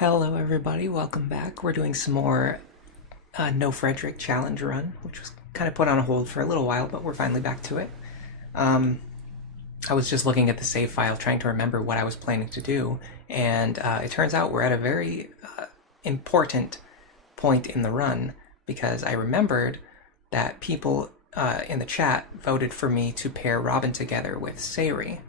Hello everybody, welcome back. We're doing some more No Frederick challenge run, which was kind of put on hold for a little while, but we're finally back to it. I was just looking at the save file trying to remember what I was planning to do, and it turns out we're at a very important point in the run, because I remembered that people in the chat voted for me to pair Robin together with Sayri.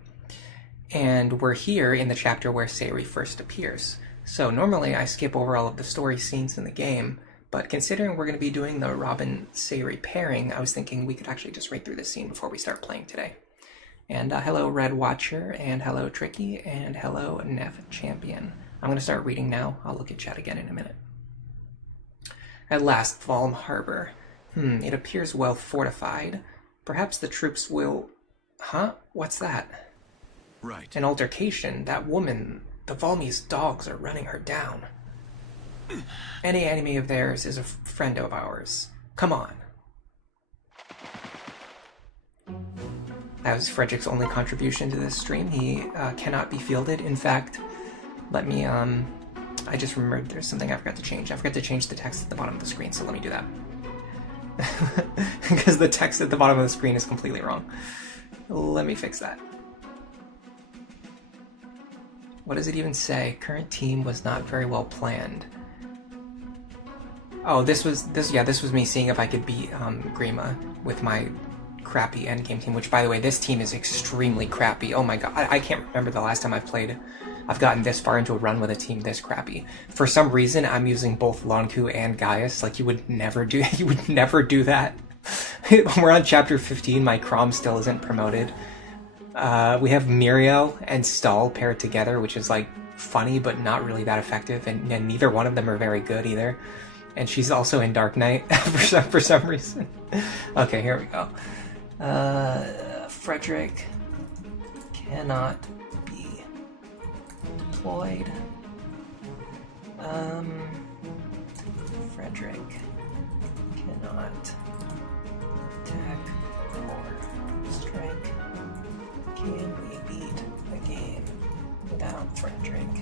And we're here in the chapter where Sayri first appears. So normally I skip over all of the story scenes in the game, but considering we're going to be doing the Robin-Sayri pairing, I was thinking we could actually just read through this scene before we start playing today. And hello Red Watcher, and hello Tricky, and hello Nev Champion. I'm going to start reading now. I'll look at chat again in a minute. At last, Valm Harbor. It appears well fortified. Perhaps the troops will... Huh? What's that? Right. An altercation. That woman... The Valmy's dogs are running her down. Any enemy of theirs is a friend of ours. Come on. That was Frederick's only contribution to this stream. He cannot be fielded. In fact, let me, I just remembered there's something I forgot to change. I forgot to change the text at the bottom of the screen, so let me do that. Because the text at the bottom of the screen is completely wrong. Let me fix that. What does it even say? Current team was not very well planned. Oh, this was me seeing if I could beat Grima with my crappy endgame team, which by the way, this team is extremely crappy. Oh my god, I can't remember the last time I've gotten this far into a run with a team this crappy. For some reason, I'm using both Lonku and Gaius. Like, you would never do that. We're on chapter 15, my Crom still isn't promoted. We have Muriel and Stahl paired together, which is like funny but not really that effective, and neither one of them are very good either. And she's also in Dark Knight for some reason. Okay, here we go. Frederick cannot be deployed. Frederick cannot attack or strike. Can we beat the game without Frederick?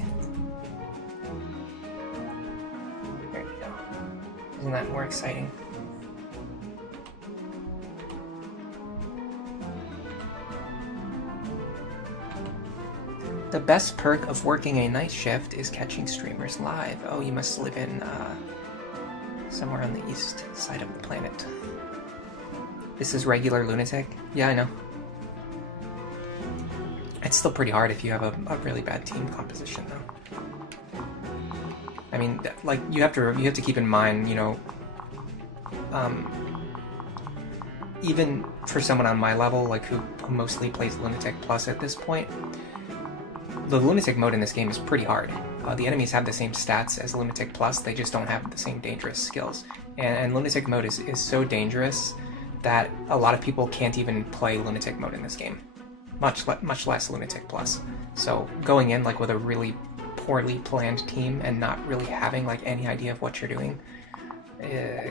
There you go. Isn't that more exciting? The best perk of working a night shift is catching streamers live. Oh, you must live in somewhere on the east side of the planet. This is regular Lunatic? Yeah, I know. It's still pretty hard if you have a really bad team composition, though. I mean, like, you have to keep in mind, you know, even for someone on my level, like who mostly plays Lunatic Plus at this point, the Lunatic mode in this game is pretty hard. The enemies have the same stats as Lunatic Plus, they just don't have the same dangerous skills. And Lunatic mode is so dangerous that a lot of people can't even play Lunatic mode in this game. Much less Lunatic Plus. So going in like with a really poorly planned team and not really having like any idea of what you're doing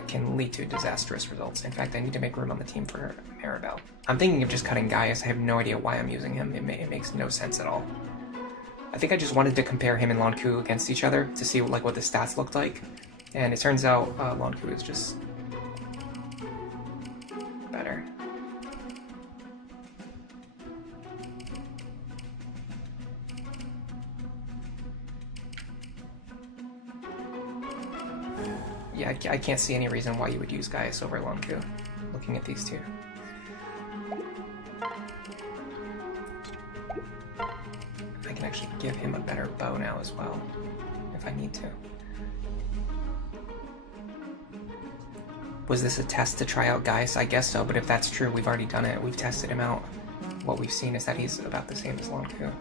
can lead to disastrous results. In fact, I need to make room on the team for Maribel. I'm thinking of just cutting Gaius. I have no idea why I'm using him. It makes no sense at all. I think I just wanted to compare him and Lonku against each other to see like what the stats looked like, and it turns out Lonku is just better. Yeah, I can't see any reason why you would use Gaius over Lonku, looking at these two. I can actually give him a better bow now as well, if I need to. Was this a test to try out Gaius? I guess so, but if that's true, we've already done it. We've tested him out. What we've seen is that he's about the same as Lonku,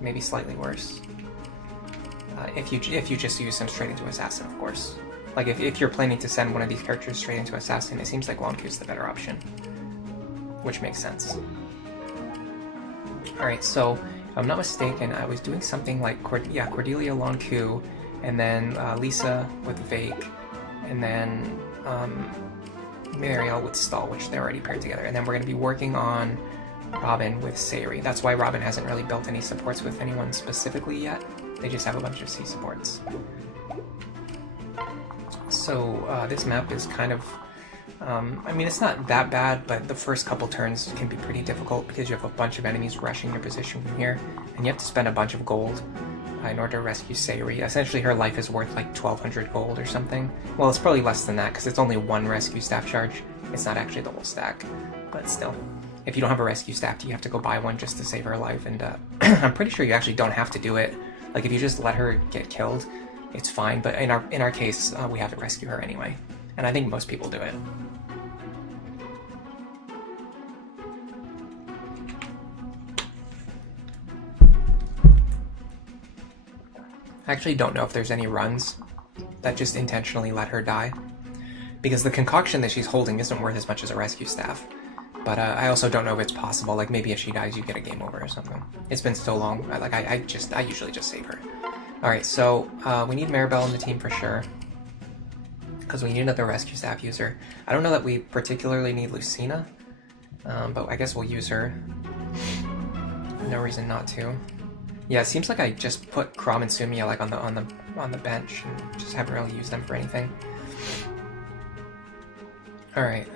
maybe slightly worse. If you just use him straight into Assassin, of course. Like, if you're planning to send one of these characters straight into Assassin, it seems like Lonku's the better option. Which makes sense. Alright, so, if I'm not mistaken, I was doing something like, Cordelia Lonku, and then Lisa with Vake, and then Muriel with Stahl, which they're already paired together. And then we're going to be working on Robin with Sayri. That's why Robin hasn't really built any supports with anyone specifically yet. They just have a bunch of C supports. So this map is kind of, I mean, it's not that bad, but the first couple turns can be pretty difficult because you have a bunch of enemies rushing your position from here, and you have to spend a bunch of gold in order to rescue Sayori. Essentially, her life is worth like 1,200 gold or something. Well, it's probably less than that because it's only one rescue staff charge. It's not actually the whole stack, but still. If you don't have a rescue staff, you have to go buy one just to save her life, and I'm pretty sure you actually don't have to do it. Like, if you just let her get killed, it's fine, but in our case, we have to rescue her anyway. And I think most people do it. I actually don't know if there's any runs that just intentionally let her die, because the concoction that she's holding isn't worth as much as a rescue staff. But I also don't know if it's possible, like maybe if she dies you get a game over or something. It's been so long, I usually just save her. Alright, so we need Maribel in the team for sure, because we need another rescue staff user. I don't know that we particularly need Lucina, but I guess we'll use her. No reason not to. Yeah, it seems like I just put Crom and Sumia like on the bench and just haven't really used them for anything. Alright.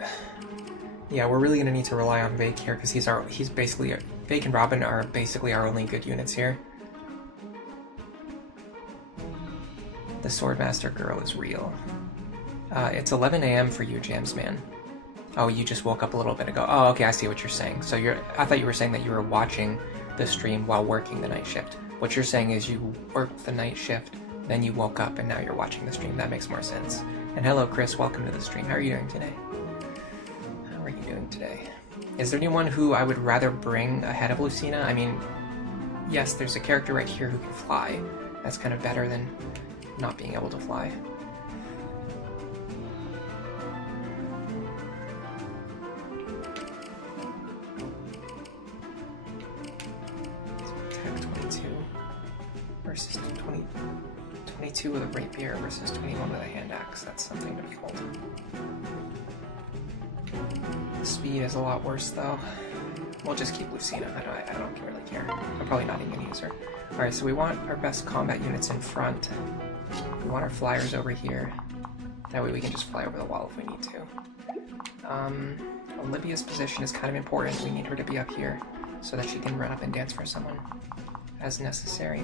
Yeah, we're really gonna need to rely on Vake here because he's basically Vake and Robin are basically our only good units here. The Swordmaster girl is real. It's 11 AM for you, Jamsman. Oh, you just woke up a little bit ago. Oh, okay, I see what you're saying. So I thought you were saying that you were watching the stream while working the night shift. What you're saying is you worked the night shift, then you woke up, and now you're watching the stream. That makes more sense. And hello, Chris. Welcome to the stream. How are you doing today? How are you doing today? Is there anyone who I would rather bring ahead of Lucina? I mean, yes, there's a character right here who can fly. That's kind of better than not being able to fly. Attack 22 versus 22 with a rapier versus 21 with a hand axe. That's something to behold. The speed is a lot worse though. We'll just keep Lucina. I don't really care. I'm probably not even gonna use her. Alright, so we want our best combat units in front. We want our flyers over here. That way we can just fly over the wall if we need to. Olivia's position is kind of important. We need her to be up here so that she can run up and dance for someone as necessary.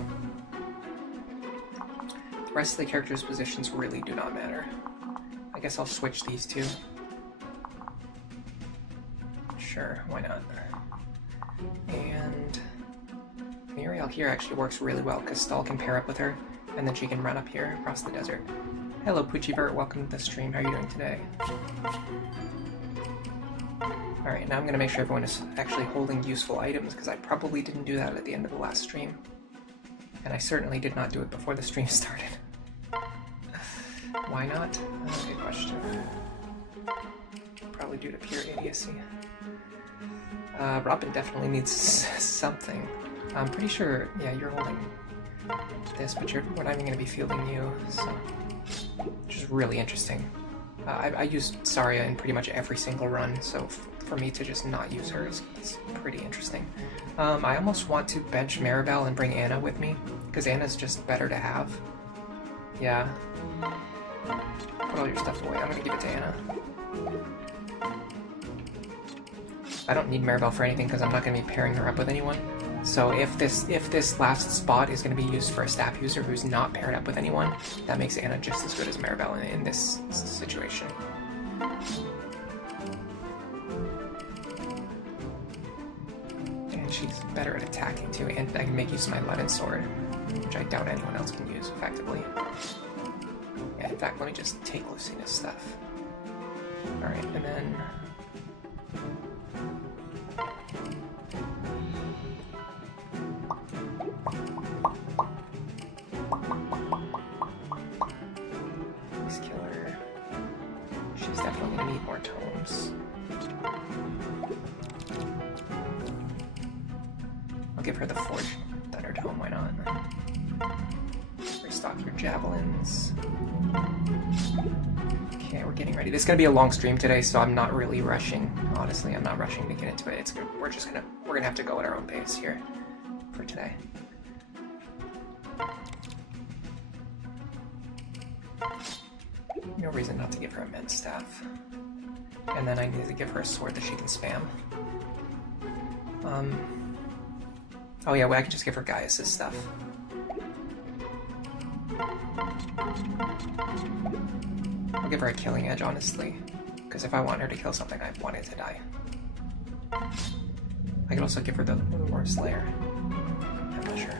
The rest of the characters' positions really do not matter. I guess I'll switch these two. Sure, why not? And Muriel here actually works really well because Stall can pair up with her, and then she can run up here across the desert. Hello, Poochievert, welcome to the stream. How are you doing today? Alright, now I'm going to make sure everyone is actually holding useful items, because I probably didn't do that at the end of the last stream. And I certainly did not do it before the stream started. Why not? That's a good question. Probably due to pure idiocy. Robin definitely needs something. I'm pretty sure, yeah, you're holding this, but we're not even going to be fielding you, so... Which is really interesting. I use Saria in pretty much every single run, so for me to just not use her is pretty interesting. I almost want to bench Maribel and bring Anna with me, because Anna's just better to have. Yeah. Put all your stuff away. I'm going to give it to Anna. I don't need Maribel for anything because I'm not going to be pairing her up with anyone. So if this last spot is going to be used for a staff user who's not paired up with anyone, that makes Anna just as good as Maribel in this situation. And she's better at attacking too, and I can make use of my Levin sword, which I doubt anyone else can use effectively. Yeah, in fact, let me just take Lucina's stuff. Alright, and then... Beast Killer. She's definitely gonna need more tomes. I'll give her the Forge Thunder Tome, why not? Restock your javelins. Okay, we're getting ready. This is gonna be a long stream today, so I'm not really rushing. Honestly, I'm not rushing to get into it. We're gonna have to go at our own pace here for today. No reason not to give her a men's staff. And then I need to give her a sword that she can spam. Oh yeah, well, I can just give her Gaius' stuff. I'll give her a killing edge, honestly. Because if I want her to kill something, I want it to die. I can also give her the Worm Slayer. I'm not sure.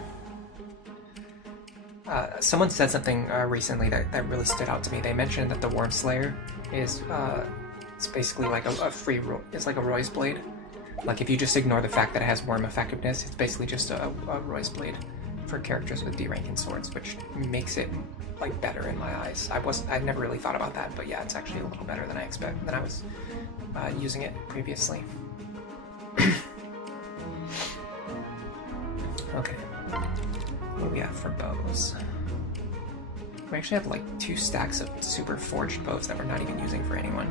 Someone said something recently that really stood out to me. They mentioned that the Worm Slayer is it's basically like a free... It's like a Roy's Blade. Like, if you just ignore the fact that it has worm effectiveness, it's basically just a Roy's Blade for characters with D-ranking swords, which makes it, like, better in my eyes. I'd never really thought about that, but yeah, it's actually a little better than I was using it previously. Okay. What do we have for bows? We actually have, like, 2 stacks of super forged bows that we're not even using for anyone.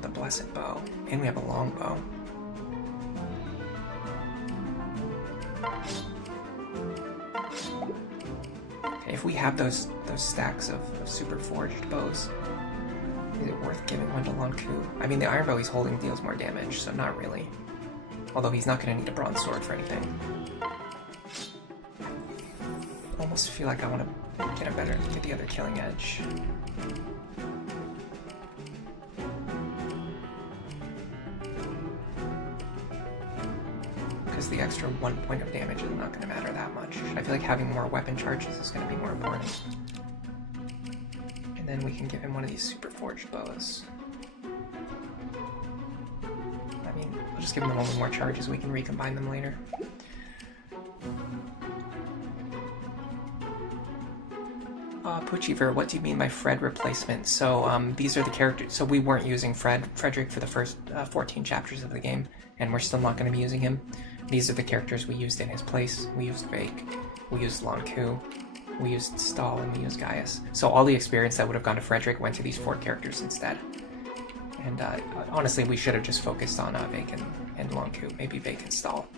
The Blessed Bow, and we have a long bow. Okay, if we have those stacks of super forged bows, is it worth giving one to Lanku? I mean, the iron bow he's holding deals more damage, so not really. Although he's not going to need a bronze sword for anything. I almost feel like I want to get the other killing edge. Because the extra 1 point of damage is not going to matter that much. I feel like having more weapon charges is going to be more important. And then we can give him one of these super forged bows. I mean, we'll just give him the one with more charges, we can recombine them later. Puchiver, what do you mean by Fred replacement? So these are the characters. So we weren't using Frederick for the first 14 chapters of the game, and we're still not going to be using him. These are the characters we used in his place. We used Vake, we used Lanku, we used Stahl, and we used Gaius. So all the experience that would have gone to Frederick went to these 4 characters instead. And honestly, we should have just focused on Vake and Lanku, maybe Vake and Stahl.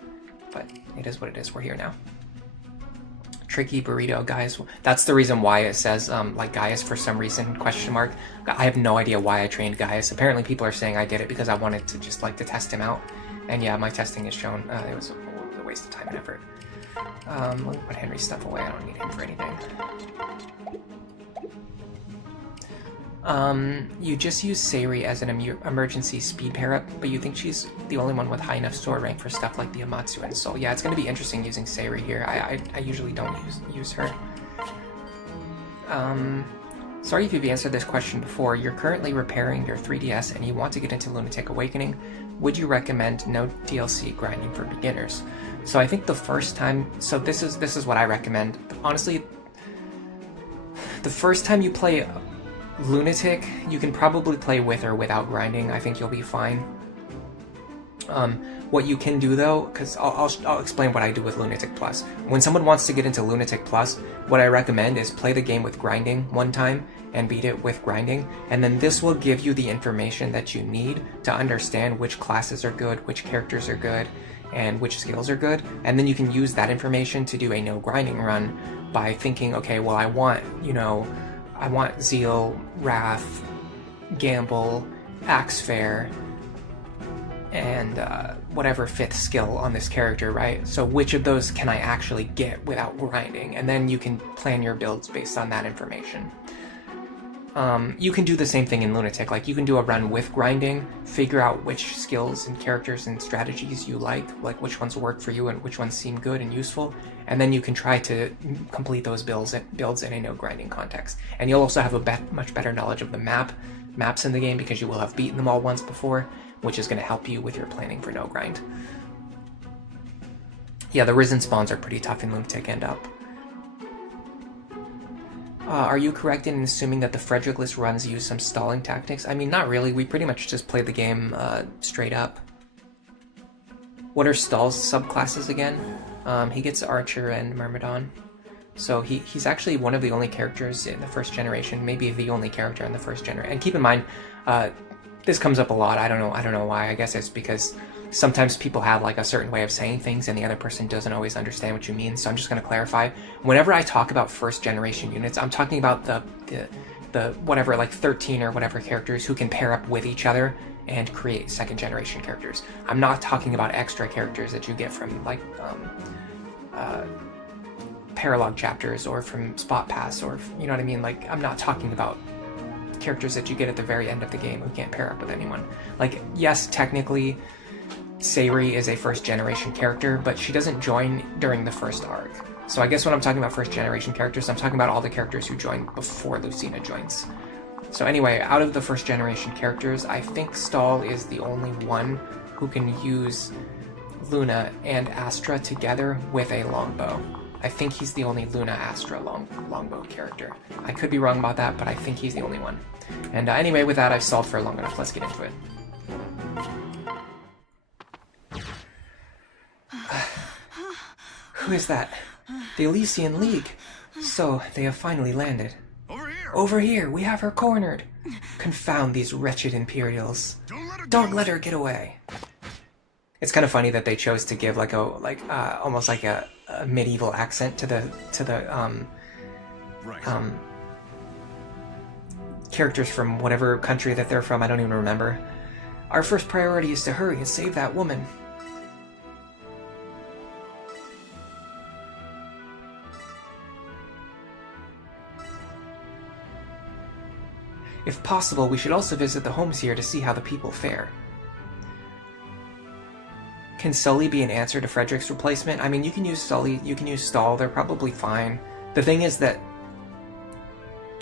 But it is what it is. We're here now. Tricky burrito, Gaius. That's the reason why it says like Gaius for some reason, question mark. I have no idea why I trained Gaius. Apparently people are saying I did it because I wanted to just like to test him out. And yeah, my testing has shown it was a waste of time and effort. Let me put Henry's stuff away. I don't need him for anything. You just use Sayri as an emergency speed pair-up, but you think she's the only one with high enough sword rank for stuff like the Amatsu and Soul. Yeah, it's going to be interesting using Sayri here. I usually don't use her. Sorry if you've answered this question before. You're currently repairing your 3DS and you want to get into Lunatic Awakening. Would you recommend no DLC grinding for beginners? So I think the first time... So this is what I recommend. Honestly, the first time you play Lunatic, you can probably play with or without grinding. I think you'll be fine. What you can do though, because I'll explain what I do with Lunatic Plus. When someone wants to get into Lunatic Plus, what I recommend is play the game with grinding one time and beat it with grinding, and then this will give you the information that you need to understand which classes are good, which characters are good, and which skills are good, and then you can use that information to do a no grinding run by thinking, okay, well I want Zeal, Wrath, Gamble, Axe Fair, and whatever 5th skill on this character, right? So which of those can I actually get without grinding? And then you can plan your builds based on that information. You can do the same thing in Lunatic. Like, you can do a run with grinding, figure out which skills and characters and strategies you like which ones work for you and which ones seem good and useful, and then you can try to complete those builds in a no grinding context. And you'll also have a much better knowledge of the maps in the game because you will have beaten them all once before, which is going to help you with your planning for no grind. Yeah, the Risen spawns are pretty tough in Lunatic and up. Are you correct in assuming that the Frederick-less runs use some stalling tactics? I mean, not really. We pretty much just play the game straight up. What are Stahl's subclasses again? He gets Archer and Myrmidon. So he's actually one of the only characters in the first generation, maybe the only character in the first generation. And keep in mind, this comes up a lot. I don't know why. I guess it's because sometimes people have like a certain way of saying things and the other person doesn't always understand what you mean. So I'm just going to clarify. Whenever I talk about first generation units, I'm talking about the whatever, like 13 or whatever characters who can pair up with each other and create second generation characters. I'm not talking about extra characters that you get from like paralog chapters or from spot pass, or you know what I mean. Like, I'm not talking about characters that you get at the very end of the game who can't pair up with anyone. Like, yes, technically Sayri is a first generation character, but she doesn't join during the first arc. So I guess when I'm talking about first generation characters, I'm talking about all the characters who join before Lucina joins. So anyway, out of the first generation characters, I think Stahl is the only one who can use Luna and Astra together with a longbow. I think he's the only Luna Astra longbow character. I could be wrong about that, but I think he's the only one. And anyway, with that, I've stalled for long enough. Let's get into it. Who is that? The Elysian League. So, they have finally landed. Over here! Over here! We have her cornered! Confound these wretched Imperials. Don't let her get away! It's kind of funny that they chose to give like almost like a medieval accent to the characters from whatever country that they're from. I don't even remember. Our first priority is to hurry and save that woman. If possible, we should also visit the homes here to see how the people fare. Can Sully be an answer to Frederick's replacement? I mean, you can use Sully, you can use Stahl, they're probably fine. The thing is that,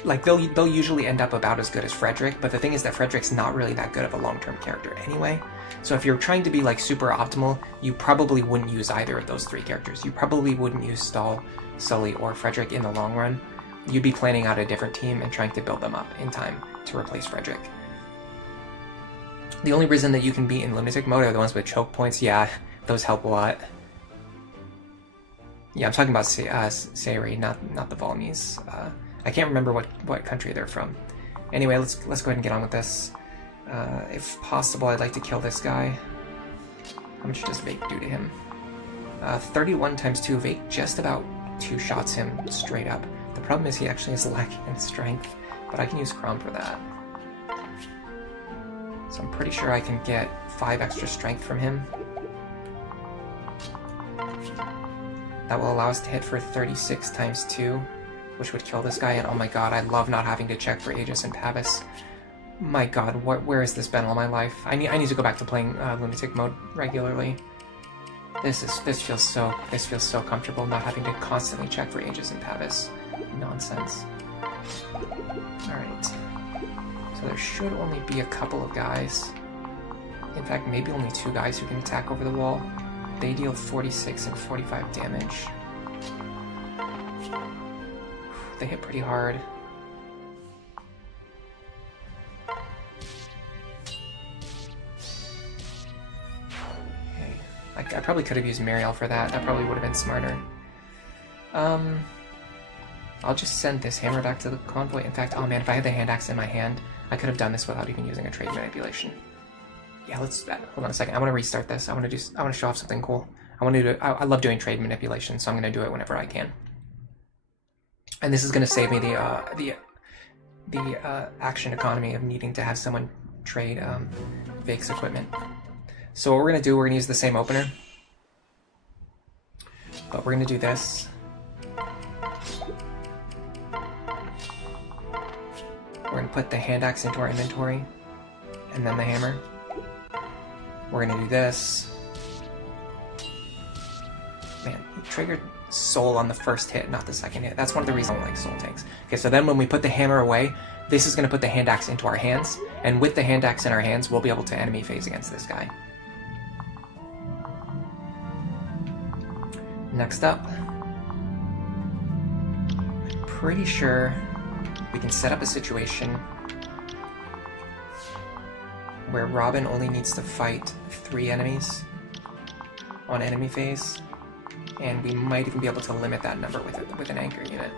like, they'll usually end up about as good as Frederick, but the thing is that Frederick's not really that good of a long-term character anyway. So if you're trying to be, like, super optimal, you probably wouldn't use either of those three characters. You probably wouldn't use Stahl, Sully, or Frederick in the long run. You'd be planning out a different team and trying to build them up in time to replace Frederick. The only reason that you can be in Lunatic mode are the ones with choke points. Yeah, those help a lot. Yeah, I'm talking about Sayri, not the Volmies. I can't remember what country they're from. Anyway, let's go ahead and get on with this. If possible, I'd like to kill this guy. How much does Vake do to him? 31 times 2. Vake just about 2-shots him straight up. The problem is he actually is lacking in strength, but I can use Crom for that. So I'm pretty sure I can get 5 extra strength from him. That will allow us to hit for 36 times 2, which would kill this guy. And oh my god, I love not having to check for Aegis and Pavis. My god, where has this been all my life? I need to go back to playing Lunatic mode regularly. This feels so comfortable, not having to constantly check for Aegis and Pavis. Nonsense. Alright. So there should only be a couple of guys. In fact, maybe only 2 guys who can attack over the wall. They deal 46 and 45 damage. They hit pretty hard. Okay. I probably could have used Mariel for that. That probably would have been smarter. I'll just send this hammer back to the convoy. In fact, oh man, if I had the hand axe in my hand, I could have done this without even using a trade manipulation. Yeah, let's hold on a second. I want to restart this. I want to show off something cool. I love doing trade manipulation, so I'm going to do it whenever I can. And this is going to save me the action economy of needing to have someone trade Vake's equipment. So what we're going to do, we're going to use the same opener, but we're going to do this. We're going to put the hand axe into our inventory, and then the hammer. We're going to do this. Man, he triggered Soul on the first hit, not the second hit. That's one of the reasons I don't like Soul tanks. Okay, so then when we put the hammer away, this is going to put the hand axe into our hands, and with the hand axe in our hands, we'll be able to enemy phase against this guy. Next up, I'm pretty sure we can set up a situation where Robin only needs to fight 3 enemies on enemy phase, and we might even be able to limit that number with an anchor unit.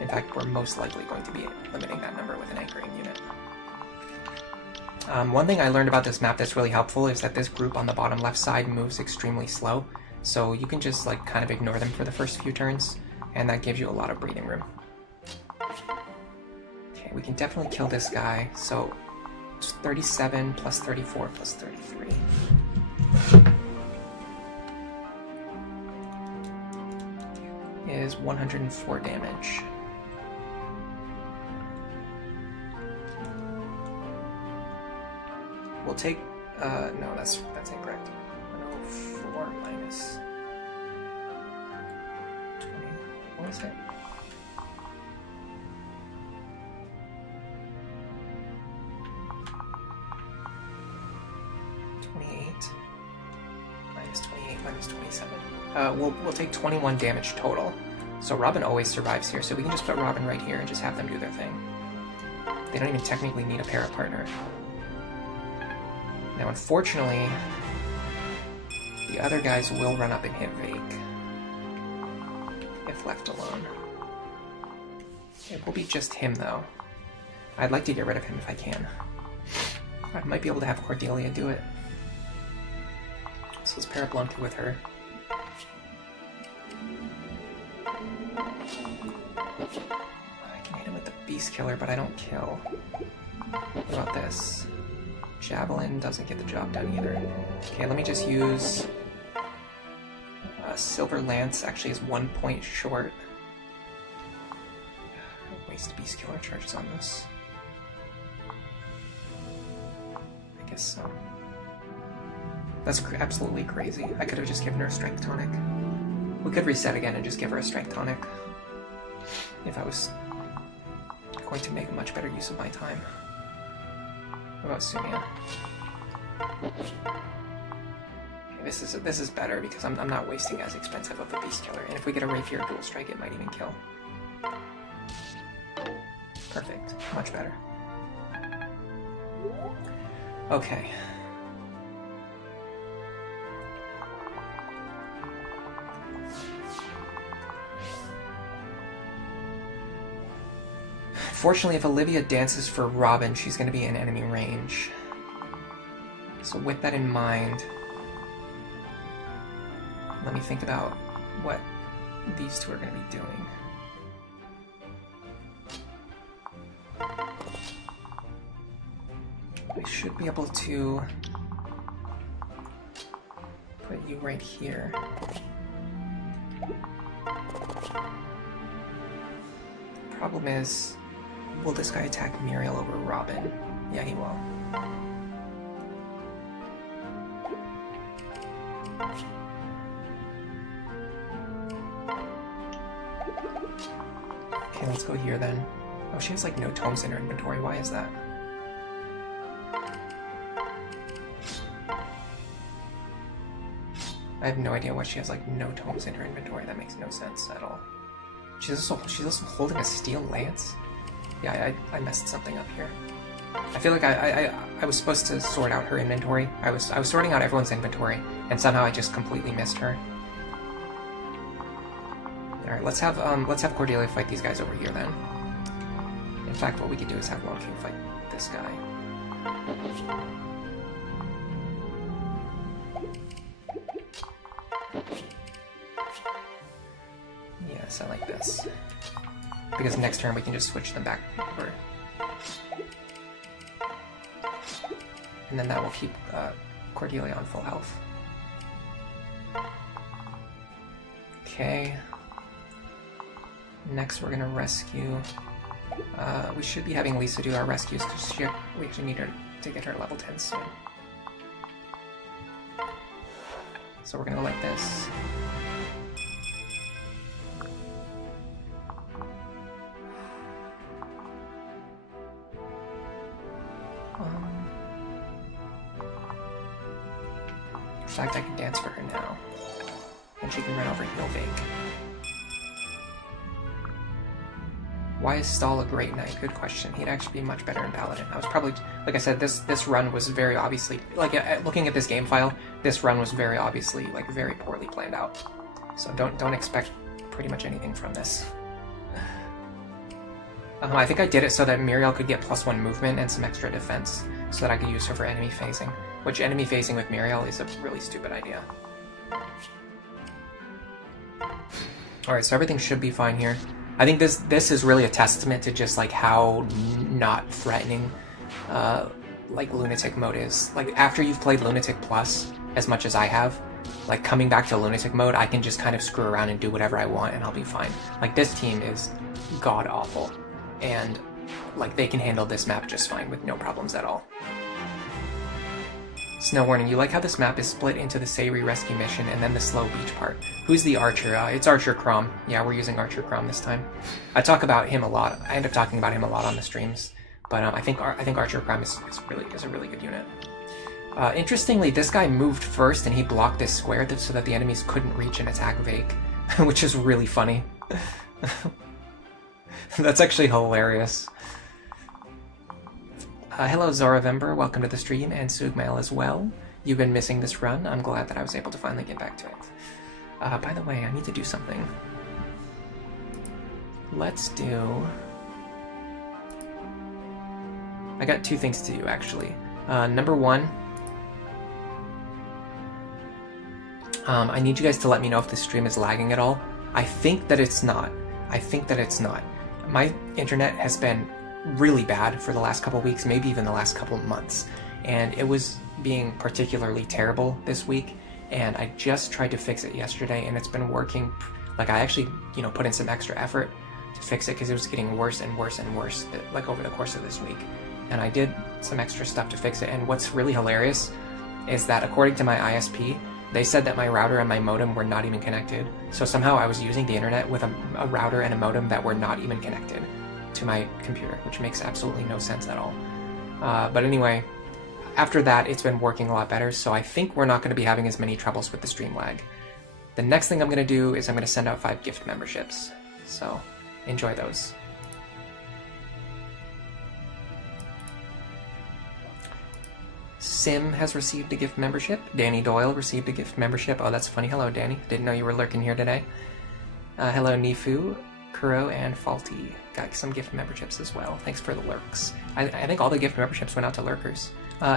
In fact, we're most likely going to be limiting that number with an anchoring unit. One thing I learned about this map that's really helpful is that this group on the bottom left side moves extremely slow, so you can just like kind of ignore them for the first few turns, and that gives you a lot of breathing room. Okay, we can definitely kill this guy, so it's 37 plus 34 plus 33. Is 104 damage. We'll take, no, that's incorrect. 104 minus 20, what is it? Minus 28 minus 27. We'll take 21 damage total. So Robin always survives here, so we can just put Robin right here and just have them do their thing. They don't even technically need a para partner. Now, unfortunately, the other guys will run up and hit Vake if left alone. It will be just him, though. I'd like to get rid of him if I can. I might be able to have Cordelia do it. So let's pair up Blumpy with her. I can hit him with the Beast Killer, but I don't kill. What about this? Javelin doesn't get the job done either. Okay, let me just use... Silver Lance actually is 1 point short. Waste Beast Killer charges on this. I guess so. That's absolutely crazy. I could have just given her a Strength Tonic. We could reset again and just give her a Strength Tonic. If I was going to make a much better use of my time. What about Sumia? Okay, this is better because I'm not wasting as expensive of a Beast Killer. And if we get a Rapier Dual Strike, it might even kill. Perfect. Much better. Okay. Fortunately, if Olivia dances for Robin, she's going to be in enemy range. So with that in mind, let me think about what these two are going to be doing. I should be able to put you right here. Problem is, will this guy attack Muriel over Robin? Yeah, he will. Okay, let's go here then. Oh, she has like no tomes in her inventory. Why is that? I have no idea why she has like no tomes in her inventory. That makes no sense at all. She's also holding a steel lance. Yeah, I messed something up here. I feel like I was supposed to sort out her inventory. I was sorting out everyone's inventory, and somehow I just completely missed her. All right, let's have Cordelia fight these guys over here then. In fact, what we could do is have Long King fight this guy. Yeah, so like this. Because next turn we can just switch them back over. And then that will keep Cordelia on full health. Okay. Next we're gonna rescue. We should be having Lisa do our rescues because we actually need her to get her level 10 soon. So we're gonna go like this. In fact, I can dance for her now. And she can run over Heal Vake. Why is Stahl a great knight? Good question. He'd actually be much better in Paladin. I was probably, like I said, this run was very obviously, like looking at this game file, this run was very obviously, like very poorly planned out. So don't expect pretty much anything from this. I think I did it so that Muriel could get +1 movement and some extra defense. so that I could use her for enemy phasing. Which enemy phasing with Muriel is a really stupid idea. Alright, so everything should be fine here. I think this is really a testament to just like how not threatening like Lunatic mode is. Like after you've played Lunatic Plus as much as I have, like coming back to Lunatic mode, I can just kind of screw around and do whatever I want and I'll be fine. Like this team is god awful, and like they can handle this map just fine with no problems at all. Snow warning, you like how this map is split into the Sayri rescue mission and then the slow beach part. Who's the archer? It's Archer Crom. Yeah, we're using Archer Crom this time. I talk about him a lot. I end up talking about him a lot on the streams, but I think Archer Crom is a really good unit. Interestingly, this guy moved first and he blocked this square so that the enemies couldn't reach and attack Vake, which is really funny. That's actually hilarious. Hello Zoravember, welcome to the stream, and Sugmail as well. You've been missing this run. I'm glad that I was able to finally get back to it. By the way, I need to do something. Let's do... I got two things to do, actually. Number one, I need you guys to let me know if this stream is lagging at all. I think that it's not. My internet has been really bad for the last couple weeks, maybe even the last couple months, and it was being particularly terrible this week, and I just tried to fix it yesterday and it's been working. Like I actually, you know, put in some extra effort to fix it because it was getting worse and worse and worse like over the course of this week, and I did some extra stuff to fix it. And what's really hilarious is that according to my ISP, they said that my router and my modem were not even connected, so somehow I was using the internet with a router and a modem that were not even connected to my computer, which makes absolutely no sense at all. But anyway, after that, it's been working a lot better, so I think we're not going to be having as many troubles with the stream lag. The next thing I'm going to do is I'm going to send out 5 gift memberships, so enjoy those. Sim has received a gift membership. Danny Doyle received a gift membership. Oh, that's funny. Hello, Danny. Didn't know you were lurking here today. Hello, Nifu, Kuro, and Faulty. Got some gift memberships as well. Thanks for the lurks. I think all the gift memberships went out to lurkers.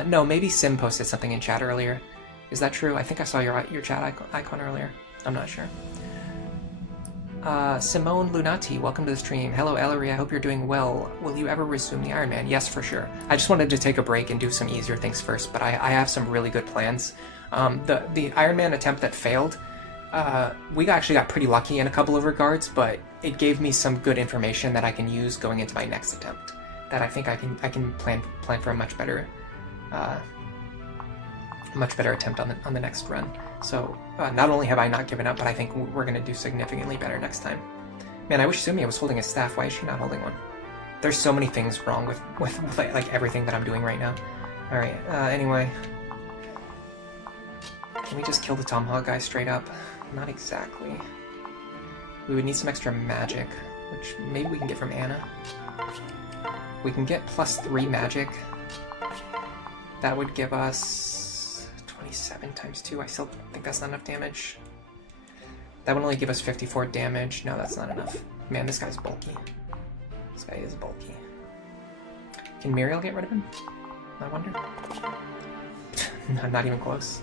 No, maybe Sim posted something in chat earlier. Is that true? I think I saw your chat icon earlier. I'm not sure. Simone Lunati, welcome to the stream. Hello, Ellery. I hope you're doing well. Will you ever resume the Iron Man? Yes, for sure. I just wanted to take a break and do some easier things first, but I have some really good plans. The Iron Man attempt that failed, we actually got pretty lucky in a couple of regards, but it gave me some good information that I can use going into my next attempt. That I think I can plan for a much better attempt on the next run. So not only have I not given up, but I think we're going to do significantly better next time. Man, I wish Sumi was holding a staff. Why is she not holding one? There's so many things wrong with like everything that I'm doing right now. All right. Anyway, can we just kill the Tomahawk guy straight up? Not exactly. We would need some extra magic, which maybe we can get from Anna. We can get +3 magic. That would give us 27 times 2. I still think that's not enough damage. That would only give us 54 damage. No, that's not enough. Man, this guy's bulky. This guy is bulky. Can Muriel get rid of him? I wonder. No, not even close.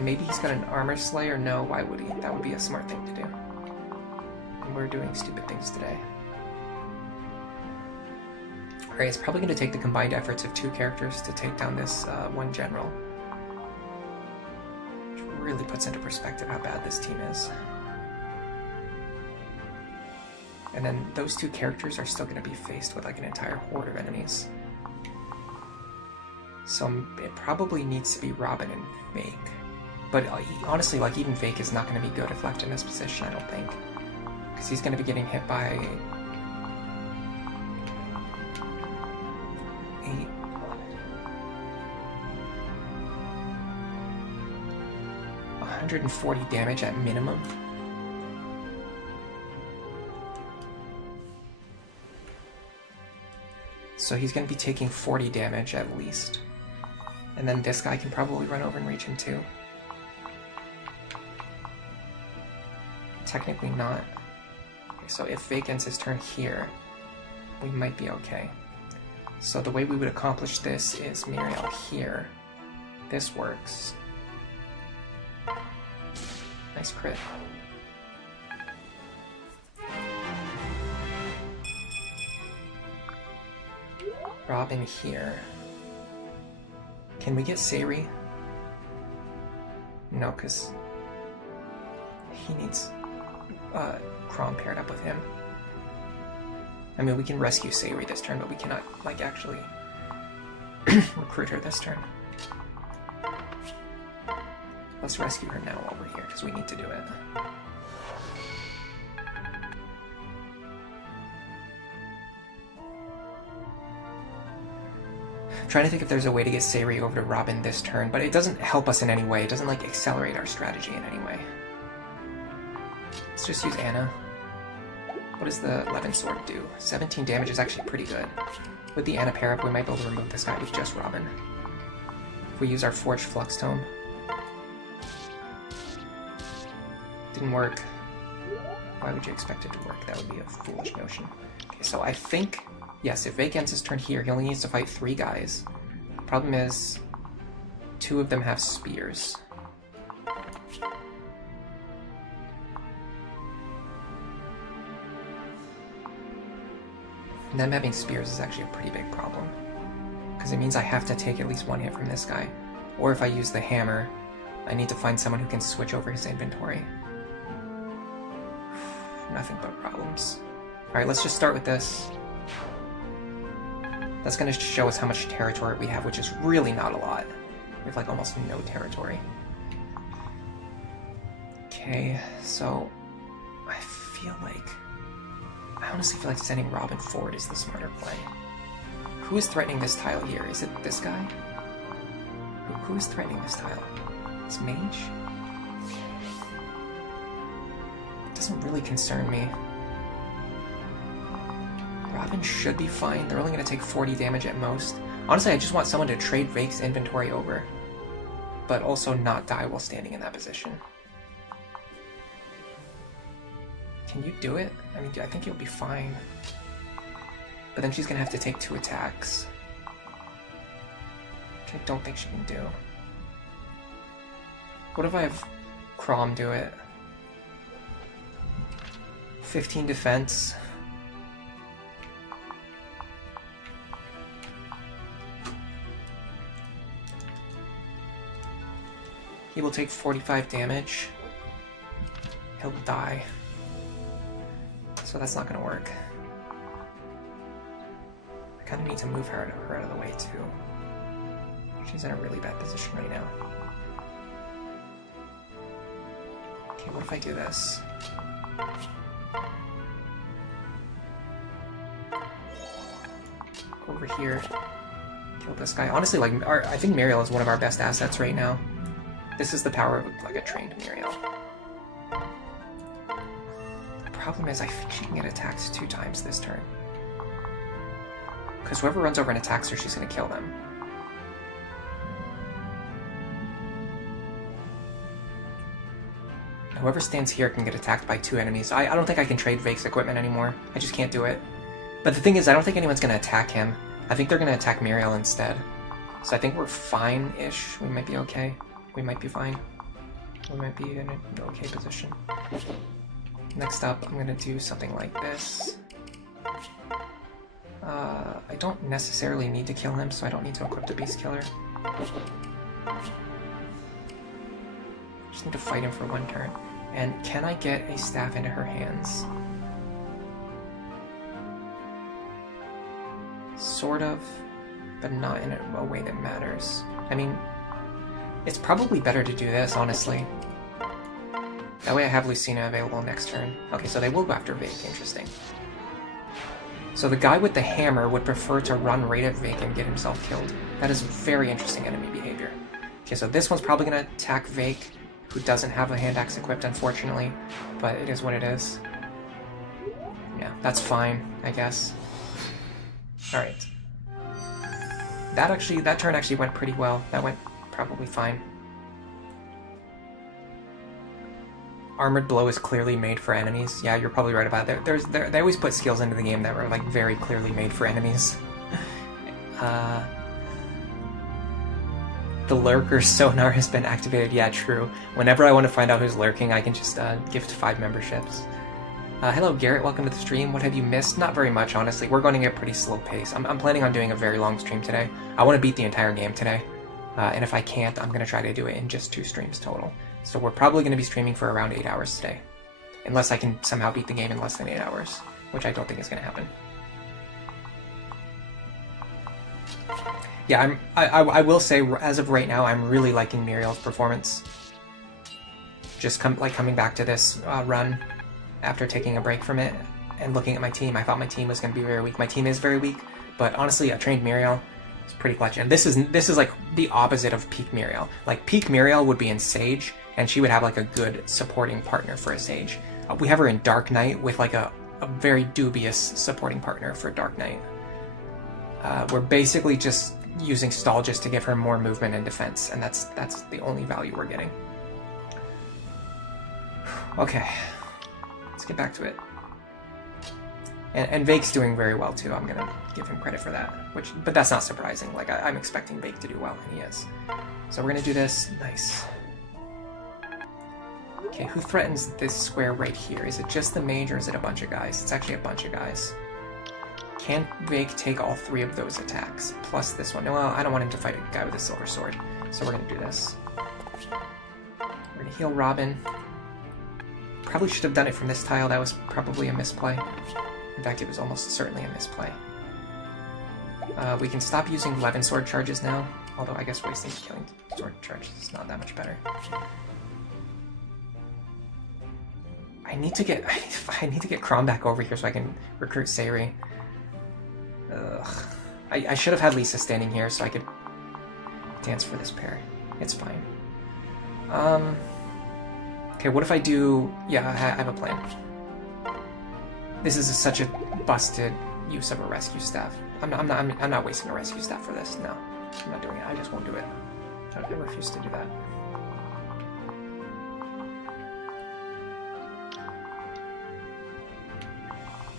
Maybe he's got an armor slayer? No, why would he? That would be a smart thing to do. And we're doing stupid things today. Alright, it's probably going to take the combined efforts of 2 characters to take down this one general. Which really puts into perspective how bad this team is. And then those 2 characters are still going to be faced with like an entire horde of enemies. So it probably needs to be Robin and Vake. But honestly, like even Vake is not going to be good if left in this position, I don't think. Because he's going to be getting hit by 140 damage at minimum. So he's going to be taking 40 damage at least. And then this guy can probably run over and reach him too. Technically not. Okay, so if Vake ends his turn here, we might be okay. So the way we would accomplish this is Muriel here. This works. Nice crit. Robin here. Can we get Sayri? No, because he needs Chrom paired up with him. I mean, we can rescue Sayri this turn, but we cannot, like, actually recruit her this turn. Let's rescue her now while we're here, because we need to do it. I'm trying to think if there's a way to get Sayri over to Robin this turn, but it doesn't help us in any way. It doesn't, like, accelerate our strategy in any way. Let's just use Anna. What does the 11 sword do? 17 damage is actually pretty good. With the Anna pair up, we might be able to remove this guy with just Robin. If we use our Forged Flux Tome. Didn't work. Why would you expect it to work? That would be a foolish notion. Okay, so I think, yes, if Vake ends his turn here, he only needs to fight 3 guys. Problem is, 2 of them have spears. And them having spears is actually a pretty big problem. Because it means I have to take at least 1 hit from this guy. Or if I use the hammer, I need to find someone who can switch over his inventory. Nothing but problems. Alright, let's just start with this. That's going to show us how much territory we have, which is really not a lot. We have like almost no territory. Okay, so I feel like... I honestly feel like sending Robin forward is the smarter play. Who is threatening this tile here? Is it this guy? Who is threatening this tile? It's Mage? It doesn't really concern me. Robin should be fine. They're only going to take 40 damage at most. Honestly, I just want someone to trade Vake's inventory over, but also not die while standing in that position. Can you do it? I mean, I think you'll be fine. But then she's going to have to take 2 attacks, which I don't think she can do. What if I have Chrom do it? 15 defense. He will take 45 damage. He'll die. So that's not gonna work. I kinda need to move her out of the way too. She's in a really bad position right now. Okay, what if I do this? Go over here. Kill this guy. Honestly, like, I think Muriel is one of our best assets right now. This is the power of, like, a trained Muriel. Problem is, I think she can get attacked 2 times this turn. Because whoever runs over and attacks her, she's going to kill them. Whoever stands here can get attacked by 2 enemies. I don't think I can trade Vake's equipment anymore. I just can't do it. But the thing is, I don't think anyone's going to attack him. I think they're going to attack Muriel instead. So I think we're fine-ish. We might be okay. We might be fine. We might be in an okay position. Next up, I'm gonna do something like this. I don't necessarily need to kill him, so I don't need to equip the Beast Killer. Just need to fight him for 1 turn. And can I get a staff into her hands? Sort of, but not in a way that matters. I mean, it's probably better to do this, honestly. That way I have Lucina available next turn. Okay, so they will go after Vake. Interesting. So the guy with the hammer would prefer to run right at Vake and get himself killed. That is very interesting enemy behavior. Okay, so this one's probably going to attack Vake, who doesn't have a hand axe equipped, unfortunately. But it is what it is. Yeah, that's fine, I guess. Alright. That turn actually went pretty well. That went probably fine. Armored Blow is clearly made for enemies. Yeah, you're probably right about that. They always put skills into the game that were like very clearly made for enemies. The lurker sonar has been activated. Yeah, true. Whenever I want to find out who's lurking, I can just gift 5 memberships. Hello, Garrett. Welcome to the stream. What have you missed? Not very much, honestly. We're going at a pretty slow pace. I'm planning on doing a very long stream today. I want to beat the entire game today. And if I can't, I'm going to try to do it in just 2 streams total. So we're probably going to be streaming for around 8 hours today. Unless I can somehow beat the game in less than 8 hours. Which I don't think is going to happen. Yeah, I will say, as of right now, I'm really liking Muriel's performance. Just coming back to this run after taking a break from it and looking at my team, I thought my team was going to be very weak. My team is very weak, but honestly, I trained Muriel. It's pretty clutch. And this is like the opposite of peak Muriel. Like peak Muriel would be in Sage, and she would have like a good supporting partner for a Sage. We have her in Dark Knight with like a very dubious supporting partner for Dark Knight. We're basically just using stall just to give her more movement and defense, and that's the only value we're getting. Okay, let's get back to it. And Vake's doing very well too. I'm gonna give him credit for that. But that's not surprising. Like I'm expecting Vake to do well, and he is. So we're gonna do this. Nice. Okay, who threatens this square right here? Is it just the mage or is it a bunch of guys? It's actually a bunch of guys. Can Vake take all 3 of those attacks, plus this one? Well, I don't want him to fight a guy with a silver sword, so we're going to do this. We're going to heal Robin. Probably should have done it from this tile. That was probably a misplay. In fact, it was almost certainly a misplay. We can stop using Levin sword charges now, although I guess wasting killing sword charges is not that much better. I need to get Crom back over here so I can recruit Sayri. Ugh. I should have had Lisa standing here so I could dance for this pair. It's fine. Okay, what if I do... Yeah, I have a plan. This is such a busted use of a rescue staff. I'm not wasting a rescue staff for this. No, I'm not doing it. I just won't do it. I refuse to do that.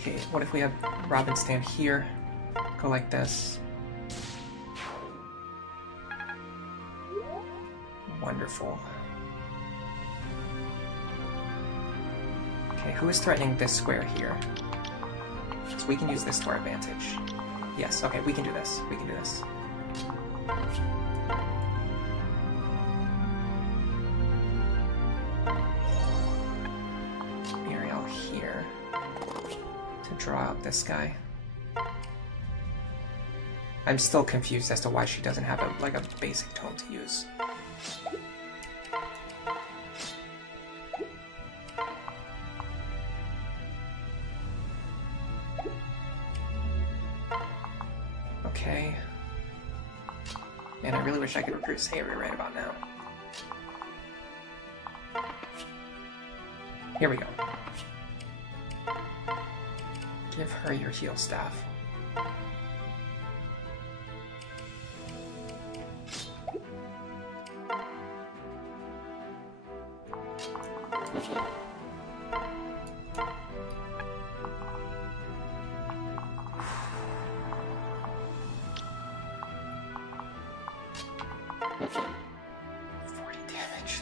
Okay, what if we have Robin stand here? Go like this. Wonderful. Okay, who is threatening this square here? So we can use this to our advantage. Yes, okay, we can do this. We can do this. Muriel here to draw out this guy. I'm still confused as to why she doesn't have a basic tome to use. Okay. Man, I really wish I could recruit Sayri right about now. Here we go. Give her your heal staff.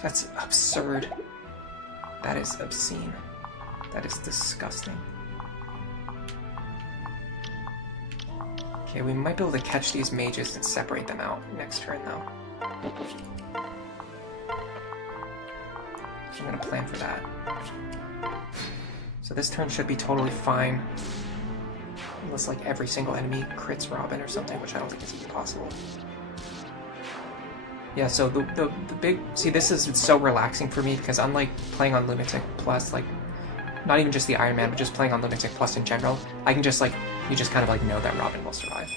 That's absurd. That is obscene. That is disgusting. Okay, we might be able to catch these mages and separate them out next turn, though. I'm gonna plan for that. So this turn should be totally fine. Unless, like, every single enemy crits Robin or something, which I don't think is even possible. Yeah, so the big... See, this is so relaxing for me, because unlike playing on Lunatic Plus, like, not even just the Iron Man, but just playing on Lunatic Plus in general, I can just, like, you just kind of, like, know that Robin will survive.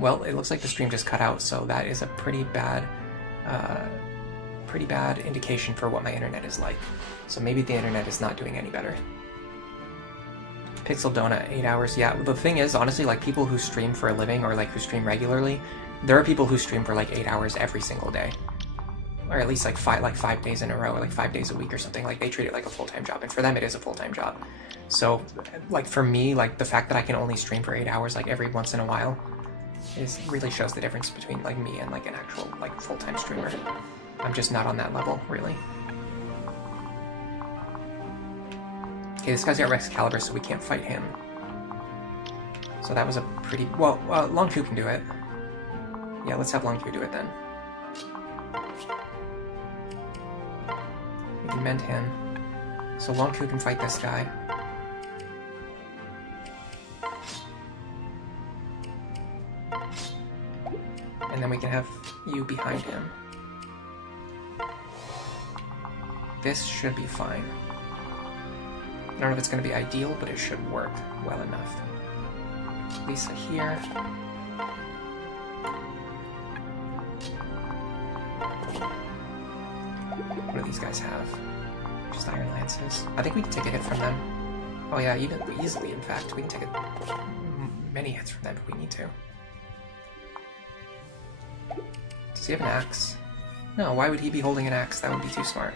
Well, it looks like the stream just cut out, so that is a pretty bad indication for what my internet is like. So maybe the internet is not doing any better. Pixel Donut, 8 hours. Yeah, the thing is, honestly, like, people who stream for a living or, like, who stream regularly, there are people who stream for, like, 8 hours every single day. or at least like 5 days in a row, like 5 days a week or something. Like they treat it like a full-time job, and for them it is a full-time job. So like for me, like the fact that I can only stream for 8 hours like every once in a while really shows the difference between like me and like an actual like full-time streamer. I'm just not on that level, really. Okay, this guy's got Rex Caliber, so we can't fight him. So that was a pretty... Well, Long Q can do it. Yeah, let's have Long Q do it then. We can mend him. So Long Q can fight this guy. And then we can have you behind him. This should be fine. I don't know if it's going to be ideal, but it should work well enough. Lisa here. What do these guys have? Just Iron Lances. I think we can take a hit from them. Oh yeah, even easily, in fact. We can take many hits from them if we need to. Does he have an axe? No, why would he be holding an axe? That would be too smart.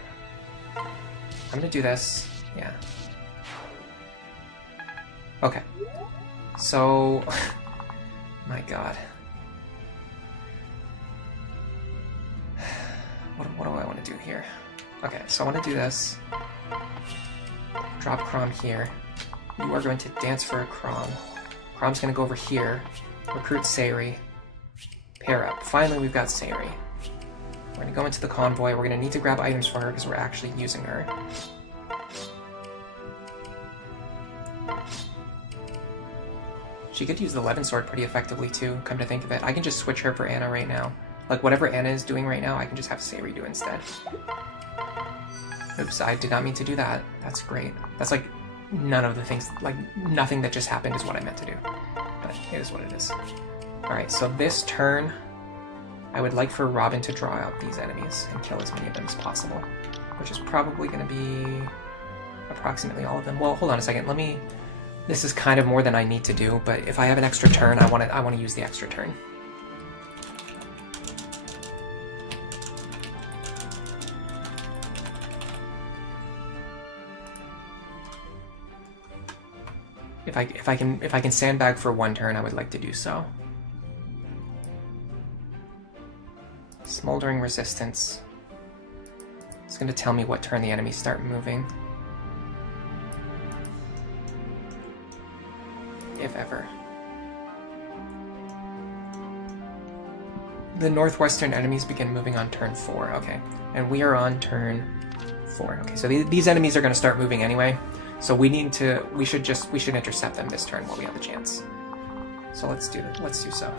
I'm gonna do this. Yeah. Okay. So... my god. What do I want to do here? Okay, so I want to do this. Drop Crom here. You are going to dance for a Crom. Crom's going to go over here. Recruit Sayri. Pair up. Finally, we've got Sayri. We're going to go into the convoy. We're going to need to grab items for her because we're actually using her. She could use the Levin Sword pretty effectively too, come to think of it. I can just switch her for Anna right now. Like, whatever Anna is doing right now, I can just have Sayri do instead. Oops, I did not mean to do that. That's great. That's like none of the things, like nothing that just happened is what I meant to do. But it is what it is. Alright, so this turn, I would like for Robin to draw out these enemies and kill as many of them as possible. Which is probably going to be approximately all of them. Well, hold on a second, let me... This is kind of more than I need to do, but if I have an extra turn, I want to use the extra turn. If I can sandbag for one turn, I would like to do so. Smoldering Resistance. It's going to tell me what turn the enemies start moving. If ever. The northwestern enemies begin moving on turn 4. Okay, and we are on turn 4. Okay, so these enemies are going to start moving anyway. So we should intercept them this turn while we have the chance. So let's do so.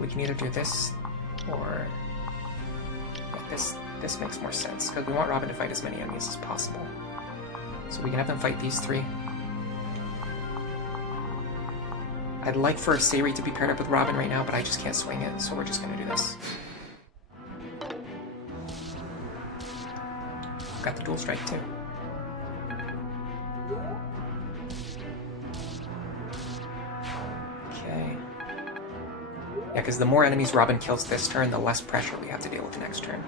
We can either do this or this makes more sense because we want Robin to fight as many enemies as possible. So we can have them fight these 3. I'd like for Sayri to be paired up with Robin right now, but I just can't swing it, so we're just going to do this. Got the dual strike too. Okay. Yeah, because the more enemies Robin kills this turn, the less pressure we have to deal with next turn.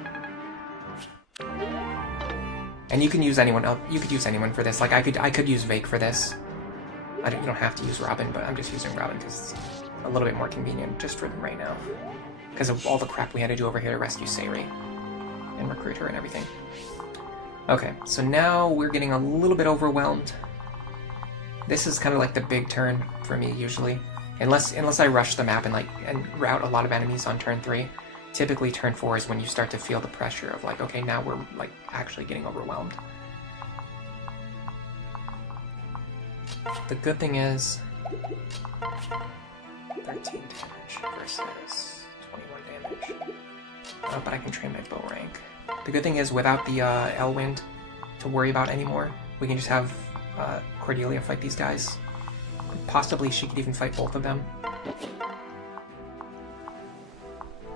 And you can use anyone else. You could use anyone for this. Like I could use Vake for this. You don't have to use Robin, but I'm just using Robin because it's a little bit more convenient just for them right now. Because of all the crap we had to do over here to rescue Sayri and recruit her and everything. Okay, so now we're getting a little bit overwhelmed. This is kind of like the big turn for me usually. Unless I rush the map and route a lot of enemies on turn 3. Typically turn 4 is when you start to feel the pressure of like, okay, now we're like actually getting overwhelmed. The good thing is 13 damage versus 21 damage. Oh, but I can train my bow rank. The good thing is without the Elwind to worry about anymore, we can just have Cordelia fight these guys. Possibly she could even fight both of them.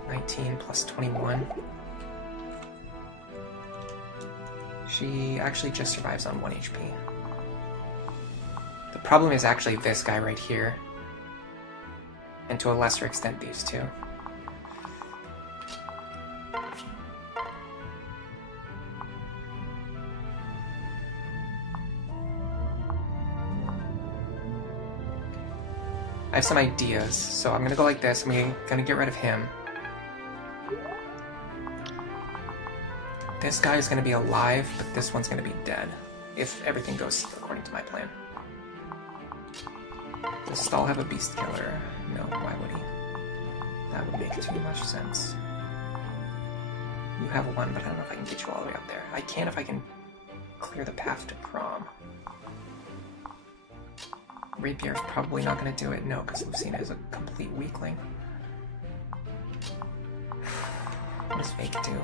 19 plus 21. She actually just survives on 1 HP. problem is actually this guy right here. And to a lesser extent, these two. I have some ideas, so I'm gonna go like this. I'm gonna get rid of him. This guy is gonna be alive, but this one's gonna be dead. If everything goes according to my plan. Does Stall have a beast killer? No, why would he? That would make too much sense. You have one, but I don't know if I can get you all the way up there. I can if I can clear the path to prom. Rapier's probably not going to do it, no, because Lucina is a complete weakling. What does Fake do?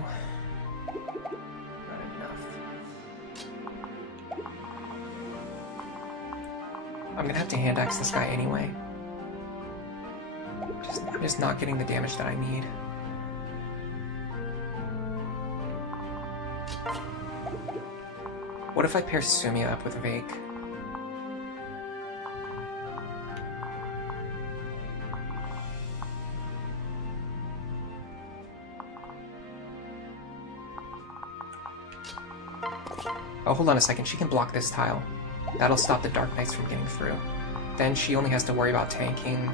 Not enough. I'm going to have to hand axe this guy anyway. I'm just not getting the damage that I need. What if I pair Sumia up with Vake? Oh, hold on a second. She can block this tile. That'll stop the Dark Knights from getting through. Then she only has to worry about tanking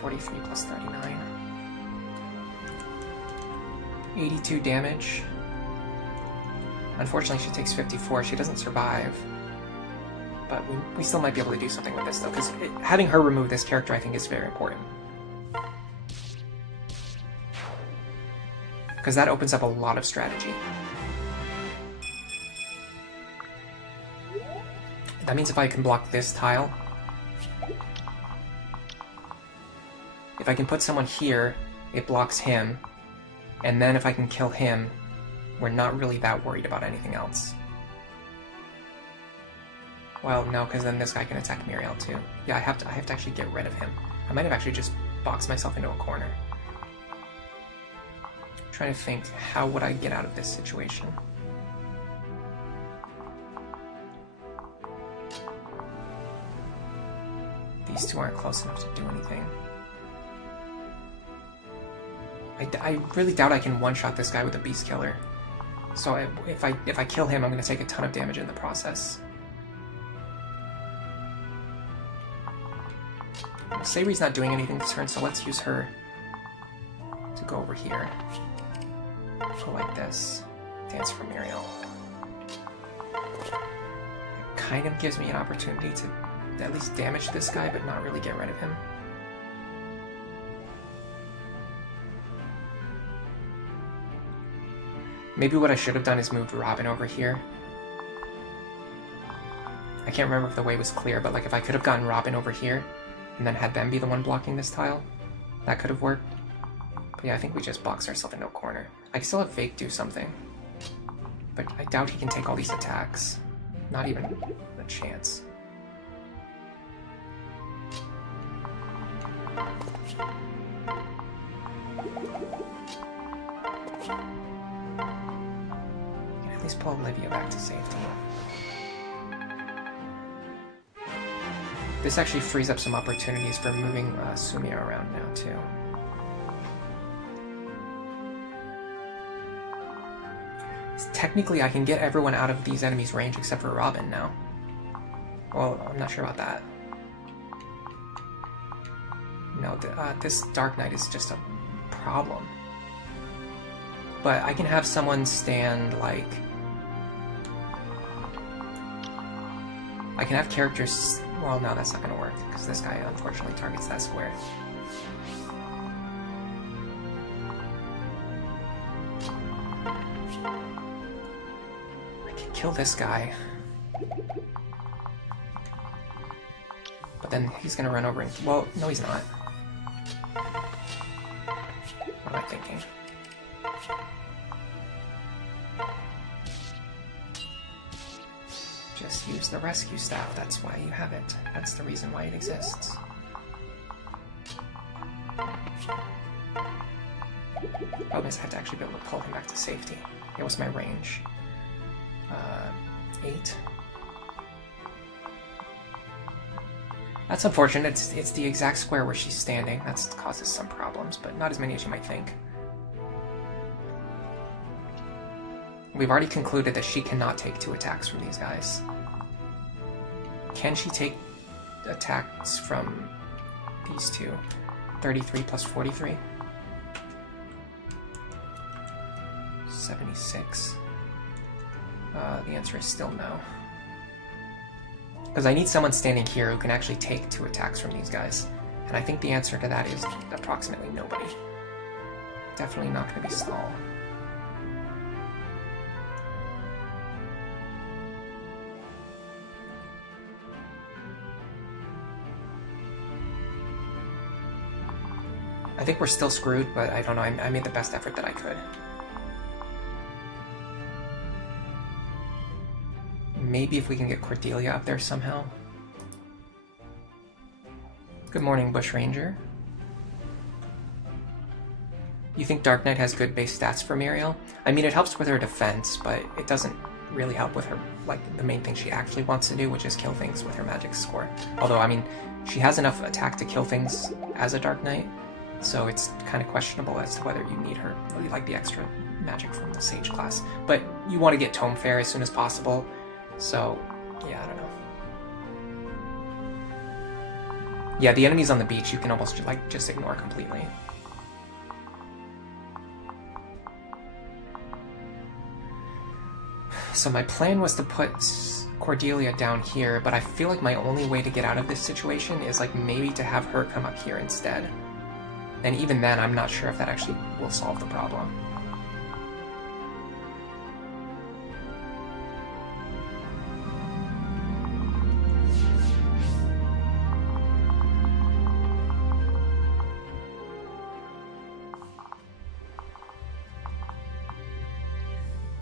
43 plus 39. 82 damage. Unfortunately, she takes 54. She doesn't survive. But we still might be able to do something with this, though, because having her remove this character, I think, is very important. Because that opens up a lot of strategy. That means if I can block this tile, if I can put someone here, it blocks him, and then if I can kill him, we're not really that worried about anything else. Well, no, because then this guy can attack Muriel too. Yeah, I have to actually get rid of him. I might have actually just boxed myself into a corner. I'm trying to think, how would I get out of this situation? These two aren't close enough to do anything. I really doubt I can one-shot this guy with a Beast Killer. So if I kill him, I'm going to take a ton of damage in the process. Sabri's not doing anything this turn, so let's use her to go over here. Go like this. Dance for Muriel. It kind of gives me an opportunity to at least damage this guy, but not really get rid of him. Maybe what I should have done is moved Robin over here. I can't remember if the way was clear, but like if I could have gotten Robin over here and then had them be the one blocking this tile, that could have worked. But yeah, I think we just boxed ourselves into a corner. I can still have Fake do something, but I doubt he can take all these attacks. Not even a chance. At least pull Olivia back to safety. This actually frees up some opportunities for moving Sumia around now, too. Technically, I can get everyone out of these enemies' range except for Robin now. Well, I'm not sure about that. No, this Dark Knight is just a problem. But I can have someone stand, like... I can have characters... Well, no, that's not going to work, because this guy unfortunately targets that square. I can kill this guy. But then he's going to run over and... Well, no he's not. What am I thinking? Just use the rescue staff, that's why you have it. That's the reason why it exists. Oh, I have to actually be able to pull him back to safety. It was my range. 8. That's unfortunate. It's the exact square where she's standing. That causes some problems, but not as many as you might think. We've already concluded that she cannot take 2 attacks from these guys. Can she take attacks from these two? 33 plus 43? 76. The answer is still no. Because I need someone standing here who can actually take 2 attacks from these guys. And I think the answer to that is approximately nobody. Definitely not going to be Stall. I think we're still screwed, but I don't know. I made the best effort that I could. Maybe if we can get Cordelia up there somehow. Good morning, Bush Ranger. You think Dark Knight has good base stats for Muriel? I mean, it helps with her defense, but it doesn't really help with her, like, the main thing she actually wants to do, which is kill things with her magic score. Although, I mean, she has enough attack to kill things as a Dark Knight, so it's kind of questionable as to whether you need her, like, the extra magic from the Sage class. But you want to get Tome Fair as soon as possible, so, yeah, I don't know. Yeah, the enemies on the beach you can almost, like, just ignore completely. So my plan was to put Cordelia down here, but I feel like my only way to get out of this situation is, like, maybe to have her come up here instead. And even then, I'm not sure if that actually will solve the problem.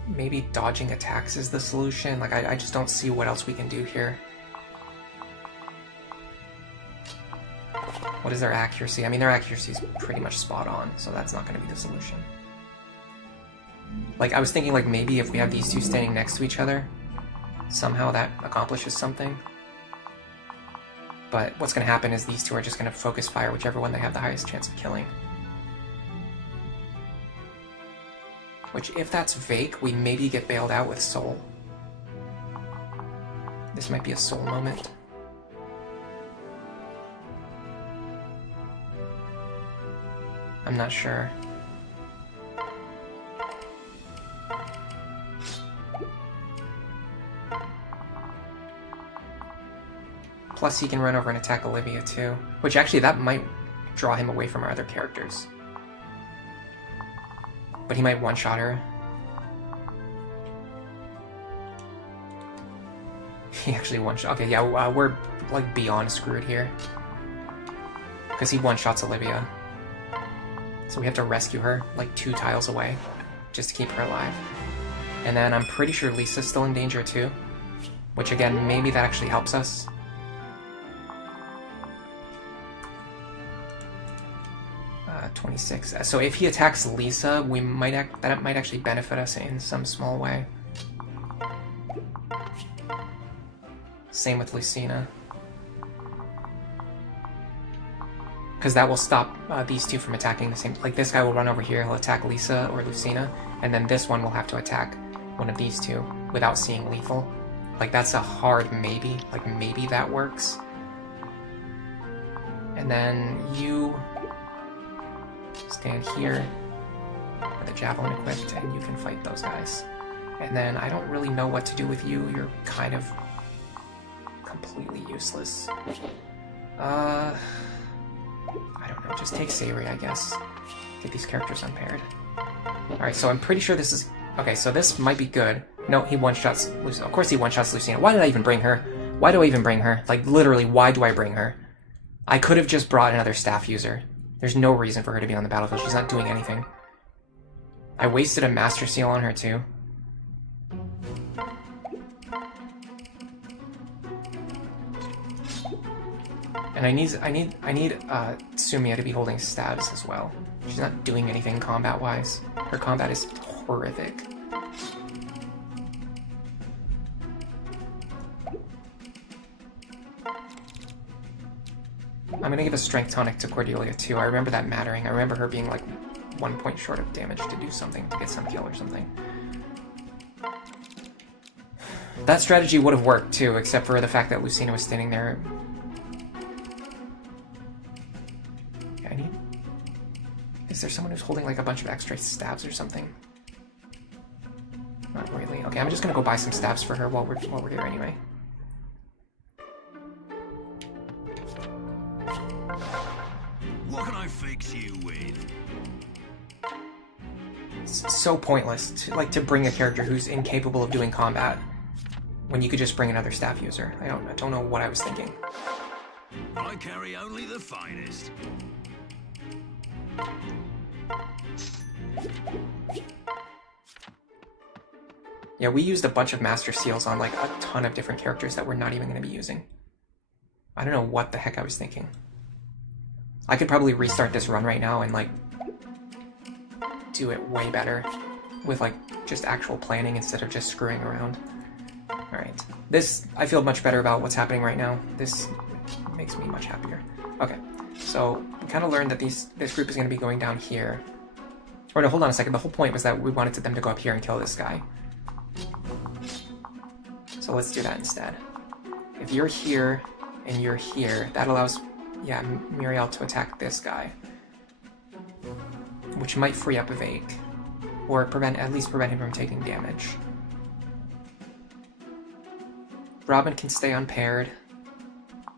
Maybe dodging attacks is the solution. Like, I just don't see what else we can do here. What is their accuracy? I mean, their accuracy is pretty much spot on, so that's not going to be the solution. Like, I was thinking, like, maybe if we have these two standing next to each other, somehow that accomplishes something. But what's going to happen is these two are just going to focus fire whichever one they have the highest chance of killing. Which, if that's Vake, we maybe get bailed out with Soul. This might be a Soul moment. I'm not sure. Plus he can run over and attack Olivia too. Which actually, that might draw him away from our other characters. But he might one-shot her. He actually one-shot. Okay, yeah, we're like beyond screwed here. Because he one-shots Olivia. So we have to rescue her like 2 tiles away just to keep her alive. And then I'm pretty sure Lisa's still in danger too. Which again, maybe that actually helps us. Uh, 26. So if he attacks Lisa, we might that might actually benefit us in some small way. Same with Lucina. Because that will stop these two from attacking the same... Like, this guy will run over here, he'll attack Lisa or Lucina, and then this one will have to attack one of these two without seeing lethal. Like, that's a hard maybe. Like, maybe that works. And then you stand here with a javelin equipped, and you can fight those guys. And then I don't really know what to do with you. You're kind of completely useless. I don't know, just take Sayori, I guess. Get these characters unpaired. Alright, so I'm pretty sure this is... Okay, so this might be good. No, he one-shots Lucina. Of course he one-shots Lucina. Why did I even bring her? Why do I even bring her? Like, literally, why do I bring her? I could have just brought another staff user. There's no reason for her to be on the battlefield. She's not doing anything. I wasted a Master Seal on her, too. And I need Sumia to be holding stabs as well. She's not doing anything combat-wise. Her combat is horrific. I'm gonna give a strength tonic to Cordelia too. I remember that mattering. I remember her being like 1 point short of damage to do something, to get some kill or something. That strategy would have worked too, except for the fact that Lucina was standing there. I need... Is there someone who's holding like a bunch of extra stabs or something? Not really. Okay, I'm just gonna go buy some stabs for her while we're here anyway. What can I fix you with? It's so pointless to bring a character who's incapable of doing combat when you could just bring another staff user. I don't know what I was thinking. I carry only the finest. Yeah, we used a bunch of Master Seals on like a ton of different characters that we're not even going to be using. I don't know what the heck I was thinking. I could probably restart this run right now and like do it way better with like just actual planning instead of just screwing around. Alright, this, I feel much better about what's happening right now. This makes me much happier. Okay, so we kind of learned that this group is going to be going down here. Or no, hold on a second, the whole point was that we wanted them to go up here and kill this guy. So let's do that instead. If you're here and you're here, that allows, yeah, Muriel to attack this guy, which might free up Evade, or at least prevent him from taking damage. Robin can stay unpaired.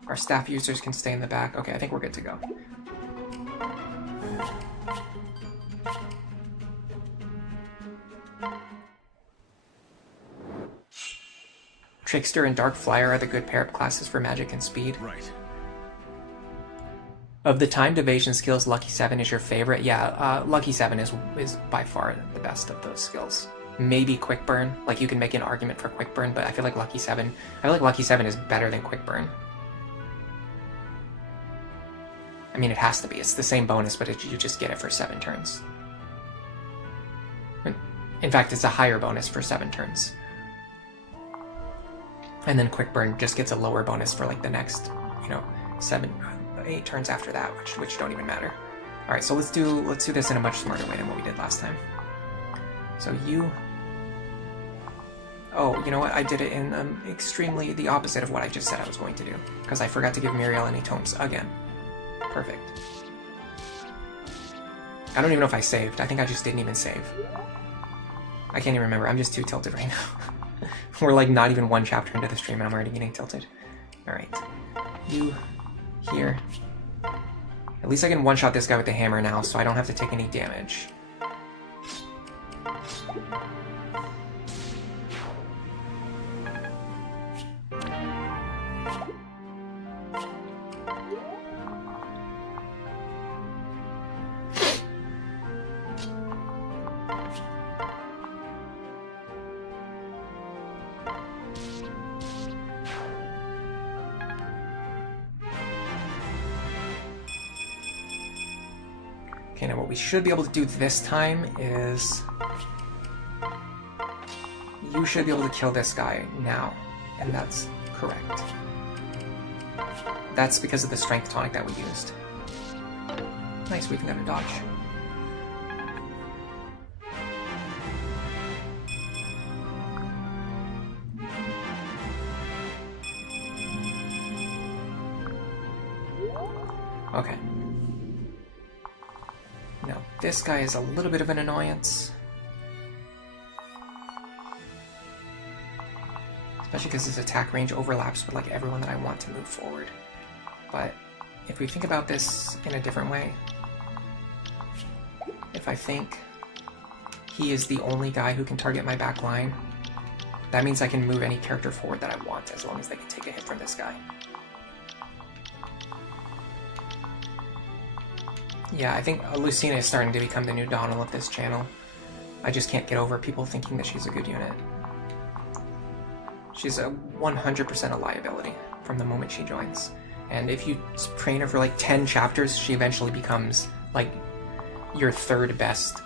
Our staff users can stay in the back. Okay, I think we're good to go. Trickster and Dark Flyer are the good pair-up classes for magic and speed. Right. Of the timed evasion skills, Lucky 7 is your favorite. Yeah, Lucky 7 is by far the best of those skills. Maybe Quick Burn. Like, you can make an argument for Quick Burn, but I feel like Lucky 7 is better than Quick Burn. I mean, it has to be. It's the same bonus, but you just get it for 7 turns. In fact, it's a higher bonus for 7 turns. And then Quick Burn just gets a lower bonus for like the next, 8 turns after that, which don't even matter. All right, so let's do this in a much smarter way than what we did last time. So you... Oh, you know what? I did it in extremely the opposite of what I just said I was going to do, because I forgot to give Muriel any tomes again. Perfect. I don't even know if I saved. I think I just didn't even save. I can't even remember. I'm just too tilted right now. We're like not even 1 chapter into the stream and I'm already getting tilted. Alright. You... here. At least I can one-shot this guy with the hammer now, so I don't have to take any damage. Okay, now what we should be able to do this time is... You should be able to kill this guy now, and that's correct. That's because of the strength tonic that we used. Nice, we can get a dodge. Okay. Now, this guy is a little bit of an annoyance. Especially because his attack range overlaps with like everyone that I want to move forward. But if we think about this in a different way, if I think he is the only guy who can target my back line, that means I can move any character forward that I want as long as they can take a hit from this guy. Yeah, I think Lucina is starting to become the new Donald of this channel. I just can't get over people thinking that she's a good unit. She's a 100% a liability from the moment she joins. And if you train her for like 10 chapters, she eventually becomes like your 3rd best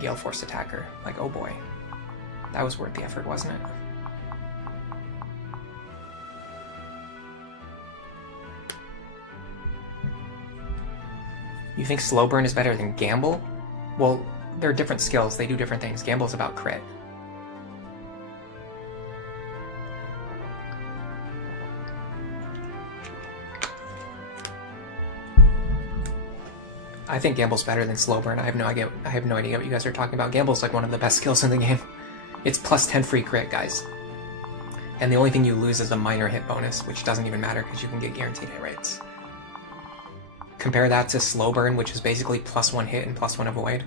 Gale Force attacker. Like, oh boy. That was worth the effort, wasn't it? You think slow burn is better than gamble? Well, they're different skills. They do different things. Gamble is about crit. I think Gamble's better than slow burn. I have no idea what you guys are talking about. Gamble's like one of the best skills in the game. It's plus 10 free crit, guys. And the only thing you lose is a minor hit bonus, which doesn't even matter because you can get guaranteed hit rates. Compare that to slow burn, which is basically plus 1 hit and plus 1 avoid.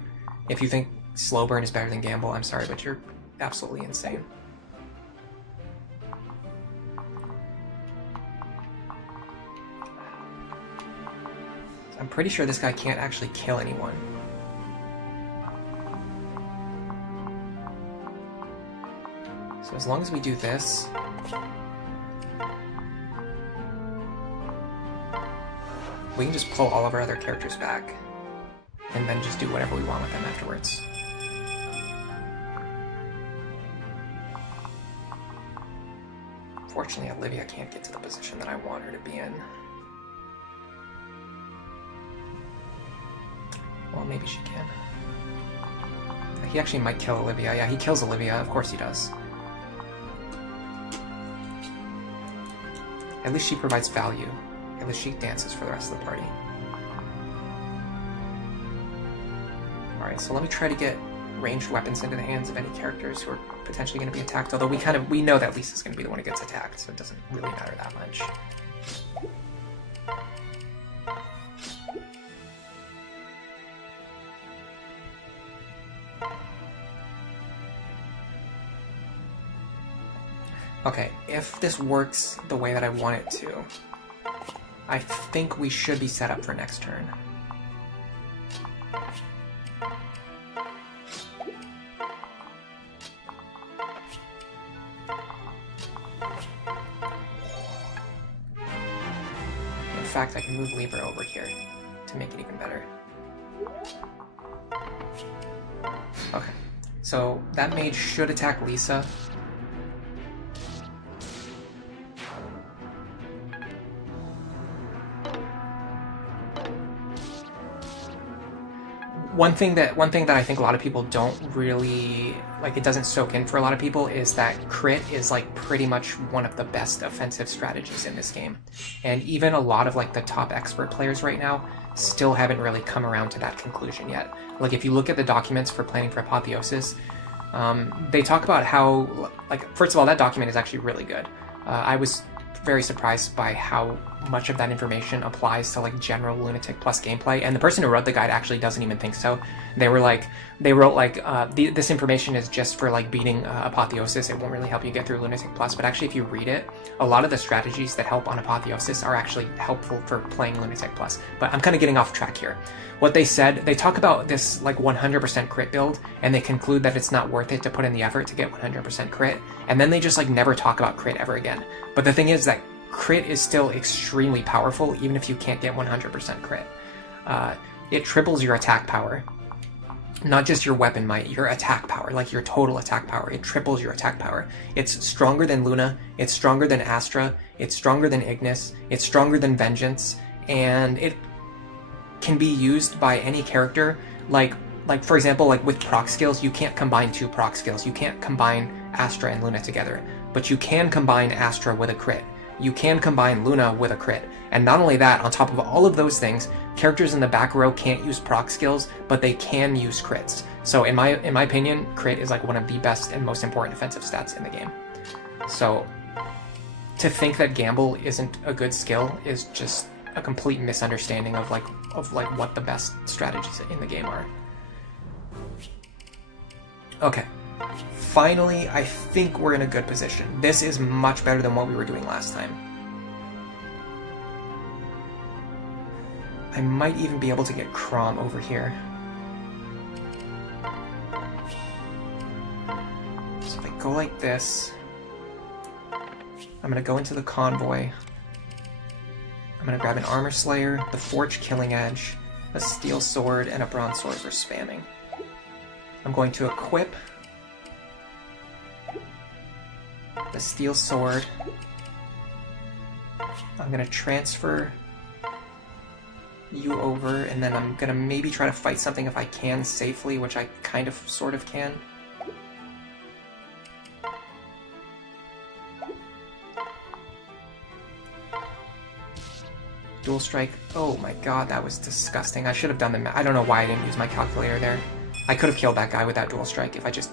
If you think slow burn is better than gamble, I'm sorry, but you're absolutely insane. I'm pretty sure this guy can't actually kill anyone. So as long as we do this... we can just pull all of our other characters back. And then just do whatever we want with them afterwards. Fortunately, Olivia can't get to the position that I want her to be in. Well, maybe she can. He actually might kill Olivia. Yeah, he kills Olivia. Of course he does. At least she provides value. At least she dances for the rest of the party. Alright, so let me try to get ranged weapons into the hands of any characters who are potentially going to be attacked. Although we know that Lisa's going to be the one who gets attacked, so it doesn't really matter that much. Okay, if this works the way that I want it to, I think we should be set up for next turn. In fact, I can move Libra over here to make it even better. Okay, so that mage should attack Lisa. One thing that I think a lot of people don't really, like, it doesn't soak in for a lot of people, is that crit is like pretty much one of the best offensive strategies in this game. And even a lot of like the top expert players right now still haven't really come around to that conclusion yet. Like, if you look at the documents for planning for Apotheosis, they talk about how, like, first of all, that document is actually really good. I was very surprised by how much of that information applies to like general Lunatic plus gameplay, and the person who wrote the guide actually doesn't even think so. They wrote like this information is just for like beating Apotheosis. It won't really help you get through Lunatic plus, but actually if you read it, a lot of the strategies that help on Apotheosis are actually helpful for playing Lunatic plus. But I'm kind of getting off track here. What they said, they talk about this like 100% crit build, and they conclude that it's not worth it to put in the effort to get 100% crit, and then they just like never talk about crit ever again. But the thing is that crit is still extremely powerful, even if you can't get 100% crit. It triples your attack power. Not just your weapon might, your attack power, like your total attack power. It triples your attack power. It's stronger than Luna, it's stronger than Astra, it's stronger than Ignis, it's stronger than Vengeance, and it can be used by any character. Like for example, like with proc skills, you can't combine 2 proc skills. You can't combine Astra and Luna together, but you can combine Astra with a crit. You can combine Luna with a crit. And not only that, on top of all of those things, characters in the back row can't use proc skills, but they can use crits. So in my opinion, crit is like one of the best and most important defensive stats in the game. So to think that gamble isn't a good skill is just a complete misunderstanding of what the best strategies in the game are. Okay. Finally, I think we're in a good position. This is much better than what we were doing last time. I might even be able to get Crom over here. So if I go like this, I'm going to go into the convoy. I'm going to grab an Armor Slayer, the Forge Killing Edge, a Steel Sword, and a Bronze Sword for spamming. I'm going to equip the Steel Sword. I'm going to transfer you over, and then I'm gonna maybe try to fight something if I can safely, which I kind of, sort of can. Dual strike. Oh my god, that was disgusting. I should have done the I don't know why I didn't use my calculator there. I could have killed that guy with that dual strike if I just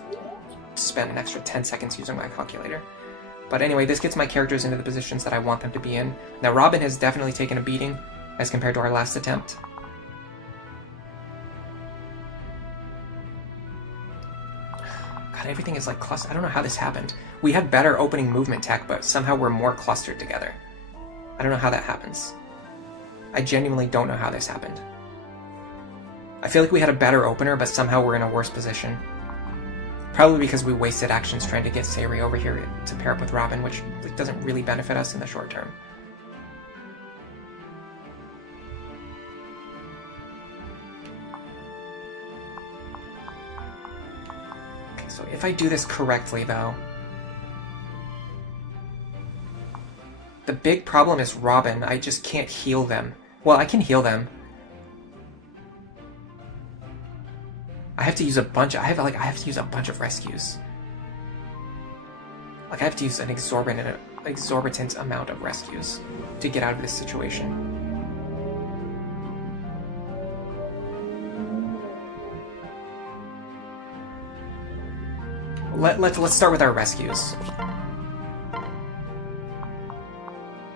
spent an extra 10 seconds using my calculator. But anyway, this gets my characters into the positions that I want them to be in. Now, Robin has definitely taken a beating as compared to our last attempt. God, everything is like clustered. I don't know how this happened. We had better opening movement tech, but somehow we're more clustered together. I don't know how that happens. I genuinely don't know how this happened. I feel like we had a better opener, but somehow we're in a worse position. Probably because we wasted actions trying to get Sayri over here to pair up with Robin, which doesn't really benefit us in the short term. Okay, so if I do this correctly, though... The big problem is Robin. I just can't heal them. Well, I can heal them. I have to use a bunch. I have to use a bunch of rescues. Like I have to use an exorbitant amount of rescues to get out of this situation. Let's start with our rescues.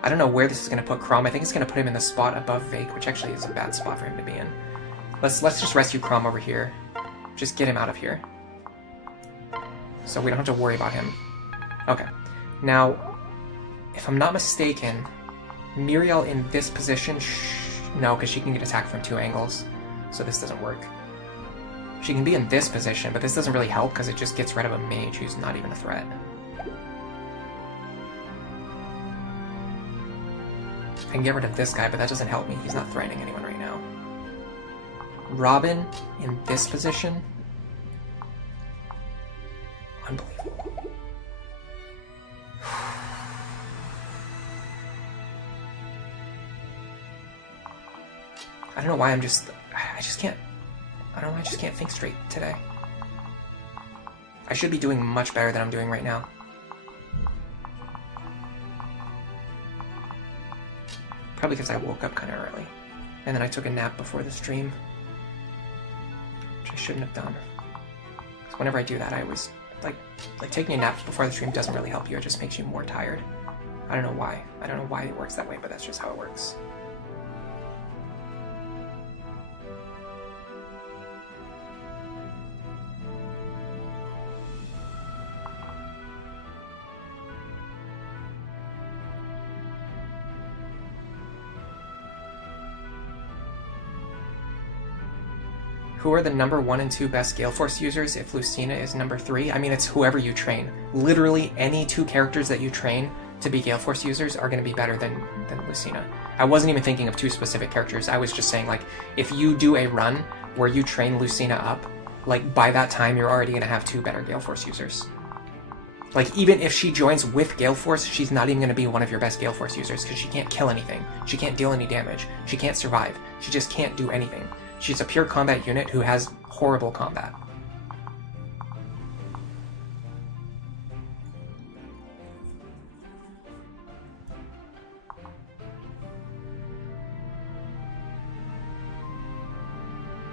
I don't know where this is going to put Chrom. I think it's going to put him in the spot above Vake, which actually is a bad spot for him to be in. Let's just rescue Chrom over here. Just get him out of here. So we don't have to worry about him. Okay. Now, if I'm not mistaken, Muriel in this position... No, because she can get attacked from 2 angles. So this doesn't work. She can be in this position, but this doesn't really help because it just gets rid of a mage who's not even a threat. I can get rid of this guy, but that doesn't help me. He's not threatening anyone right now. Robin in this position. Unbelievable. I don't know why I just can't, I don't know why I just can't think straight today. I should be doing much better than I'm doing right now. Probably because I woke up kind of early. And then I took a nap before the stream. Which I shouldn't have done. Because whenever I do that, I always... Like taking a nap before the stream doesn't really help you. It just makes you more tired. I don't know why. I don't know why it works that way, but that's just how it works. Who are the number 1 and 2 best Gale Force users if Lucina is number 3? I mean, it's whoever you train. Literally any 2 characters that you train to be Gale Force users are going to be better than Lucina. I wasn't even thinking of 2 specific characters. I was just saying, like, if you do a run where you train Lucina up, like, by that time you're already going to have 2 better Gale Force users. Like, even if she joins with Gale Force, she's not even going to be one of your best Gale Force users because she can't kill anything. She can't deal any damage. She can't survive. She just can't do anything. She's a pure combat unit who has horrible combat.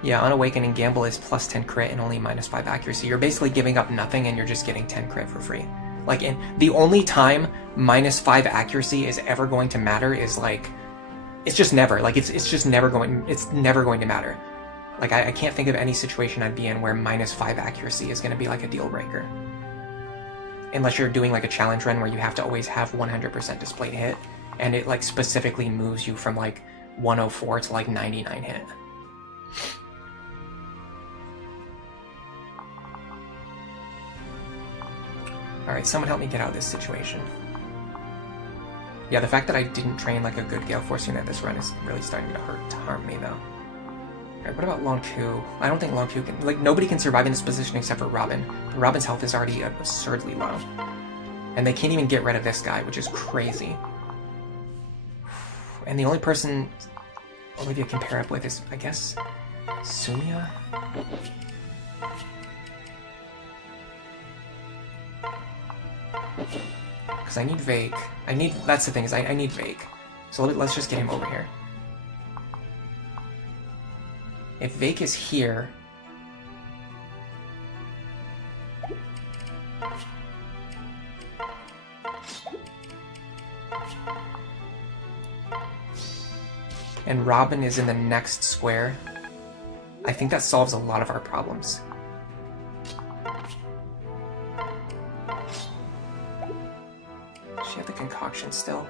Yeah, on Awakening, Gamble is plus 10 crit and only minus 5 accuracy. You're basically giving up nothing and you're just getting 10 crit for free. Like, the only time minus 5 accuracy is ever going to matter is, like... It's just never. Like, it's just never going... It's never going to matter. Like, I can't think of any situation I'd be in where minus 5 accuracy is going to be, like, a deal breaker. Unless you're doing, like, a challenge run where you have to always have 100% displayed hit, and it, like, specifically moves you from, like, 104 to, like, 99 hit. Alright, someone help me get out of this situation. Yeah, the fact that I didn't train, like, a good Gale Force unit this run is really starting to harm me, though. Alright, what about Long Ku? I don't think Long Ku can... Like, nobody can survive in this position except for Robin. Robin's health is already absurdly low. And they can't even get rid of this guy, which is crazy. And the only person... Olivia can pair up with is, I guess, Sunya? Because I need Vake. That's the thing, is I need Vake. So let's just get him over here. If Vake is here... and Robin is in the next square, I think that solves a lot of our problems. Does she have the concoction still?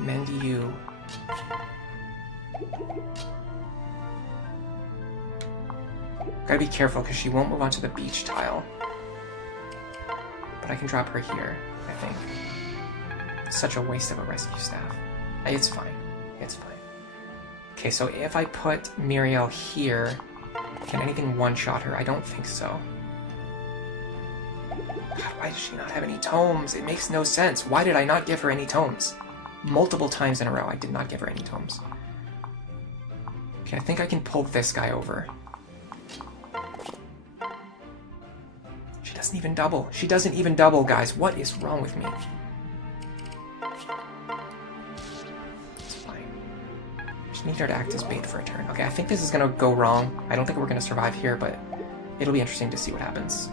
Mendiu. Gotta be careful because she won't move on to the beach tile. But I can drop her here, I think. It's such a waste of a rescue staff. It's fine. It's fine. Okay, so if I put Muriel here, can anything one-shot her? I don't think so. God, why does she not have any tomes? It makes no sense. Why did I not give her any tomes? Multiple times in a row, I did not give her any tomes. Okay, I think I can pull this guy over. She doesn't even double. She doesn't even double, guys. What is wrong with me? It's fine. Just need her to act as bait for a turn. Okay, I think this is gonna go wrong. I don't think we're gonna survive here, but it'll be interesting to see what happens.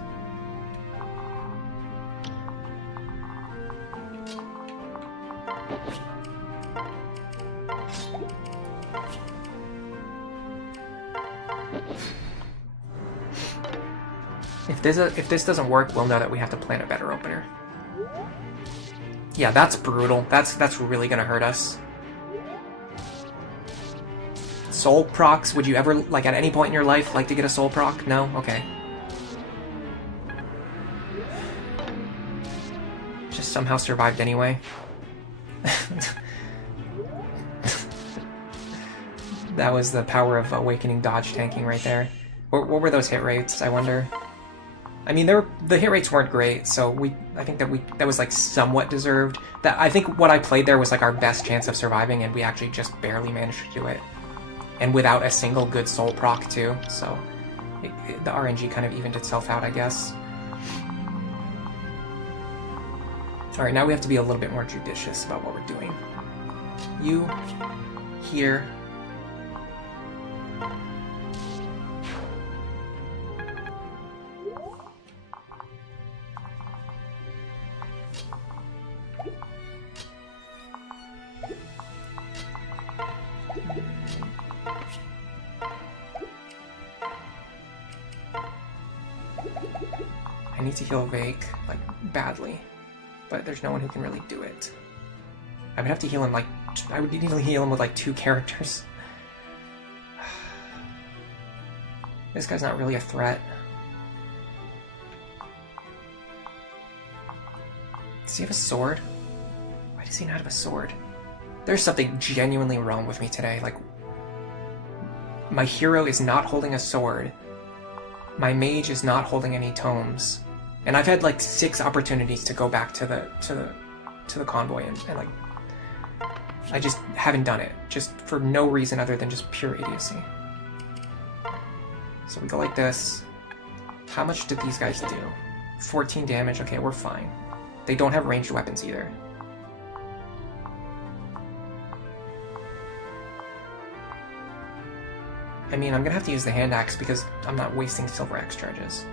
If this doesn't work, we'll know that we have to plan a better opener. Yeah, that's brutal. That's really gonna hurt us. Soul procs, would you ever, like, at any point in your life, like to get a soul proc? No? Okay. Just somehow survived anyway. That was the power of Awakening dodge tanking right there. What were those hit rates, I wonder? I mean, the hit rates weren't great, so I think that was like somewhat deserved. I think what I played there was like our best chance of surviving, and we actually just barely managed to do it, and without a single good soul proc too. So the RNG kind of evened itself out, I guess. All right, now we have to be a little bit more judicious about what we're doing. You here. I need to heal Vake, like, badly, but there's no one who can really do it. I would have to heal him, like, I would need to heal him with, like, 2 characters. This guy's not really a threat. Does he have a sword? Why does he not have a sword? There's something genuinely wrong with me today. Like, my hero is not holding a sword. My mage is not holding any tomes. And I've had like 6 opportunities to go back to the convoy and like I just haven't done it. Just for no reason other than just pure idiocy. So we go like this. How much did these guys do? 14 damage. Okay, we're fine. They don't have ranged weapons either. I mean, I'm gonna have to use the hand axe because I'm not wasting silver axe charges.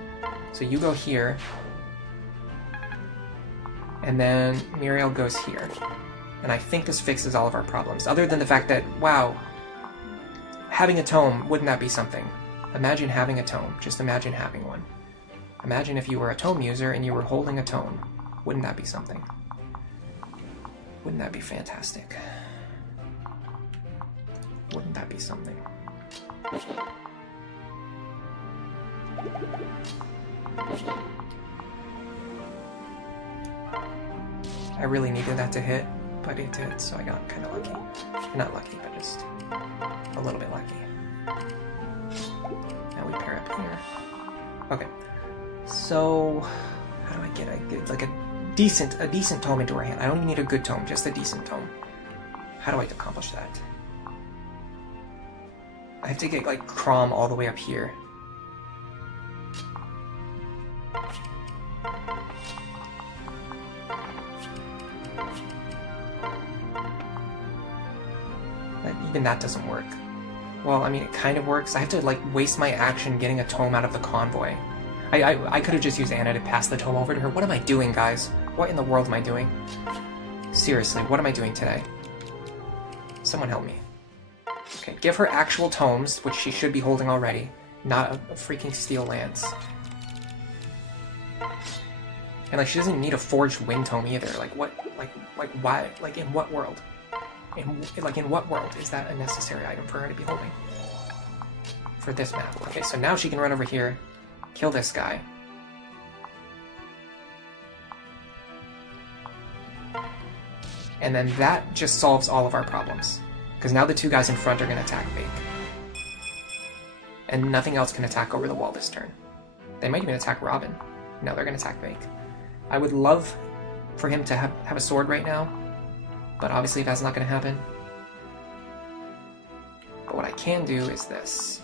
So you go here. And then Muriel goes here. And I think this fixes all of our problems. Other than the fact that, wow, having a tome, wouldn't that be something? Imagine having a tome. Just imagine having one. Imagine if you were a tome user and you were holding a tome. Wouldn't that be something? Wouldn't that be fantastic? Wouldn't that be something? I really needed that to hit, but it did, so I got kind of lucky. Not lucky, but just a little bit lucky. Now we pair up here. Okay. So how do I get like a decent tome into our hand? I don't even need a good tome, just a decent tome. How do I accomplish that? I have to get like Crom all the way up here. Even that doesn't work. Well, I mean, it kind of works. I have to like waste my action getting a tome out of the convoy. I could have just used Anna to pass the tome over to her. What am I doing, guys? What in the world am I doing? Seriously, what am I doing today? Someone help me. Okay, give her actual tomes, which she should be holding already, not a freaking steel lance. And like, she doesn't need a forged wind tome either. Like what? Like why? Like in what world? In what world is that a necessary item for her to be holding? For this map. Okay, so now she can run over here, kill this guy. And then that just solves all of our problems. Because now the two guys in front are going to attack Bake. And nothing else can attack over the wall this turn. They might even attack Robin. No, they're going to attack Bake. I would love for him to have a sword right now. But obviously that's not going to happen. But what I can do is this.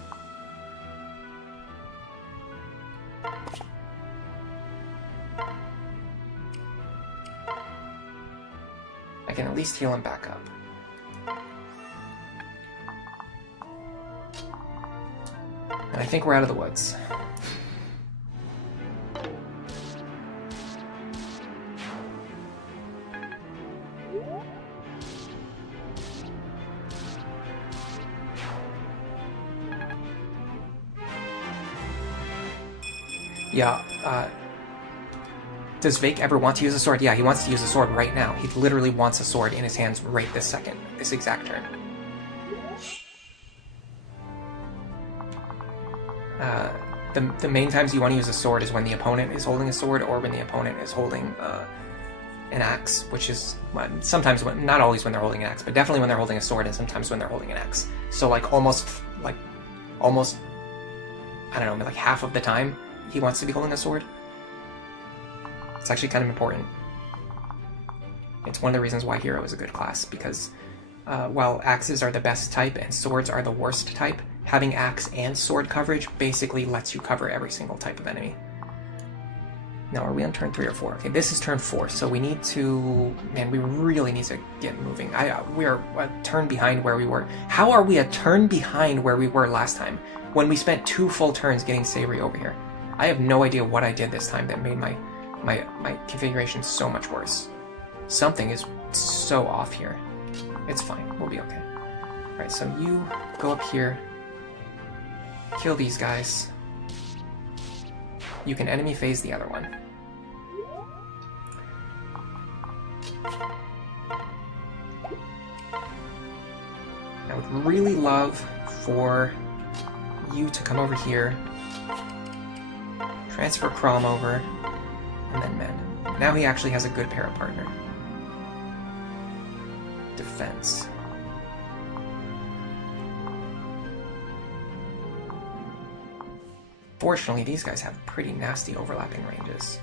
I can at least heal him back up. And I think we're out of the woods. Yeah, does Vake ever want to use a sword? Yeah, he wants to use a sword right now. He literally wants a sword in his hands right this second, this exact turn. The main times you want to use a sword is when the opponent is holding a sword or when the opponent is holding an axe, which is sometimes, not always when they're holding an axe, but definitely when they're holding a sword and sometimes when they're holding an axe. So like almost, I don't know, like half of the time he wants to be holding a sword. It's actually kind of important. It's one of the reasons why Hero is a good class, because while axes are the best type and swords are the worst type, having axe and sword coverage basically lets you cover every single type of enemy. Now, are we on turn 3 or 4? Okay, this is turn 4, so we need to... Man, we really need to get moving. We are a turn behind where we were. How are we a turn behind where we were last time, when we spent 2 full turns getting Savory over here? I have no idea what I did this time that made my configuration so much worse. Something is so off here. It's fine. We'll be okay. Alright, so you go up here. Kill these guys. You can enemy phase the other one. I would really love for you to come over here, transfer Crom over, and then mend. Now he actually has a good para partner. Defense. Fortunately, these guys have pretty nasty overlapping ranges.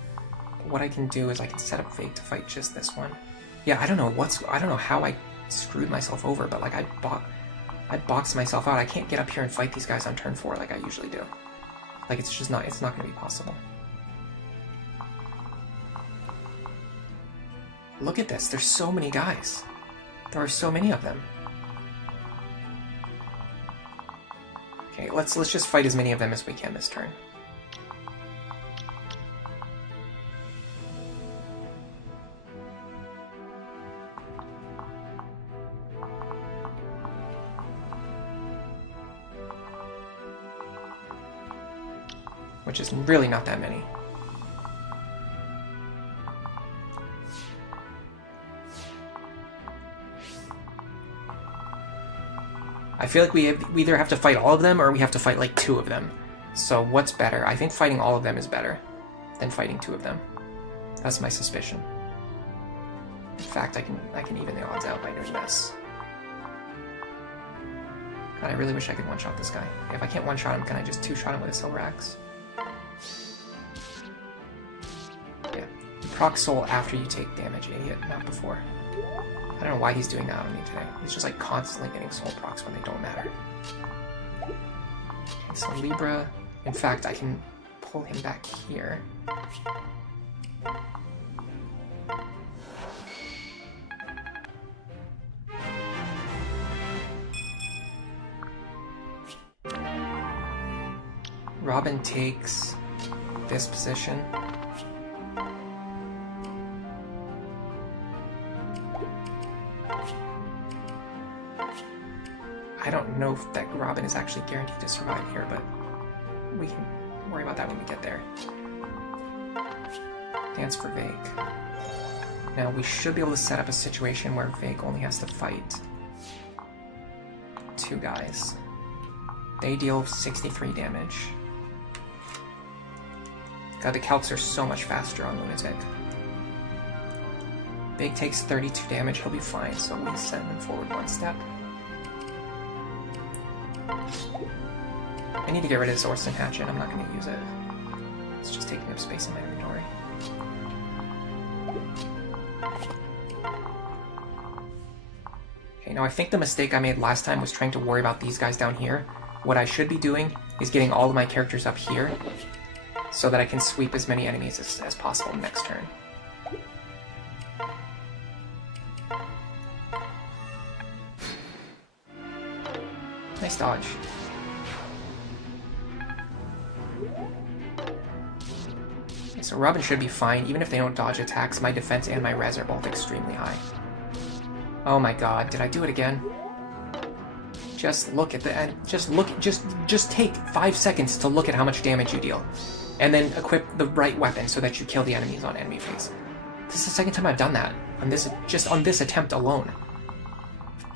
What I can do is I can set up Fake to fight just this one. Yeah, I don't know how I screwed myself over, but like I boxed myself out. I can't get up here and fight these guys on turn 4 like I usually do. Like it's not going to be possible. Look at this. There's so many guys. There are so many of them. Okay, let's just fight as many of them as we can this turn. Which is really not that many. I feel like we either have to fight all of them or we have to fight like 2 of them. So what's better? I think fighting all of them is better than fighting 2 of them. That's my suspicion. In fact, I can even the odds out by doing this. God, I really wish I could one-shot this guy. If I can't one-shot him, can I just two-shot him with a silver axe? Yeah. You proc soul after you take damage, idiot, not before. I don't know why he's doing that on me today. He's just like constantly getting soul procs when they don't matter. Okay, so Libra... In fact, I can pull him back here. Robin takes this position. I don't know if that Robin is actually guaranteed to survive here, but we can worry about that when we get there. Dance for Vake. Now we should be able to set up a situation where Vake only has to fight two guys. They deal 63 damage. God, the calcs are so much faster on Lunatic. Vake takes 32 damage, he'll be fine, so we send him forward one step. I need to get rid of this Orson Hatchet, I'm not going to use it. It's just taking up space in my inventory. Okay, now I think the mistake I made last time was trying to worry about these guys down here. What I should be doing is getting all of my characters up here, so that I can sweep as many enemies as possible next turn. Nice dodge. Okay, so Robin should be fine. Even if they don't dodge attacks, my defense and my res are both extremely high. Oh my god, did I do it again? Just look at the end. Just take 5 seconds to look at how much damage you deal. And then equip the right weapon so that you kill the enemies on enemy phase. This is the second time I've done that, on this, just on this attempt alone.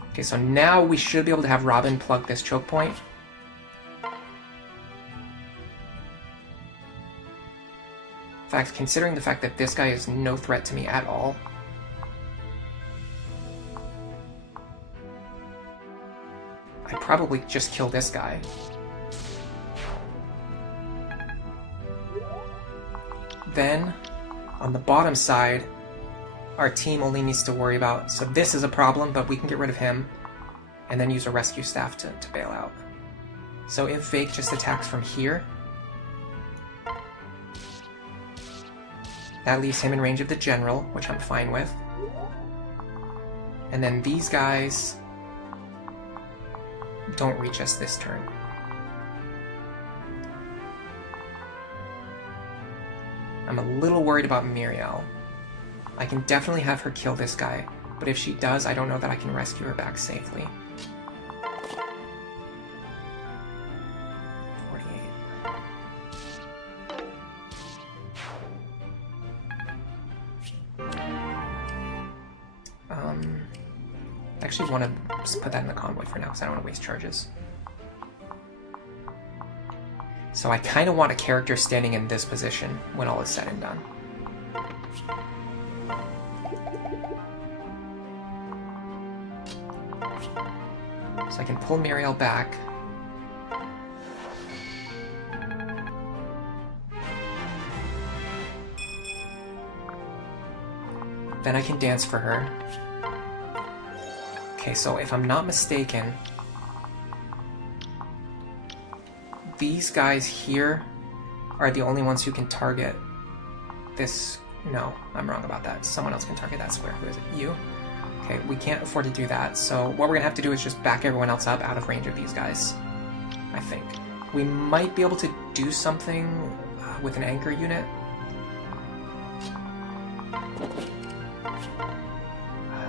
Okay, so now we should be able to have Robin plug this choke point. In fact, considering the fact that this guy is no threat to me at all, I'd probably just kill this guy. Then, on the bottom side, our team only needs to worry about... So this is a problem, but we can get rid of him, and then use a rescue staff to bail out. So if Vake just attacks from here, that leaves him in range of the general, which I'm fine with. And then these guys don't reach us this turn. I'm a little worried about Muriel. I can definitely have her kill this guy, but if she does, I don't know that I can rescue her back safely. 48. I actually want to just put that in the convoy for now, because I don't want to waste charges. So I kind of want a character standing in this position when all is said and done. So I can pull Muriel back. Then I can dance for her. Okay, so if I'm not mistaken, these guys here are the only ones who can target this. No, I'm wrong about that. Someone else can target that square. Who is it? You? Okay, we can't afford to do that, so what we're gonna have to do is just back everyone else up out of range of these guys, I think. We might be able to do something with an anchor unit.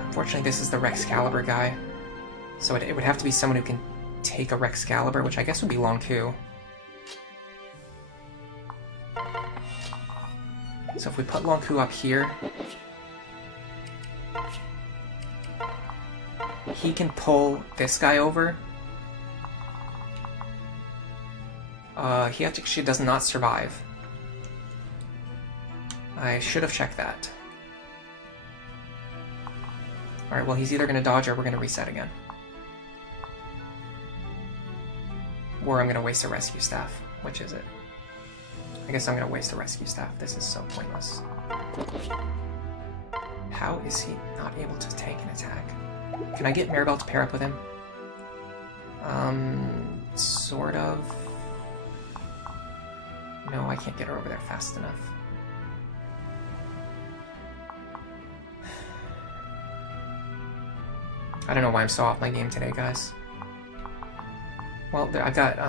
Unfortunately, this is the Rexcalibur guy, so it would have to be someone who can take a Rexcalibur, which I guess would be Long Ku. So if we put Long Ku up here, he can pull this guy over. He actually does not survive. I should have checked that. Alright, well he's either going to dodge or we're going to reset again. or I'm gonna waste a rescue staff. Which is it? I guess I'm gonna waste a rescue staff. This is so pointless. How is he not able to tank an attack? Can I get Maribel to pair up with him? Sort of. No, I can't get her over there fast enough. I don't know why I'm so off my game today, guys. Well, I've got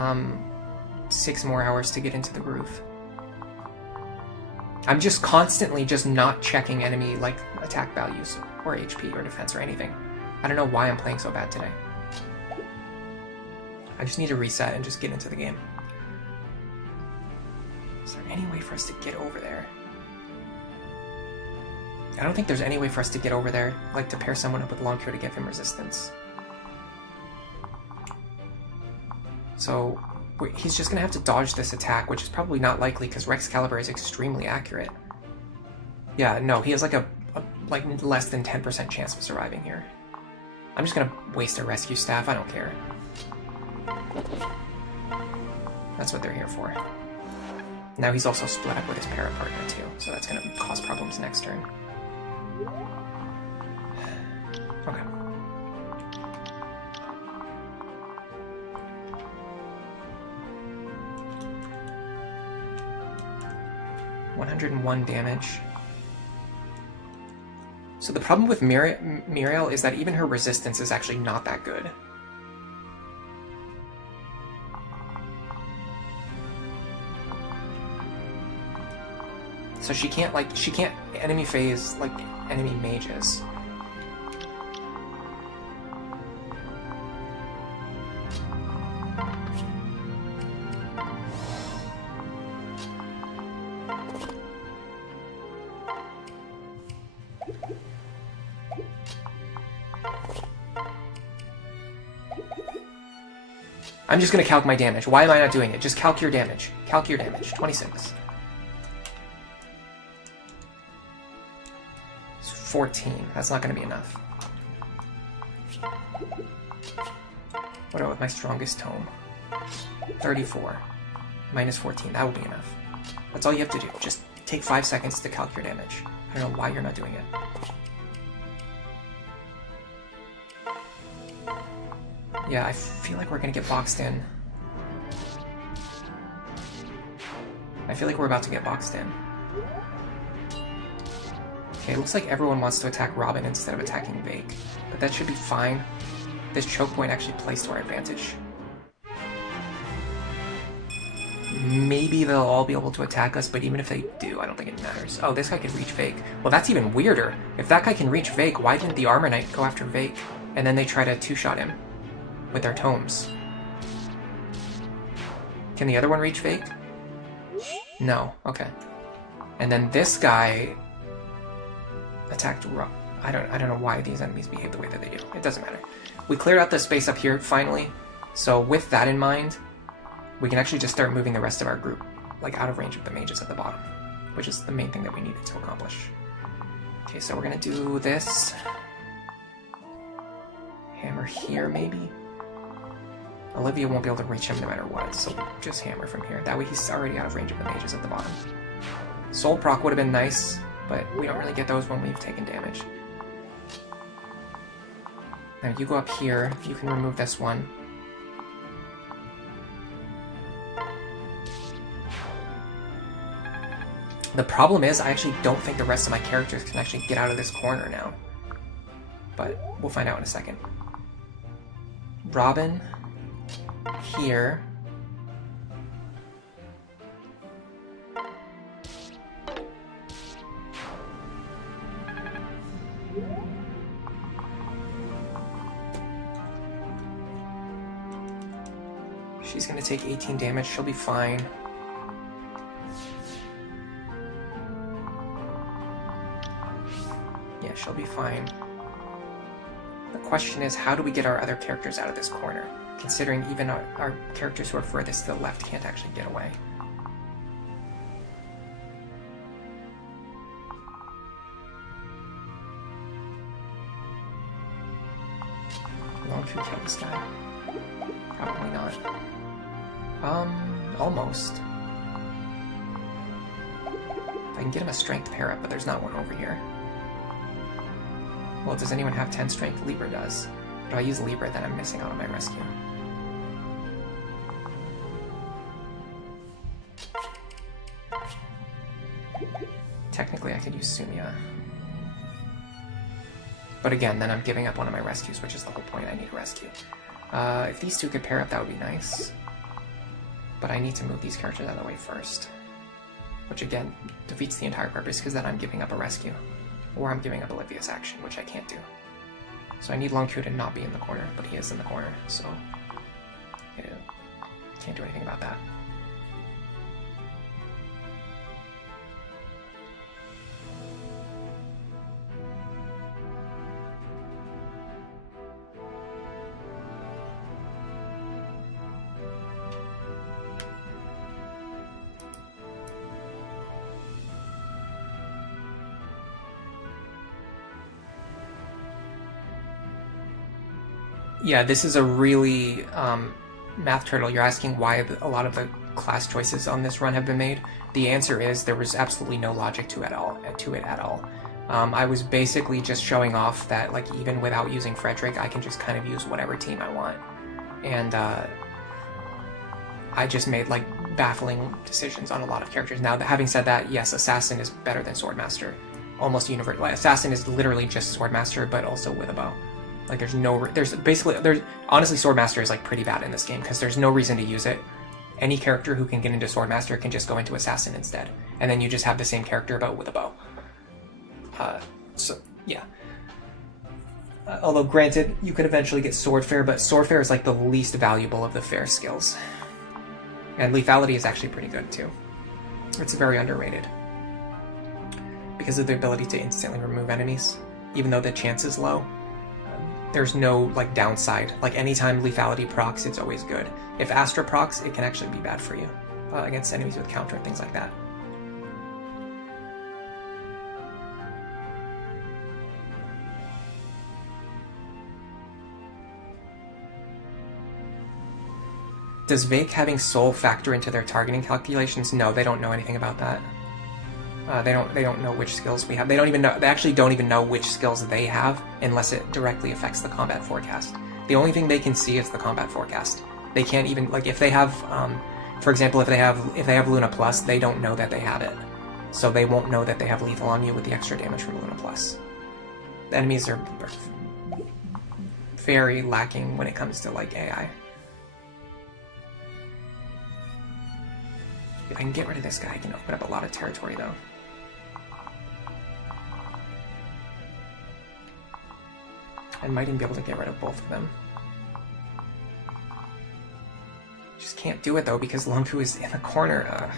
6 more hours to get into the groove. I'm just constantly just not checking enemy like attack values or HP or defense or anything. I don't know why I'm playing so bad today. I just need to reset and just get into the game. Is there any way for us to get over there? I don't think there's any way for us to get over there, like to pair someone up with long cure to give him resistance. So he's just gonna have to dodge this attack, which is probably not likely because Rexcalibur is extremely accurate. Yeah, no, he has like a like less than 10% chance of surviving here. I'm just gonna waste a rescue staff, I don't care. That's what they're here for. Now he's also split up with his para partner too, so that's gonna cause problems next turn. Okay. $101 damage. So the problem with Muriel is that even her resistance is actually not that good. So she can't enemy phase like enemy mages. I'm just gonna calc my damage. Why am I not doing it? Just calc your damage. Calc your damage. 26. 14. That's not going to be enough. What about with my strongest tome? 34. Minus 14. That will be enough. That's all you have to do. Just take 5 seconds to calc your damage. I don't know why you're not doing it. Yeah, I feel like we're going to get boxed in. I feel like we're about to get boxed in. Okay, it looks like everyone wants to attack Robin instead of attacking Vake, but that should be fine. This choke point actually plays to our advantage. Maybe they'll all be able to attack us, but even if they do, I don't think it matters. Oh, this guy can reach Vake. Well, that's even weirder. If that guy can reach Vake, why didn't the Armor Knight go after Vake? And then they try to two-shot him with their tomes. Can the other one reach Vake? No, okay. And then this guy attacked I don't know why these enemies behave the way that they do. It doesn't matter. We cleared out the space up here finally, so with that in mind, we can actually just start moving the rest of our group like out of range of the mages at the bottom, which is the main thing that we needed to accomplish. Okay, so we're gonna do this. Hammer here, maybe? Olivia won't be able to reach him no matter what, so just hammer from here. That way he's already out of range of the mages at the bottom. Soul proc would have been nice, but we don't really get those when we've taken damage. Now you go up here, you can remove this one. The problem is, I actually don't think the rest of my characters can actually get out of this corner now. But we'll find out in a second. Robin, here. She's gonna take 18 damage, she'll be fine. Yeah, she'll be fine. The question is, how do we get our other characters out of this corner? Considering even our characters who are furthest to the left can't actually get away. Long Tree kill this guy? Probably not. Almost. I can get him a strength pair up, but there's not one over here. Well, does anyone have 10 strength? Libra does. But if I use Libra, then I'm missing out on my rescue. Technically, I could use Sumia. But again, then I'm giving up one of my rescues, which is the whole point. I need a rescue. If these two could pair up, that would be nice. But I need to move these characters out of the way first. Which again, defeats the entire purpose, because then I'm giving up a rescue. Or I'm giving up Olivia's action, which I can't do. So I need Longku to not be in the corner, but he is in the corner, so... yeah, can't do anything about that. Yeah, this is a really Math Turtle. You're asking why a lot of the class choices on this run have been made. The answer is there was absolutely no logic to it at all. I was basically just showing off that, like, even without using Frederick, I can just kind of use whatever team I want. And I just made, like, baffling decisions on a lot of characters. Now, having said that, yes, Assassin is better than Swordmaster. Almost universal. Like, Assassin is literally just Swordmaster, but also with a bow. Like, there's honestly, Swordmaster is, like, pretty bad in this game, because there's no reason to use it. Any character who can get into Swordmaster can just go into Assassin instead. And then you just have the same character, but with a bow. So, yeah. Although, granted, you could eventually get Swordfair, but Swordfair is, like, the least valuable of the fair skills. And Lethality is actually pretty good, too. It's very underrated. Because of the ability to instantly remove enemies, even though the chance is low. There's no, like, downside. Like, anytime Lethality procs, it's always good. If Astra procs, it can actually be bad for you against enemies with counter and things like that. Does Vake having Soul factor into their targeting calculations? No, they don't know anything about that. They don't know which skills we have. They actually don't even know which skills they have unless it directly affects the combat forecast. The only thing they can see is the combat forecast. They can't even, like, if they have, for example, if they have Luna Plus, they don't know that they have it. So they won't know that they have lethal on you with the extra damage from Luna Plus. The enemies are very lacking when it comes to, like, AI. If I can get rid of this guy, I can open up a lot of territory, though. I might even be able to get rid of both of them. Just can't do it, though, because Longku is in the corner.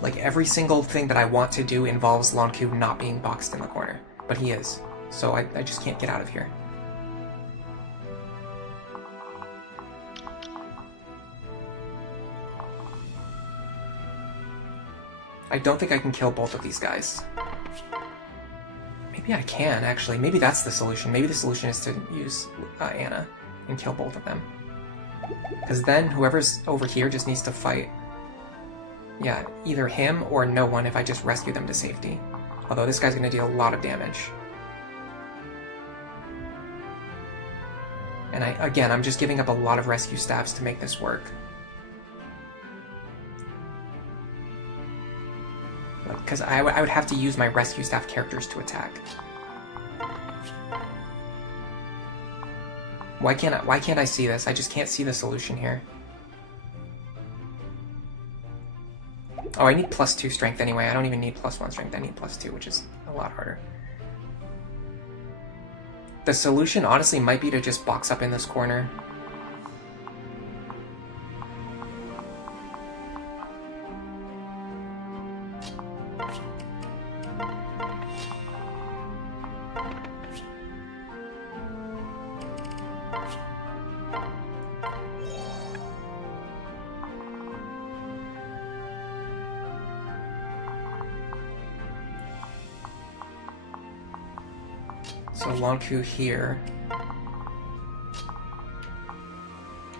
Like, every single thing that I want to do involves Longku not being boxed in the corner. But he is. So I just can't get out of here. I don't think I can kill both of these guys. Maybe I can, actually. Maybe that's the solution. Maybe the solution is to use Anna and kill both of them. Because then whoever's over here just needs to fight. Yeah, either him or no one if I just rescue them to safety. Although this guy's going to deal a lot of damage. And again, I'm just giving up a lot of rescue staffs to make this work. Because I would have to use my rescue staff characters to attack. Why can't I see this? I just can't see the solution here. Oh, I need +2 strength anyway. I don't even need +1 strength. I need +2, which is a lot harder. The solution, honestly, might be to just box up in this corner. So long Q here.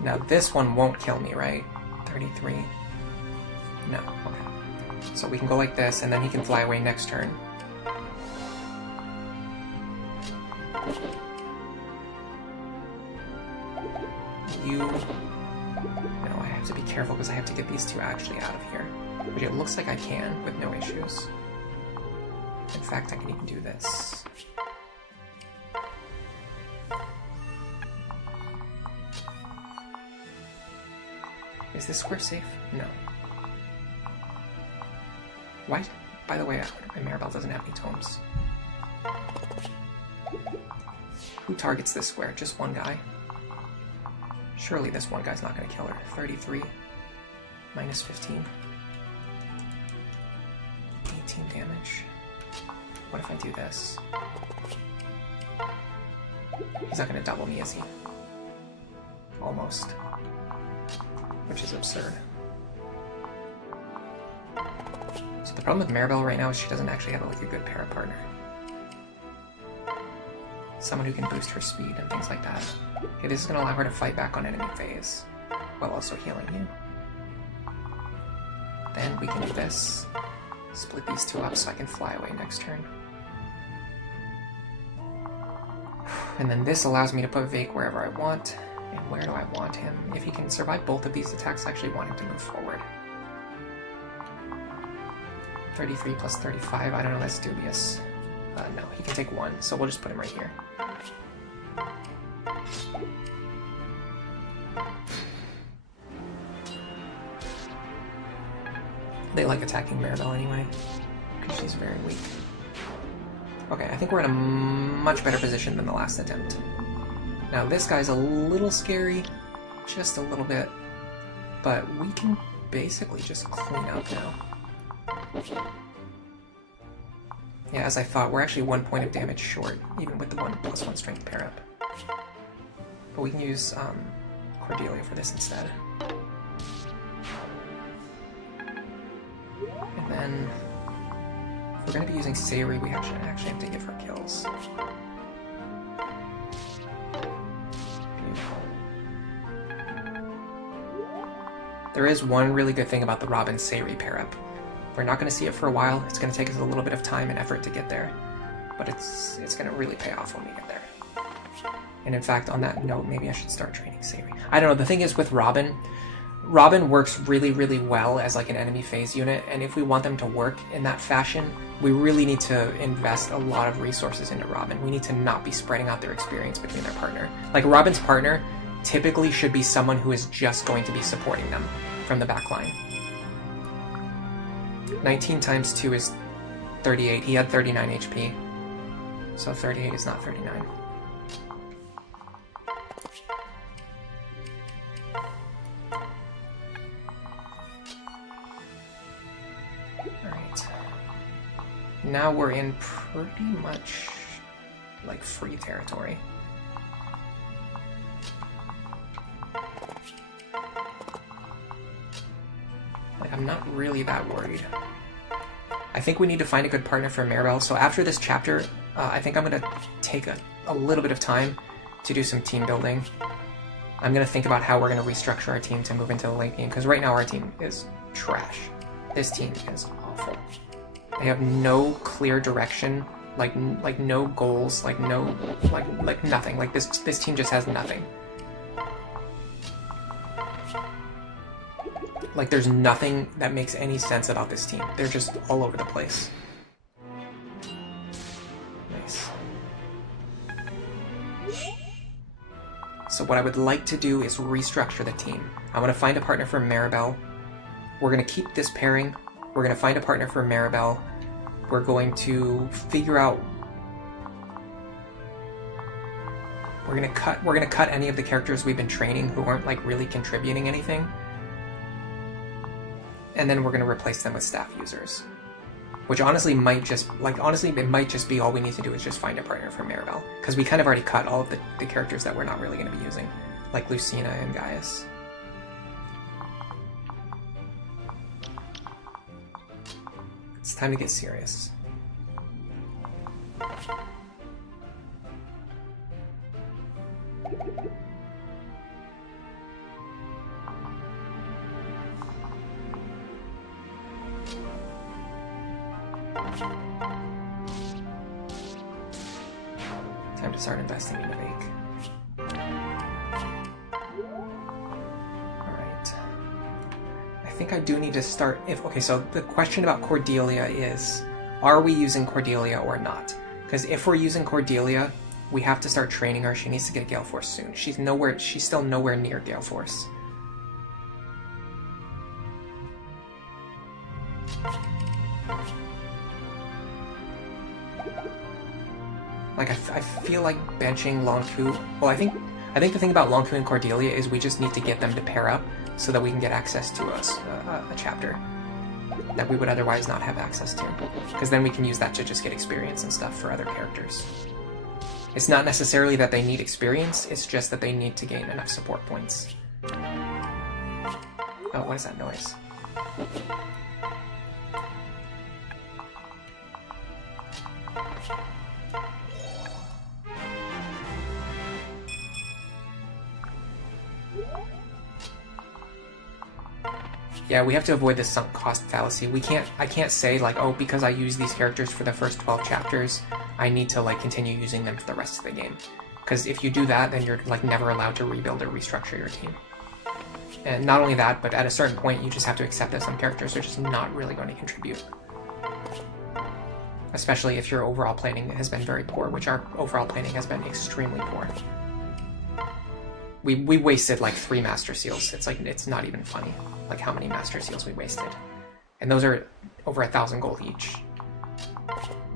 Now this one won't kill me, right? 33. No, okay. So we can go like this, and then he can fly away next turn. No, I have to be careful because I have to get these two actually out of here. Which it looks like I can with no issues. In fact, I can even do this. Is this square safe? No. Why? By the way, my Maribel doesn't have any tomes. Who targets this square? Just one guy? Surely this one guy's not going to kill her. 33 minus 15. 18 damage. What if I do this? He's not going to double me, is he? Almost. Which is absurd. So the problem with Maribel right now is she doesn't actually have like a good para partner. Someone who can boost her speed and things like that. Okay, this is going to allow her to fight back on enemy phase, while also healing you. Then we can do this. Split these two up so I can fly away next turn. And then this allows me to put Vake wherever I want. And where do I want him? If he can survive both of these attacks, I actually want him to move forward. 33 plus 35, I don't know, that's dubious. No, he can take one, so we'll just put him right here. They like attacking Maribel anyway, because she's very weak. Okay, I think we're in a much better position than the last attempt. Now this guy's a little scary, just a little bit, but we can basically just clean up now. Yeah, as I thought, we're actually 1 point of damage short, even with the 1+1 strength pair up. But we can use Cordelia for this instead. And then, if we're going to be using Sayuri, we actually have to give her kills. There is one really good thing about the Robin-Sayuri pair-up. We're not going to see it for a while. It's going to take us a little bit of time and effort to get there, but it's going to really pay off when we get there. And in fact, on that note, maybe I should start training Sayuri. I don't know, the thing is with Robin works really, really well as like an enemy phase unit, and if we want them to work in that fashion, we really need to invest a lot of resources into Robin. We need to not be spreading out their experience between their partner. Like Robin's partner typically should be someone who is just going to be supporting them from the back line. 19 times 2 is 38. He had 39 HP. So 38 is not 39. Alright. Now we're in pretty much like free territory. Like, I'm not really that worried. I think we need to find a good partner for Maribel, so after this chapter, I think I'm going to take a little bit of time to do some team building. I'm going to think about how we're going to restructure our team to move into the late game, because right now our team is trash. This team is awful. They have no clear direction, like no goals, like nothing. Like this team just has nothing. Like, there's nothing that makes any sense about this team. They're just all over the place. Nice. So what I would like to do is restructure the team. I want to find a partner for Maribel. We're going to keep this pairing. We're going to find a partner for Maribel. We're going to figure out... We're going to cut any of the characters we've been training who aren't, like, really contributing anything. And then we're going to replace them with staff users. Which honestly might just, it might just be all we need to do is just find a partner for Maribel. Because we kind of already cut all of the characters that we're not really going to be using. Like Lucina and Gaius. It's time to get serious. Time to start investing in Fake. Alright. I think I do need to start... Okay, so the question about Cordelia is, are we using Cordelia or not? Because if we're using Cordelia, we have to start training her. She needs to get Gale Force soon. She's still nowhere near Gale Force. Like, I feel like benching Longku... Well, I think the thing about Longku and Cordelia is we just need to get them to pair up so that we can get access to a chapter that we would otherwise not have access to. Because then we can use that to just get experience and stuff for other characters. It's not necessarily that they need experience, it's just that they need to gain enough support points. Oh, what is that noise? Yeah, we have to avoid the sunk cost fallacy. I can't say like, oh, because I use these characters for the first 12 chapters, I need to like continue using them for the rest of the game. Because if you do that, then you're like never allowed to rebuild or restructure your team. And not only that, but at a certain point, you just have to accept that some characters are just not really going to contribute. Especially if your overall planning has been very poor, which our overall planning has been extremely poor. We wasted like 3 Master Seals. It's like, it's not even funny, like how many Master Seals we wasted. And those are over 1,000 gold each.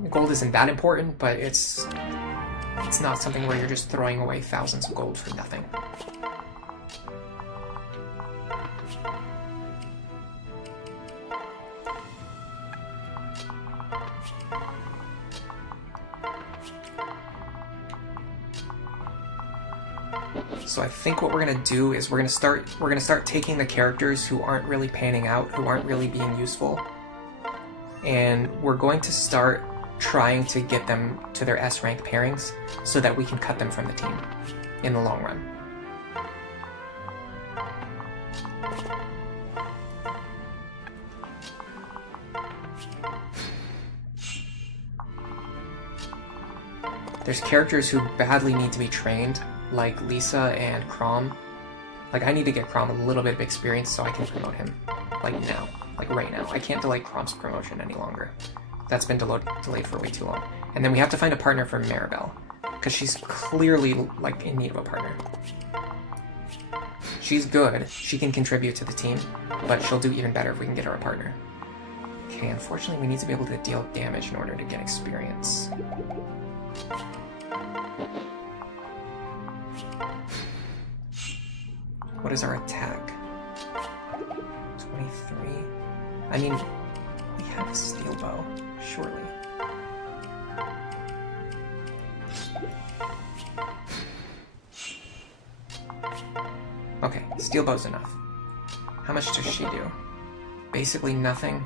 Gold isn't that important, but it's not something where you're just throwing away thousands of gold for nothing. So I think what we're gonna do is we're gonna start taking the characters who aren't really panning out, who aren't really being useful, and we're going to start trying to get them to their S rank pairings so that we can cut them from the team in the long run. There's characters who badly need to be trained, like Lisa and Chrom. Like, I need to get Chrom a little bit of experience so I can promote him. Like now. Like right now. I can't delay Chrom's promotion any longer. That's been delayed for way too long. And then we have to find a partner for Maribel, because she's clearly, like, in need of a partner. She's good. She can contribute to the team, but she'll do even better if we can get her a partner. Okay, unfortunately we need to be able to deal damage in order to get experience. What is our attack? 23. I mean, we have a steel bow, surely. Okay, steel bow's enough. How much does she do? Basically nothing.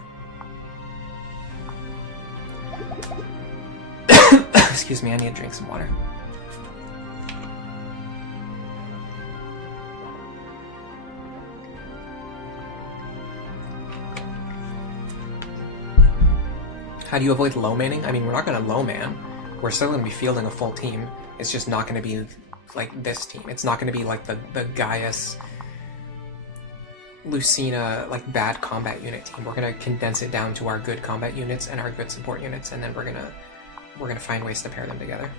Excuse me, I need to drink some water. How do you avoid low manning? I mean, we're not going to low man. We're still going to be fielding a full team. It's just not going to be like this team. It's not going to be like the Gaius, Lucina, like bad combat unit team. We're going to condense it down to our good combat units and our good support units, and then we're gonna find ways to pair them together.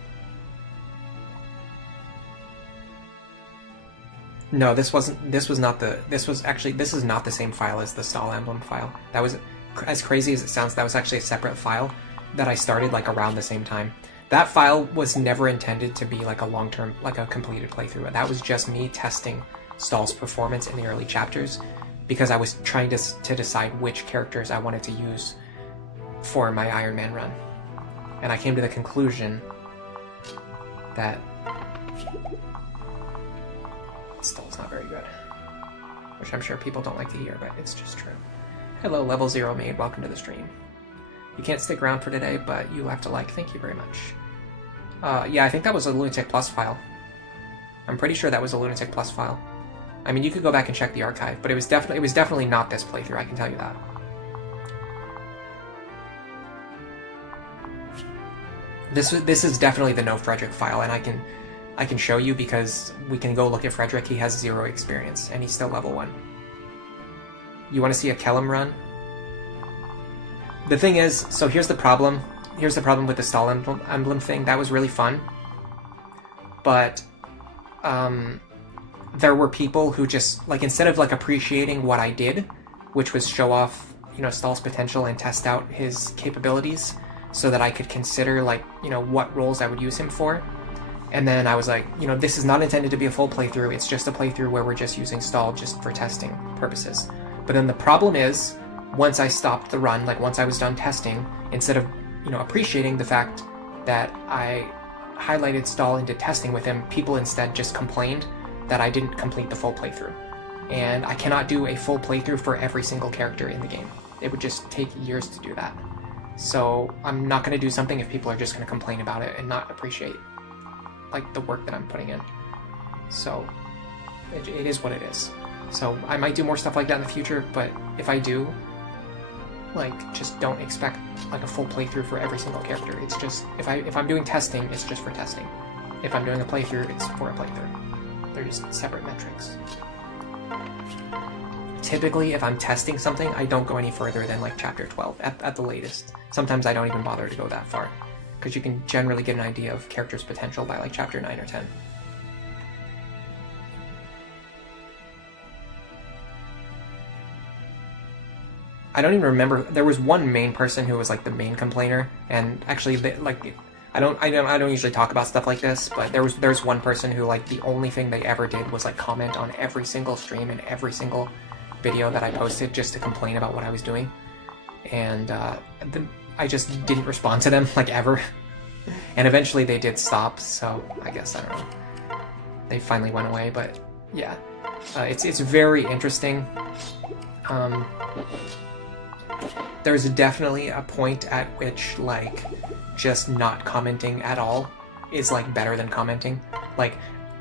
No, this is not the same file as the Stall Emblem file. That was, as crazy as it sounds, that was actually a separate file that I started like around the same time. That file was never intended to be like a long-term, like a completed playthrough. That was just me testing Stall's performance in the early chapters, because I was trying to decide which characters I wanted to use for my Iron Man run. And I came to the conclusion that Stall's not very good. Which I'm sure people don't like to hear, but it's just true. Hello, Level Zero Maid, welcome to the stream. You can't stick around for today, but you have to like. Thank you very much. Yeah, I think that was a Lunatic Plus file. I'm pretty sure that was a Lunatic Plus file. I mean, you could go back and check the archive, but it was definitely not this playthrough, I can tell you that. This is definitely the No Frederick file, and I can show you because we can go look at Frederick. He has 0 experience, and he's still level 1. You want to see a Kellum run? The thing is, so here's the problem. Here's the problem with the stall emblem thing. That was really fun, but there were people who just, like, instead of, like, appreciating what I did, which was show off, you know, Stall's potential and test out his capabilities so that I could consider, like, you know, what roles I would use him for. And then I was like, you know, this is not intended to be a full playthrough. It's just a playthrough where we're just using Stall just for testing purposes. But then the problem is, once I stopped the run, like once I was done testing, instead of, you know, appreciating the fact that I highlighted Stall into testing with him, people instead just complained that I didn't complete the full playthrough. And I cannot do a full playthrough for every single character in the game. It would just take years to do that. So I'm not going to do something if people are just going to complain about it and not appreciate, like, the work that I'm putting in. So it is what it is. So I might do more stuff like that in the future, but if I do, like, just don't expect, like, a full playthrough for every single character. It's just, if I'm doing testing, it's just for testing. If I'm doing a playthrough, it's for a playthrough. They're just separate metrics. Typically, if I'm testing something, I don't go any further than, like, chapter 12 at the latest. Sometimes I don't even bother to go that far, because you can generally get an idea of characters' potential by, like, chapter 9 or 10. I don't even remember. There was one main person who was, like, the main complainer, and actually, like, I don't usually talk about stuff like this, but there's one person who, like, the only thing they ever did was, like, comment on every single stream and every single video that I posted just to complain about what I was doing, and I just didn't respond to them, like, ever. And eventually they did stop, so I guess, I don't know, they finally went away. But yeah, it's very interesting. There's definitely a point at which, like, just not commenting at all is, like, better than commenting.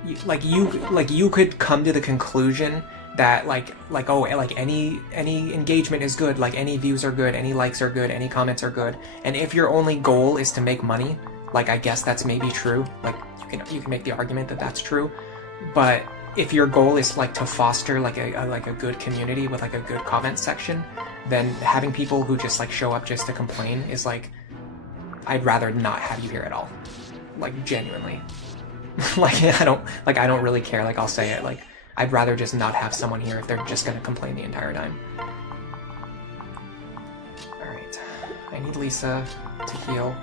You could come to the conclusion that like oh, like, any engagement is good, like, any views are good, any likes are good, any comments are good, and if your only goal is to make money, like, I guess that's maybe true. Like, you can make the argument that that's true. But if your goal is, like, to foster, like, a good community with, like, a good comment section, then having people who just, like, show up just to complain is, like, I'd rather not have you here at all. Like, genuinely. I don't really care. Like, I'll say it, like, I'd rather just not have someone here if they're just gonna complain the entire time. Alright. I need Lisa to heal.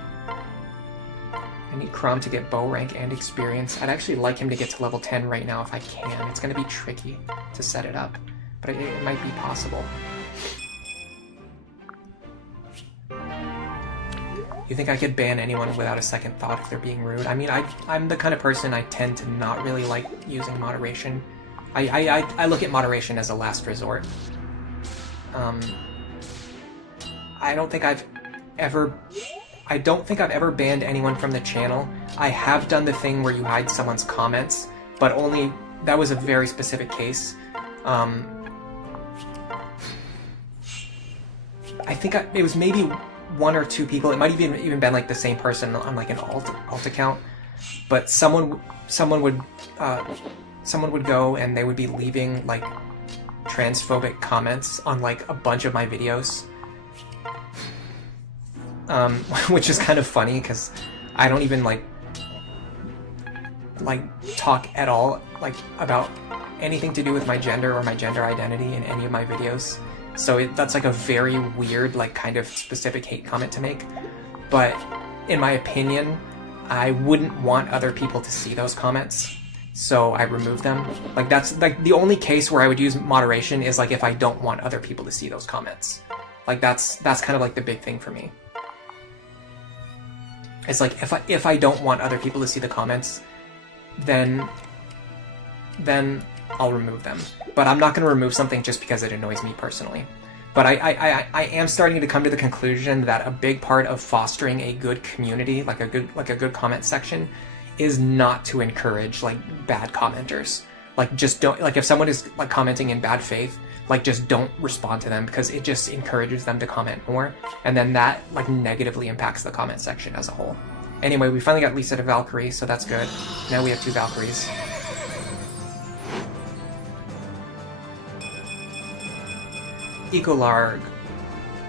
I need Crom to get bow rank and experience. I'd actually like him to get to level 10 right now if I can. It's gonna be tricky to set it up, but it might be possible. You think I could ban anyone without a second thought if they're being rude? I mean, I'm the kind of person, I tend to not really like using moderation. I look at moderation as a last resort. I don't think I've ever banned anyone from the channel. I have done the thing where you hide someone's comments, but only, that was a very specific case. I think it was maybe 1 or 2 people. It might have even been, like, the same person on, like, an alt account, but someone would go and they would be leaving, like, transphobic comments on, like, a bunch of my videos, which is kind of funny because I don't even like talk at all, like, about anything to do with my gender or my gender identity in any of my videos. So that's, like, a very weird, like, kind of specific hate comment to make. But in my opinion, I wouldn't want other people to see those comments, so I remove them. Like, that's, like, the only case where I would use moderation is, like, if I don't want other people to see those comments. Like, that's kind of, like, the big thing for me. It's like, if I don't want other people to see the comments, then I'll remove them. But I'm not going to remove something just because it annoys me personally. But I am starting to come to the conclusion that a big part of fostering a good community, like a good comment section, is not to encourage, like, bad commenters. Like, just don't, like, if someone is, like, commenting in bad faith, like, just don't respond to them, because it just encourages them to comment more, and then that, like, negatively impacts the comment section as a whole. Anyway, we finally got Lisa to Valkyrie, so that's good. Now we have 2 Valkyries. Ecolarg.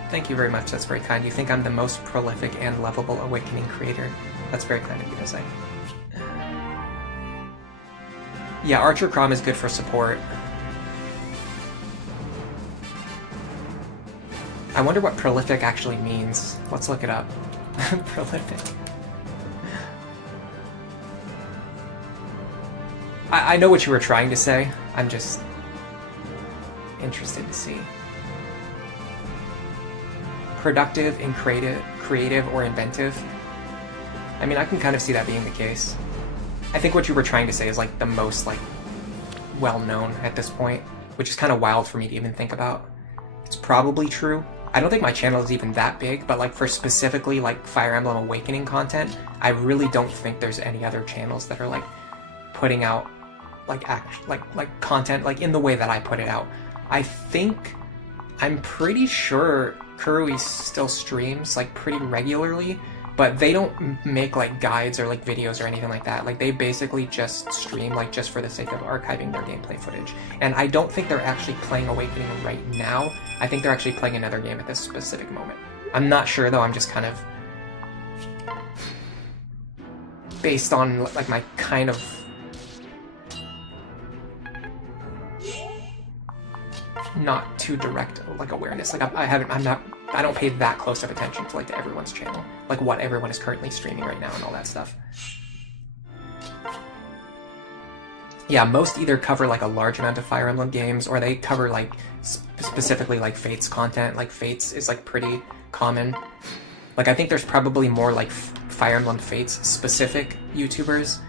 Thank you very much, that's very kind. You think I'm the most prolific and lovable Awakening creator. That's very kind of you to say. Yeah, Archer Crom is good for support. I wonder what prolific actually means. Let's look it up. Prolific. I know what you were trying to say. I'm just interested to see. Productive and creative or inventive. I mean, I can kind of see that being the case. I think what you were trying to say is like the most like well-known at this point, which is kind of wild for me to even think about. It's probably true. I don't think my channel is even that big, but like for specifically like Fire Emblem Awakening content, I really don't think there's any other channels that are like putting out like content like in the way that I put it out. I'm pretty sure Kurui still streams like pretty regularly, but they don't make like guides or like videos or anything like that. Like they basically just stream like just for the sake of archiving their gameplay footage. And I don't think they're actually playing Awakening right now. I think they're actually playing another game at this specific moment. I'm not sure though, I'm just kind of based on like my kind of not too direct like awareness. Like I don't pay that close of attention to like to everyone's channel, like what everyone is currently streaming right now and all that stuff. Yeah, most either cover like a large amount of Fire Emblem games, or they cover like specifically like Fates content. Like Fates is like pretty common. Like I think there's probably more like Fire Emblem Fates specific YouTubers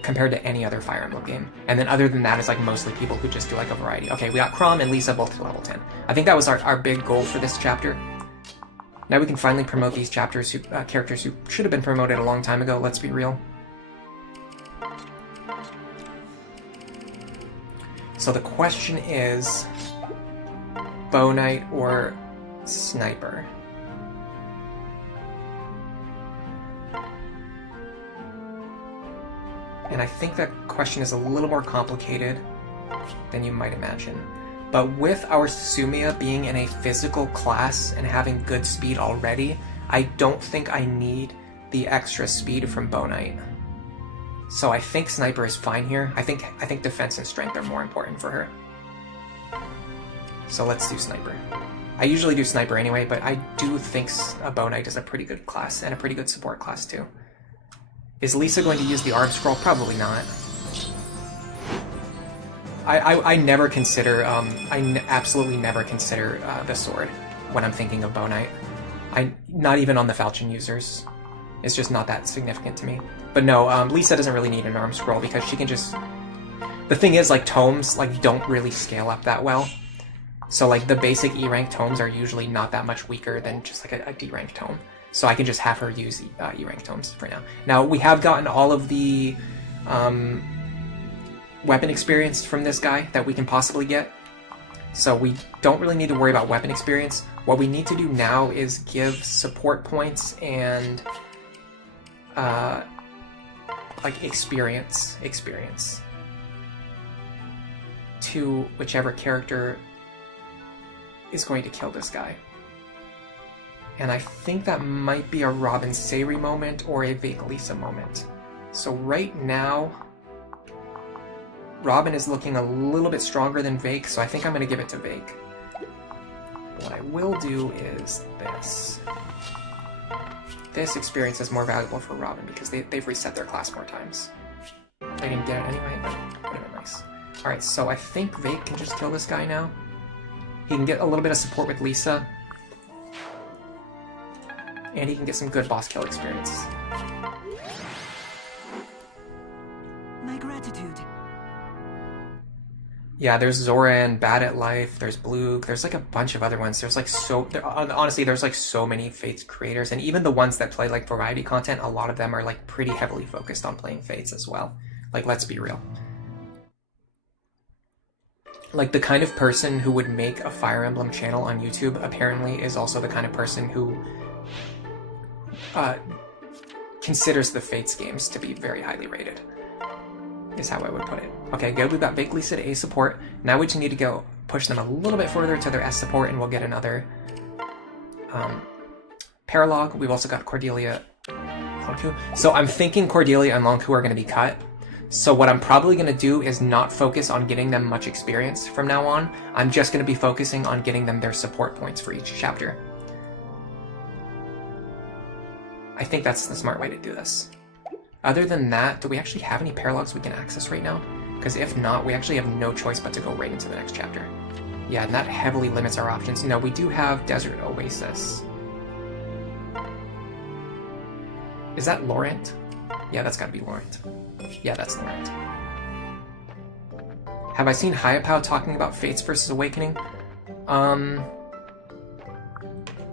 compared to any other Fire Emblem game. And then other than that, it's like mostly people who just do like a variety. Okay, we got Chrom and Lisa both to level 10. I think that was our big goal for this chapter. Now we can finally promote these characters who should have been promoted a long time ago, let's be real. So the question is, Bow Knight or Sniper? And I think that question is a little more complicated than you might imagine. But with our Sumiya being in a physical class and having good speed already, I don't think I need the extra speed from Bow Knight. So I think Sniper is fine here. I think defense and strength are more important for her. So let's do Sniper. I usually do Sniper anyway, but I do think a Bow Knight is a pretty good class, and a pretty good support class too. Is Lisa going to use the arm scroll? Probably not. I never consider, absolutely never consider the sword when I'm thinking of Bow Knight. Not even on the Falchion users. It's just not that significant to me. But no, Lisa doesn't really need an arm scroll because she can just... The thing is, like, tomes, like, don't really scale up that well. So, like, the basic E-rank tomes are usually not that much weaker than just, like, a D-rank tome. So I can just have her use E-rank tomes for now. Now, we have gotten all of the weapon experience from this guy that we can possibly get. So we don't really need to worry about weapon experience. What we need to do now is give support points and like experience to whichever character is going to kill this guy. And I think that might be a Robin Sayri moment or a Vake Lisa moment. So right now, Robin is looking a little bit stronger than Vake, so I think I'm going to give it to Vake. What I will do is this. This experience is more valuable for Robin because they've reset their class more times. I didn't get it anyway, but would have been nice. Alright, so I think Vake can just kill this guy now. He can get a little bit of support with Lisa. And he can get some good boss kill experience. My gratitude. Yeah, there's Zoran, Bad at Life, there's Bloog, there's like a bunch of other ones. There's like honestly, there's like so many Fates creators, and even the ones that play like variety content, a lot of them are like pretty heavily focused on playing Fates as well. Like, let's be real. Like, the kind of person who would make a Fire Emblem channel on YouTube apparently is also the kind of person who considers the Fates games to be very highly rated, is how I would put it. Okay, good. We've got Big Lisa to A support. Now we just need to go push them a little bit further to their S support, and we'll get another Paralog. We've also got Cordelia. So I'm thinking Cordelia and Lonku are going to be cut. So what I'm probably going to do is not focus on getting them much experience from now on. I'm just going to be focusing on getting them their support points for each chapter. I think that's the smart way to do this. Other than that, do we actually have any paralogs we can access right now? Because if not, we actually have no choice but to go right into the next chapter. Yeah, and that heavily limits our options. No, we do have Desert Oasis. Is that Laurent? Yeah, that's gotta be Laurent. Yeah, that's Laurent. Have I seen Hayapao talking about Fates versus Awakening?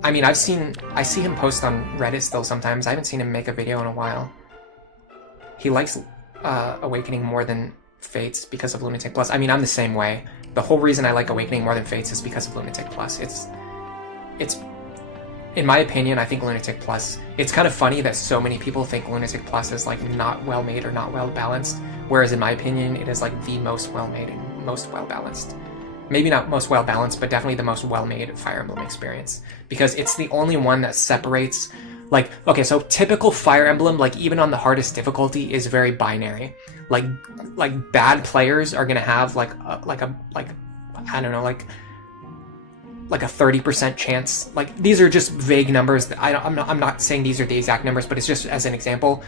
I mean, I see him post on Reddit still sometimes. I haven't seen him make a video in a while. He likes Awakening more than Fates because of Lunatic Plus. I mean, I'm the same way. The whole reason I like Awakening more than Fates is because of Lunatic Plus. It's in my opinion, I think Lunatic Plus, it's kind of funny that so many people think Lunatic Plus is like not well made or not well balanced, whereas in my opinion, it is like the most well made and most well balanced. Maybe not most well balanced, but definitely the most well made Fire Emblem experience, because it's the only one that separates, like, okay, so typical Fire Emblem, like even on the hardest difficulty, is very binary. Like bad players are gonna have like a 30% chance. Like, these are just vague numbers. That I'm not saying these are the exact numbers, but it's just as an example.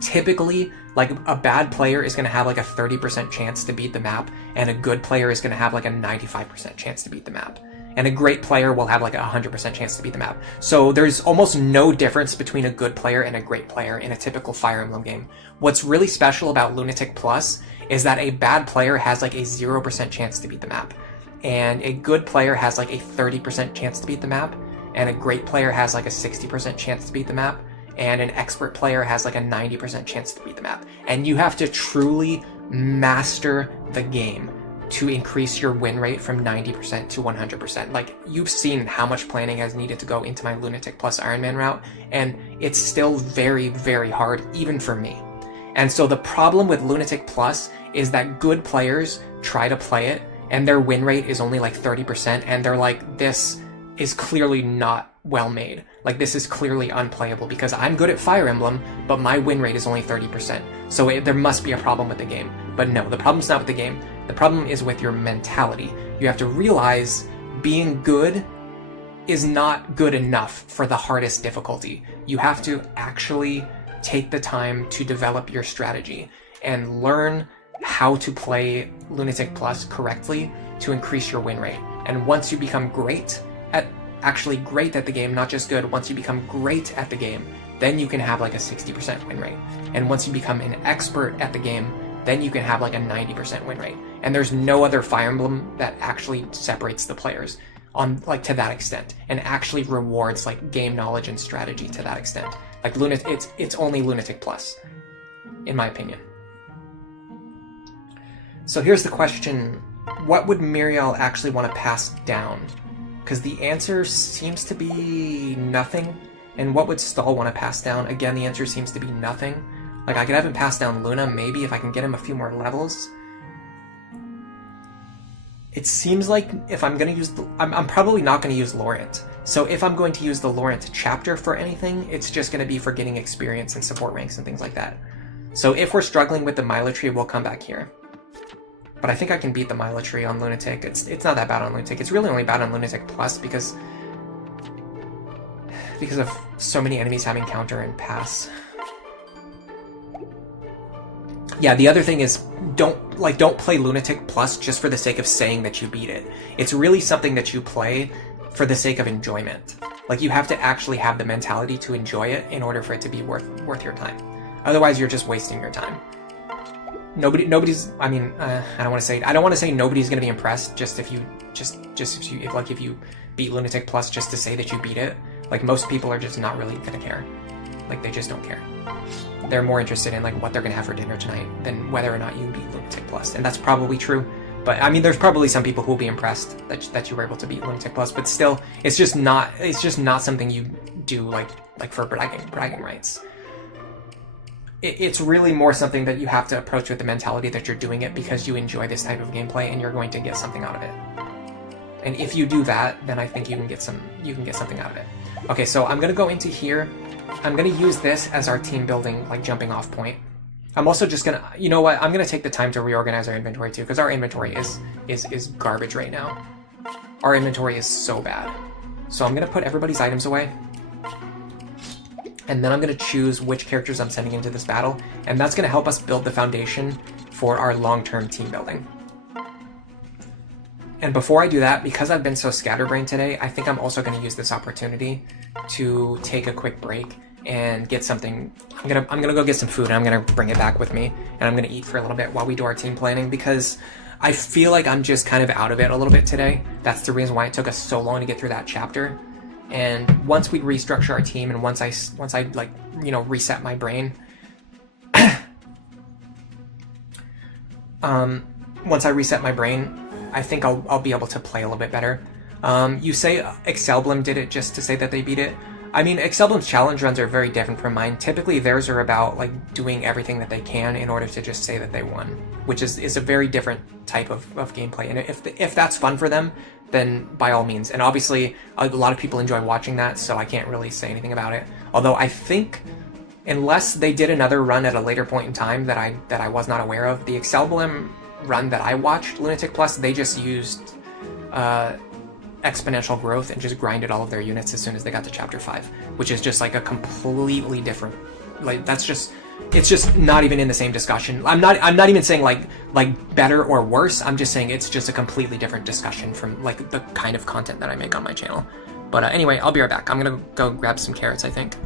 Typically, like, a bad player is going to have like a 30% chance to beat the map, and a good player is going to have like a 95% chance to beat the map. And a great player will have like a 100% chance to beat the map. So there's almost no difference between a good player and a great player in a typical Fire Emblem game. What's really special about Lunatic Plus is that a bad player has like a 0% chance to beat the map, and a good player has like a 30% chance to beat the map, and a great player has like a 60% chance to beat the map, and an expert player has like a 90% chance to beat the map. And you have to truly master the game to increase your win rate from 90% to 100%. Like, you've seen how much planning has needed to go into my Lunatic Plus Iron Man route, and it's still very, very hard, even for me. And so the problem with Lunatic Plus is that good players try to play it, and their win rate is only like 30%, and they're like, this is clearly not well made. Like, this is clearly unplayable because I'm good at Fire Emblem, but my win rate is only 30%. So there must be a problem with the game. But no, the problem's not with the game. The problem is with your mentality. You have to realize being good is not good enough for the hardest difficulty. You have to actually take the time to develop your strategy and learn how to play Lunatic Plus correctly to increase your win rate. And once you become great at the game, not just good, once you become great at the game, then you can have like a 60% win rate. And once you become an expert at the game, then you can have like a 90% win rate. And there's no other Fire Emblem that actually separates the players on like to that extent, and actually rewards like game knowledge and strategy to that extent. Like it's only Lunatic Plus, in my opinion. So here's the question: what would Muriel actually want to pass down? Because the answer seems to be nothing. And what would Stahl want to pass down? Again, the answer seems to be nothing. Like, I could have him pass down Luna, maybe, if I can get him a few more levels. It seems like if I'm going to use... I'm probably not going to use Laurent. So if I'm going to use the Laurent chapter for anything, it's just going to be for getting experience and support ranks and things like that. So if we're struggling with the Milo tree, we'll come back here. But I think I can beat the Milo tree on Lunatic. It's not that bad on Lunatic. It's really only bad on Lunatic Plus because of so many enemies having counter and pass. Yeah, the other thing is don't play Lunatic Plus just for the sake of saying that you beat it. It's really something that you play for the sake of enjoyment. Like, you have to actually have the mentality to enjoy it in order for it to be worth your time. Otherwise, you're just wasting your time. Nobody's. I mean, I don't want to say nobody's gonna be impressed if you beat Lunatic Plus just to say that you beat it. Like, most people are just not really gonna care. Like, they just don't care. They're more interested in like what they're gonna have for dinner tonight than whether or not you beat Lunatic Plus, and that's probably true. But I mean, there's probably some people who will be impressed that you were able to beat Lunatic Plus. But still, it's just not something you do like for bragging rights. it's really more something that you have to approach with the mentality that you're doing it because you enjoy this type of gameplay and you're going to get something out of it. And if you do that, then I think you can get something out of it. Okay, so I'm gonna go into here. I'm gonna use this as our team building, like, jumping off point. I'm also just gonna, you know what? I'm gonna take the time to reorganize our inventory too, because our inventory is garbage right now. Our inventory is so bad. So I'm gonna put everybody's items away. And then I'm gonna choose which characters I'm sending into this battle, and that's gonna help us build the foundation for our long-term team building. And before I do that, because I've been so scatterbrained today, I think I'm also gonna use this opportunity to take a quick break and get something. I'm gonna go get some food and I'm gonna bring it back with me, and I'm gonna eat for a little bit while we do our team planning, because I feel like I'm just kind of out of it a little bit today. That's the reason why it took us so long to get through that chapter. And once we restructure our team, and once I like, you know, reset my brain, once I reset my brain, I think I'll be able to play a little bit better. You say Excelblem did it just to say that they beat it. I mean, Excelblem's challenge runs are very different from mine. Typically, theirs are about, like, doing everything that they can in order to just say that they won, which is a very different type of gameplay. And if that's fun for them, then by all means. And obviously, a lot of people enjoy watching that, so I can't really say anything about it. Although I think, unless they did another run at a later point in time that I was not aware of, the Excelblem run that I watched, Lunatic Plus, they just used exponential growth and just grinded all of their units as soon as they got to chapter 5, which is just like a completely different, like, it's just not even in the same discussion. I'm not even saying like better or worse. I'm just saying it's just a completely different discussion from, like, the kind of content that I make on my channel. But anyway, I'll be right back. I'm gonna go grab some carrots, I think.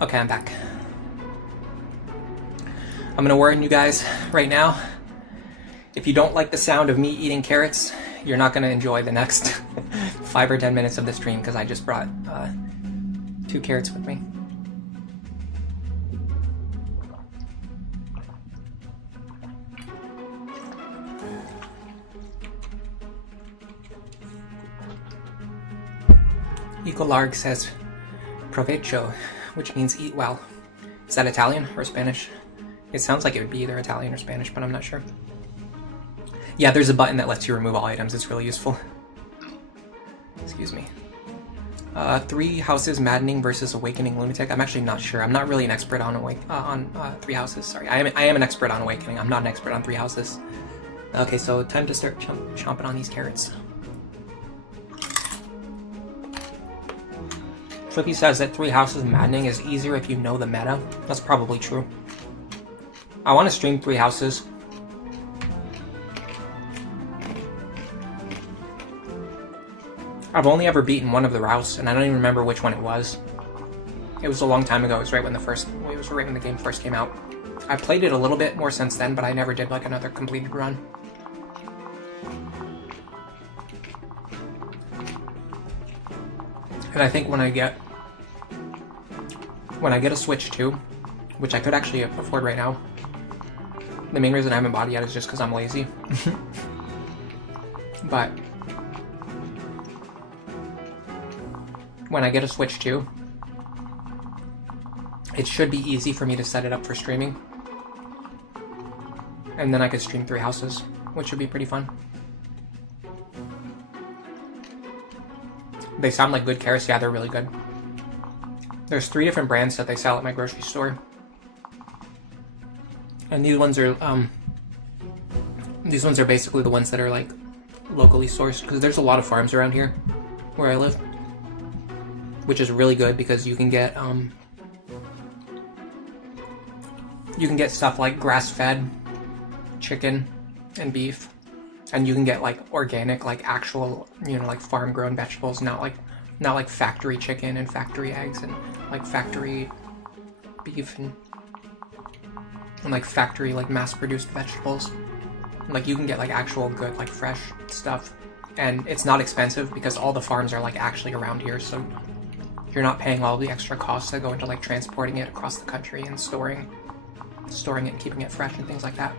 Okay, I'm back. I'm gonna warn you guys right now. If you don't like the sound of me eating carrots, you're not gonna enjoy the next 5 or 10 minutes of the stream because I just brought 2 carrots with me. Ecolarg says provecho, which means eat well. Is that Italian or Spanish? It sounds like it would be either Italian or Spanish, but I'm not sure. Yeah, there's a button that lets you remove all items. It's really useful. Excuse me. 3 Houses Maddening versus Awakening Lunatic. I'm actually not sure. I'm not really an expert on 3 Houses. Sorry, I am an expert on Awakening. I'm not an expert on 3 Houses. Okay, so time to start chomping on these carrots. Tricky says that 3 Houses Maddening is easier if you know the meta. That's probably true. I want to stream 3 Houses. I've only ever beaten one of the routes, and I don't even remember which one it was. It was a long time ago. It was right when the game first came out. I played it a little bit more since then, but I never did like another completed run. And I think when I get a Switch 2, which I could actually afford right now, the main reason I haven't bought it yet is just because I'm lazy. But when I get a Switch 2, it should be easy for me to set it up for streaming. And then I could stream 3 Houses, which would be pretty fun. They sound like good carrots. Yeah, they're really good. There's 3 different brands that they sell at my grocery store. And these ones are basically the ones that are like locally sourced, because there's a lot of farms around here where I live, which is really good because you can get stuff like grass-fed chicken and beef, and you can get like organic, like actual, like farm-grown vegetables, not like factory chicken and factory eggs and like factory beef and like factory like mass-produced vegetables. Like you can get like actual good like fresh stuff, and it's not expensive because all the farms are like actually around here, so you're not paying all the extra costs that go into like transporting it across the country and storing it and keeping it fresh and things like that.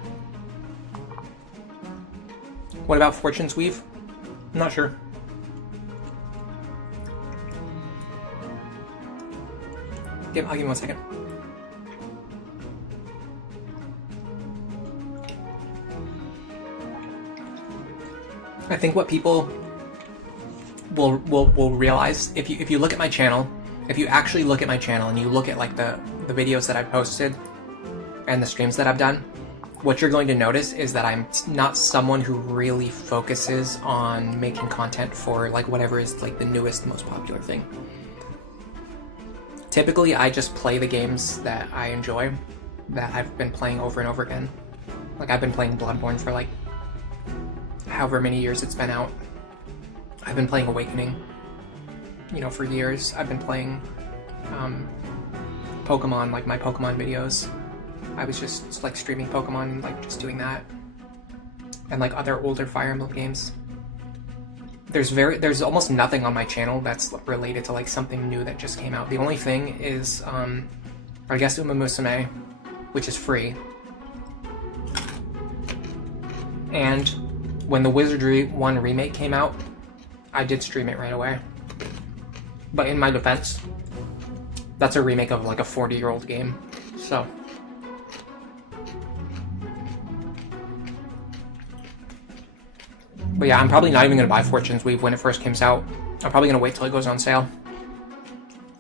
What about Fortune's Weave? I'm not sure. I'll give me 1 second. I think what people will realize if you look at my channel, if you actually look at my channel and you look at like the videos that I've posted and the streams that I've done, what you're going to notice is that I'm not someone who really focuses on making content for like whatever is like the newest, most popular thing. Typically, I just play the games that I enjoy, that I've been playing over and over again. Like I've been playing Bloodborne for like however many years it's been out. I've been playing Awakening, for years. I've been playing Pokemon, like my Pokemon videos. I was just like streaming Pokemon, like just doing that. And like other older Fire Emblem games. There's almost nothing on my channel that's related to like something new that just came out. The only thing is, I guess Uma Musume, which is free. And when the Wizardry 1 remake came out, I did stream it right away. But in my defense, that's a remake of like a 40-year-old game, so. But yeah, I'm probably not even going to buy Fortune's Weave when it first comes out. I'm probably going to wait till it goes on sale.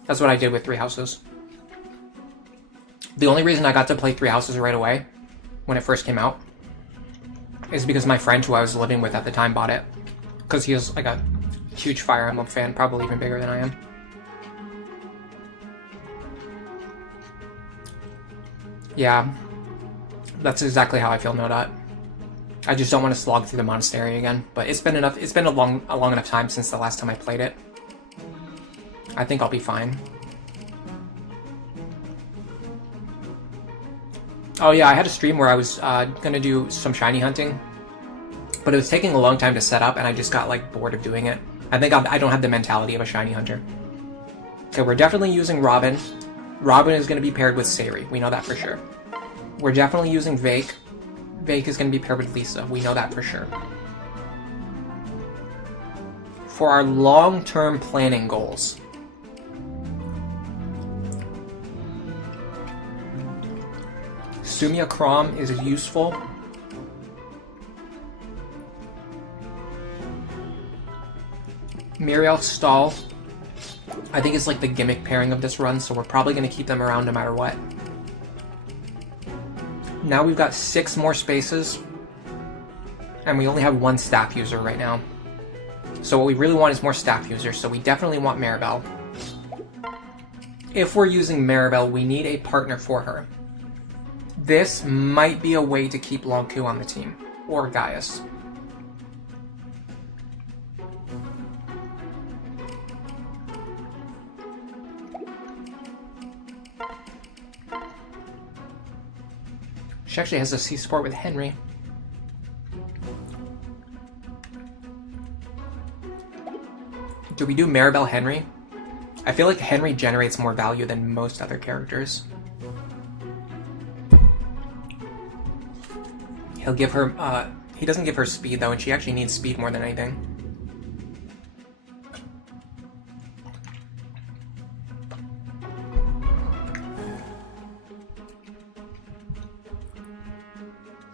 That's what I did with 3 Houses. The only reason I got to play 3 Houses right away, when it first came out, is because my friend who I was living with at the time bought it. Because he was like a huge Fire Emblem fan, probably even bigger than I am. Yeah, that's exactly how I feel, No Dot. I just don't want to slog through the monastery again. But it's been enough. It's been a long enough time since the last time I played it. I think I'll be fine. Oh yeah, I had a stream where I was gonna do some shiny hunting, but it was taking a long time to set up, and I just got like bored of doing it. I think I don't have the mentality of a shiny hunter. Okay, we're definitely using Robin. Robin is going to be paired with Sari. We know that for sure. We're definitely using Vake. Vake is going to be paired with Lisa. We know that for sure. For our long-term planning goals, Sumia Krom is useful. Muriel Stahl, I think it's like the gimmick pairing of this run, so we're probably going to keep them around no matter what. Now we've got 6 more spaces, and we only have 1 staff user right now. So what we really want is more staff users, so we definitely want Maribel. If we're using Maribel, we need a partner for her. This might be a way to keep Lonku on the team, or Gaius. She actually has a C-Sport with Henry. Do we do Maribel Henry? I feel like Henry generates more value than most other characters. He'll give her, he doesn't give her speed though, and she actually needs speed more than anything.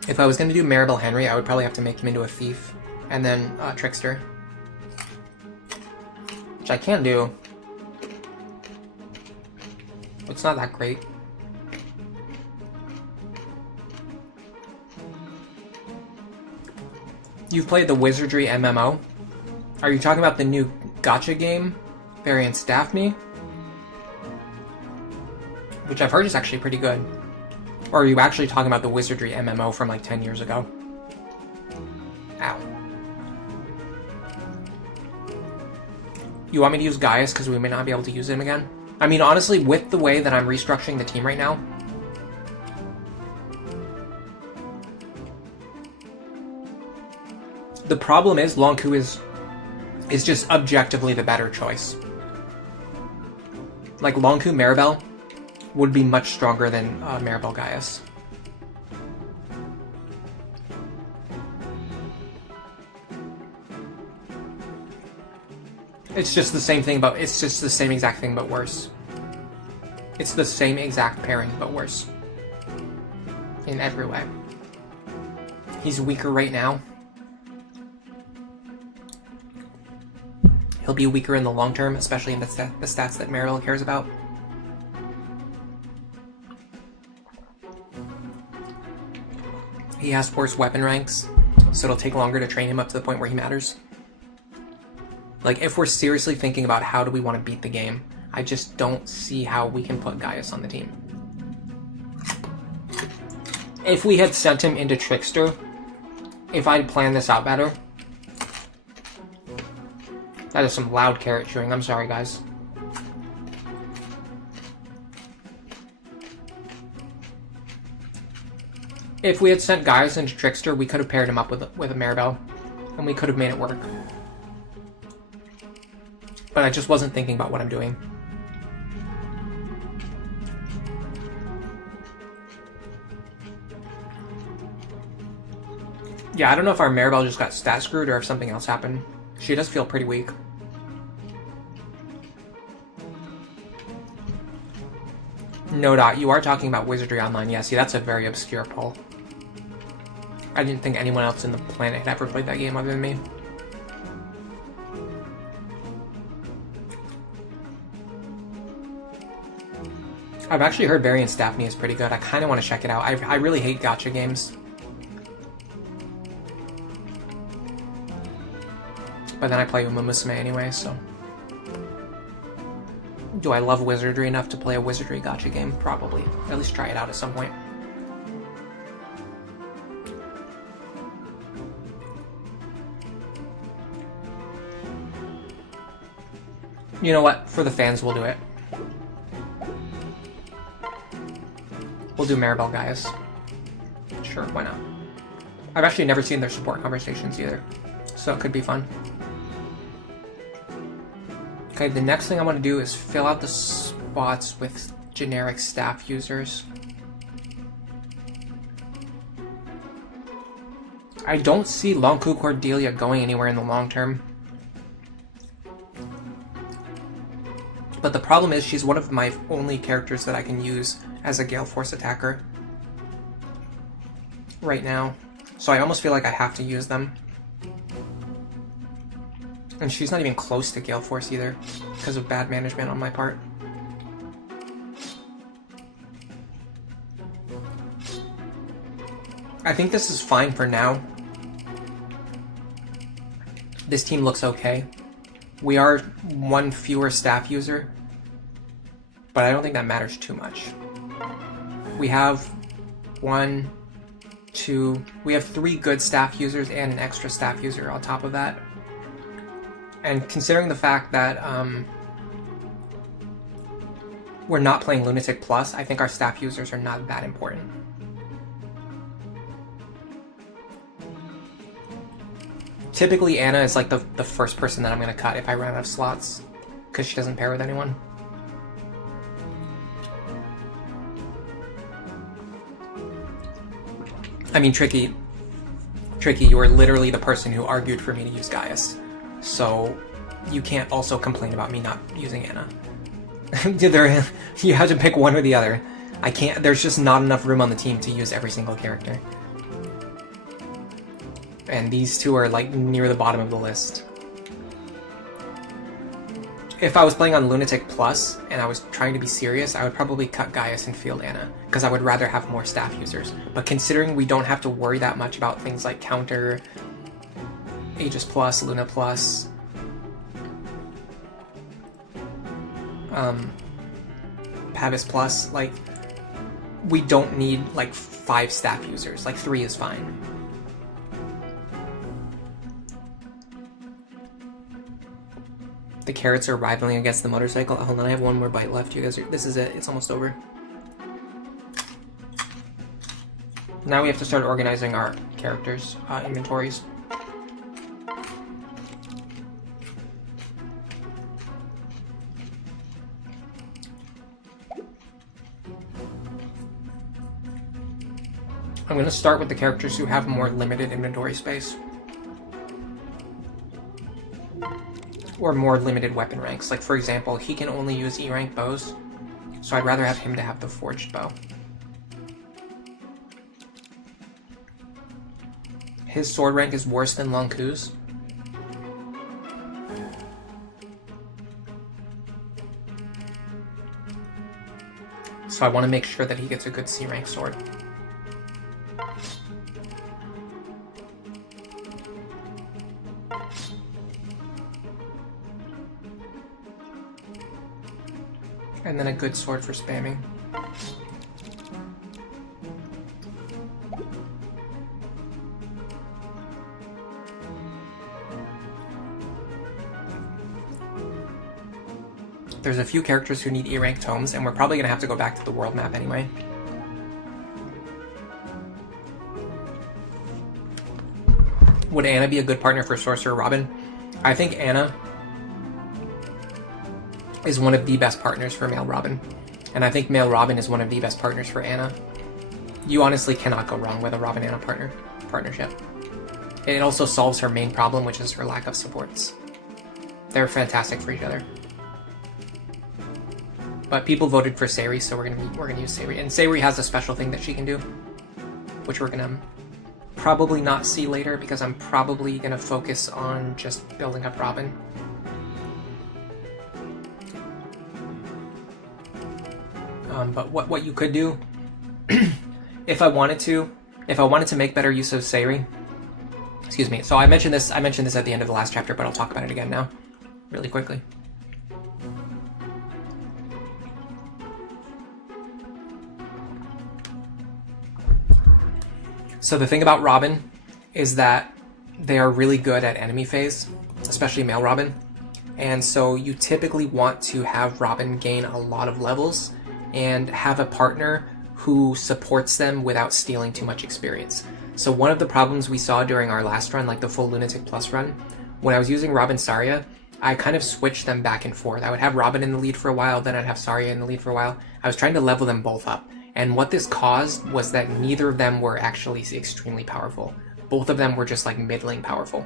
If I was going to do Maribel Henry, I would probably have to make him into a thief, and then Trickster. Which I can do. It's not that great. You've played the Wizardry MMO? Are you talking about the new gacha game, Variant Staff Me? Which I've heard is actually pretty good. Or are you actually talking about the Wizardry MMO from like 10 years ago? Ow. You want me to use Gaius because we may not be able to use him again? I mean, honestly, with the way that I'm restructuring the team right now, the problem is Lonku is just objectively the better choice. Like, Lonku Maribel would be much stronger than Maribel Gaius. It's just the same thing, but it's just the same exact thing, but worse. It's the same exact pairing, but worse. In every way. He's weaker right now. He'll be weaker in the long term, especially in the stats that Maribel cares about. He has worse weapon ranks, so it'll take longer to train him up to the point where he matters. Like, if we're seriously thinking about how do we want to beat the game, I just don't see how we can put Gaius on the team. If we had sent him into Trickster, if I'd planned this out better... That is some loud carrot chewing, I'm sorry guys. If we had sent Gaius into Trickster, we could have paired him up with a Maribel, and we could have made it work. But I just wasn't thinking about what I'm doing. Yeah, I don't know if our Maribel just got stat screwed or if something else happened. She does feel pretty weak. No dot, you are talking about Wizardry Online. Yeah, see, that's a very obscure pull. I didn't think anyone else in the planet had ever played that game other than me. I've actually heard Variant Staff Me is pretty good. I kind of want to check it out. I really hate gacha games. But then I play Uma Musume anyway, so... Do I love Wizardry enough to play a Wizardry gacha game? Probably. At least try it out at some point. You know what? For the fans, we'll do it. We'll do Maribel Gaius. Sure, why not? I've actually never seen their support conversations either, so it could be fun. Okay, the next thing I want to do is fill out the spots with generic staff users. I don't see Lonku Cordelia going anywhere in the long term. But the problem is she's one of my only characters that I can use as a Gale Force attacker right now. So I almost feel like I have to use them. And she's not even close to Gale Force either, because of bad management on my part. I think this is fine for now. This team looks okay. We are one fewer staff user, but I don't think that matters too much. We have we have 3 good staff users and an extra staff user on top of that. And considering the fact that we're not playing Lunatic Plus, I think our staff users are not that important. Typically, Anna is like the first person that I'm going to cut if I run out of slots, because she doesn't pair with anyone. I mean, Tricky, you are literally the person who argued for me to use Gaius, so you can't also complain about me not using Anna. You have to pick one or the other. I can't. There's just not enough room on the team to use every single character. And these two are like near the bottom of the list. If I was playing on Lunatic Plus and I was trying to be serious, I would probably cut Gaius and field Anna, because I would rather have more staff users. But considering we don't have to worry that much about things like Counter, Aegis Plus, Luna Plus, Pavis Plus, like, we don't need like 5 staff users, like 3 is fine. The carrots are rivaling against the motorcycle. Hold on, I have one more bite left. You guys this is it. It's almost over. Now we have to start organizing our characters' inventories. I'm going to start with the characters who have more limited inventory space. Or more limited weapon ranks. Like, for example, he can only use E-rank bows, so I'd rather have him to have the forged bow. His sword rank is worse than Lonku's. So I want to make sure that he gets a good C-rank sword. And then a good sword for spamming. There's a few characters who need E-rank tomes, and we're probably going to have to go back to the world map anyway. Would Anna be a good partner for Sorcerer Robin? I think Anna is one of the best partners for male Robin. And I think male Robin is one of the best partners for Anna. You honestly cannot go wrong with a Robin-Anna partnership. It also solves her main problem, which is her lack of supports. They're fantastic for each other. But people voted for Sayri, so we're gonna use Sayri. And Sayri has a special thing that she can do, which we're gonna probably not see later, because I'm probably gonna focus on just building up Robin. But what you could do, if I wanted to make better use of Sayri, excuse me. So I mentioned this at the end of the last chapter, but I'll talk about it again now, really quickly. So the thing about Robin is that they are really good at enemy phase, especially male Robin, and so you typically want to have Robin gain a lot of levels and have a partner who supports them without stealing too much experience. So one of the problems we saw during our last run, like the full Lunatic Plus run, when I was using Robin Saria, I kind of switched them back and forth. I would have Robin in the lead for a while, then I'd have Saria in the lead for a while. I was trying to level them both up. And what this caused was that neither of them were actually extremely powerful. Both of them were just like middling powerful.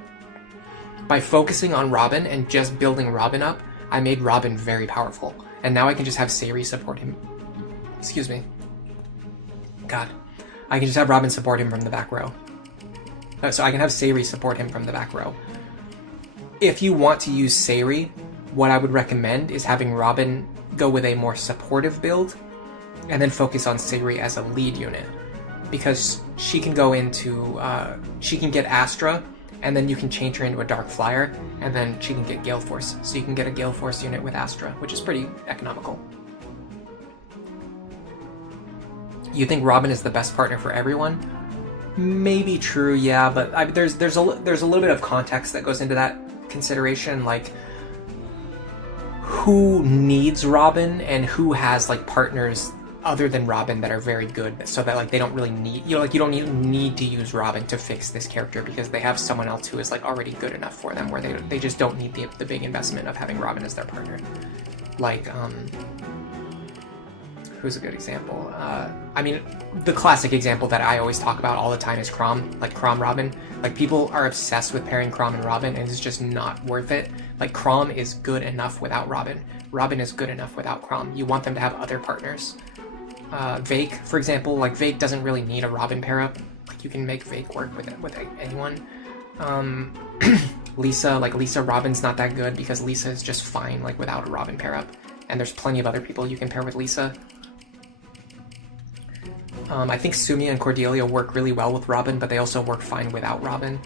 By focusing on Robin and just building Robin up, I made Robin very powerful. And now I can just have Sayri support him. Excuse me. God. I can just have Robin support him from the back row. So I can have Sayri support him from the back row. If you want to use Sayri, what I would recommend is having Robin go with a more supportive build and then focus on Sayri as a lead unit. Because she can go into, she can get Astra, and then you can change her into a Dark Flyer, and then she can get Gale Force. So you can get a Gale Force unit with Astra, which is pretty economical. You think Robin is the best partner for everyone? Maybe true, yeah, but there's a little bit of context that goes into that consideration, like who needs Robin and who has like partners other than Robin that are very good, so that like they don't really need, you don't need to use Robin to fix this character because they have someone else who is like already good enough for them, where they just don't need the big investment of having Robin as their partner. Like who's a good example? I mean, the classic example that I always talk about all the time is Chrom, like Chrom Robin. Like, people are obsessed with pairing Chrom and Robin, and it's just not worth it. Like, Chrom is good enough without Robin. Robin is good enough without Chrom. You want them to have other partners. Vake, for example, like, Vake doesn't really need a Robin pair-up. Like, you can make Vake work with anyone. Lisa, Robin's not that good because Lisa is just fine, like, without a Robin pair-up. And there's plenty of other people you can pair with Lisa. I think Sumia and Cordelia work really well with Robin, but they also work fine without Robin.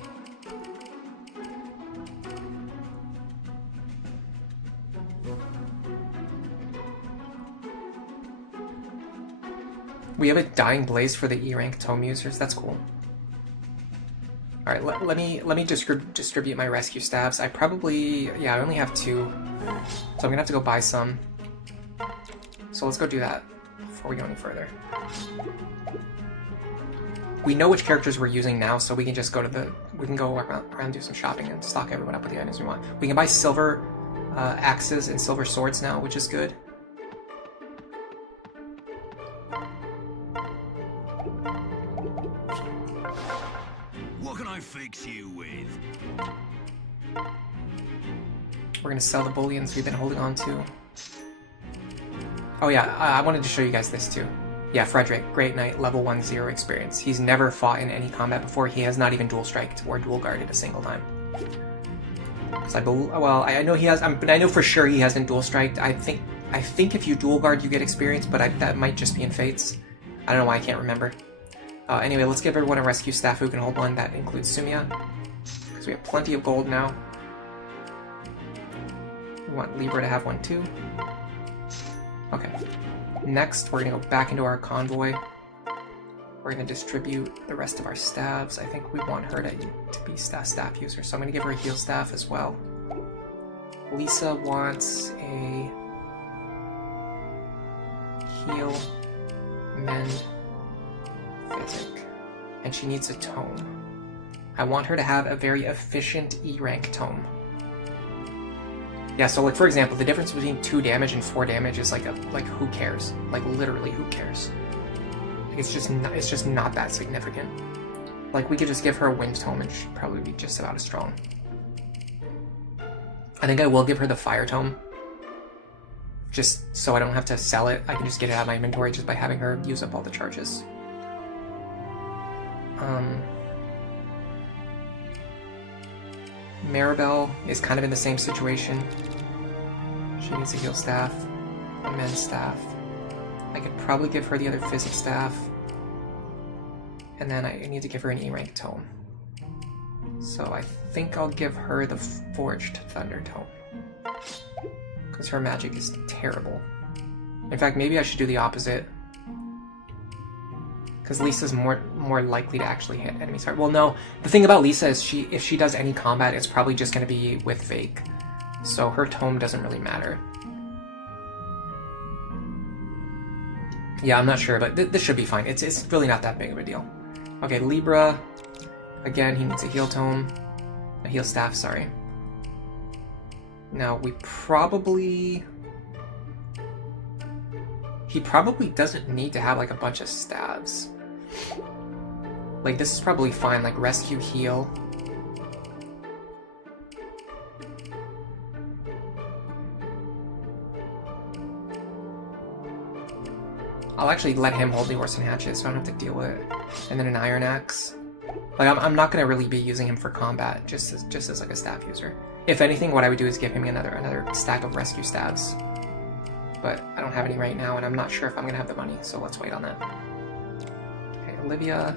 We have a Dying Blaze for the E-rank tome users. That's cool. All right, let me distribute my rescue staves. I only have 2, so I'm gonna have to go buy some. So let's go do that before we go any further. We know which characters we're using now, so we can just go around, do some shopping, and stock everyone up with the items we want. We can buy silver axes and silver swords now, which is good. What can I fix you with? We're gonna sell the bullions we've been holding on to. Oh yeah, I wanted to show you guys this too. Yeah, Frederick, Great Knight, level 1, 0 experience. He's never fought in any combat before. He has not even dual striked or dual guarded a single time. I know he has, but I know for sure he hasn't dual striked. I think if you dual guard, you get experience, but that might just be in Fates. I don't know why, I can't remember. Anyway, let's give everyone a rescue staff who can hold one. That includes Sumia, because we have plenty of gold now. We want Libra to have one too. Okay. Next, we're going to go back into our convoy. We're going to distribute the rest of our staves. I think we want her to be staff user, so I'm going to give her a heal staff as well. Lisa wants a heal, mend, physic, and she needs a tome. I want her to have a very efficient E-rank tome. Yeah, so like for example, the difference between 2 damage and 4 damage is like who cares? Like literally who cares? It's just not that significant. Like we could just give her a wind tome and she'd probably be just about as strong. I think I will give her the fire tome. Just so I don't have to sell it. I can just get it out of my inventory just by having her use up all the charges. Maribel is kind of in the same situation. She needs a heal staff, a mend staff. I could probably give her the other physics staff. And then I need to give her an E-rank tome. So I think I'll give her the Forged Thunder tome. Because her magic is terrible. In fact, maybe I should do the opposite. Because Lisa's more likely to actually hit enemies hard. Well, no. The thing about Lisa is if she does any combat, it's probably just going to be with Vake. So her tome doesn't really matter. Yeah, I'm not sure, but this should be fine. It's really not that big of a deal. Okay, Libra. Again, he needs a heal tome. A heal staff, sorry. Now, we probably... He probably doesn't need to have, like, a bunch of stabs. Like, this is probably fine. Like, rescue, heal. I'll actually let him hold the Orson Hatchet so I don't have to deal with it. And then an Iron Axe. Like, I'm not going to really be using him for combat, just as like a staff user. If anything, what I would do is give him another stack of rescue stabs. But I don't have any right now, and I'm not sure if I'm going to have the money, so let's wait on that. Okay, Olivia.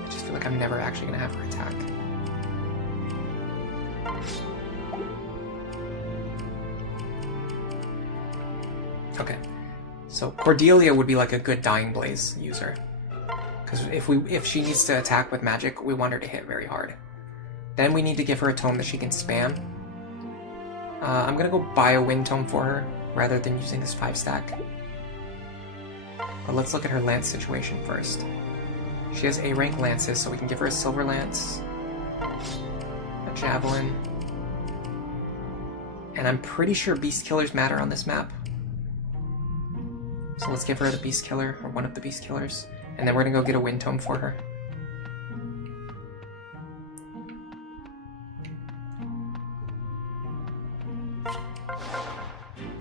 I just feel like I'm never actually going to have her attack. Okay, so Cordelia would be like a good Dying Blaze user, because if she needs to attack with magic, we want her to hit very hard. Then we need to give her a tome that she can spam. I'm gonna go buy a wind tome for her rather than using this 5-stack. But let's look at her lance situation first. She has A-rank lances, so we can give her a silver lance, a javelin, and I'm pretty sure beast killers matter on this map. So let's give her the Beast Killer, or one of the Beast Killers, and then we're gonna go get a Wind Tome for her.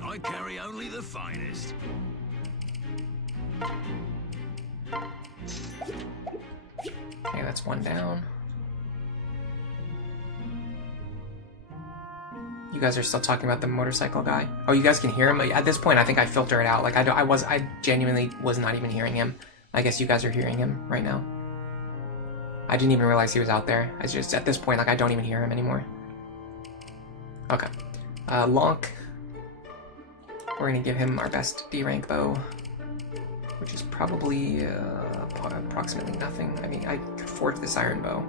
I carry only the finest. Okay, that's one down. You guys are still talking about the motorcycle guy? Oh, you guys can hear him? At this point, I think I filter it out. Like, I genuinely was not even hearing him. I guess you guys are hearing him right now. I didn't even realize he was out there. It's just, at this point, like, I don't even hear him anymore. Okay. Lonk. We're gonna give him our best D-rank bow, which is probably approximately nothing. I mean, I could forge this iron bow.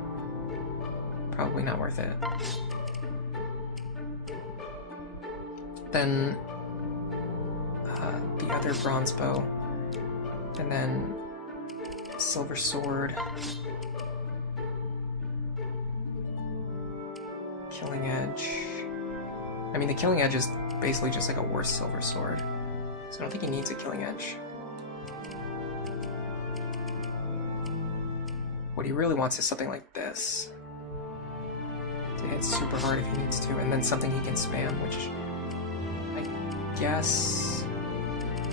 Probably not worth it. Then the other bronze bow, and then silver sword, killing edge. I mean, the killing edge is basically just like a worse silver sword, so I don't think he needs a killing edge. What he really wants is something like this to hit super hard if he needs to, and then something he can spam, which I guess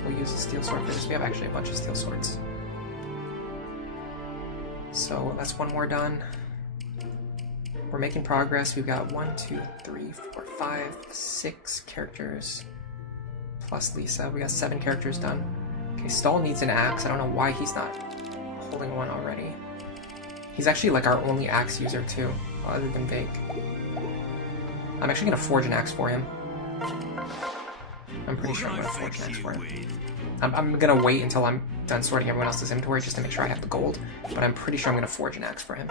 we'll use a steel sword for this. We have actually a bunch of steel swords. So that's one more done. We're making progress. We've got 1, 2, 3, 4, 5, 6 characters. Plus Lisa. We got 7 characters done. Okay, Stahl needs an axe. I don't know why he's not holding one already. He's actually like our only axe user too, other than Vake. I'm actually gonna forge an axe for him. I'm pretty sure I'm gonna forge an axe for him. I'm gonna wait until I'm done sorting everyone else's inventory just to make sure I have the gold, but I'm pretty sure I'm gonna forge an axe for him.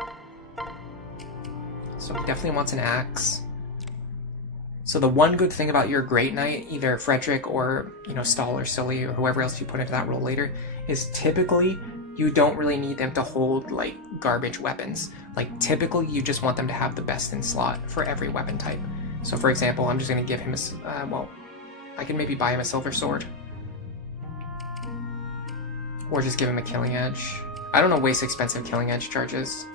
So he definitely wants an axe. So the one good thing about your Great Knight, either Frederick or, you know, Stahl or Sully or whoever else you put into that role later, is typically you don't really need them to hold like garbage weapons. Like typically you just want them to have the best in slot for every weapon type. So for example, I'm just gonna give him a, well, I can maybe buy him a silver sword. Or just give him a killing edge. I don't know, waste expensive killing edge charges.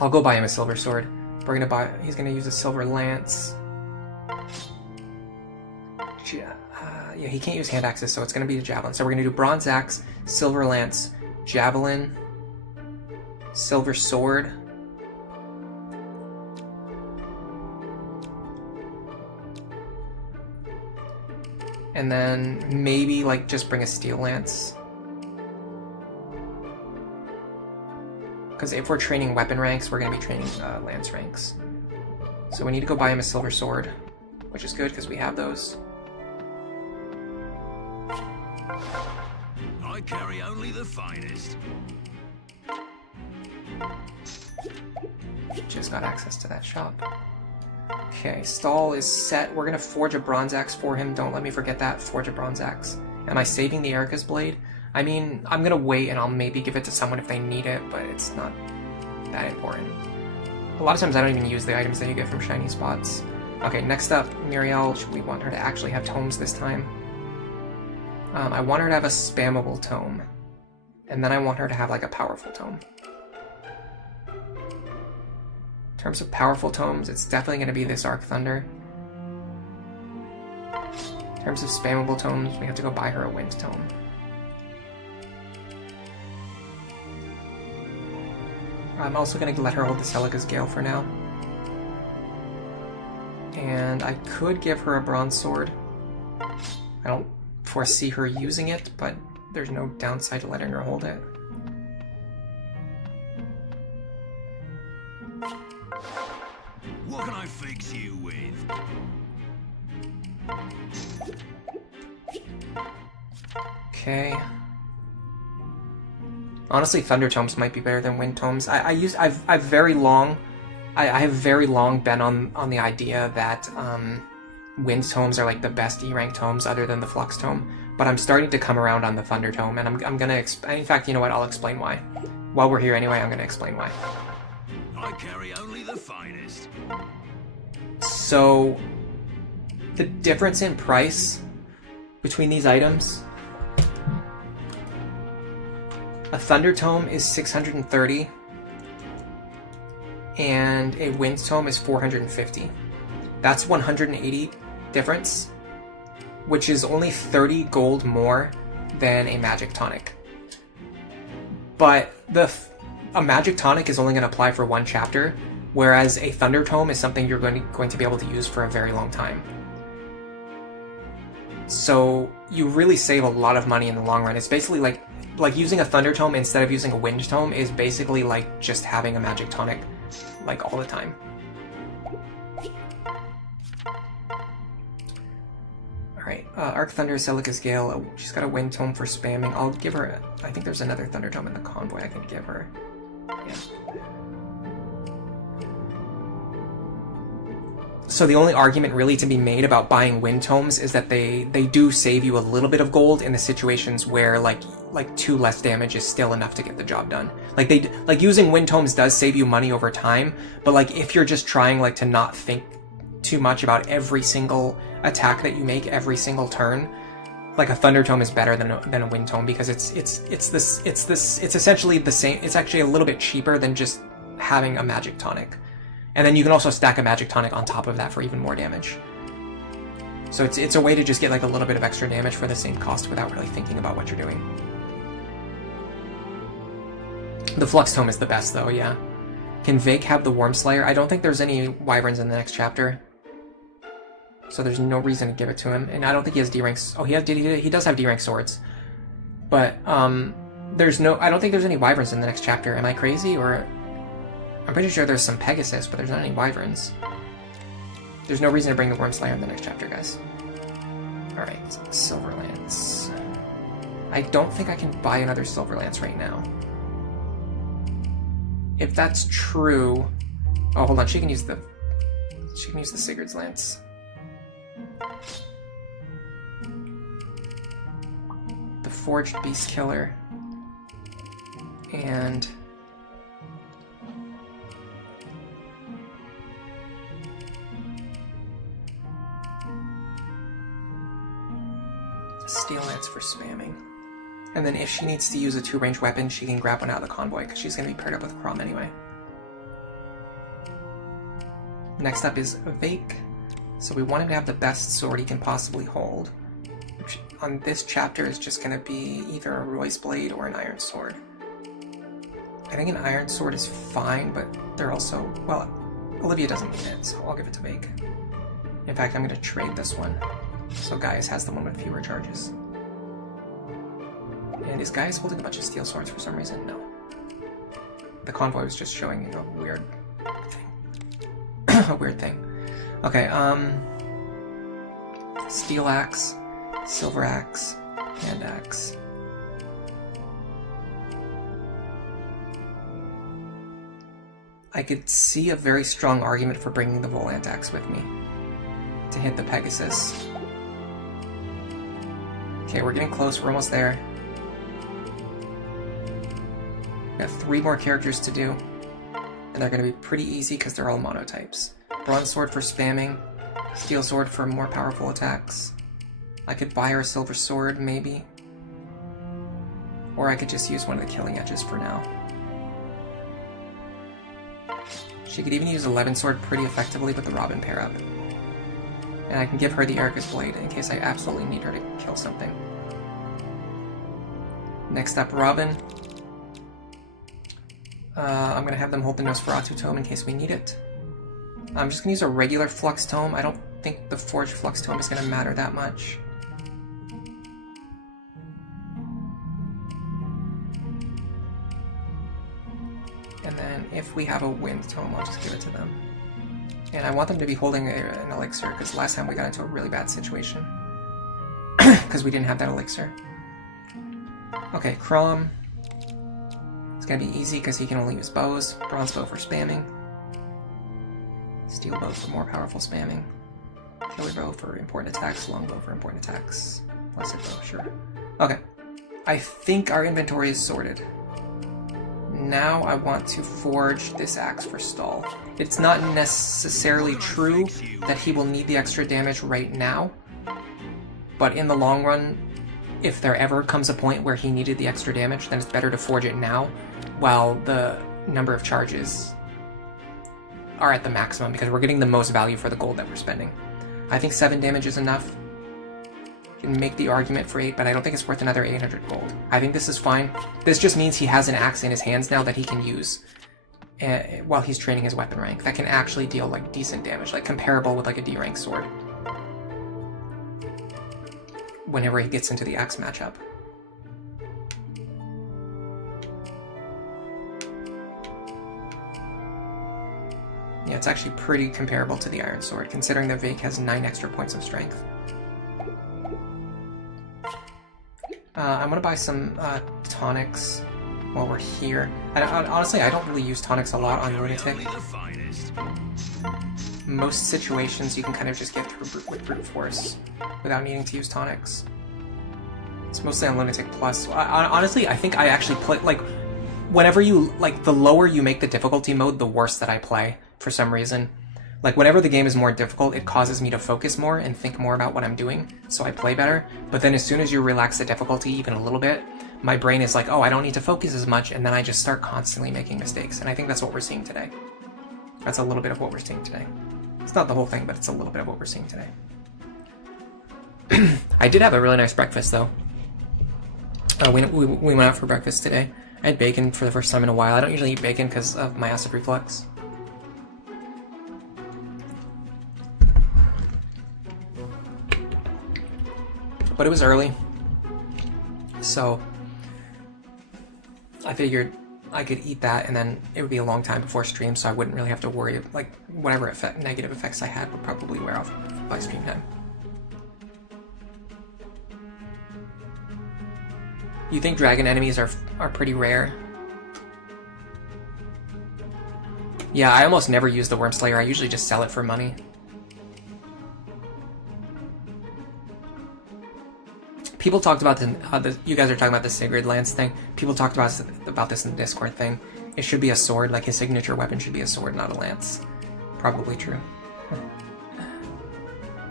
I'll go buy him a silver sword. We're gonna buy, he's gonna use a silver lance. Yeah, he can't use hand axes, so it's gonna be a javelin. So we're gonna do bronze axe, silver lance, javelin, silver sword. And then maybe like just bring a steel lance. Because if we're training weapon ranks, we're going to be training lance ranks. So we need to go buy him a silver sword, which is good because we have those. I carry only the finest. Just got access to that shop. Okay, stall is set. We're gonna forge a bronze axe for him. Don't let me forget that. Forge a bronze axe. Am I saving the Erica's blade? I mean, I'm gonna wait and I'll maybe give it to someone if they need it, but it's not that important. A lot of times I don't even use the items that you get from shiny spots. Okay, next up, Muriel. We want her to actually have tomes this time. I want her to have a spammable tome. And then I want her to have like a powerful tome. In terms of powerful tomes, it's definitely going to be this Arc Thunder. In terms of spammable tomes, we have to go buy her a Wind Tome. I'm also going to let her hold the Celica's Gale for now. And I could give her a Bronze Sword. I don't foresee her using it, but there's no downside to letting her hold it. What can I fix you with? Okay. Honestly, Thunder Tomes might be better than Wind Tomes. I've very long been on the idea that Wind Tomes are like the best E-rank tomes other than the Flux Tome, but I'm starting to come around on the Thunder Tome, and I'm gonna in fact, you know what? I'll explain why. While we're here anyway, I'm gonna explain why. I carry only the finest. So, the difference in price between these items. A Thunder Tome is 630, and a Wind Tome is 450. That's 180 difference, which is only 30 gold more than a Magic Tonic. But a Magic Tonic is only going to apply for one chapter, whereas a Thunder Tome is something you're going to be able to use for a very long time. So you really save a lot of money in the long run. It's basically like using a Thunder Tome instead of using a Wind Tome is basically like just having a Magic Tonic like all the time. Alright, Arc Thunder, Celica's Gale. Oh, she's got a Wind Tome for spamming. I'll give her I think there's another Thunder Tome in the convoy I can give her. Yeah. So the only argument really to be made about buying Wind Tomes is that they do save you a little bit of gold in the situations where like 2 less damage is still enough to get the job done. Like using Wind Tomes does save you money over time, but like if you're just trying like to not think too much about every single attack that you make every single turn, like a Thunder Tome is better than a Wind Tome because it's essentially the same. It's actually a little bit cheaper than just having a Magic Tonic. And then you can also stack a Magic Tonic on top of that for even more damage. So it's a way to just get like a little bit of extra damage for the same cost without really thinking about what you're doing. The Flux Tome is the best though, yeah. Can Vake have the Worm Slayer? I don't think there's any Wyverns in the next chapter. So there's no reason to give it to him. And I don't think he has D-ranks. Oh, he does have D-rank swords. But I don't think there's any Wyverns in the next chapter. Am I crazy or... I'm pretty sure there's some Pegasus, but there's not any Wyverns. There's no reason to bring the Worm Slayer in the next chapter, guys. Alright, Silver Lance. I don't think I can buy another Silver Lance right now. If that's true... Oh, hold on, she can use the Sigurd's Lance. The Forged Beast Killer. And... Steel Lance for spamming. And then if she needs to use a 2-range weapon, she can grab one out of the convoy, because she's going to be paired up with Chrom anyway. Next up is Vake. So we want him to have the best sword he can possibly hold, which on this chapter is just going to be either a Roy's Blade or an Iron Sword. I think an Iron Sword is fine, but they're also... Well, Olivia doesn't need it, so I'll give it to Vake. In fact, I'm going to trade this one. So Gaius has the one with fewer charges. And is Gaius holding a bunch of steel swords for some reason? No. The convoy was just showing a weird thing. A weird thing. Okay, Steel Axe, Silver Axe, Hand Axe. I could see a very strong argument for bringing the Volant Axe with me to hit the Pegasus. Okay, we're getting close, we're almost there. We got 3 more characters to do, and they're going to be pretty easy because they're all monotypes. Bronze Sword for spamming, Steel Sword for more powerful attacks. I could buy her a Silver Sword, maybe. Or I could just use one of the Killing Edges for now. She could even use 11 Sword pretty effectively with the Robin pair up. And I can give her the Erica's Blade in case I absolutely need her to kill something. Next up, Robin. I'm going to have them hold the Nosferatu Tome in case we need it. I'm just going to use a regular Flux Tome. I don't think the Forged Flux Tome is going to matter that much. And then if we have a Wind Tome, I'll just give it to them. And I want them to be holding an elixir, because last time we got into a really bad situation. Because we didn't have that elixir. Okay, Crom. It's going to be easy because he can only use bows. Bronze Bow for spamming. Steel Bow for more powerful spamming. Killer Bow for important attacks. Long Bow for important attacks. Blessed Bow, sure. Okay. I think our inventory is sorted. Now I want to forge this axe for stall. It's not necessarily true that he will need the extra damage right now, but in the long run, if there ever comes a point where he needed the extra damage, then it's better to forge it now while the number of charges are at the maximum, because we're getting the most value for the gold that we're spending. I think 7 damage is enough. You can make the argument for 8, but I don't think it's worth another 800 gold. I think this is fine. This just means he has an axe in his hands now that he can use while he's training his weapon rank. That can actually deal like decent damage, like comparable with like a D rank sword. Whenever he gets into the axe matchup. Yeah, it's actually pretty comparable to the Iron Sword, considering that Vake has 9 extra points of strength. I'm gonna buy some tonics while we're here. Honestly, I don't really use tonics a lot on Lunatic. Most situations you can kind of just get through with brute force without needing to use tonics. It's mostly on Lunatic Plus. Honestly, I think I actually play, like, whenever you, like, the lower you make the difficulty mode, the worse that I play, for some reason. Like, whenever the game is more difficult, it causes me to focus more and think more about what I'm doing, so I play better. But then as soon as you relax the difficulty even a little bit, my brain is like, oh, I don't need to focus as much, and then I just start constantly making mistakes. And I think that's what we're seeing today. That's a little bit of what we're seeing today. It's not the whole thing, but it's a little bit of what we're seeing today. I did have a really nice breakfast, though. We went out for breakfast today. I had bacon for the first time in a while. I don't usually eat bacon because of my acid reflux. But it was early, so I figured I could eat that and then it would be a long time before stream, so I wouldn't really have to worry, like, whatever negative effects I had would probably wear off by stream time. You think dragon enemies are pretty rare? Yeah, I almost never use the Worm Slayer. I usually just sell it for money. People talked about you guys are talking about the Sigurd Lance thing. People talked about this in the Discord thing. It should be a sword, like his signature weapon should be a sword, not a lance. Probably true.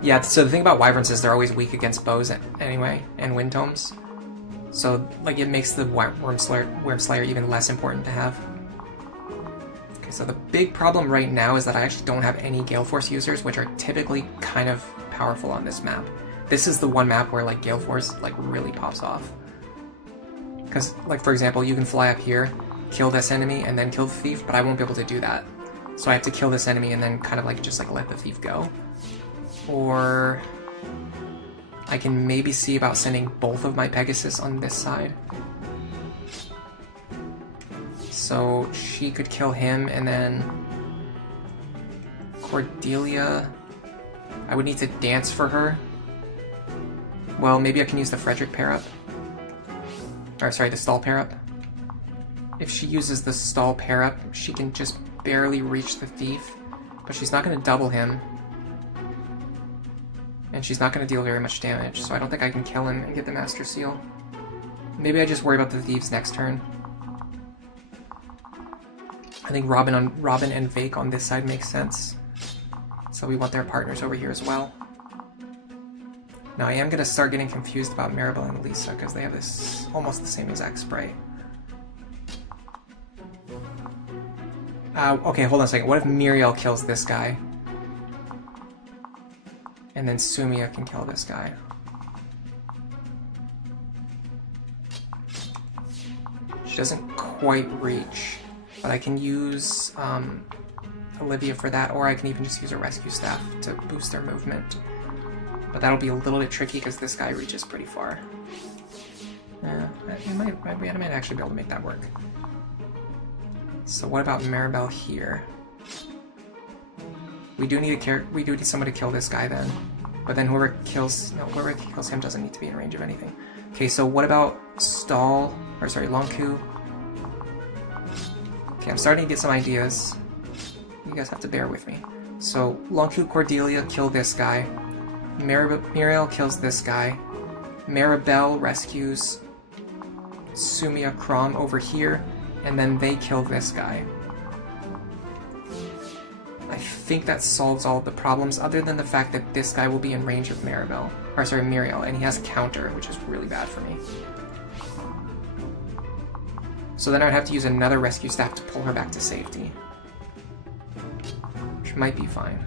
Yeah, so the thing about wyverns is they're always weak against bows anyway, and wind tomes. So, like, it makes the Worm Slayer even less important to have. Okay, so the big problem right now is that I actually don't have any Gale Force users, which are typically kind of powerful on this map. This is the one map where, like, Gale Force, like, really pops off. Because, like, for example, you can fly up here, kill this enemy, and then kill the thief, but I won't be able to do that. So I have to kill this enemy and then kind of, like, just, like, let the thief go. Or I can maybe see about sending both of my Pegasus on this side. So she could kill him, and then Cordelia, I would need to dance for her. Well, maybe I can use the Frederick pair-up. Or, sorry, the stall pair-up. If she uses the stall pair-up, she can just barely reach the thief, but she's not going to double him. And she's not going to deal very much damage, so I don't think I can kill him and get the Master Seal. Maybe I just worry about the thieves next turn. I think Robin and Vake on this side makes sense. So we want their partners over here as well. Now I am going to start getting confused about Maribel and Lisa because they have this almost the same exact spray. Okay, hold on a second. What if Muriel kills this guy? And then Sumia can kill this guy. She doesn't quite reach, but I can use Olivia for that, or I can even just use a rescue staff to boost their movement. But that'll be a little bit tricky because this guy reaches pretty far. I might actually be able to make that work. So what about Maribel here? We do need someone to kill this guy then. But then whoever kills him doesn't need to be in range of anything. Okay, so what about Lonku? Okay, I'm starting to get some ideas. You guys have to bear with me. So Lonku, Cordelia kill this guy. Muriel kills this guy. Maribel rescues Sumia Crom over here, and then they kill this guy. I think that solves all of the problems, other than the fact that this guy will be in range of Muriel, and he has counter, which is really bad for me. So then I'd have to use another rescue staff to pull her back to safety, which might be fine.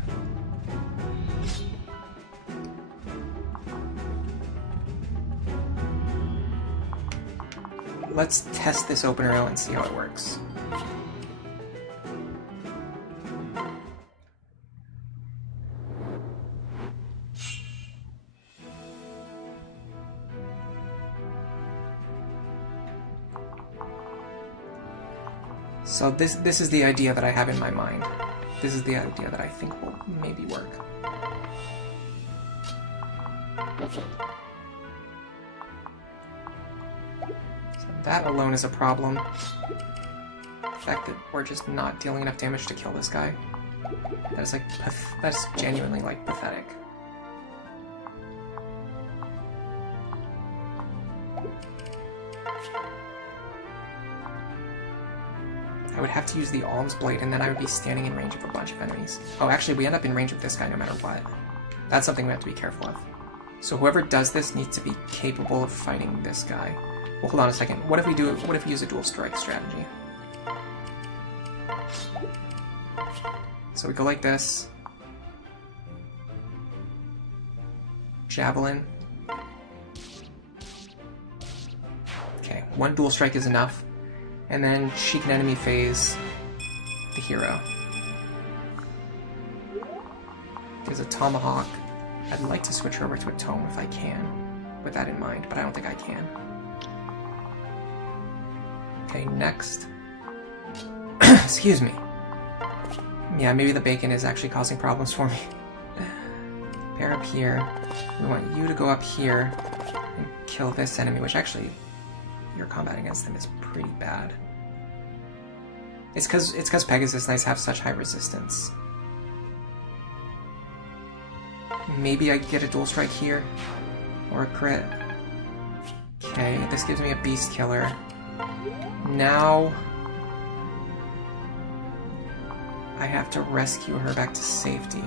Let's test this opener out and see how it works. So this is the idea that I have in my mind. This is the idea that I think will maybe work. So that alone is a problem. The fact that we're just not dealing enough damage to kill this guy. That's genuinely like pathetic. I would have to use the Alms Blade, and then I would be standing in range of a bunch of enemies. Oh, actually, we end up in range of this guy no matter what. That's something we have to be careful of. So whoever does this needs to be capable of fighting this guy. Well, hold on a second. What if we use a dual strike strategy? So we go like this. Javelin. Okay, one dual strike is enough. And then she can enemy phase the hero. There's a Tomahawk. I'd like to switch her over to a Tome if I can, with that in mind, but I don't think I can. Okay, next. Excuse me. Yeah, maybe the bacon is actually causing problems for me. Pair up here. We want you to go up here and kill this enemy, which actually, your combat against them is pretty bad. It's because Pegasus Knights have such high resistance. Maybe I get a dual strike here, or a crit. Okay, this gives me a beast killer. Now I have to rescue her back to safety.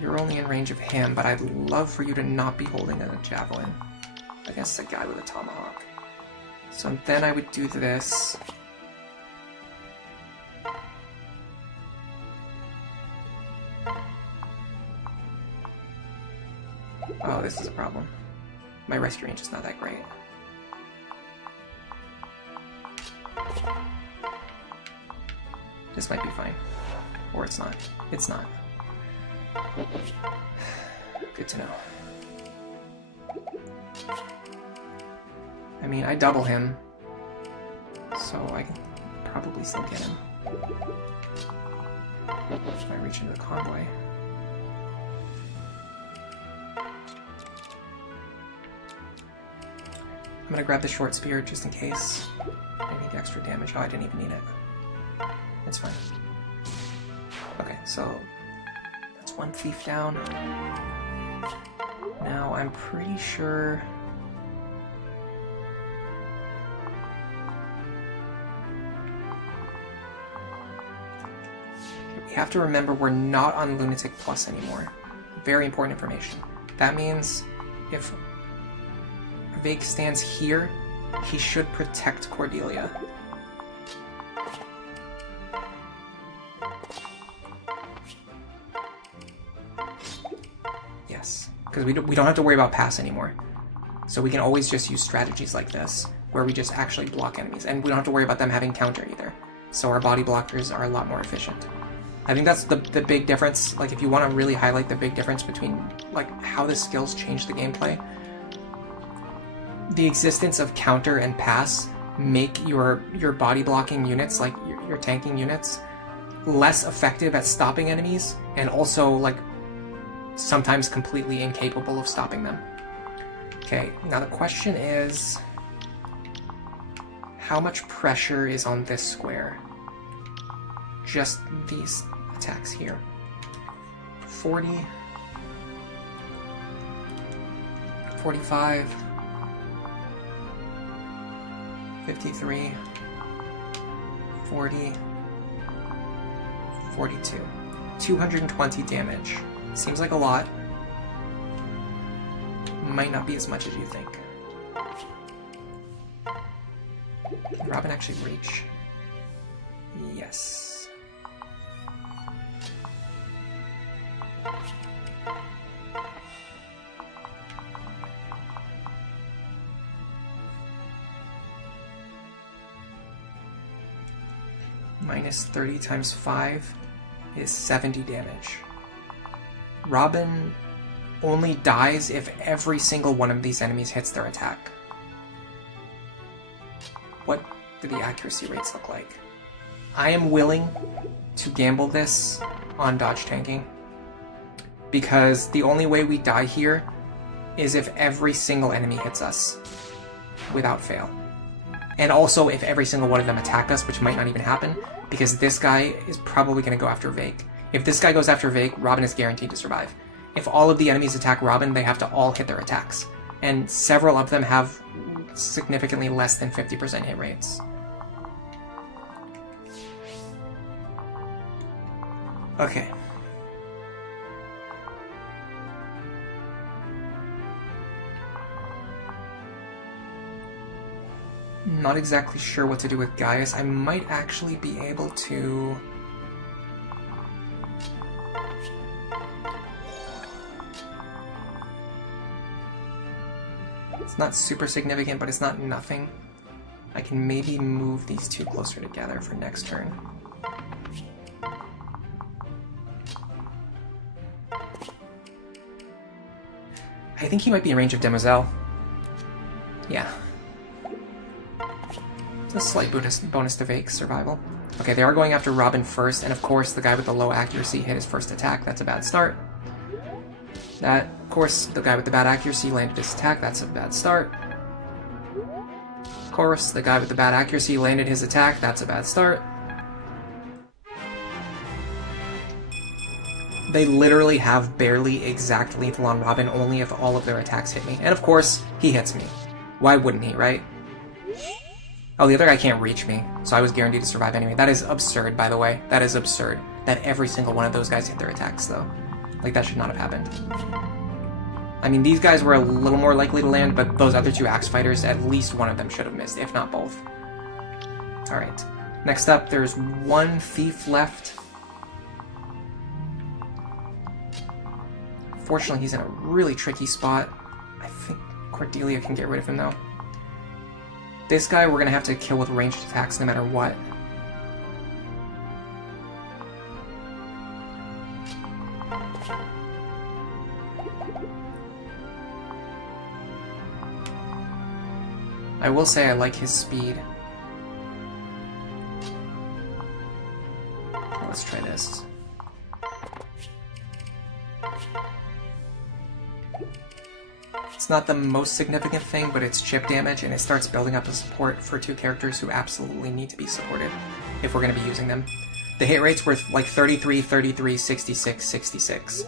You're only in range of him, but I'd love for you to not be holding a javelin against a guy with a tomahawk. So then I would do this. Oh, this is a problem. My rescue range is not that great. This might be fine. Or it's not. It's not. Good to know. I mean, I double him, so I can probably still get him. If I reach into the convoy. I'm gonna grab the short spear just in case. I need extra damage. Oh, I didn't even need it. It's fine. Okay, so that's one thief down. Now I'm pretty sure... We have to remember we're not on Lunatic Plus anymore. Very important information. That means if Vake stands here, he should protect Cordelia. Yes, because we don't have to worry about pass anymore. So we can always just use strategies like this, where we just actually block enemies. And we don't have to worry about them having counter either. So our body blockers are a lot more efficient. I think that's the big difference. Like, if you want to really highlight the big difference between, like, how the skills change the gameplay, the existence of counter and pass make your body blocking units, like your tanking units, less effective at stopping enemies, and also, like, sometimes completely incapable of stopping them. Okay, now the question is, how much pressure is on this square? Just these attacks here. 40, 45, 53, 40, 42. 220 damage. Seems like a lot. Might not be as much as you think. Can Robin actually reach? Yes. Minus 30 times 5 is 70 damage. Robin only dies if every single one of these enemies hits their attack. What do the accuracy rates look like? I am willing to gamble this on dodge tanking, because the only way we die here is if every single enemy hits us without fail. And also if every single one of them attack us, which might not even happen, because this guy is probably going to go after Vake. If this guy goes after Vake, Robin is guaranteed to survive. If all of the enemies attack Robin, they have to all hit their attacks. And several of them have significantly less than 50% hit rates. Okay. Not exactly sure what to do with Gaius. I might actually be able to... It's not super significant, but it's not nothing. I can maybe move these two closer together for next turn. I think he might be in range of Demoiselle. Yeah. It's a slight bonus to Vake's survival. Okay, they are going after Robin first, and of course the guy with the low accuracy hit his first attack. That's a bad start. Of course, the guy with the bad accuracy landed his attack. That's a bad start. Of course, the guy with the bad accuracy landed his attack. That's a bad start. They literally have barely exact lethal on Robin, only if all of their attacks hit me. And of course, he hits me. Why wouldn't he, right? Oh, the other guy can't reach me, so I was guaranteed to survive anyway. That is absurd, by the way. That is absurd. That every single one of those guys hit their attacks, though. Like, that should not have happened. I mean, these guys were a little more likely to land, but those other two axe fighters, at least one of them should have missed, if not both. Alright. Next up, there's one thief left. Fortunately, he's in a really tricky spot. I think Cordelia can get rid of him, though. This guy we're going to have to kill with ranged attacks no matter what. I will say I like his speed. Let's try this. It's not the most significant thing, but it's chip damage, and it starts building up a support for two characters who absolutely need to be supported if we're going to be using them. The hit rates were like 33, 33, 66, 66.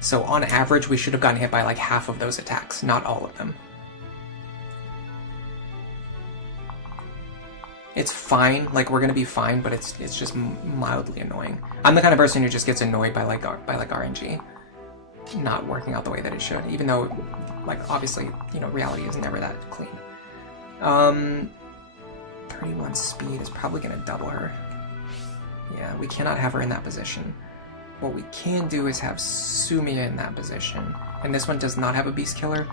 So on average, we should have gotten hit by like half of those attacks, not all of them. It's fine, like we're gonna be fine, but it's just mildly annoying. I'm the kind of person who just gets annoyed by like RNG not working out the way that it should, even though, like, obviously, you know, reality is never that clean. 31 speed is probably gonna double her. Yeah, we cannot have her in that position. What we can do is have Sumiya in that position. And this one does not have a Beast Killer.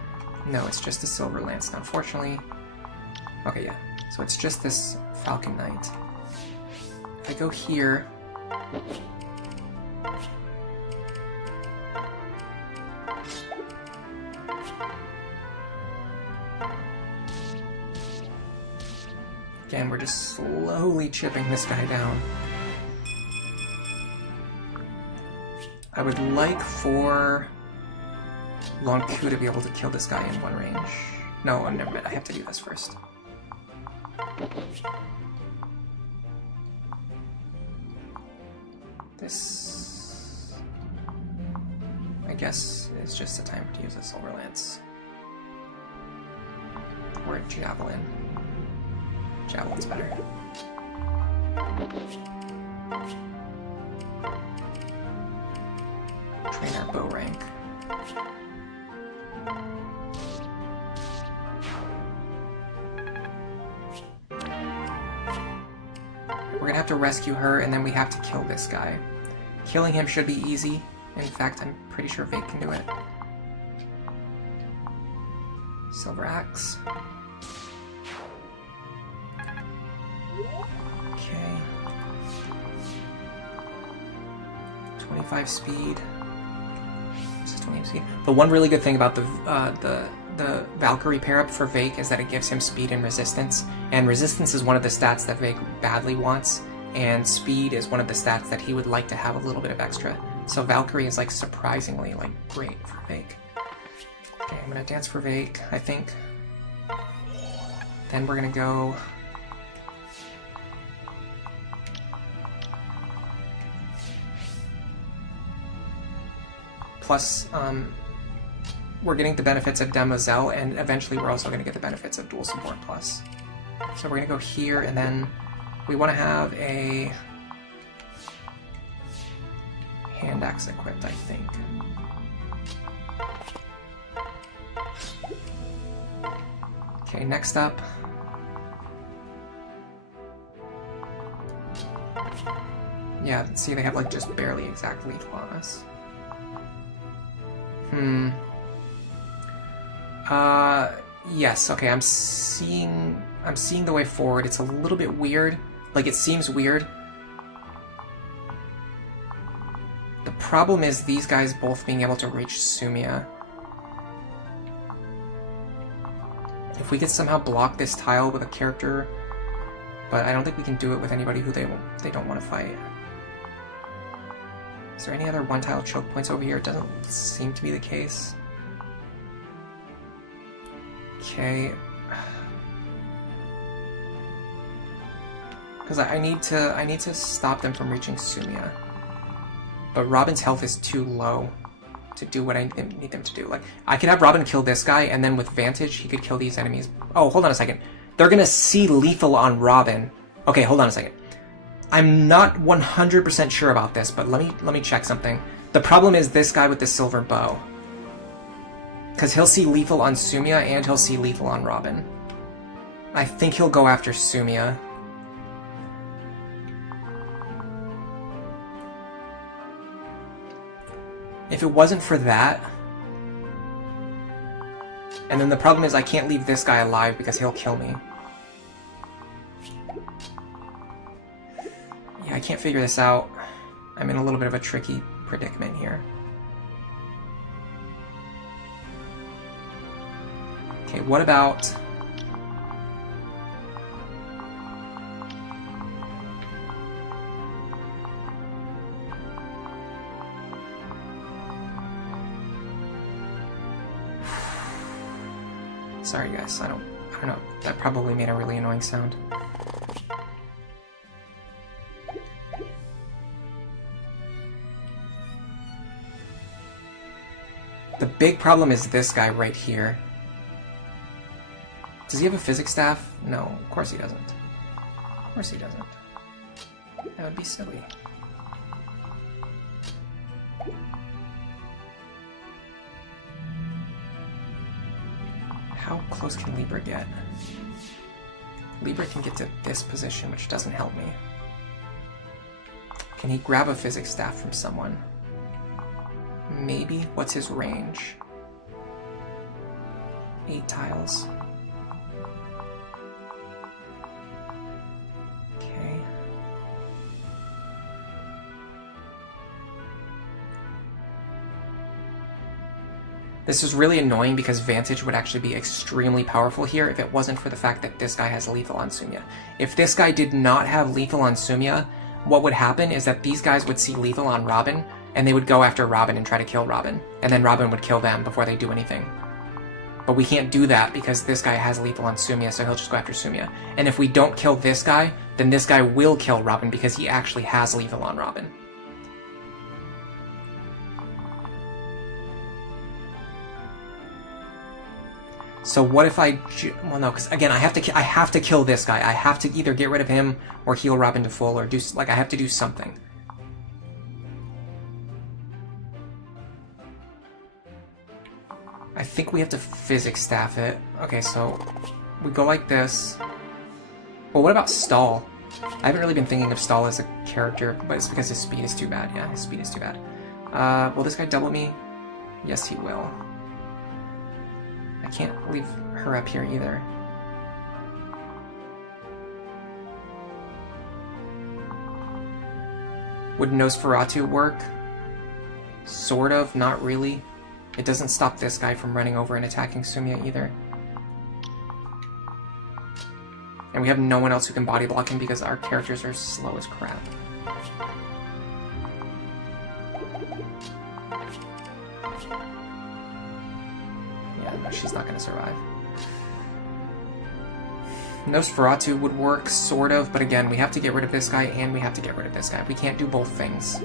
No, it's just a Silver Lance, unfortunately. Okay, yeah. So it's just this Falcon Knight. If I go here... Again, we're just slowly chipping this guy down. I would like for Long Q to be able to kill this guy in one range. No, never mind. I have to do this first. This, I guess, is just the time to use a Silver Lance. Or a Javelin. Javelin's better. Train our bow rank. We're gonna have to rescue her, and then we have to kill this guy. Killing him should be easy. In fact, I'm pretty sure Vake can do it. Silver Axe. Okay. 25 speed. This is 28 speed. The one really good thing about the Valkyrie pair-up for Vake is that it gives him speed and resistance. And resistance is one of the stats that Vake badly wants, and speed is one of the stats that he would like to have a little bit of extra. So Valkyrie is like surprisingly like great for Vake. Okay, I'm gonna dance for Vake, I think. Then we're gonna go... Plus, we're getting the benefits of Demoiselle, and eventually we're also going to get the benefits of Dual Support Plus. So we're going to go here, and then we want to have a hand axe equipped, I think. Okay, next up. Yeah, see, they have like just barely exact lethal on us. Yes, okay, I'm seeing the way forward. It's a little bit weird. Like, it seems weird. The problem is these guys both being able to reach Sumiya. If we could somehow block this tile with a character, but I don't think we can do it with anybody who they don't want to fight. Is there any other one-tile choke points over here? It doesn't seem to be the case. Okay. Because I need to stop them from reaching Sumiya. But Robin's health is too low to do what I need them to do. Like, I could have Robin kill this guy, and then with Vantage, he could kill these enemies. Oh, hold on a second. They're gonna see lethal on Robin. Okay, hold on a second. I'm not 100% sure about this, but let me check something. The problem is this guy with the silver bow. Because he'll see lethal on Sumiya, and he'll see lethal on Robin. I think he'll go after Sumiya. If it wasn't for that... And then the problem is I can't leave this guy alive because he'll kill me. Yeah, I can't figure this out. I'm in a little bit of a tricky predicament here. Okay, what about... Sorry guys, I don't know. That probably made a really annoying sound. The big problem is this guy right here. Does he have a physics staff? No, of course he doesn't. Of course he doesn't. That would be silly. How close can Libra get? Libra can get to this position, which doesn't help me. Can he grab a physics staff from someone? Maybe. What's his range? 8 tiles. Okay. This is really annoying because Vantage would actually be extremely powerful here if it wasn't for the fact that this guy has lethal on Sumia. If this guy did not have lethal on Sumia, what would happen is that these guys would see lethal on Robin, and they would go after Robin and try to kill Robin, and then Robin would kill them before they do anything. But we can't do that because this guy has lethal on Sumia, so he'll just go after Sumia. And if we don't kill this guy, then this guy will kill Robin because he actually has lethal on Robin. So what if I... Well, no, because again, I have to kill this guy. I have to either get rid of him or heal Robin to full or do... Like, I have to do something. I think we have to physics staff it. Okay, so we go like this. Well, what about Stall? I haven't really been thinking of Stall as a character, but it's because his speed is too bad. Yeah, his speed is too bad. Will this guy double me? Yes, he will. I can't leave her up here either. Would Nosferatu work? Sort of, not really. It doesn't stop this guy from running over and attacking Sumia either. And we have no one else who can body block him because our characters are slow as crap. Yeah, no, she's not going to survive. Nosferatu would work, sort of, but again, we have to get rid of this guy and we have to get rid of this guy. We can't do both things.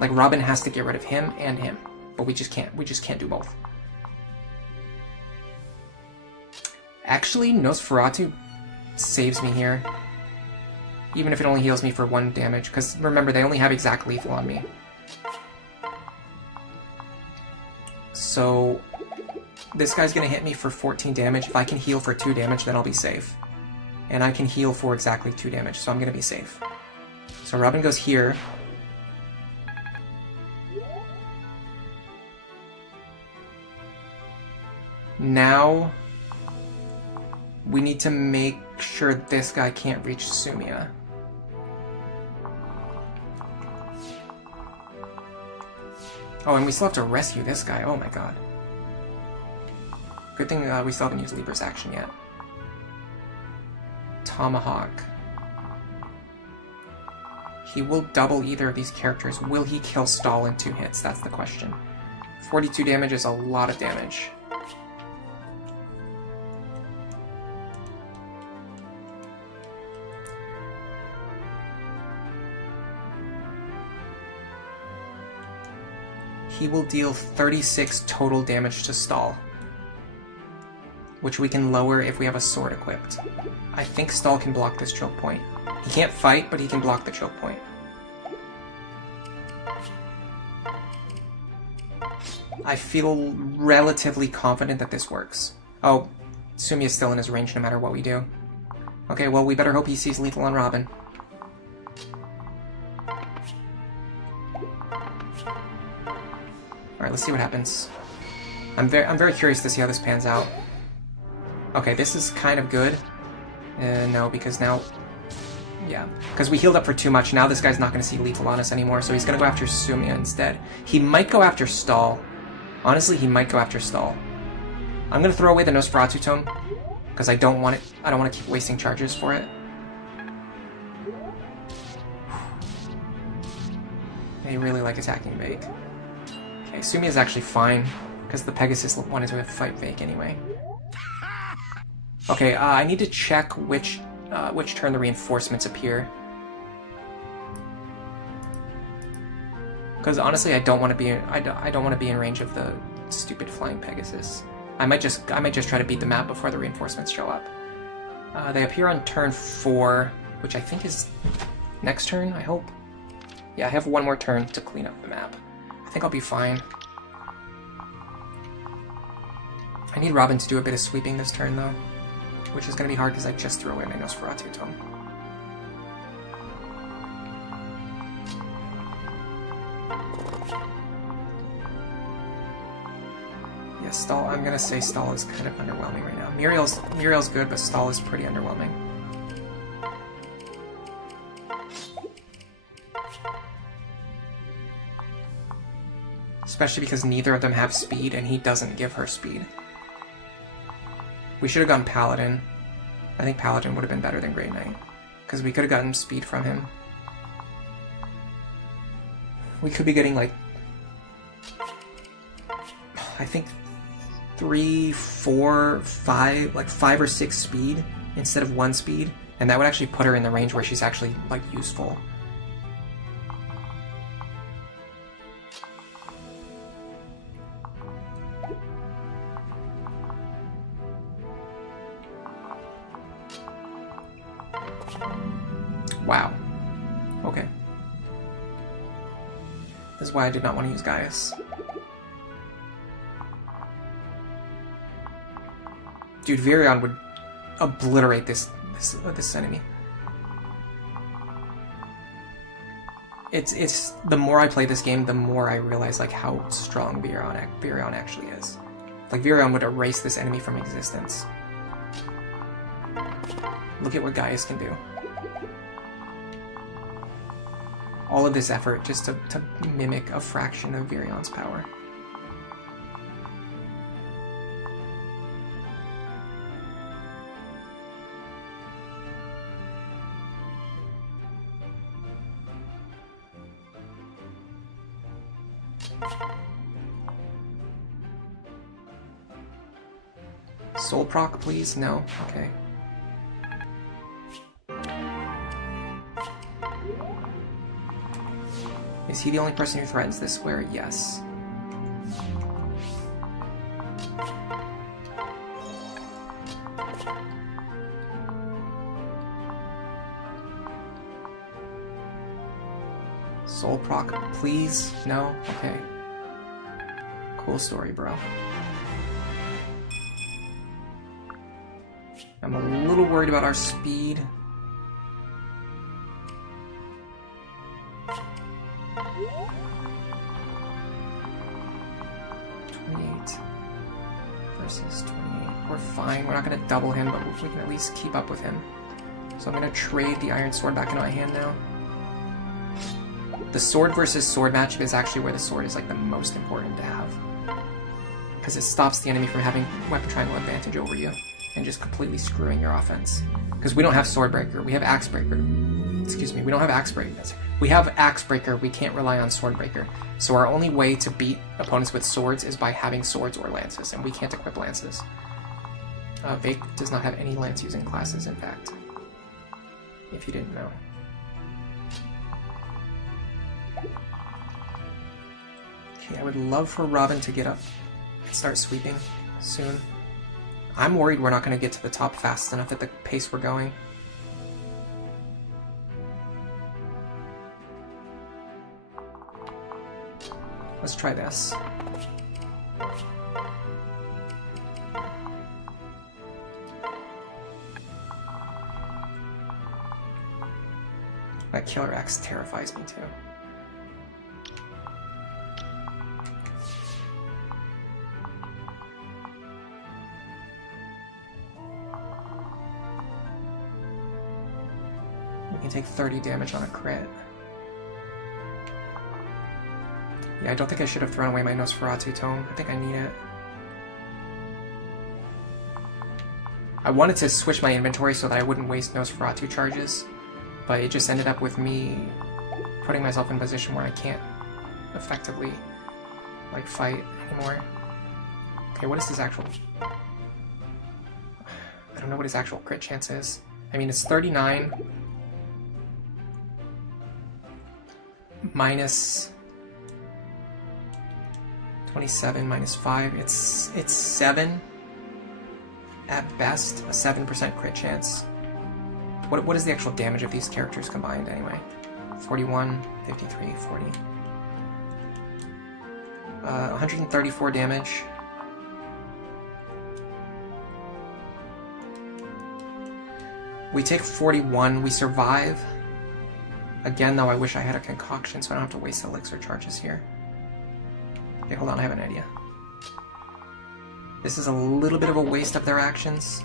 Like, Robin has to get rid of him and him. But we just can't do both. Actually, Nosferatu saves me here. Even if it only heals me for 1 damage, because remember, they only have exact lethal on me. So, this guy's gonna hit me for 14 damage. If I can heal for 2 damage, then I'll be safe. And I can heal for exactly 2 damage, so I'm gonna be safe. So Robin goes here. Now, we need to make sure this guy can't reach Sumia. Oh, and we still have to rescue this guy. Oh my god. Good thing we still haven't used Libra's action yet. Tomahawk. He will double either of these characters. Will he kill Stall in 2 hits? That's the question. 42 damage is a lot of damage. He will deal 36 total damage to Stall, which we can lower if we have a sword equipped. I think Stall can block this choke point. He can't fight, but he can block the choke point. I feel relatively confident that this works. Oh, Sumia's still in his range no matter what we do. Okay, well, we better hope he sees lethal on Robin. Alright, let's see what happens. I'm very curious to see how this pans out. Okay, this is kind of good. No, because now... Yeah, because we healed up for too much. Now this guy's not going to see lethal on us anymore, so he's going to go after Sumia instead. He might go after Stall. Honestly, he might go after Stall. I'm going to throw away the Nosferatu Tome, because I don't want to keep wasting charges for it. They really like attacking Vague. Okay, Sumia is actually fine, because the Pegasus wanted to fight Vake anyway. Okay, I need to check which turn the reinforcements appear. Because honestly, I don't want to be in range of the stupid flying Pegasus. I might just try to beat the map before the reinforcements show up. They appear on turn 4, which I think is next turn, I hope. Yeah, I have one more turn to clean up the map. I think I'll be fine. I need Robin to do a bit of sweeping this turn, though, which is going to be hard because I just threw away my Nosferatu Tome. Yeah, Stall, I'm going to say Stall is kind of underwhelming right now. Muriel's good, but Stall is pretty underwhelming. Especially because neither of them have speed, and he doesn't give her speed. We should have gone Paladin. I think Paladin would have been better than Grey Knight, because we could have gotten speed from him. We could be getting, like, I think 3, 4, 5, like 5 or 6 speed instead of 1 speed, and that would actually put her in the range where she's actually, like, useful. Wow. Okay. This is why I did not want to use Gaius. Dude, Virion would obliterate this enemy. It's the more I play this game, the more I realize like how strong Virion actually is. Like Virion would erase this enemy from existence. Look at what Gaius can do. All of this effort just to mimic a fraction of Virion's power. Soul proc, please? No? Okay. Is he the only person who threatens this square? Yes. Soul proc, please? No? Okay. Cool story, bro. I'm a little worried about our speed. Versus 28. We're fine. We're not going to double him, but we can at least keep up with him. So I'm going to trade the Iron Sword back into my hand now. The sword versus sword matchup is actually where the sword is like the most important to have. Because it stops the enemy from having weapon triangle advantage over you and just completely screwing your offense. Because we don't have Swordbreaker, we have Axebreaker. Excuse me, we don't have Axebreaker. We have Axebreaker, we can't rely on Swordbreaker. So our only way to beat opponents with swords is by having swords or lances, and we can't equip lances. Vake does not have any lance-using classes, in fact. If you didn't know. Okay, I would love for Robin to get up and start sweeping soon. I'm worried we're not going to get to the top fast enough at the pace we're going. Let's try this. That Killer Axe terrifies me too. We can take 30 damage on a crit. Yeah, I don't think I should have thrown away my Nosferatu Tome. I think I need it. I wanted to switch my inventory so that I wouldn't waste Nosferatu charges, but it just ended up with me putting myself in a position where I can't effectively, like, fight anymore. Okay, what is his actual... I don't know what his actual crit chance is. I mean, it's 39... minus 27 minus 5. It's 7 at best, a 7% crit chance. What is the actual damage of these characters combined anyway? 41, 53, 40. 134 damage. We take 41, we survive. Again, though, I wish I had a concoction so I don't have to waste elixir charges here. Okay, hold on, I have an idea. This is a little bit of a waste of their actions.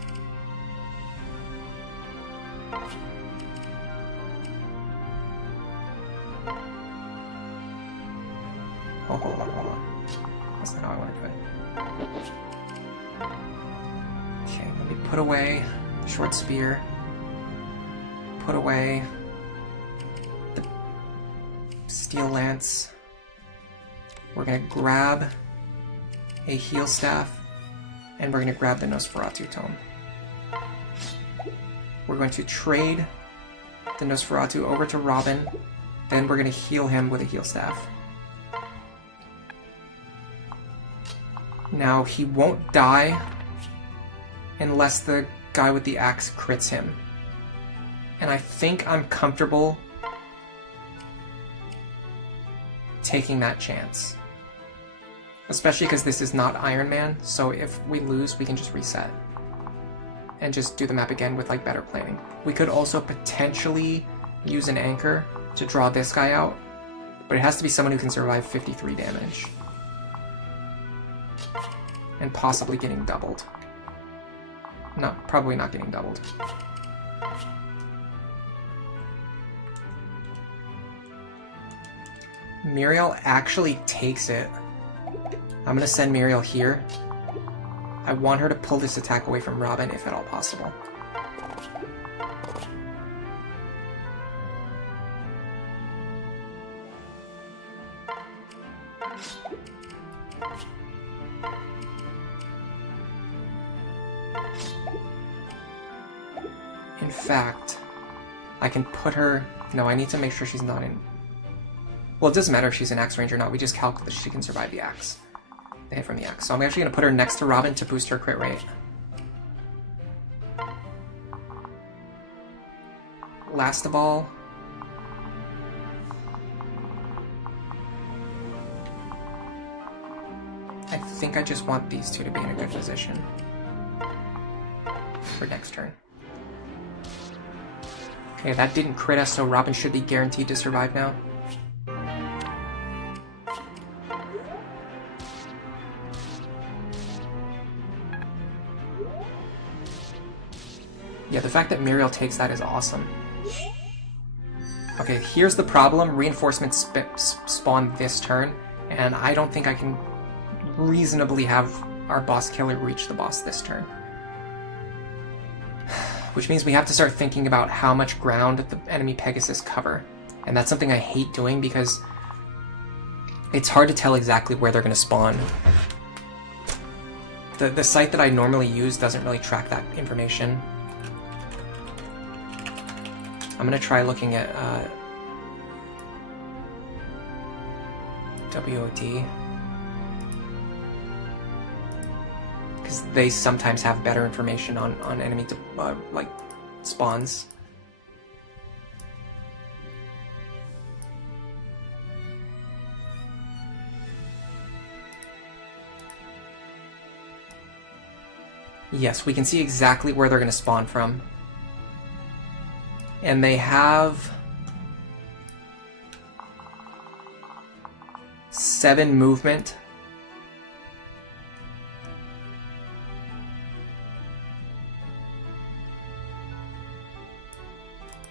Oh, hold on. That's not how I want to do it. Okay, let me put away the short spear. Put away the steel lance. We're gonna grab a heal staff, and we're gonna grab the Nosferatu tome. We're going to trade the Nosferatu over to Robin, then we're gonna heal him with a heal staff. Now, he won't die unless the guy with the axe crits him. And I think I'm comfortable taking that chance. Especially because this is not Iron Man, so if we lose, we can just reset. And just do the map again with, like, better planning. We could also potentially use an anchor to draw this guy out, but it has to be someone who can survive 53 damage. And possibly getting doubled. No, probably not getting doubled. Muriel actually takes it. I'm gonna send Muriel here. I want her to pull this attack away from Robin if at all possible. In fact, I can put her... No, I need to make sure she's not in... Well, it doesn't matter if she's an axe range or not. We just calculate that she can survive the axe. The hit from the axe. So I'm actually going to put her next to Robin to boost her crit rate. Last of all... I think I just want these two to be in a good position for next turn. Okay, that didn't crit us, so Robin should be guaranteed to survive now. Yeah, the fact that Muriel takes that is awesome. Okay, here's the problem. Reinforcements spawn this turn, and I don't think I can reasonably have our boss killer reach the boss this turn. Which means we have to start thinking about how much ground the enemy Pegasus cover. And that's something I hate doing because it's hard to tell exactly where they're going to spawn. The site that I normally use doesn't really track that information. I'm going to try looking at WOD. Because they sometimes have better information on enemy like spawns. Yes, we can see exactly where they're going to spawn from. And they have 7 movement.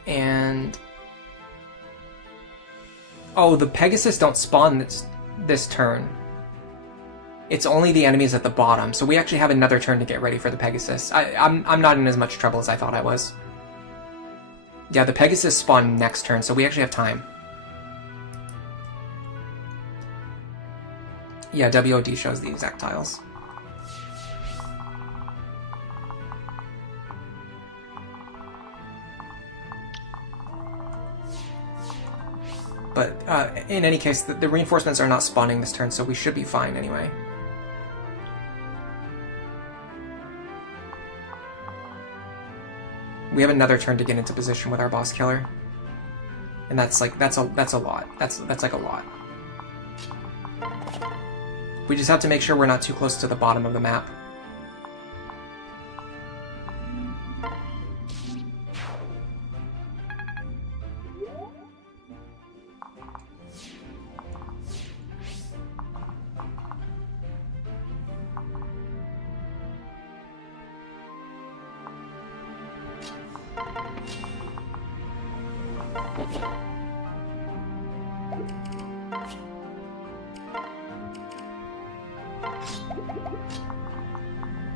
And oh, the Pegasus don't spawn this turn. It's only the enemies at the bottom, so we actually have another turn to get ready for the Pegasus. I'm not in as much trouble as I thought I was. Yeah, the Pegasus spawn next turn, so we actually have time. Yeah, WOD shows the exact tiles. But in any case, the reinforcements are not spawning this turn, so we should be fine anyway. We have another turn to get into position with our boss killer, and that's a lot. That's like a lot. We just have to make sure we're not too close to the bottom of the map.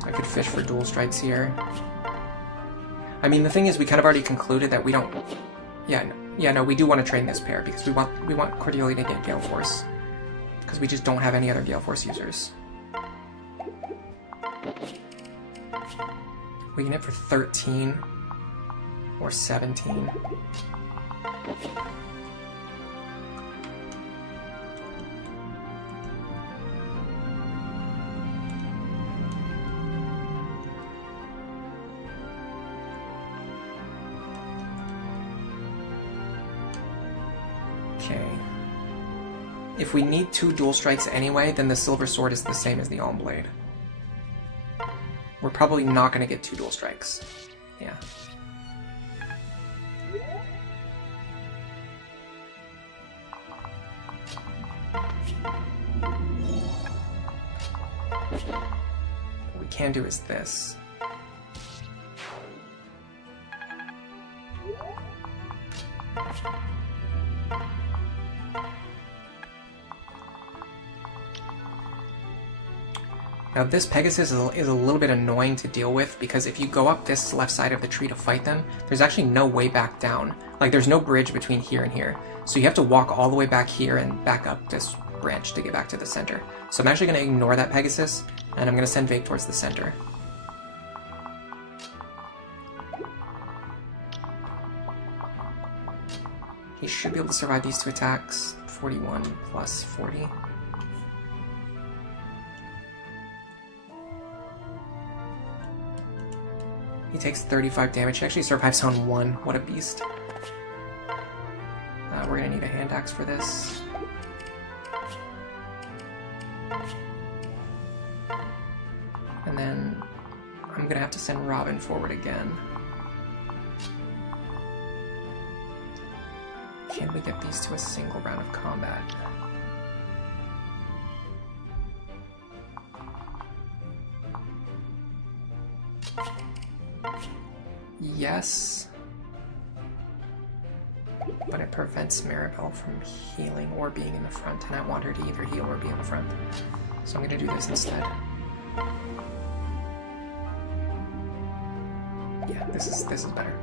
I could fish for dual strikes here. I mean, the thing is, we kind of already concluded that we don't... Yeah, no, we do want to train this pair, because we want Cordelia to get Gale Force. Because we just don't have any other Gale Force users. We can hit for 13 or 17. Okay. If we need 2 dual strikes anyway, then the Silver Sword is the same as the Alm Blade. We're probably not going to get 2 dual strikes. Yeah. What we can do is this. Now this Pegasus is a little bit annoying to deal with, because if you go up this left side of the tree to fight them, there's actually no way back down. Like, there's no bridge between here and here. So you have to walk all the way back here and back up this branch to get back to the center. So I'm actually going to ignore that Pegasus, and I'm going to send Vague towards the center. He should be able to survive these 2 attacks. 41 plus 40. He takes 35 damage. He actually survives on 1. What a beast. We're going to need a hand axe for this. And then I'm going to have to send Robin forward again. Can we get these to a single round of combat? Yes, but it prevents Maribel from healing or being in the front, and I want her to either heal or be in the front. So I'm going to do this instead. Yeah, this is better.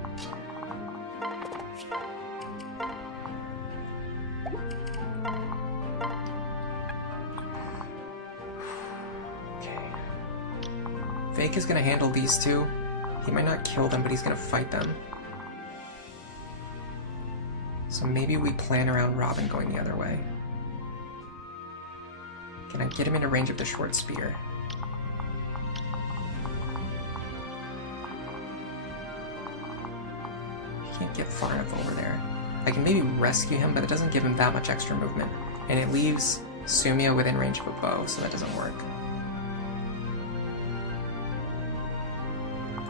Okay. Fake is going to handle these 2. He might not kill them, but he's gonna fight them. So maybe we plan around Robin going the other way. Can I get him into range of the short spear? He can't get far enough over there. I can maybe rescue him, but it doesn't give him that much extra movement. And it leaves Sumia within range of a bow, so that doesn't work.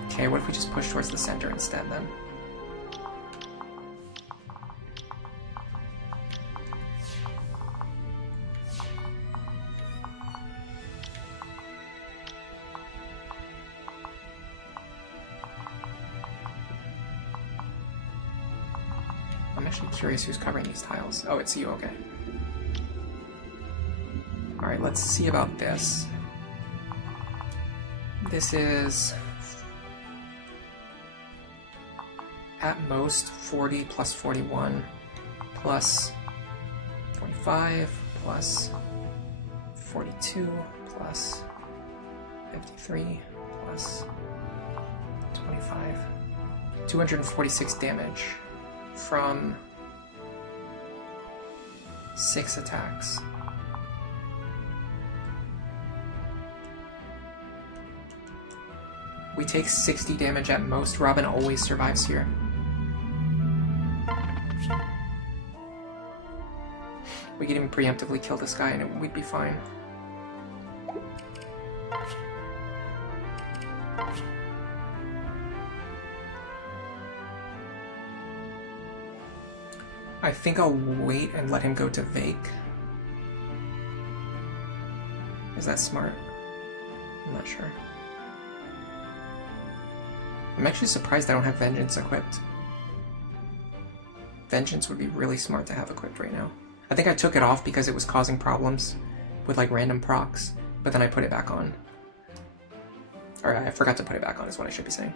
Okay, what if we just push towards the center instead, then? I'm actually curious who's covering these tiles. Oh, it's you, okay. Alright, let's see about this. This is... at most 40 plus 41 plus 45 plus 42 plus 53 plus 25. 246 damage from 6 attacks. We take 60 damage at most. Robin always survives here. We could even preemptively kill this guy and we'd be fine. I think I'll wait and let him go to Vake. Is that smart? I'm not sure. I'm actually surprised I don't have Vengeance equipped. Vengeance would be really smart to have equipped right now. I think I took it off because it was causing problems with like random procs, but then I put it back on. Or I forgot to put it back on is what I should be saying.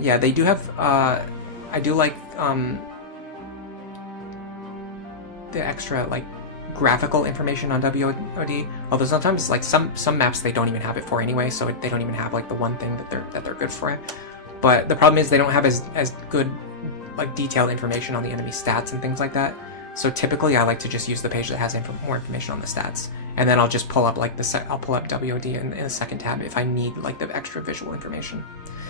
Yeah, they do have, I do like, the extra, like, graphical information on WOD, although sometimes, like, some maps they don't even have it for anyway, so they don't even have, like, the one thing that they're good for. But the problem is they don't have as good, like, detailed information on the enemy stats and things like that. So typically I like to just use the page that has more information on the stats, and then I'll just pull up, like, I'll pull up WOD in the second tab if I need, like, the extra visual information.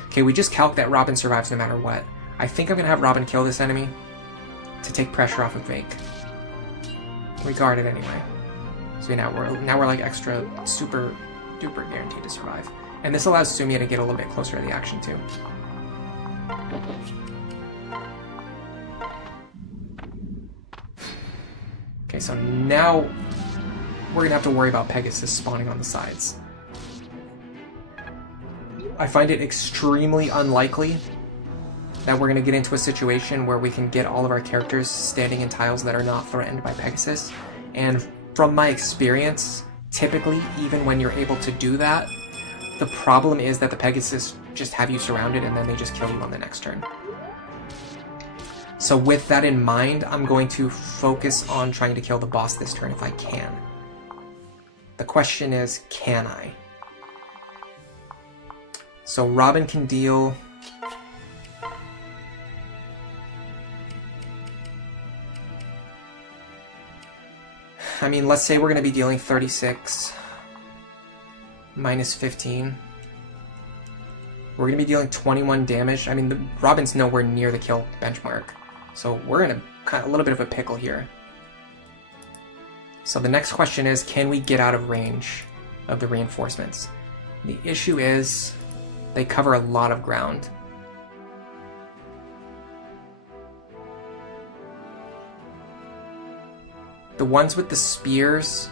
Okay, we just calc that Robin survives no matter what. I think I'm gonna have Robin kill this enemy to take pressure off of Vake. We guard it anyway. So now we're like extra super duper guaranteed to survive. And this allows Sumia to get a little bit closer to the action too. Okay, so now we're gonna have to worry about Pegasus spawning on the sides. I find it extremely unlikely that we're going to get into a situation where we can get all of our characters standing in tiles that are not threatened by Pegasus. And from my experience, typically, even when you're able to do that, the problem is that the Pegasus just have you surrounded and then they just kill you on the next turn. So with that in mind, I'm going to focus on trying to kill the boss this turn if I can. The question is, can I? So Robin can deal... I mean, let's say we're going to be dealing 36 minus 15. We're going to be dealing 21 damage. I mean, Robin's nowhere near the kill benchmark. So we're in a little bit of a pickle here. So the next question is, can we get out of range of the reinforcements? The issue is... they cover a lot of ground. The ones with the spears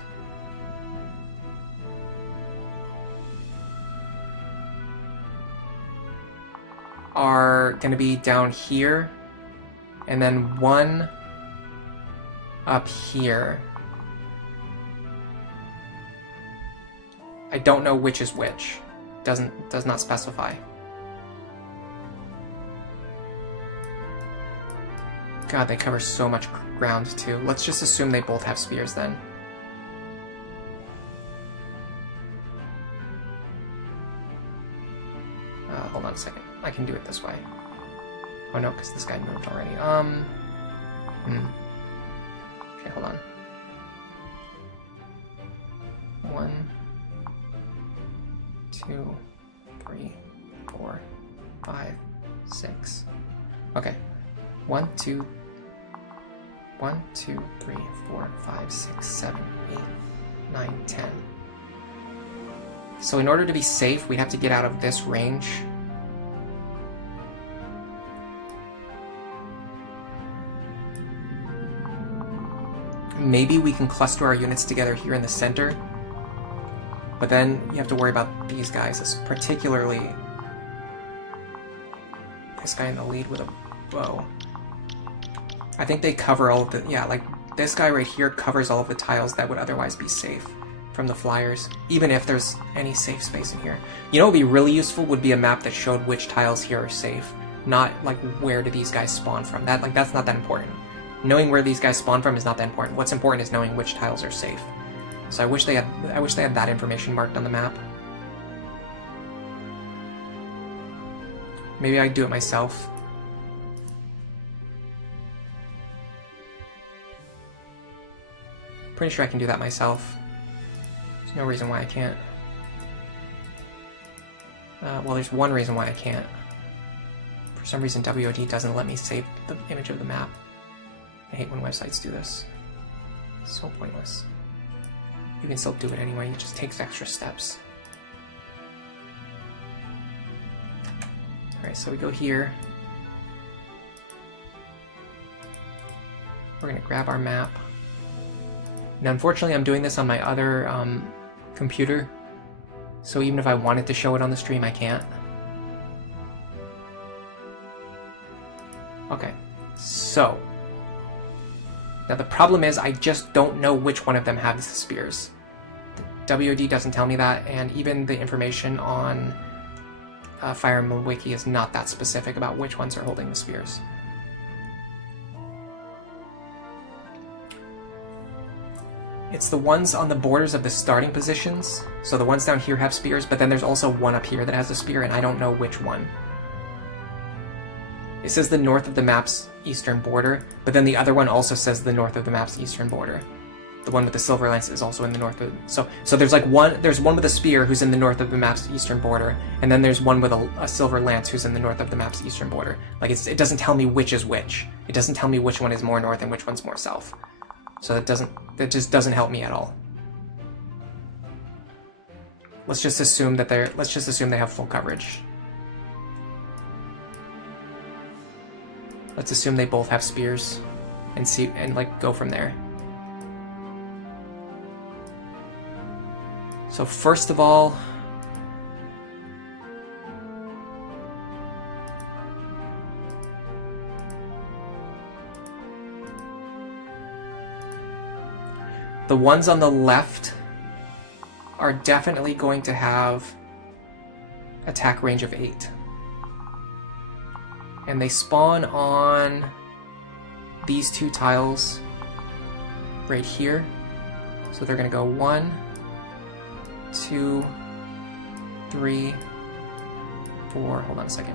are going to be down here, and then one up here. I don't know which is which. Does not specify. God, they cover so much ground too. Let's just assume they both have spears then. Hold on a second. I can do it this way. Oh no, because this guy moved already. Okay, hold on. 1, 2, 3, 4, 5, 6. Okay. 1, 2, 3, 4, 5, 6, 7, 8, 9, 10. So in order to be safe, we have to get out of this range. Maybe we can cluster our units together here in the center. But then you have to worry about these guys, particularly this guy in the lead with a bow. I think they cover all of the... yeah, like this guy right here covers all of the tiles that would otherwise be safe from the flyers, even if there's any safe space in here. You know what would be really useful would be a map that showed which tiles here are safe, not like where do these guys spawn from. That's not that important. Knowing where these guys spawn from is not that important. What's important is knowing which tiles are safe. So I wish they had that information marked on the map. Maybe I'd do it myself. Pretty sure I can do that myself. There's no reason why I can't. Well, there's one reason why I can't. For some reason, WOD doesn't let me save the image of the map. I hate when websites do this. It's so pointless. You can still do it anyway, it just takes extra steps. Alright, so we go here. We're gonna grab our map. Now, unfortunately, I'm doing this on my other computer, so even if I wanted to show it on the stream, I can't. Okay, so now the problem is I just don't know which one of them has the spears. The WOD doesn't tell me that, and even the information on Fire Emblem Wiki is not that specific about which ones are holding the spears. It's the ones on the borders of the starting positions. So the ones down here have spears, but then there's also one up here that has a spear, and I don't know which one. It says the north of the map's eastern border, but then the other one also says the north of the map's eastern border. The one with the silver lance is also in the north of... So there's like there's one with a spear who's in the north of the map's eastern border, and then there's one with a silver lance who's in the north of the map's eastern border. Like, it doesn't tell me which is which. It doesn't tell me which one is more north and which one's more south. So that just doesn't help me at all. Let's just assume that they have full coverage. Let's assume they both have spears and like go from there. So first of all, the ones on the left are definitely going to have attack range of 8. And they spawn on these two tiles right here. So they're going to go 1, 2, 3, 4. Hold on a second.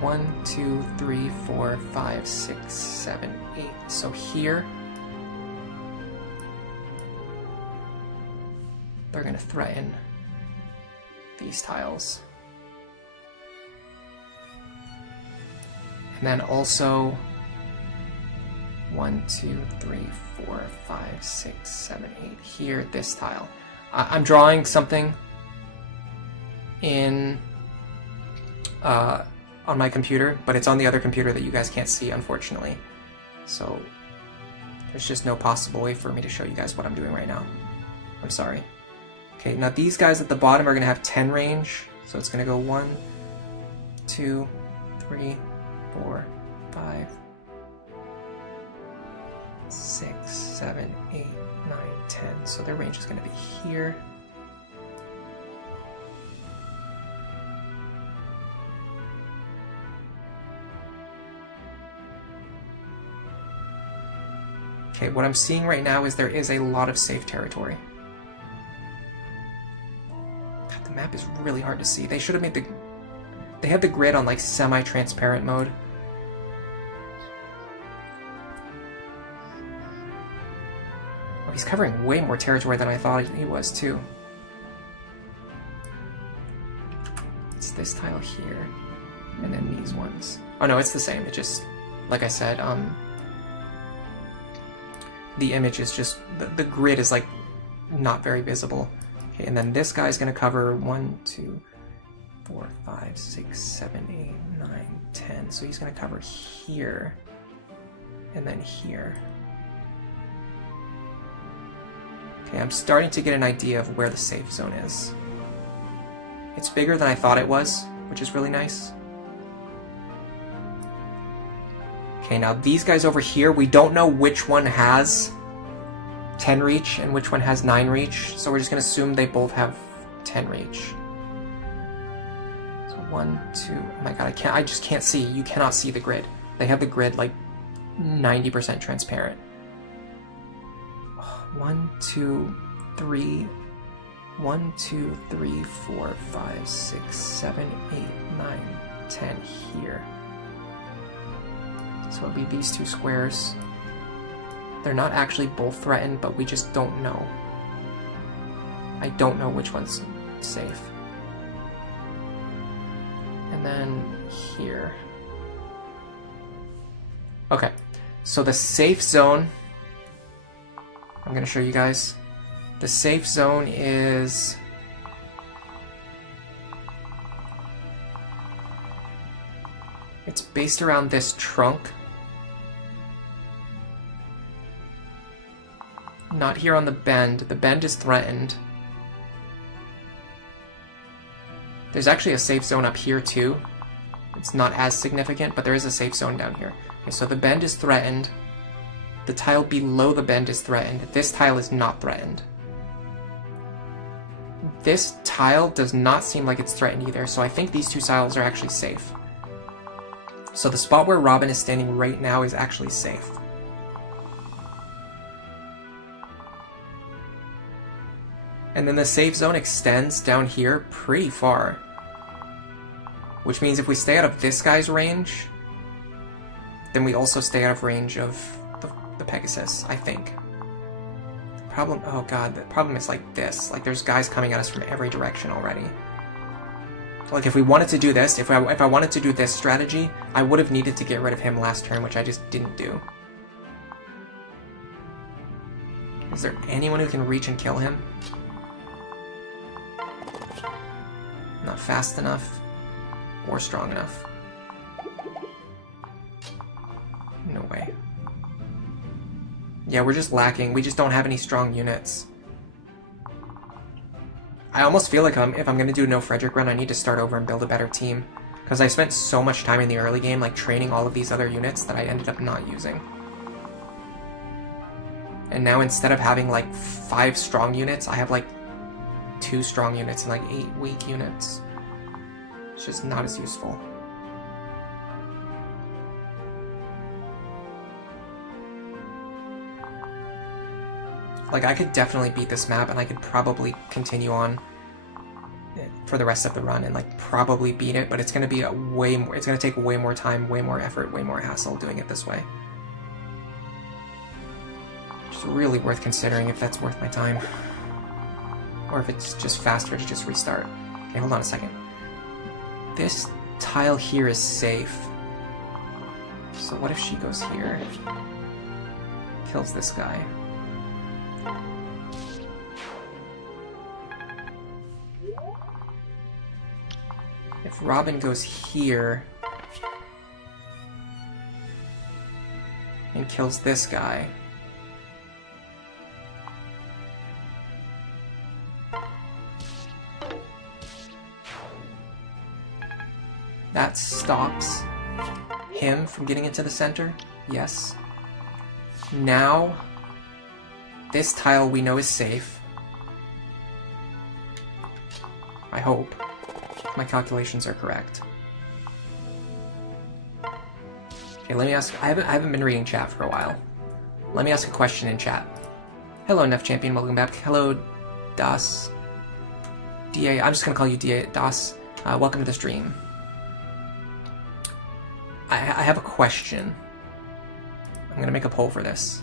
1, 2, 3, 4, 5, 6, 7, 8. So here, they're going to threaten these tiles. And then also 1, 2, 3, 4, 5, 6, 7, 8 here, this tile. I'm drawing something in on my computer, but it's on the other computer that you guys can't see, unfortunately. So there's just no possible way for me to show you guys what I'm doing right now. I'm sorry. Okay, now these guys at the bottom are going to have 10 range, so it's going to go 1, 2, 3, 4, 5, 6, 7, 8, 9, 10. So their range is going to be here. Okay, what I'm seeing right now is there is a lot of safe territory. God, the map is really hard to see. They should have made they had the grid on like semi-transparent mode. Oh, he's covering way more territory than I thought he was too. It's this tile here, and then these ones. Oh no, it's the same. It just, like I said, the image is just, the grid is like not very visible. Okay, and then this guy's gonna cover 1, 2, 4, 5, 6, 7, 8, 9, 10. So he's gonna cover here, and then here. Okay, I'm starting to get an idea of where the safe zone is. It's bigger than I thought it was, which is really nice. Okay, now these guys over here, we don't know which one has 10 reach and which one has 9 reach, so we're just going to assume they both have 10 reach. So 1, 2, oh my god, I just can't see. You cannot see the grid. They have the grid like 90% transparent. 1, 2, 3, 1, 2, 3, 4, 5, 6, 7, 8, 9, 10 here. So it'll be these two squares. They're not actually both threatened, but we just don't know. I don't know which one's safe. And then here. Okay, so the safe zone, I'm going to show you guys. The safe zone is... it's based around this trunk. Not here on the bend. The bend is threatened. There's actually a safe zone up here too. It's not as significant, but there is a safe zone down here. Okay, so the bend is threatened. The tile below the bend is threatened. This tile is not threatened. This tile does not seem like it's threatened either, so I think these two tiles are actually safe. So the spot where Robin is standing right now is actually safe. And then the safe zone extends down here pretty far. Which means if we stay out of this guy's range, then we also stay out of range of the Pegasus, I think. The problem, oh god, the problem is like this. Like there's guys coming at us from every direction already. Like if we wanted to do this, if I wanted to do this strategy, I would have needed to get rid of him last turn, which I just didn't do. Is there anyone who can reach and kill him? Not fast enough or strong enough. No way. Yeah, we're just lacking. We just don't have any strong units. I almost feel like if I'm going to do no Frederick run, I need to start over and build a better team. Because I spent so much time in the early game like training all of these other units that I ended up not using. And now instead of having like 5 strong units, I have like 2 strong units and like 8 weak units. It's just not as useful. Like I could definitely beat this map and I could probably continue on for the rest of the run and like probably beat it, but it's going to be it's going to take way more time, way more effort, way more hassle doing it this way. It's really worth considering if that's worth my time. Or if it's just faster to just restart. Okay, hold on a second. This tile here is safe. So what if she goes here? Kills this guy. If Robin goes here and kills this guy, that stops him from getting into the center. Yes. Now, this tile we know is safe. I hope my calculations are correct. Okay, let me ask. I haven't been reading chat for a while. Let me ask a question in chat. Hello, Nef Champion. Welcome back. Hello, Das. Da. I'm just gonna call you Da. Das. Welcome to the stream. I have a question. I'm gonna make a poll for this.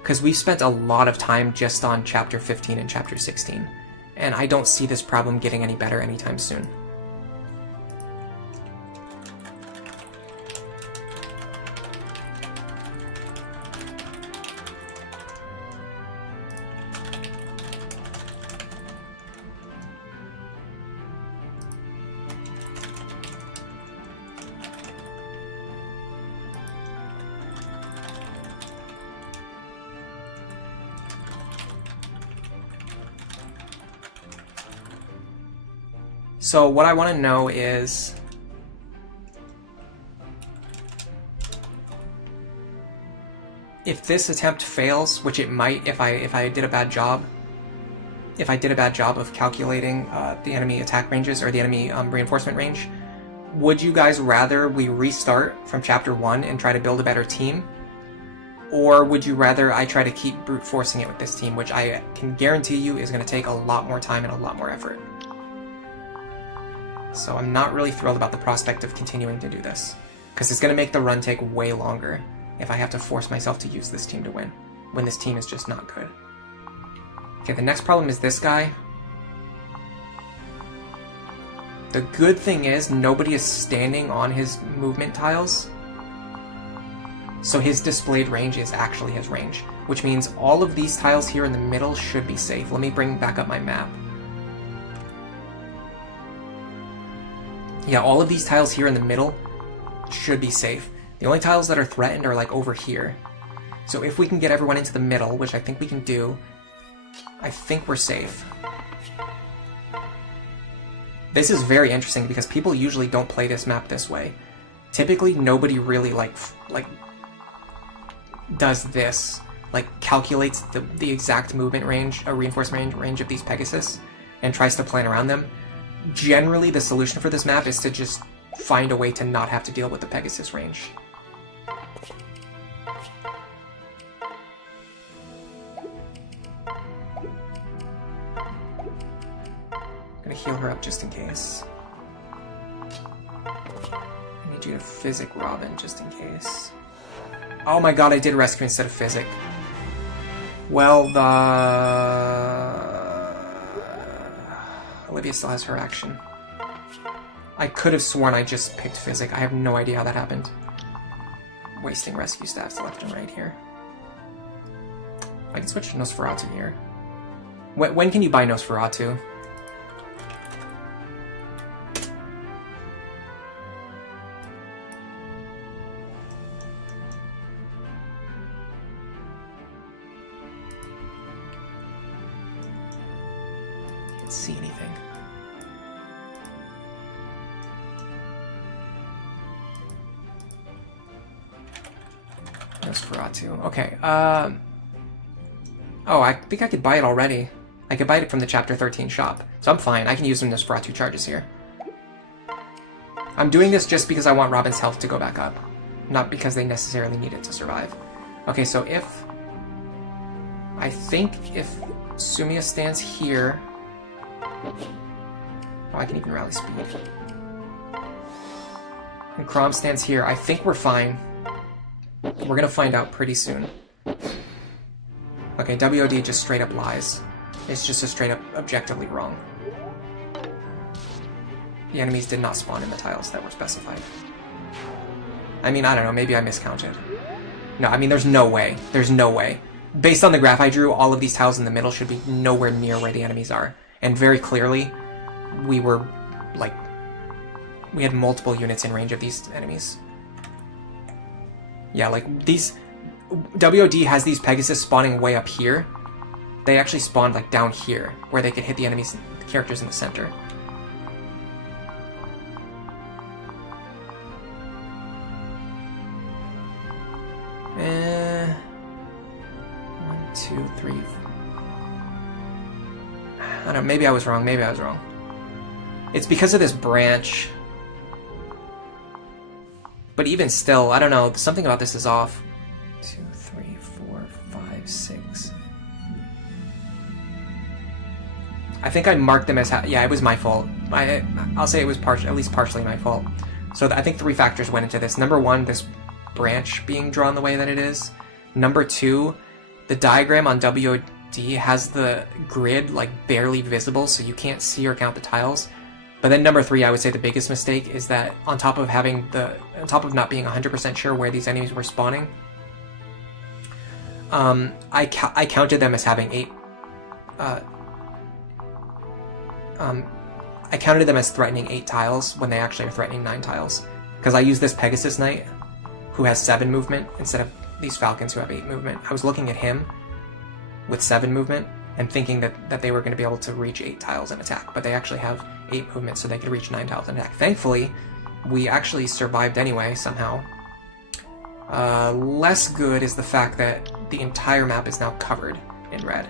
Because we've spent a lot of time just on Chapter 15 and Chapter 16. And I don't see this problem getting any better anytime soon. So what I want to know is if this attempt fails, which it might if I did a bad job. If I did a bad job of calculating the enemy attack ranges or the enemy reinforcement range, would you guys rather we restart from Chapter 1 and try to build a better team? Or would you rather I try to keep brute forcing it with this team, which I can guarantee you is going to take a lot more time and a lot more effort. So I'm not really thrilled about the prospect of continuing to do this, because it's going to make the run take way longer. if I have to force myself to use this team to win, when this team is just not good. Okay, the next problem is this guy. The good thing is nobody is standing on his movement tiles, so his displayed range is actually his range, which means all of these tiles here in the middle should be safe. Let me bring back up my map. Yeah, all of these tiles here in the middle should be safe. The only tiles that are threatened are like over here. So if we can get everyone into the middle, which I think we can do, I think we're safe. This is very interesting because people usually don't play this map this way. Typically, nobody really like does this, like calculates the exact movement range, reinforcement range of these Pegasus, and tries to plan around them. Generally, the solution for this map is to just find a way to not have to deal with the Pegasus range. I'm gonna heal her up just in case. I need you to physic Robin just in case. Oh my god, I did rescue instead of physic. Well, Olivia still has her action. I could have sworn I just picked physic. I have no idea how that happened. Wasting rescue staffs left and right here. I can switch to Nosferatu here. When can you buy Nosferatu? Can't see anything. Nosferatu. Okay, oh, I think I could buy it already. I could buy it from the Chapter 13 shop. So I'm fine. I can use some Nosferatu charges here. I'm doing this just because I want Robin's health to go back up. Not because they necessarily need it to survive. Okay, so if... I think if Sumia stands here... Oh, I can even rally speed. And Crom stands here. I think we're fine. We're gonna find out pretty soon. Okay, WOD just straight up lies. It's just a straight up objectively wrong. The enemies did not spawn in the tiles that were specified. I mean, I don't know, maybe I miscounted. No, I mean, there's no way. There's no way. Based on the graph I drew, all of these tiles in the middle should be nowhere near where the enemies are. And very clearly, we were, like... we had multiple units in range of these enemies. Yeah, like, these... WOD has these Pegasus spawning way up here. They actually spawned, like, down here, where they could hit the enemies, the characters in the center. One, two, three... I don't know, maybe I was wrong, maybe I was wrong. It's because of this branch. But even still, I don't know, something about this is off. 2, 3, 4, 5, 6. I think I marked them as... yeah, it was my fault. I'll say it was at least partially my fault. So I think 3 factors went into this. Number 1, this branch being drawn the way that it is. Number 2, the diagram on WOD has the grid like barely visible, so you can't see or count the tiles. But then number 3, I would say the biggest mistake is that on top of not being 100% sure where these enemies were spawning, I counted them as having 8. I counted them as threatening 8 tiles when they actually are threatening 9 tiles. Because I used this Pegasus Knight, who has 7 movement, instead of these Falcons who have 8 movement. I was looking at him with 7 movement, and thinking that they were going to be able to reach 8 tiles and attack, but they actually have 8 movement, so they could reach 9 tiles and attack. Thankfully, we actually survived anyway, somehow. Less good is the fact that the entire map is now covered in red,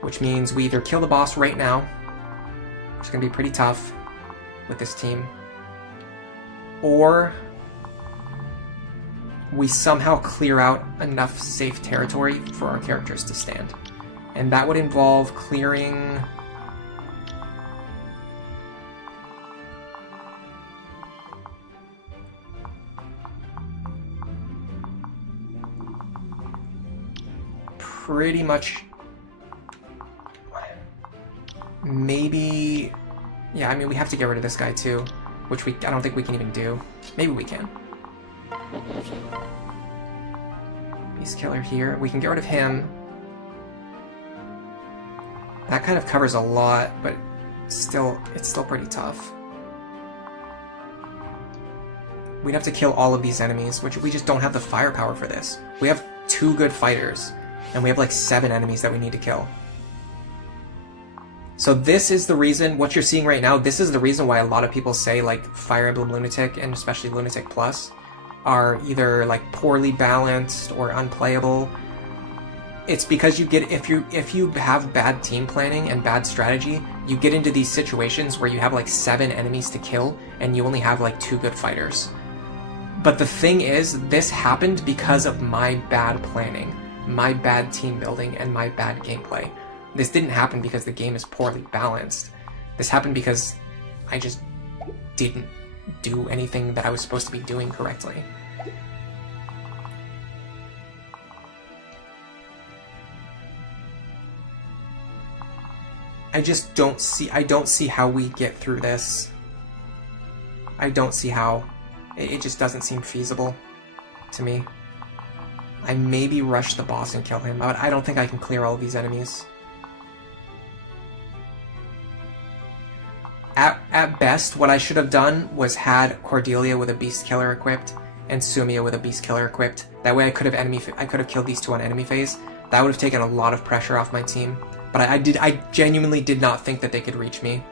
which means we either kill the boss right now, which is going to be pretty tough with this team, or we somehow clear out enough safe territory for our characters to stand. And that would involve clearing... pretty much... Maybe... Yeah, I mean, we have to get rid of this guy too, which I don't think we can even do. Maybe we can. Beast Killer here. We can get rid of him. That kind of covers a lot, but still, it's still pretty tough. We'd have to kill all of these enemies, which we just don't have the firepower for this. We have 2 good fighters, and we have like 7 enemies that we need to kill. So this is the reason, what you're seeing right now, this is the reason why a lot of people say like Fire Emblem Lunatic, and especially Lunatic Plus, are either like poorly balanced or unplayable. It's because you get, if you have bad team planning and bad strategy, you get into these situations where you have like 7 enemies to kill and you only have like 2 good fighters. But the thing is, this happened because of my bad planning, my bad team building, and my bad gameplay. This didn't happen because the game is poorly balanced. This happened because I just didn't do anything that I was supposed to be doing correctly. I just don't see how we get through this. I don't see how. It just doesn't seem feasible to me. I maybe rush the boss and kill him, but I don't think I can clear all of these enemies. At best, what I should have done was had Cordelia with a Beast Killer equipped and Sumia with a Beast Killer equipped. That way I could have killed these 2 on enemy phase. That would have taken a lot of pressure off my team. But I genuinely did not think that they could reach me.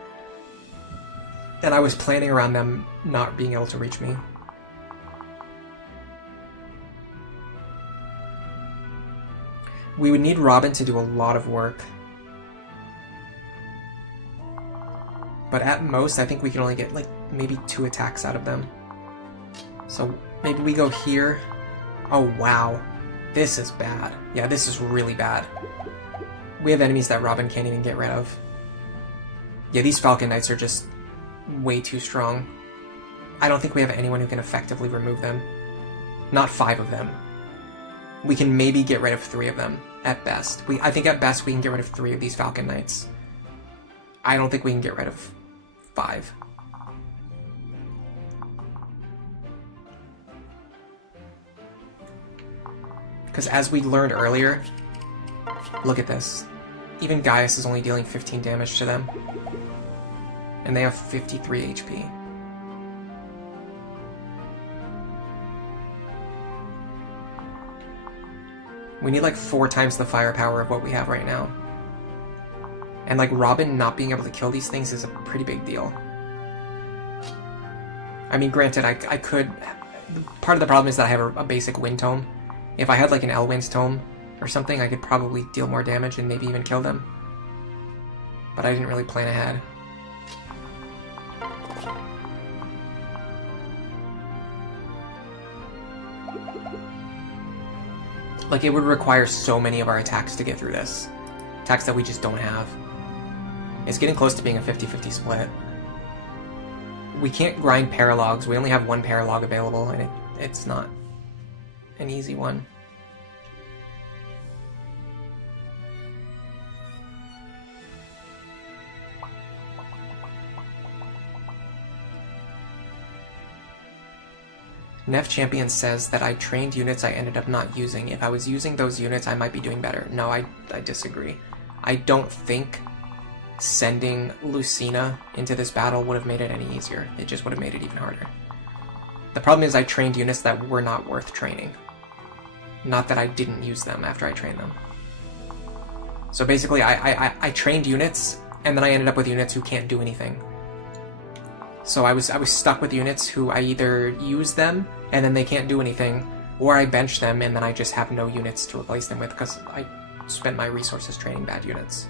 And I was planning around them not being able to reach me. We would need Robin to do a lot of work. But at most, I think we can only get like maybe 2 attacks out of them. So maybe we go here. Oh wow, this is bad. Yeah, this is really bad. We have enemies that Robin can't even get rid of. Yeah, these Falcon Knights are just way too strong. I don't think we have anyone who can effectively remove them. Not 5 of them. We can maybe get rid of 3 of them, at best. I think at best we can get rid of 3 of these Falcon Knights. I don't think we can get rid of 5. Because as we learned earlier, look at this. Even Gaius is only dealing 15 damage to them. And they have 53 HP. We need like 4 times the firepower of what we have right now. And like Robin not being able to kill these things is a pretty big deal. I mean, granted, I could... Part of the problem is that I have a basic wind tome. If I had like an Elwind's tome or something, I could probably deal more damage and maybe even kill them. But I didn't really plan ahead. Like, it would require so many of our attacks to get through this. Attacks that we just don't have. It's getting close to being a 50-50 split. We can't grind paralogs. We only have 1 paralog available, and it's not an easy one. Neff Champion says that I trained units I ended up not using. If I was using those units, I might be doing better. No, I disagree. I don't think sending Lucina into this battle would have made it any easier. It just would have made it even harder. The problem is I trained units that were not worth training. Not that I didn't use them after I trained them. So basically, I trained units, and then I ended up with units who can't do anything. So I was stuck with units who I either use them, and then they can't do anything, or I bench them, and then I just have no units to replace them with, because I spent my resources training bad units.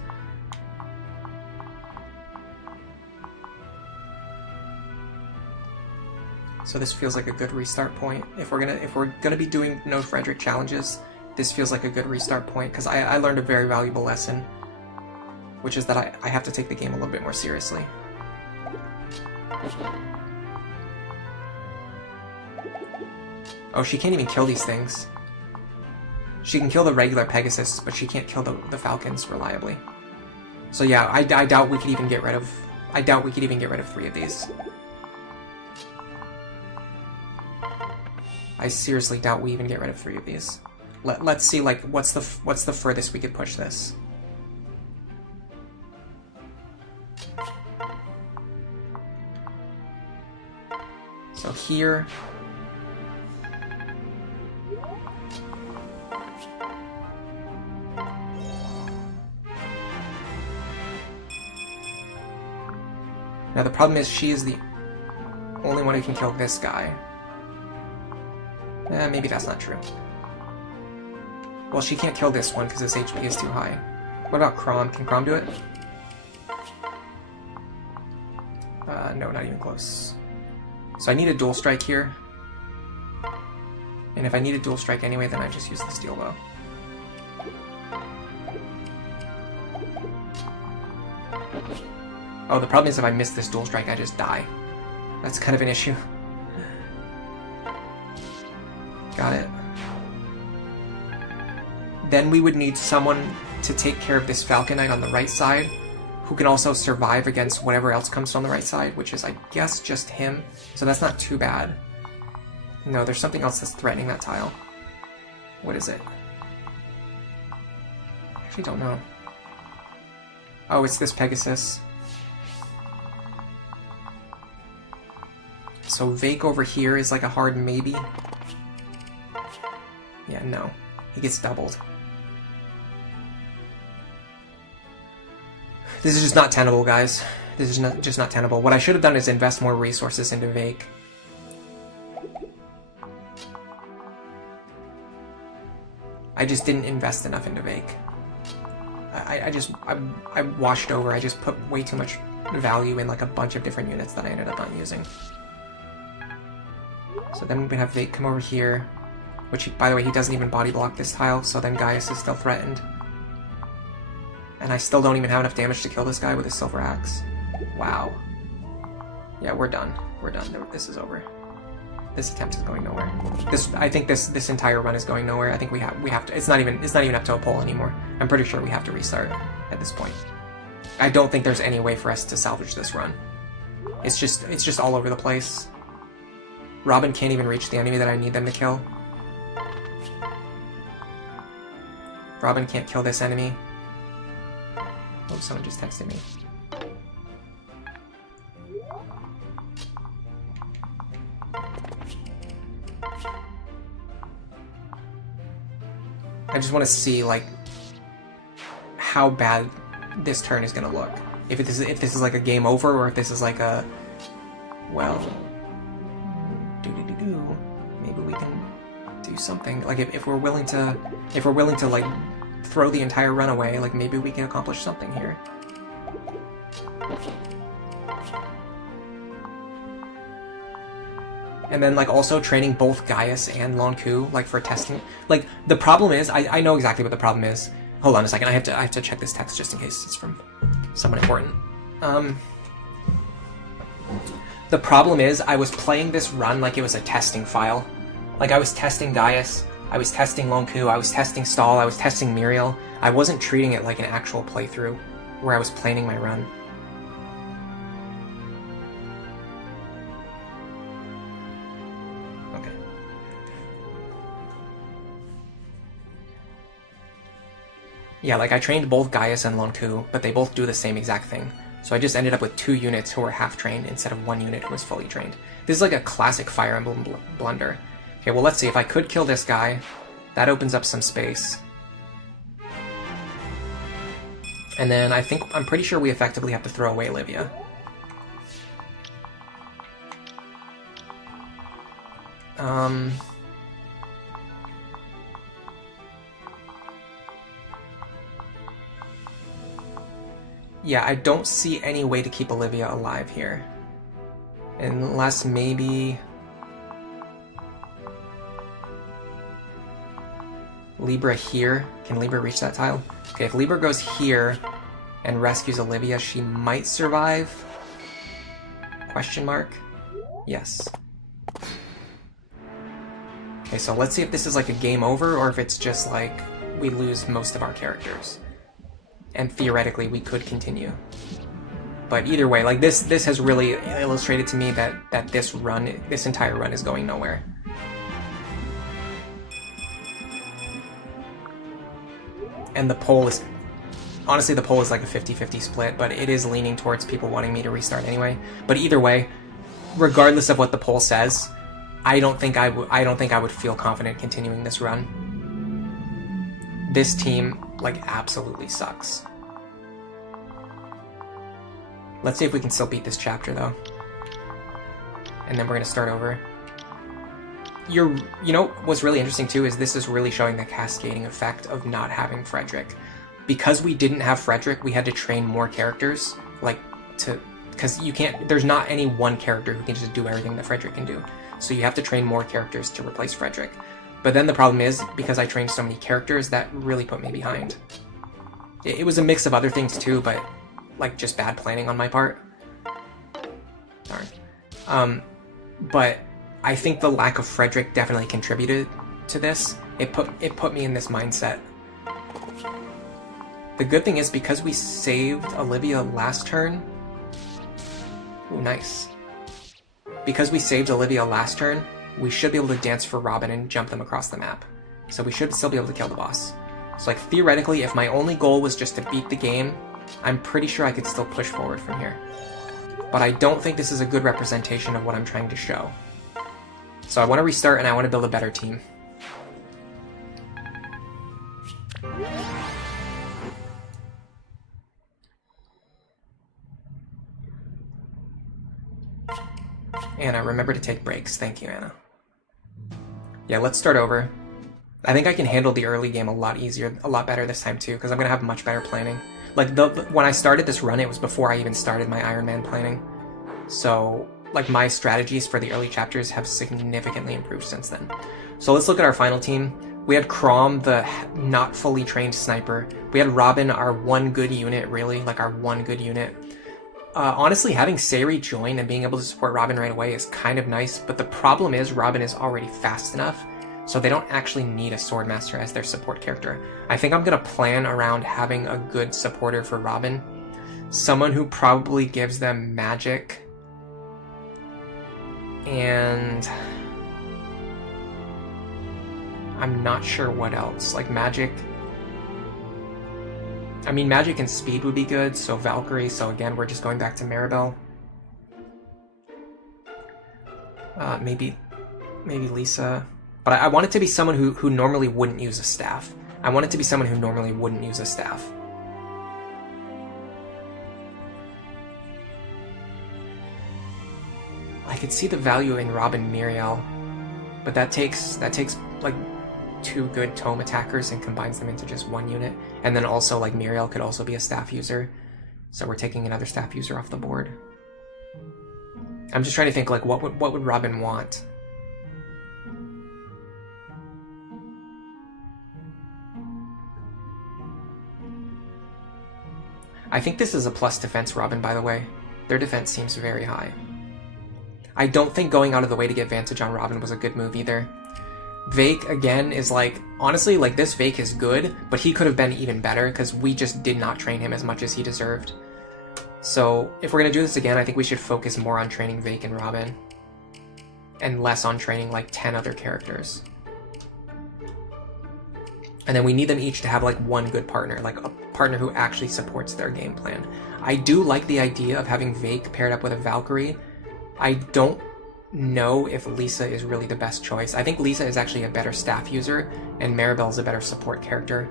So this feels like a good restart point. If we're gonna be doing no Frederick challenges, this feels like a good restart point, because I learned a very valuable lesson, which is that I have to take the game a little bit more seriously. Oh, she can't even kill these things. She can kill the regular Pegasus, but she can't kill the Falcons reliably. So yeah, I doubt we could even get rid of... I doubt we could even get rid of 3 of these. I seriously doubt we even get rid of 3 of these. Let's see, like, what's the furthest we could push this? So here... Now the problem is she is the only one who can kill this guy. Maybe that's not true. Well, she can't kill this one because his HP is too high. What about Crom? Can Crom do it? No, not even close. So I need a dual strike here. And if I need a dual strike anyway, then I just use the steel bow. Oh, the problem is if I miss this dual strike, I just die. That's kind of an issue. Got it. Then we would need someone to take care of this Falcon Knight on the right side, who can also survive against whatever else comes from the right side, which is, I guess, just him. So that's not too bad. No, there's something else that's threatening that tile. What is it? I actually don't know. Oh, it's this Pegasus. So Vake over here is like a hard maybe. Yeah, no. He gets doubled. This is just not tenable, guys. This is just not tenable. What I should have done is invest more resources into Vake. I just didn't invest enough into Vake. I washed over. I just put way too much value in like a bunch of different units that I ended up not using. So then we can have Vake come over here, which, by the way, he doesn't even body block this tile, so then Gaius is still threatened. And I still don't even have enough damage to kill this guy with his Silver Axe. Wow. Yeah, we're done. We're done. This is over. This attempt is going nowhere. I think this entire run is going nowhere. I think we have to. It's not even up to a poll anymore. I'm pretty sure we have to restart at this point. I don't think there's any way for us to salvage this run. It's just all over the place. Robin can't even reach the enemy that I need them to kill. Robin can't kill this enemy. Oh, someone just texted me. I just want to see, like, how bad this turn is going to look. If this is like a game over, or if this is like a, well, maybe we can do something. Like, if we're willing to like throw the entire run away, like maybe we can accomplish something here. And then, like, also training both Gaius and Lonku, like, for testing. Like, the problem is, I know exactly what the problem is. Hold on a second, I have to check this text just in case it's from someone important. The problem is, I was playing this run like it was a testing file. Like, I was testing Gaius, I was testing Lonku, I was testing Stall, I was testing Muriel. I wasn't treating it like an actual playthrough, where I was planning my run. Okay. Yeah, like, I trained both Gaius and Lonku, but they both do the same exact thing. So I just ended up with 2 units who were half-trained instead of 1 unit who was fully trained. This is like a classic Fire Emblem blunder. Okay, well, let's see. If I could kill this guy, that opens up some space. And then I'm pretty sure we effectively have to throw away Livia. Yeah, I don't see any way to keep Olivia alive here. Unless maybe Libra here. Can Libra reach that tile? Okay, if Libra goes here and rescues Olivia, she might survive? Question mark? Yes. Okay, so let's see if this is like a game over or if it's just like we lose most of our characters. And theoretically, we could continue. But either way, like this has really illustrated to me that this entire run is going nowhere. And the poll is, honestly, the poll is like a 50-50 split, but it is leaning towards people wanting me to restart anyway. But either way, regardless of what the poll says, I don't think I would feel confident continuing this run. This team, like, absolutely sucks. Let's see if we can still beat this chapter, though. And then we're going to start over. You know, what's really interesting, too, is this is really showing the cascading effect of not having Frederick. Because we didn't have Frederick, we had to train more characters, because you can't, there's not any one character who can just do everything that Frederick can do. So you have to train more characters to replace Frederick. But then the problem is, because I trained so many characters, that really put me behind. It was a mix of other things, too, but like just bad planning on my part. Darn. But I think the lack of Frederick definitely contributed to this. It put me in this mindset. The good thing is, because we saved Olivia last turn... Ooh, nice. Because we saved Olivia last turn, we should be able to dance for Robin and jump them across the map. So we should still be able to kill the boss. So like, theoretically, if my only goal was just to beat the game, I'm pretty sure I could still push forward from here. But I don't think this is a good representation of what I'm trying to show. So I want to restart and I want to build a better team. Anna, remember to take breaks. Thank you, Anna. Yeah, let's start over. I think I can handle the early game a lot easier, a lot better this time too, because I'm going to have much better planning. Like, when I started this run, it was before I even started my Iron Man planning. So, like, my strategies for the early chapters have significantly improved since then. So let's look at our final team. We had Crom, the not fully trained sniper. We had Robin, our one good unit, really, like our one good unit. Honestly, having Sayri join and being able to support Robin right away is kind of nice, but the problem is Robin is already fast enough, so they don't actually need a Swordmaster as their support character. I think I'm going to plan around having a good supporter for Robin. Someone who probably gives them magic. And I'm not sure what else. Like magic. I mean, magic and speed would be good, so Valkyrie, so again, we're just going back to Maribel. Maybe Lisa. But I want it to be someone who normally wouldn't use a staff. I want it to be someone who normally wouldn't use a staff. I could see the value in Robin Muriel, but that takes like 2 good tome attackers and combines them into just 1 unit. And then also, like, Muriel could also be a staff user, so we're taking another staff user off the board. I'm just trying to think, like, what would Robin want? I think this is a plus defense Robin, by the way. Their defense seems very high. I don't think going out of the way to get Vantage on Robin was a good move either. Vake, again, is like, honestly, like, this Vake is good, but he could have been even better because we just did not train him as much as he deserved. So, if we're going to do this again, I think we should focus more on training Vake and Robin. And less on training, like, 10 other characters. And then we need them each to have, like, 1 good partner, like a partner who actually supports their game plan. I do like the idea of having Vake paired up with a Valkyrie. I don't know if Lisa is really the best choice. I think Lisa is actually a better staff user, and Maribel is a better support character.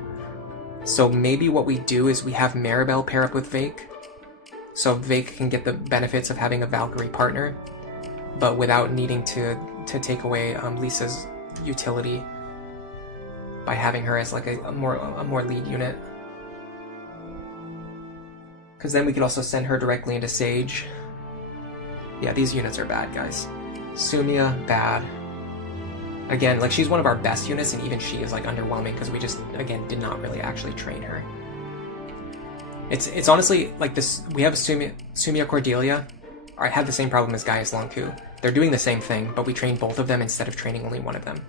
So maybe what we do is we have Maribel pair up with Vake, so Vake can get the benefits of having a Valkyrie partner, but without needing to take away Lisa's utility by having her as like a more lead unit. Because then we could also send her directly into Sage. Yeah, these units are bad, guys. Sumia, bad. Again, like, she's one of our best units, and even she is, like, underwhelming, because we just, again, did not really actually train her. It's honestly, like, this, we have Sumia Cordelia. I had the same problem as Gaius Lonku. They're doing the same thing, but we trained both of them instead of training only one of them.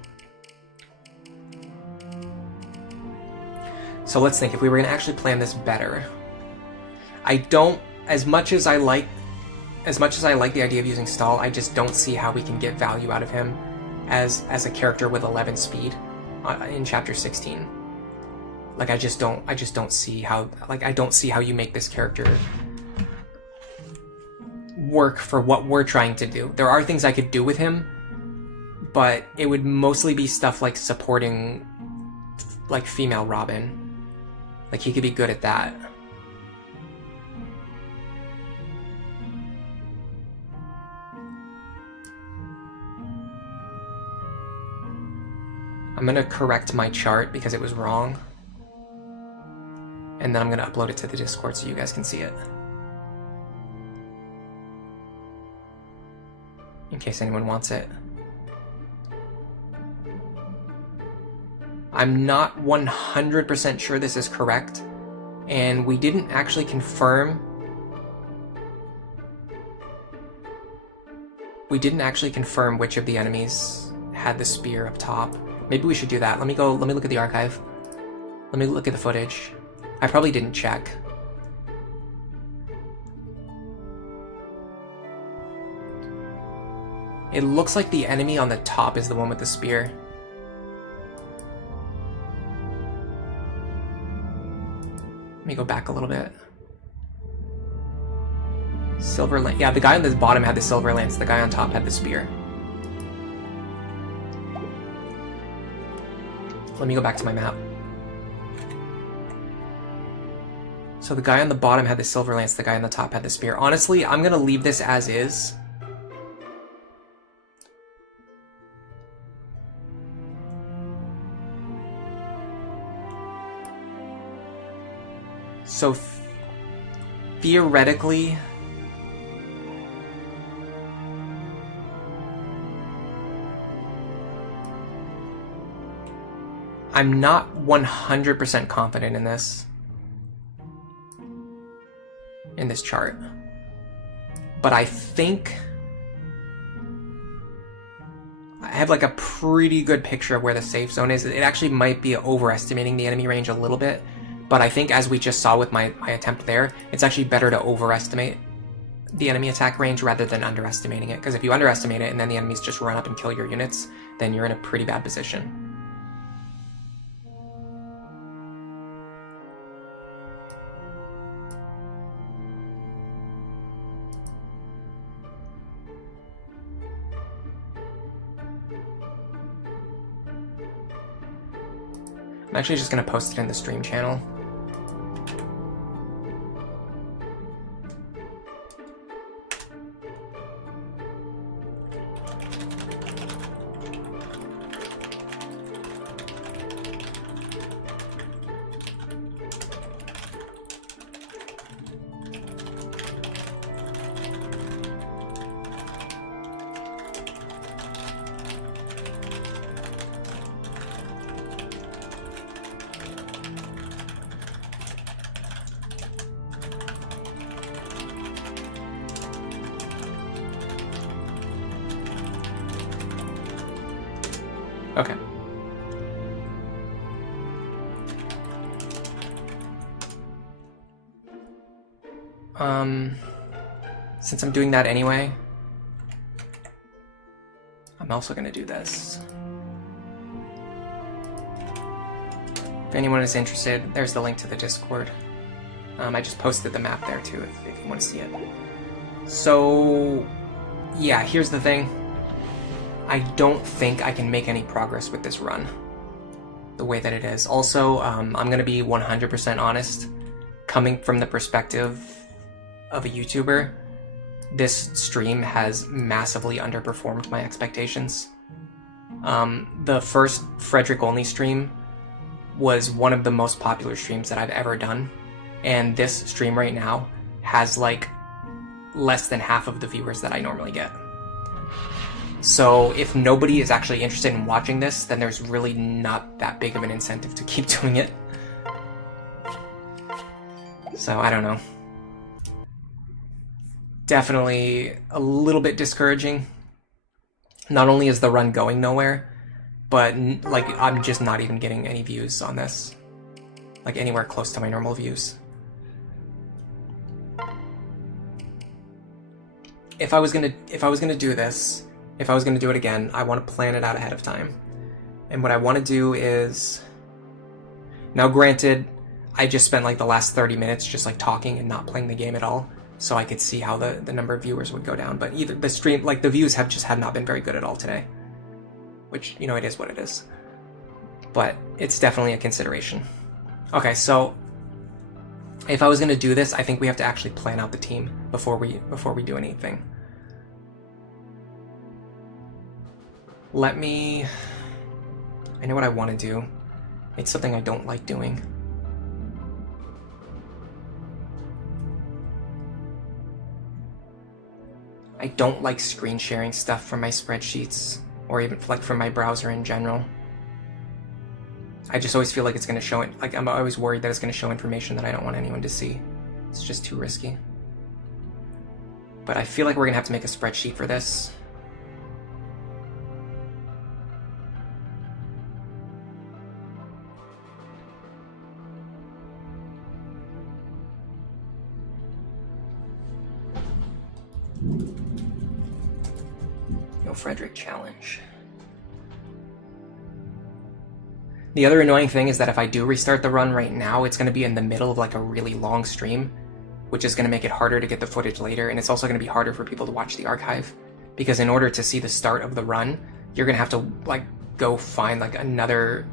So let's think, if we were going to actually plan this better. I don't, as much as I like the idea of using Stall, I just don't see how we can get value out of him as a character with 11 speed in chapter 16. Like I just don't see how, like I don't see how you make this character work for what we're trying to do. There are things I could do with him, but it would mostly be stuff like supporting like female Robin. Like he could be good at that. I'm gonna correct my chart because it was wrong. And then I'm gonna upload it to the Discord so you guys can see it. In case anyone wants it. I'm not 100% sure this is correct, and we didn't actually confirm. We didn't actually confirm which of the enemies had the spear up top. Maybe we should do that. Let me look at the archive. Let me look at the footage. I probably didn't check. It looks like the enemy on the top is the one with the spear. Let me go back a little bit. Silver lance. Yeah, the guy on the bottom had the silver lance. The guy on top had the spear. Let me go back to my map. So the guy on the bottom had the silver lance. The guy on the top had the spear. Honestly, I'm gonna leave this as is. So theoretically, I'm not 100% confident in this chart, but I think I have like a pretty good picture of where the safe zone is. It actually might be overestimating the enemy range a little bit. But I think, as we just saw with my attempt there, it's actually better to overestimate the enemy attack range rather than underestimating it. Because if you underestimate it and then the enemies just run up and kill your units, then you're in a pretty bad position. I'm actually just going to post it in the stream channel. Okay. Since I'm doing that anyway, I'm also going to do this. If anyone is interested, there's the link to the Discord. I just posted the map there too if you want to see it. So, yeah, here's the thing. I don't think I can make any progress with this run the way that it is. Also, I'm going to be 100% honest. Coming from the perspective of a YouTuber, this stream has massively underperformed my expectations. The first Frederick only stream was one of the most popular streams that I've ever done, and this stream right now has like less than half of the viewers that I normally get. So if nobody is actually interested in watching this, then there's really not that big of an incentive to keep doing it. So I don't know. Definitely a little bit discouraging. Not only is the run going nowhere, but like I'm just not even getting any views on this. like anywhere close to my normal views. If I was gonna do this, if I was gonna do it again, I want to plan it out ahead of time. And what I want to do is, now granted, I just spent like the last 30 minutes just like talking and not playing the game at all, so I could see how the number of viewers would go down. But either the stream, like the views have not been very good at all today, which, you know, it is what it is. But it's definitely a consideration. Okay, so if I was gonna do this, I think we have to actually plan out the team before we do anything. I know what I want to do. It's something I don't like doing. I don't like screen sharing stuff from my spreadsheets, or even like from my browser in general. I just always feel like it's going to show it. Like, I'm always worried that it's going to show information that I don't want anyone to see. It's just too risky. But I feel like we're going to have to make a spreadsheet for this. No Frederick challenge. The other annoying thing is that if I do restart the run right now, it's going to be in the middle of like a really long stream, which is going to make it harder to get the footage later, and it's also going to be harder for people to watch the archive, because in order to see the start of the run, you're going to have to like go find like another,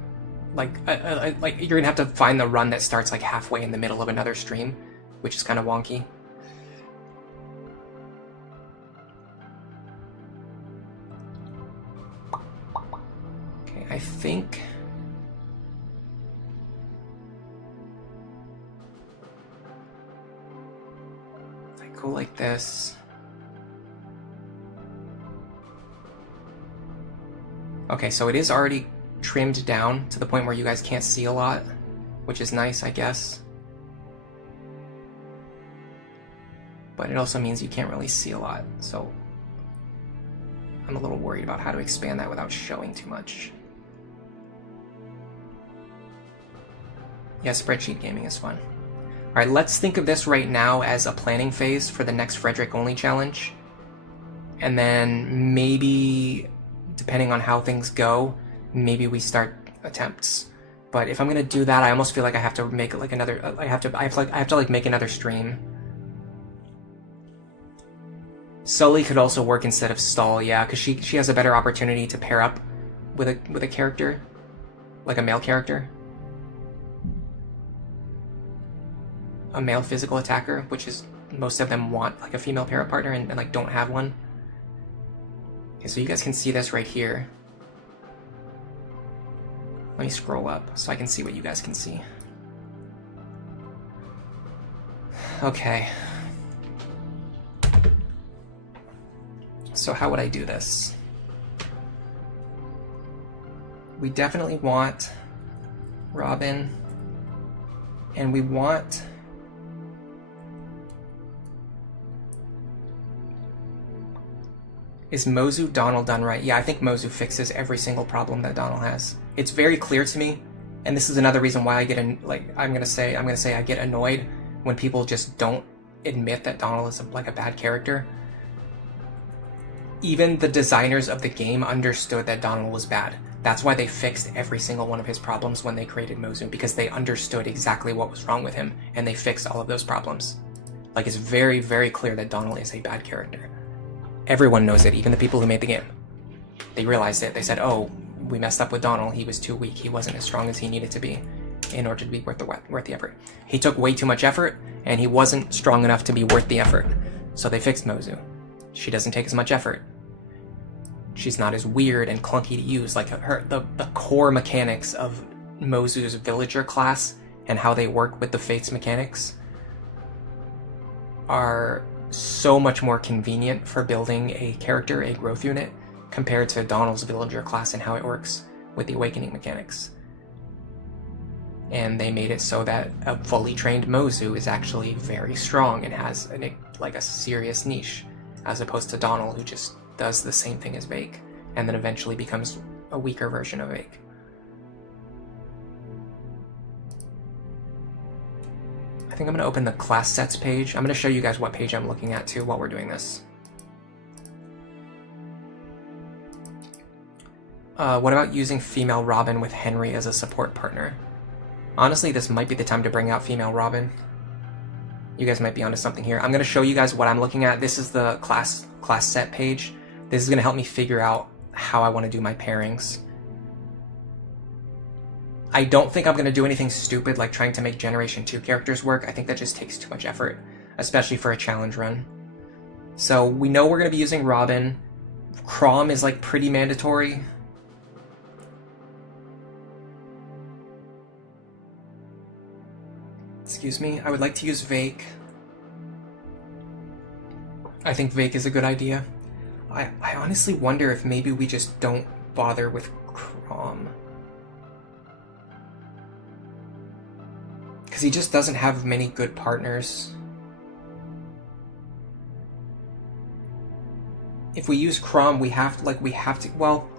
like you're going to have to find the run that starts like halfway in the middle of another stream, which is kind of wonky. Okay, I think go like this. Okay, so it is already trimmed down to the point where you guys can't see a lot, which is nice, I guess. But it also means you can't really see a lot, so I'm a little worried about how to expand that without showing too much. Yeah, spreadsheet gaming is fun. Alright, let's think of this right now as a planning phase for the next Frederick only challenge. And then maybe, depending on how things go, maybe we start attempts. But if I'm gonna do that, I almost feel like I have to make like another, I have to like make another stream. Sully could also work instead of Stall, yeah, because she has a better opportunity to pair up with a character, like a male character. A male physical attacker, which is, most of them want like a female para partner and like don't have one. Okay, so you guys can see this right here. Let me scroll up so I can see what you guys can see. Okay. So how would I do this? We definitely want Robin, and we want Is Mozu Donald done right? Yeah, I think Mozu fixes every single problem that Donald has. It's very clear to me, and this is another reason why I get I'm gonna say I get annoyed when people just don't admit that Donald is like a bad character. Even the designers of the game understood that Donald was bad. That's why they fixed every single one of his problems when they created Mozu, because they understood exactly what was wrong with him, and they fixed all of those problems. Like, it's very, very clear that Donald is a bad character. Everyone knows it, even the people who made the game. They realized it. They said, oh, we messed up with Donald. He was too weak. He wasn't as strong as he needed to be in order to be worth the effort. He took way too much effort, and he wasn't strong enough to be worth the effort. So they fixed Mozu. She doesn't take as much effort. She's not as weird and clunky to use. Like, the core mechanics of Mozu's villager class and how they work with the Fates mechanics are so much more convenient for building a character, a growth unit, compared to Donald's villager class and how it works with the Awakening mechanics. And they made it so that a fully trained Mozu is actually very strong and has a serious niche, as opposed to Donald, who just does the same thing as Vake, and then eventually becomes a weaker version of Vake. think I'm going to open the class sets page. I'm going to show you guys what page I'm looking at too while we're doing this. What about using female Robin with Henry as a support partner? Honestly, this might be the time to bring out female Robin. You guys might be onto something here. I'm going to show you guys what I'm looking at. This is the class set page. This is going to help me figure out how I want to do my pairings. I don't think I'm going to do anything stupid like trying to make Generation 2 characters work. I think that just takes too much effort, especially for a challenge run. So we know we're going to be using Robin. Chrom is like pretty mandatory. Excuse me, I would like to use Vake. I think Vake is a good idea. I honestly wonder if maybe we just don't bother with Chrom. Because he just doesn't have many good partners. If we use Chrom, we have to, well...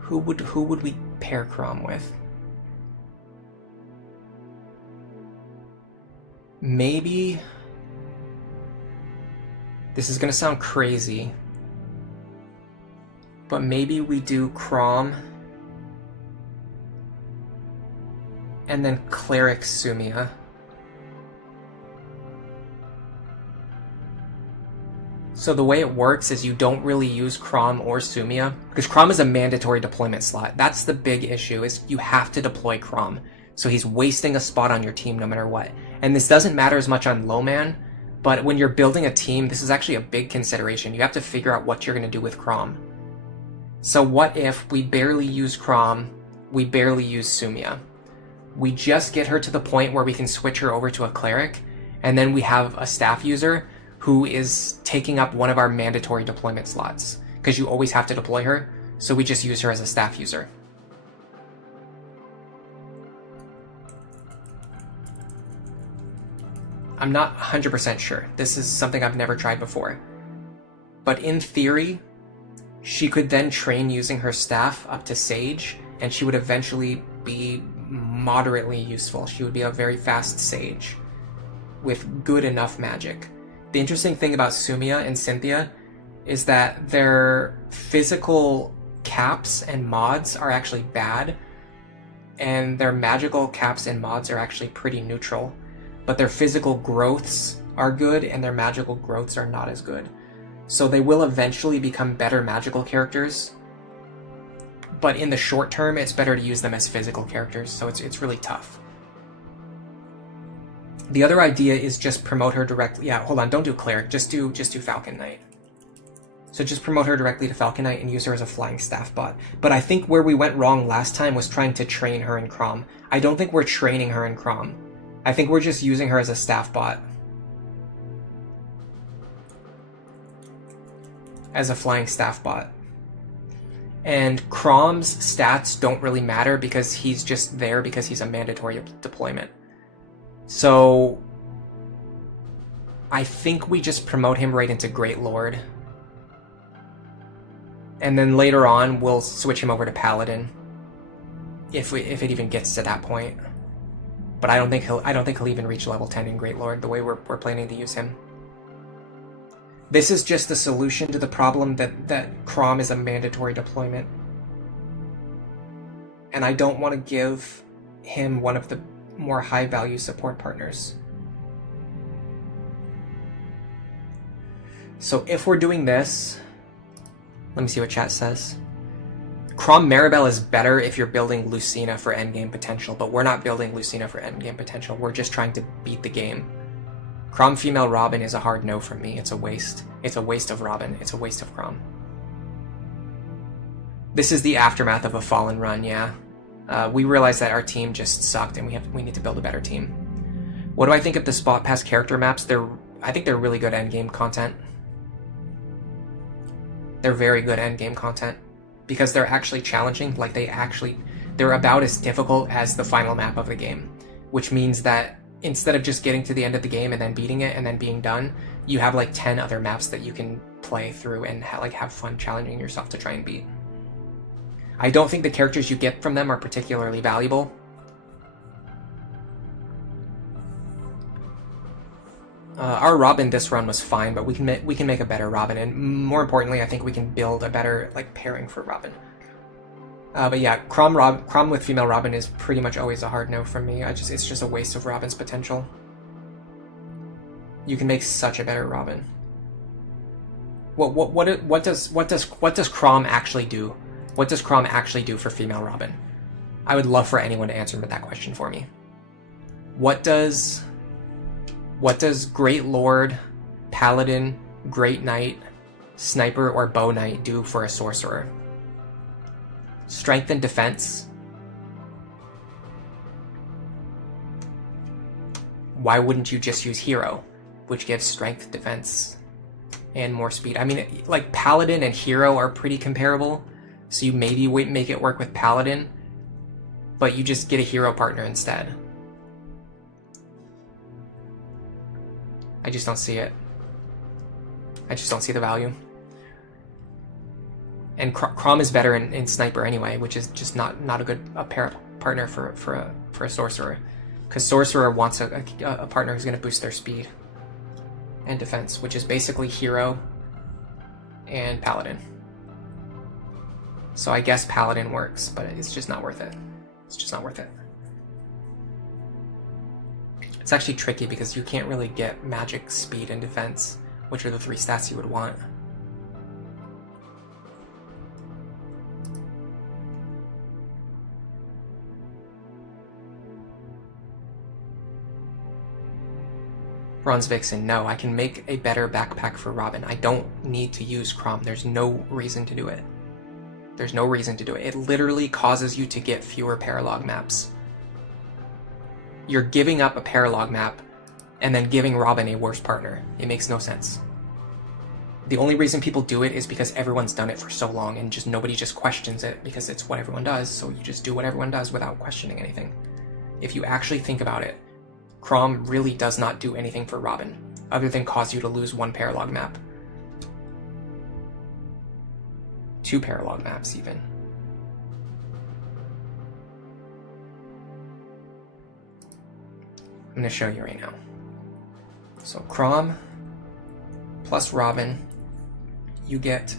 Who would we pair Chrom with? Maybe... This is gonna sound crazy, but maybe we do Chrom and then Cleric Sumia. So the way it works is you don't really use Chrom or Sumia, because Chrom is a mandatory deployment slot. That's the big issue, is you have to deploy Chrom. So he's wasting a spot on your team no matter what. And this doesn't matter as much on low man, but when you're building a team, this is actually a big consideration. You have to figure out what you're going to do with Chrom. So what if we barely use Chrom, we barely use Sumia? We just get her to the point where we can switch her over to a cleric, and then we have a staff user who is taking up one of our mandatory deployment slots, because you always have to deploy her, so we just use her as a staff user. I'm not 100% sure. This is something I've never tried before. But in theory, she could then train using her staff up to Sage, and she would eventually be moderately useful. She would be a very fast Sage with good enough magic. The interesting thing about Sumia and Cynthia is that their physical caps and mods are actually bad, and their magical caps and mods are actually pretty neutral, but their physical growths are good and their magical growths are not as good. So they will eventually become better magical characters, but in the short term it's better to use them as physical characters, so it's really tough. The other idea is just promote her directly. Yeah, hold on, don't do Cleric, just do Falcon Knight. So just promote her directly to Falcon Knight and use her as a flying staff bot. But I think where we went wrong last time was trying to train her in Chrom. I don't think we're training her in Chrom. I think we're just using her as a staff bot. As a flying staff bot. And Chrom's stats don't really matter because he's just there because he's a mandatory deployment. So I think we just promote him right into Great Lord. And then later on we'll switch him over to Paladin. If it even gets to that point. But I don't think he'll even reach level 10 in Great Lord the way we're planning to use him. This is just the solution to the problem that Chrom is a mandatory deployment. And I don't want to give him one of the more high value support partners. So if we're doing this, let me see what chat says. Chrom Maribel is better if you're building Lucina for endgame potential, but we're not building Lucina for endgame potential. We're just trying to beat the game. Chrom female Robin is a hard no from me. It's a waste. It's a waste of Robin. It's a waste of Chrom. This is the aftermath of a fallen run, yeah. We realized that our team just sucked and we need to build a better team. What do I think of the Spot Pass character maps? I think they're really good endgame content. They're very good endgame content because they're actually challenging. Like they're about as difficult as the final map of the game, which means that instead of just getting to the end of the game and then beating it and then being done, you have like 10 other maps that you can play through and have fun challenging yourself to try and beat. I don't think the characters you get from them are particularly valuable. Our Robin this run was fine, but we can make a better Robin, and more importantly, I think we can build a better like pairing for Robin. But yeah, Crom with female Robin is pretty much always a hard no from me. It's just a waste of Robin's potential. You can make such a better Robin. What does Crom actually do? What does Crom actually do for female Robin? I would love for anyone to answer that question for me. What does Great Lord, Paladin, Great Knight, Sniper, or Bow Knight do for a sorcerer? Strength and defense. Why wouldn't you just use Hero, which gives strength, defense, and more speed? I mean, like Paladin and Hero are pretty comparable, so you maybe make it work with Paladin, but you just get a Hero partner instead. I just don't see it. I just don't see the value. And Crom is better in Sniper anyway, which is just not a good partner for a Sorcerer. Because Sorcerer wants a partner who's going to boost their speed and defense, which is basically Hero and Paladin. So I guess Paladin works, but it's just not worth it. It's just not worth it. It's actually tricky because you can't really get magic, speed, and defense, which are the 3 stats you would want. Bronze Vixen, no, I can make a better backpack for Robin. I don't need to use Crom. There's no reason to do it. There's no reason to do it. It literally causes you to get fewer paralog maps. You're giving up a paralog map and then giving Robin a worse partner. It makes no sense. The only reason people do it is because everyone's done it for so long and just nobody just questions it because it's what everyone does, so you just do what everyone does without questioning anything. If you actually think about it, Crom really does not do anything for Robin, other than cause you to lose 1 paralog map. 2 paralog maps, even. I'm going to show you right now. So Crom plus Robin, you get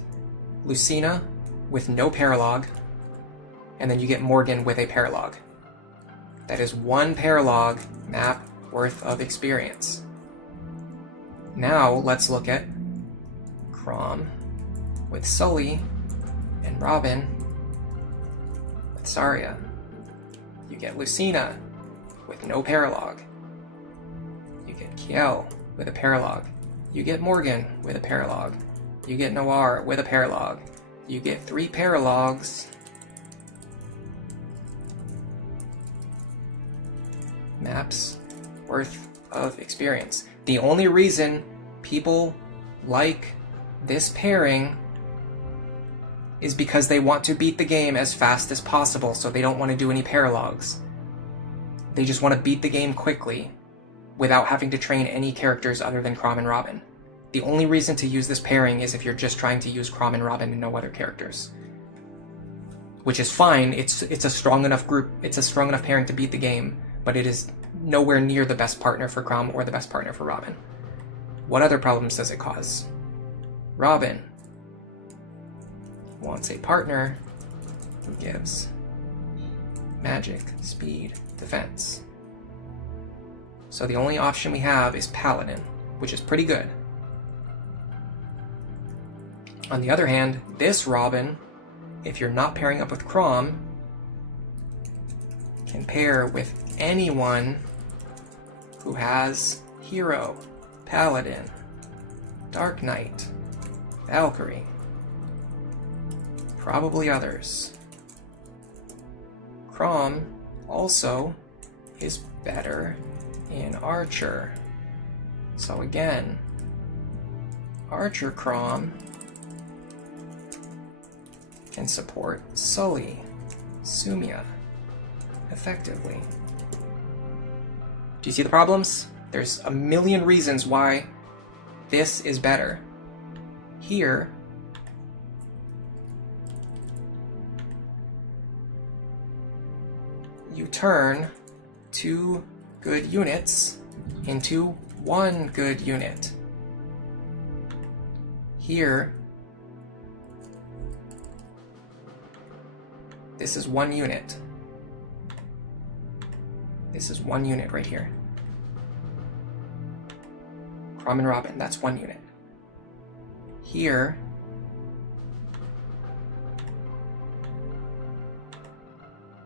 Lucina with no paralog, and then you get Morgan with a paralog. That is 1 paralog map worth of experience. Now let's look at Crom with Sully and Robin with Saria. You get Lucina with no paralog. You get Kiel with a paralog. You get Morgan with a paralog. You get Noir with a paralog. You get 3 paralogs. Maps worth of experience. The only reason people like this pairing is because they want to beat the game as fast as possible, so they don't want to do any paralogs. They just want to beat the game quickly without having to train any characters other than Crom and Robin. The only reason to use this pairing is if you're just trying to use Crom and Robin and no other characters. Which is fine, it's a strong enough group, it's a strong enough pairing to beat the game, but it is nowhere near the best partner for Crom or the best partner for Robin. What other problems does it cause? Robin wants a partner who gives magic, speed, defense. So the only option we have is Paladin, which is pretty good. On the other hand, this Robin, if you're not pairing up with Crom, can pair with anyone who has Hero, Paladin, Dark Knight, Valkyrie, probably others. Crom also is better in Archer. So again, Archer Crom can support Sully, Sumia effectively. Do you see the problems? There's a million reasons why this is better. Here, you turn 2 good units into 1 good unit. Here, this is 1 unit. This is 1 unit right here. Crom and Robin, that's 1 unit. Here,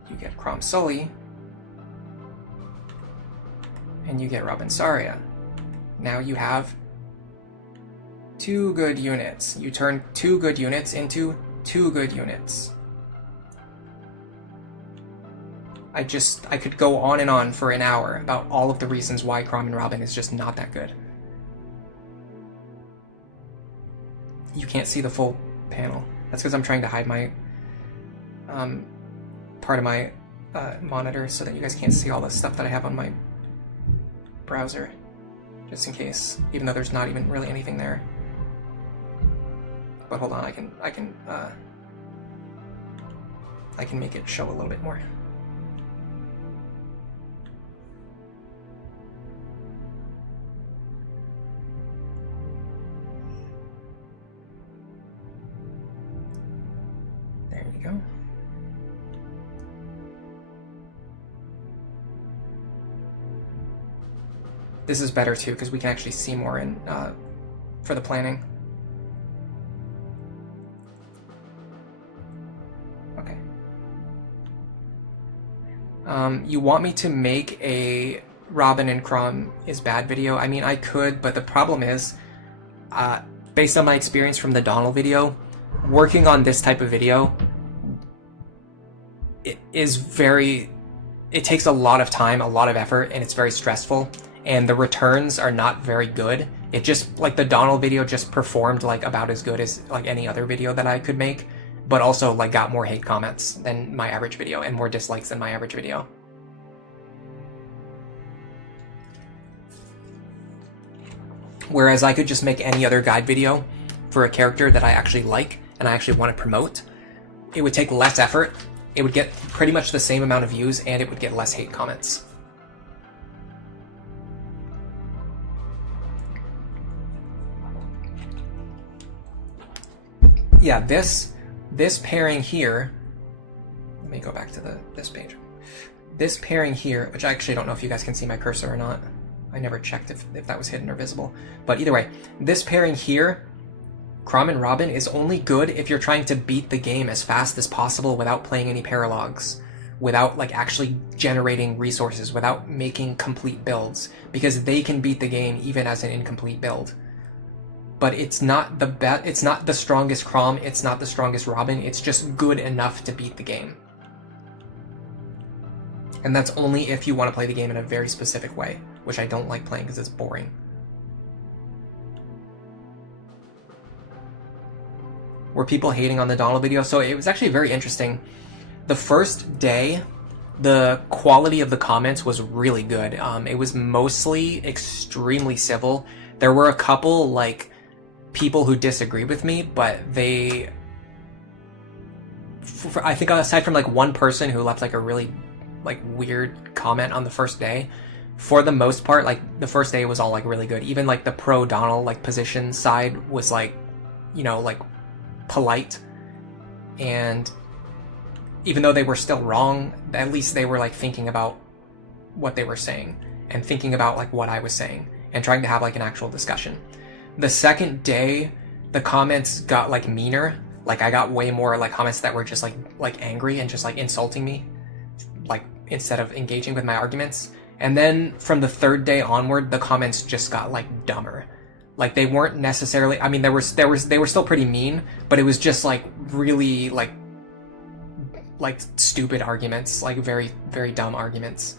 you get Crom Sully, and you get Robin Saria. Now you have 2 good units. You turn 2 good units into 2 good units. I could go on and on for an hour about all of the reasons why Crom and Robin is just not that good. You can't see the full panel. That's because I'm trying to hide my part of my monitor so that you guys can't see all the stuff that I have on my browser, just in case, even though there's not even really anything there. But hold on, I can make it show a little bit more. There you go. This is better too, because we can actually see more in for the planning. Okay. You want me to make a Robin and Crom is bad video? I mean, I could, but the problem is, based on my experience from the Donald video, working on this type of video, it takes a lot of time, a lot of effort, and it's very stressful. And the returns are not very good. It just, like, the Donald video just performed like about as good as like any other video that I could make, but also like got more hate comments than my average video and more dislikes than my average video. Whereas I could just make any other guide video for a character that I actually like and I actually want to promote. It would take less effort, it would get pretty much the same amount of views, and it would get less hate comments. Yeah, this pairing here, let me go back to this page. This pairing here, which I actually don't know if you guys can see my cursor or not. I never checked if that was hidden or visible. But either way, this pairing here, Crom and Robin, is only good if you're trying to beat the game as fast as possible without playing any paralogs, without like actually generating resources, without making complete builds, because they can beat the game even as an incomplete build. But it's not it's not the strongest Crom, it's not the strongest Robin, it's just good enough to beat the game. And that's only if you want to play the game in a very specific way, which I don't like playing because it's boring. Were people hating on the Donald video? So it was actually very interesting. The first day, the quality of the comments was really good. It was mostly extremely civil. There were a couple, like, people who disagree with me, but I think aside from like one person who left like a really like weird comment on the first day, for the most part, like the first day was all like really good. Even like the pro Donald like position side was like, you know, like polite, and even though they were still wrong, at least they were like thinking about what they were saying and thinking about like what I was saying and trying to have like an actual discussion. The second day, the comments got like meaner. Like I got way more like comments that were just like angry and just like insulting me, like instead of engaging with my arguments. And then from the third day onward, the comments just got like dumber. Like they weren't necessarily, I mean, they were still pretty mean, but it was just like really like stupid arguments, like very, very dumb arguments.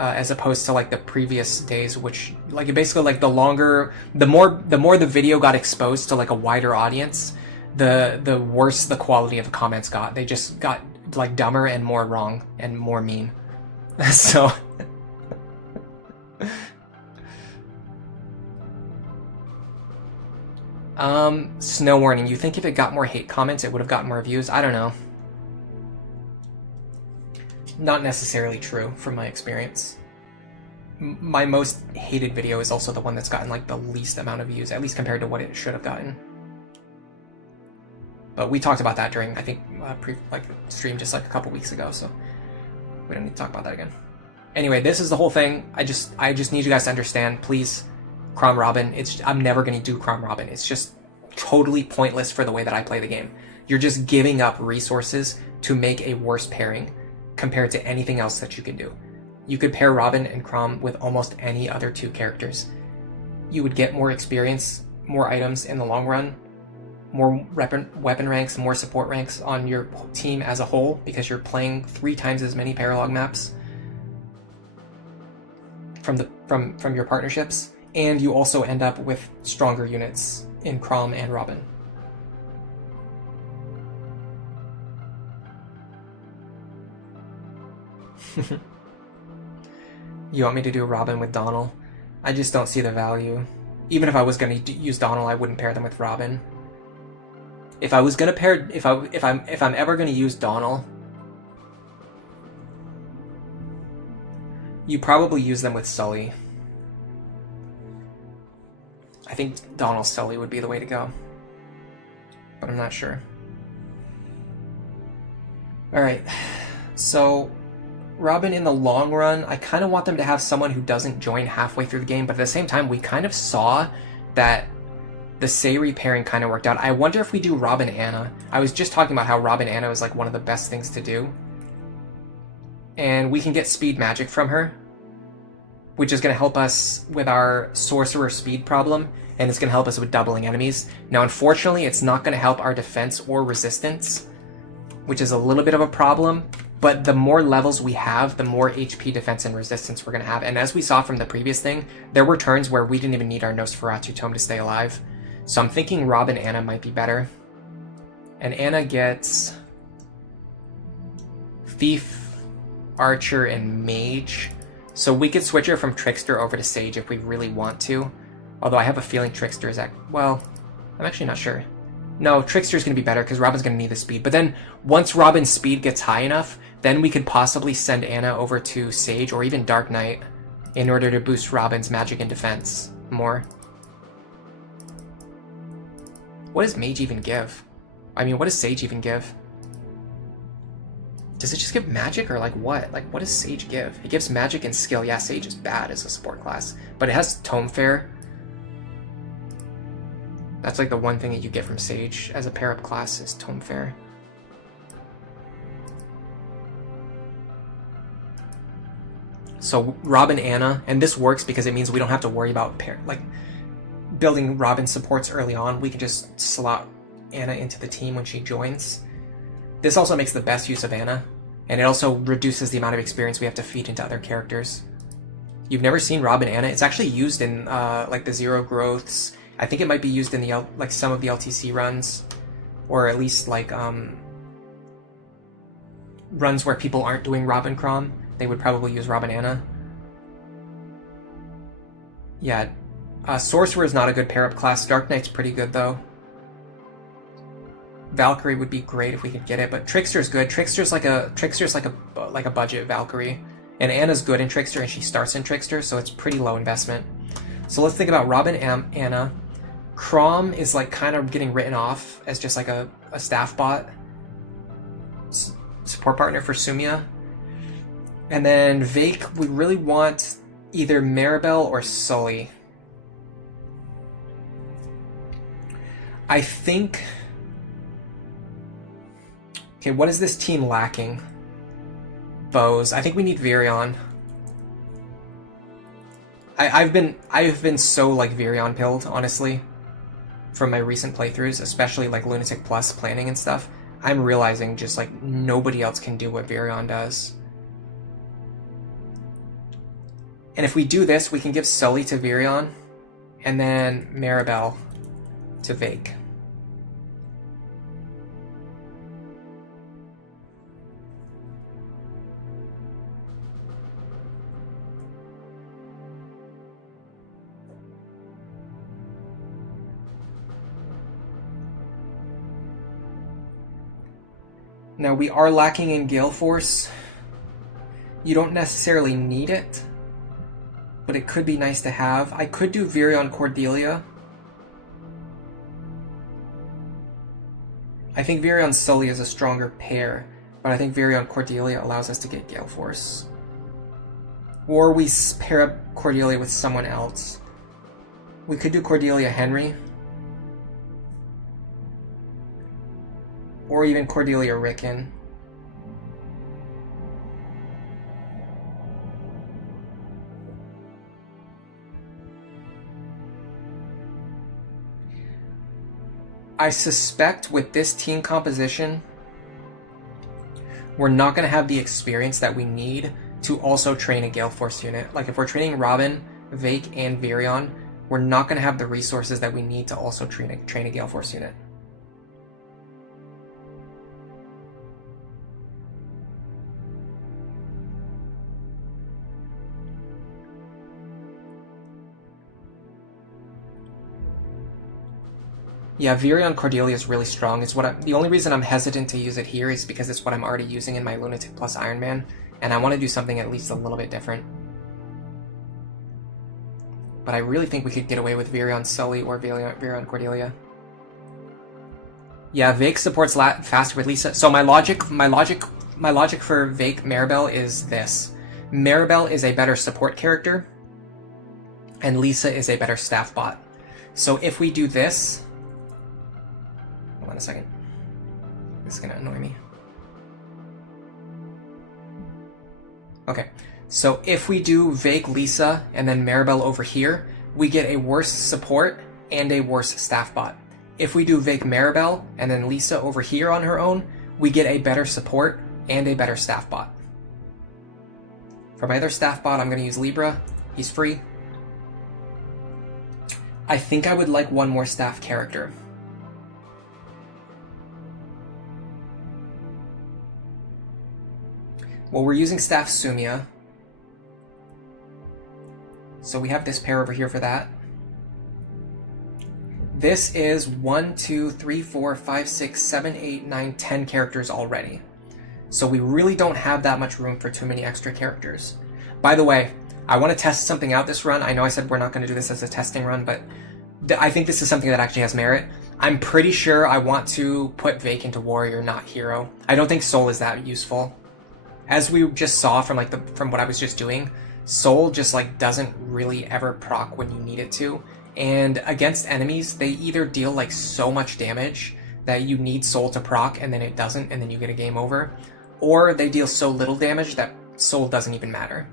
As opposed to like the previous days, which like basically like the more the video got exposed to like a wider audience, the worse the quality of the comments got. They just got like dumber and more wrong and more mean. So snow warning, you think if it got more hate comments it would have gotten more views? I don't know. not necessarily true from my experience. My most hated video is also the one that's gotten like the least amount of views, at least compared to what it should have gotten. But we talked about that during, I think, stream just like a couple weeks ago, so we don't need to talk about that again. Anyway, this is the whole thing. I just need you guys to understand, please. Crom Robin. I'm never gonna do Crom Robin. It's just totally pointless for the way that I play the game. You're just giving up resources to make a worse pairing compared to anything else that you can do. You could pair Robin and Crom with almost any other 2 characters. You would get more experience, more items in the long run, more weapon ranks, more support ranks on your team as a whole, because you're playing 3 times as many paralog maps from your partnerships, and you also end up with stronger units in Crom and Robin. You want me to do Robin with Donald? I just don't see the value. Even if I was going to use Donald, I wouldn't pair them with Robin. If I was going to pair, if I'm ever going to use Donald, you probably use them with Sully. I think Donald Sully would be the way to go, but I'm not sure. All right, so Robin in the long run, I kind of want them to have someone who doesn't join halfway through the game, but at the same time, we kind of saw that the Sayri pairing kind of worked out. I wonder if we do Robin Anna. I was just talking about how Robin Anna is like one of the best things to do. And we can get speed magic from her, which is going to help us with our sorcerer speed problem, and it's going to help us with doubling enemies. Now, unfortunately, it's not going to help our defense or resistance, which is a little bit of a problem. But the more levels we have, the more HP, defense, and resistance we're going to have. And as we saw from the previous thing, there were turns where we didn't even need our Nosferatu Tome to stay alive. So I'm thinking Robin Anna might be better. And Anna gets Thief, Archer, and Mage. So we could switch her from Trickster over to Sage if we really want to. Although I have a feeling Trickster is well, I'm actually not sure. No, Trickster's going to be better because Robin's going to need the speed. But then once Robin's speed gets high enough, then we could possibly send Anna over to Sage or even Dark Knight in order to boost Robin's magic and defense more. What does Mage even give? I mean, what does Sage even give? Does it just give magic or like what? Like, what does Sage give? It gives magic and skill. Yeah, Sage is bad as a support class, but it has Tome Fair. That's like the one thing that you get from Sage as a pair-up class is Tome Fair. So Robin Anna, and this works because it means we don't have to worry about building Robin supports early on. We can just slot Anna into the team when she joins. This also makes the best use of Anna, and it also reduces the amount of experience we have to feed into other characters. You've never seen Robin Anna? It's actually used in like the Zero Growths. I think it might be used in the like some of the LTC runs, or at least like runs where people aren't doing Robin Crom. They would probably use Robin Anna. Yeah, Sorcerer is not a good pair-up class. Dark Knight's pretty good though. Valkyrie would be great if we could get it, but Trickster's good. Trickster's like a budget Valkyrie, and Anna's good in Trickster, and she starts in Trickster, so it's pretty low investment. So let's think about Robin Anna. Crom is like kind of getting written off as just like a staff bot support partner for Sumia. And then Vake, we really want either Maribel or Sully. I think... Okay, what is this team lacking? Bows. I think we need Virion. I've been so like Virion pilled, honestly, from my recent playthroughs, especially like Lunatic Plus planning and stuff. I'm realizing just like nobody else can do what Virion does. And if we do this, we can give Sully to Virion, and then Maribel to Vake. Now we are lacking in Gale Force, You don't necessarily need it, but it could be nice to have. I could do Virion Cordelia. I think Virion Sully is a stronger pair, but I think Virion Cordelia allows us to get Gale Force. Or we pair up Cordelia with someone else. We could do Cordelia Henry. Or even Cordelia Rickon. I suspect with this team composition, we're not going to have the experience that we need to also train a Gale Force unit. Like if we're training Robin, Vake, and Virion, we're not going to have the resources that we need to also train a Gale Force unit. Yeah, Virion Cordelia is really strong. It's what the only reason I'm hesitant to use it here is because it's what I'm already using in my Lunatic plus Iron Man, and I want to do something at least a little bit different. But I really think we could get away with Virion Sully or Virion Cordelia. Yeah, Vake supports faster with Lisa. So my logic for Vake Maribel is this: Maribel is a better support character, and Lisa is a better staff bot. So if we do this. Hold on a second. This is going to annoy me. Okay, so if we do Vake, Lisa, and then Maribel over here, we get a worse support and a worse staff bot. If we do Vake, Maribel, and then Lisa over here on her own, we get a better support and a better staff bot. For my other staff bot, I'm going to use Libra. He's free. I think I would like one more staff character. Well, we're using Staff Sumia. So we have this pair over here for that. This is 1, 2, 3, 4, 5, 6, 7, 8, 9, 10 characters already. So we really don't have that much room for too many extra characters. By the way, I want to test something out this run. I know I said we're not going to do this as a testing run, but I think this is something that actually has merit. I'm pretty sure I want to put Vake into Warrior, not Hero. I don't think Soul is that useful. As we just saw from from what I was just doing, Soul just doesn't really ever proc when you need it to. And against enemies, they either deal so much damage that you need Soul to proc and then it doesn't and then you get a game over, or they deal so little damage that Soul doesn't even matter.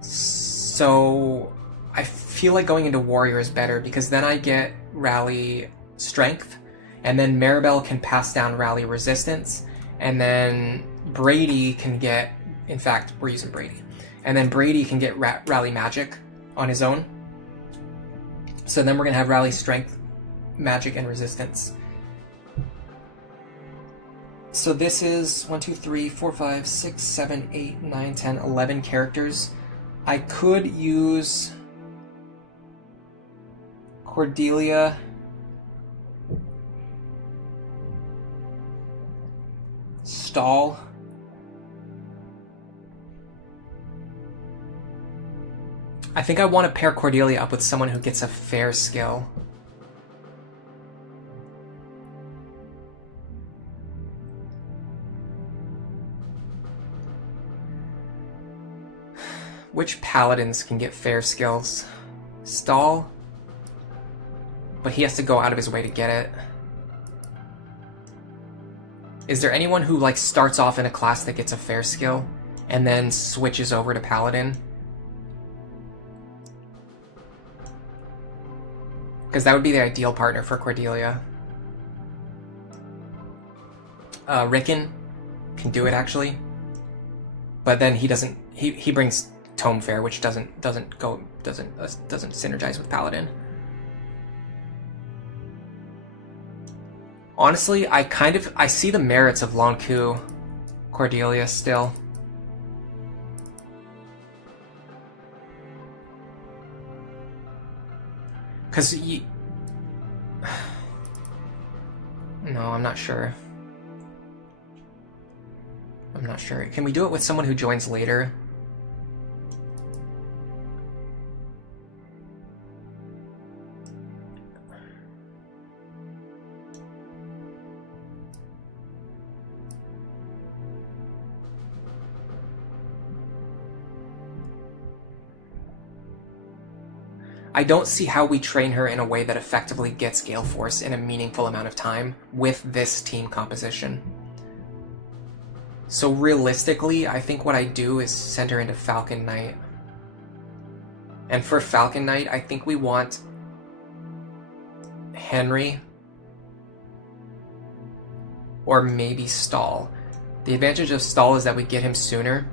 So I feel like going into Warrior is better because then I get Rally Strength, and then Maribel can pass down Rally Resistance, and then Brady can get, in fact, we're using Brady, and then Brady can get Rally Magic on his own. So then we're going to have Rally Strength, Magic, and Resistance. So this is 1, 2, 3, 4, 5, 6, 7, 8, 9, 10, 11 characters. I could use Cordelia, Stall, I think I want to pair Cordelia up with someone who gets a fair skill. Which paladins can get fair skills? Stall? But he has to go out of his way to get it. Is there anyone who starts off in a class that gets a fair skill and then switches over to paladin? Because that would be the ideal partner for Cordelia. Rickon can do it actually, but then he doesn't. He brings Tome Fair, which doesn't synergize with Paladin. Honestly, I see the merits of Lonku Cordelia still. Because no, I'm not sure. I'm not sure. Can we do it with someone who joins later? I don't see how we train her in a way that effectively gets Gale Force in a meaningful amount of time with this team composition. So realistically, I think what I do is send her into Falcon Knight. And for Falcon Knight, I think we want Henry or maybe Stahl. The advantage of Stahl is that we get him sooner.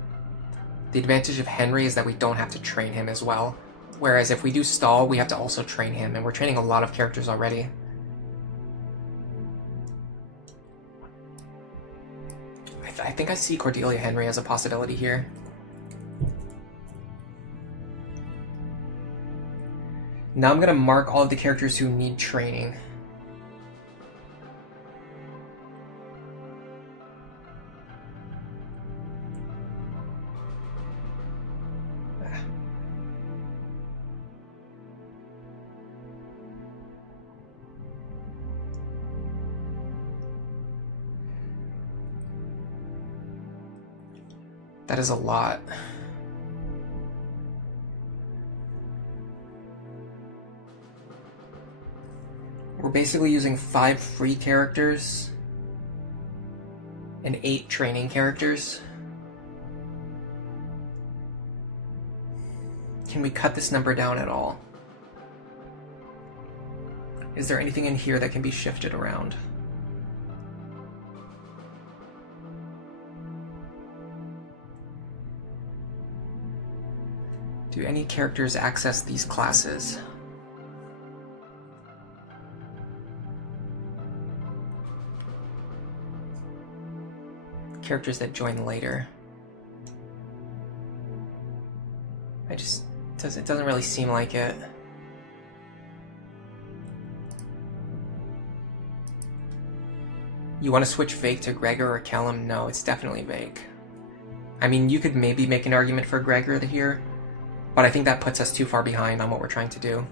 The advantage of Henry is that we don't have to train him as well. Whereas if we do Stahl, we have to also train him, and we're training a lot of characters already. I think I see Cordelia Henry as a possibility here. Now I'm going to mark all of the characters who need training. That is a lot. We're basically using 5 free characters and 8 training characters. Can we cut this number down at all? Is there anything in here that can be shifted around? Do any characters access these classes? Characters that join later. It doesn't really seem like it. You want to switch Vake to Gregor or Callum? No, it's definitely Vake. I mean, you could maybe make an argument for Gregor here, but I think that puts us too far behind on what we're trying to do.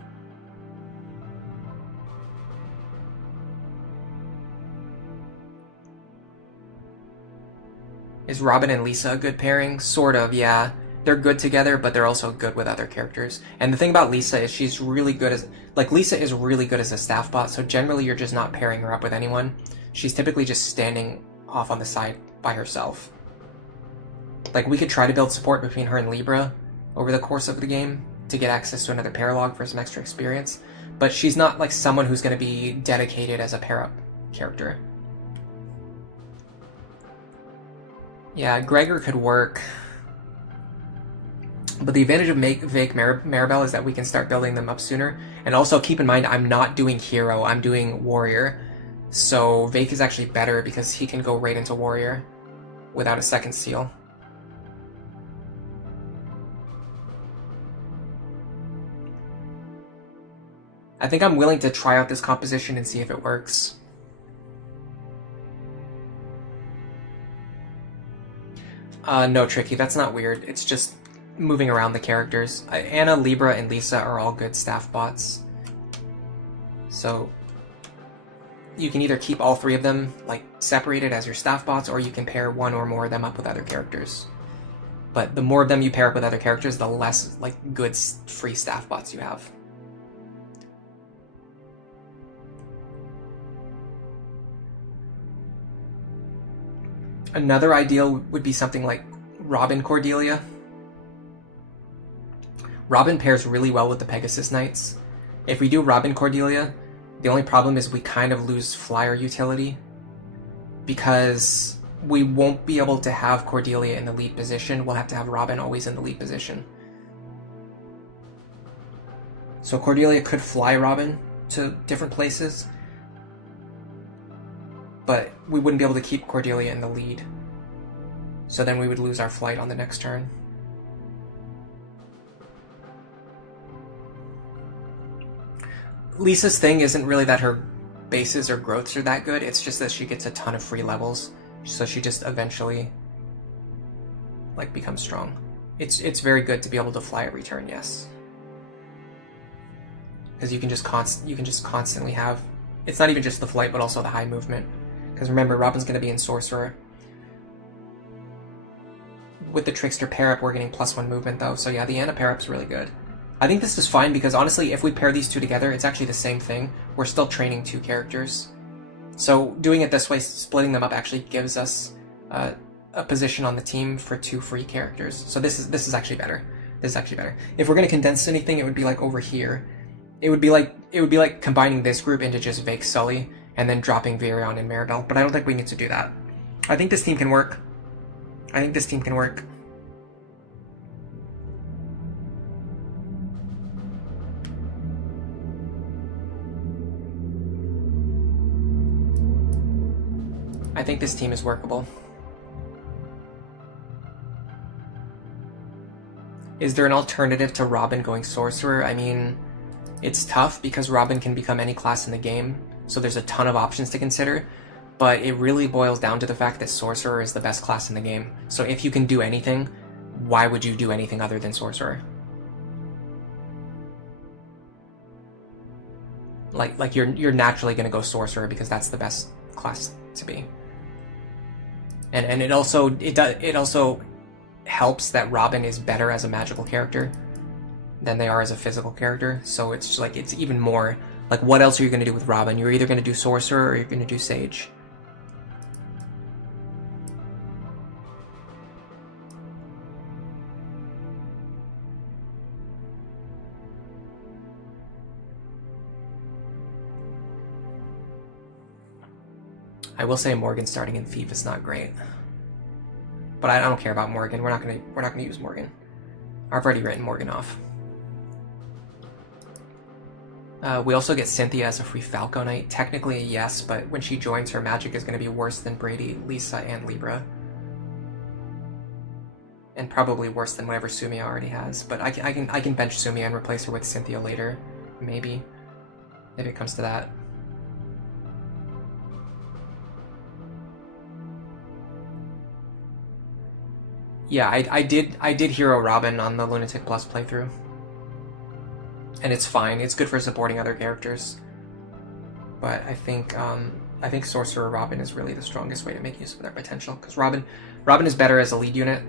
Is Robin and Lisa a good pairing? Sort of, yeah. They're good together, but they're also good with other characters. And the thing about Lisa is she's really good as... Like, Lisa is really good as a staff bot, so generally you're just not pairing her up with anyone. She's typically just standing off on the side by herself. Like, we could try to build support between her and Libra over the course of the game to get access to another pair log for some extra experience, but she's not like someone who's going to be dedicated as a pair-up character. Yeah, Gregor could work, but the advantage of Vake Maribel is that we can start building them up sooner, and also keep in mind I'm not doing hero, I'm doing warrior, so Vake is actually better because he can go right into warrior without a second seal. I think I'm willing to try out this composition and see if it works. No, Tricky, that's not weird. It's just moving around the characters. Anna, Libra, and Lisa are all good staff bots. So you can either keep all 3 of them like separated as your staff bots, or you can pair 1 or more of them up with other characters. But the more of them you pair up with other characters, the less like good free staff bots you have. Another ideal would be something like Robin Cordelia. Robin pairs really well with the Pegasus Knights. If we do Robin Cordelia, the only problem is we kind of lose flyer utility because we won't be able to have Cordelia in the lead position. We'll have to have Robin always in the lead position. So Cordelia could fly Robin to different places, but we wouldn't be able to keep Cordelia in the lead. So then we would lose our flight on the next turn. Lisa's thing isn't really that her bases or growths are that good, it's just that she gets a ton of free levels, so she just eventually like becomes strong. It's very good to be able to fly every turn, yes. Because you can just constantly have, it's not even just the flight but also the high movement. Because remember, Robin's going to be in Sorcerer. With the Trickster pair-up, we're getting +1 movement though, so yeah, the Anna pair-up's really good. I think this is fine because honestly, if we pair these two together, it's actually the same thing. We're still training two characters. So doing it this way, splitting them up, actually gives us a position on the team for two free characters. So this is actually better. This is actually better. If we're going to condense anything, it would be like over here. It would be like combining this group into just Vake Sully and then dropping Virion and Maribel. But I don't think we need to do that. I think this team can work. I think this team can work. I think this team is workable. Is there an alternative to Robin going Sorcerer? I mean, it's tough because Robin can become any class in the game, so there's a ton of options to consider, but it really boils down to the fact that Sorcerer is the best class in the game. So if you can do anything, why would you do anything other than Sorcerer? Like you're naturally going to go Sorcerer because that's the best class to be. And it also helps that Robin is better as a magical character than they are as a physical character. So it's like it's even more like, what else are you going to do with Robin? You're either going to do Sorcerer or you're going to do Sage. I will say Morgan starting in Thief is not great, but I don't care about Morgan. We're not gonna use Morgan. I've already written Morgan off. We also get Cynthia as a free Falco Knight. Technically, yes, but when she joins, her magic is going to be worse than Brady, Lisa, and Libra, and probably worse than whatever Sumia already has. But I can bench Sumia and replace her with Cynthia later, maybe, if it comes to that. Yeah, I did Hero Robin on the Lunatic Plus playthrough. And it's fine. It's good for supporting other characters. But I think Sorcerer Robin is really the strongest way to make use of their potential. Because Robin is better as a lead unit.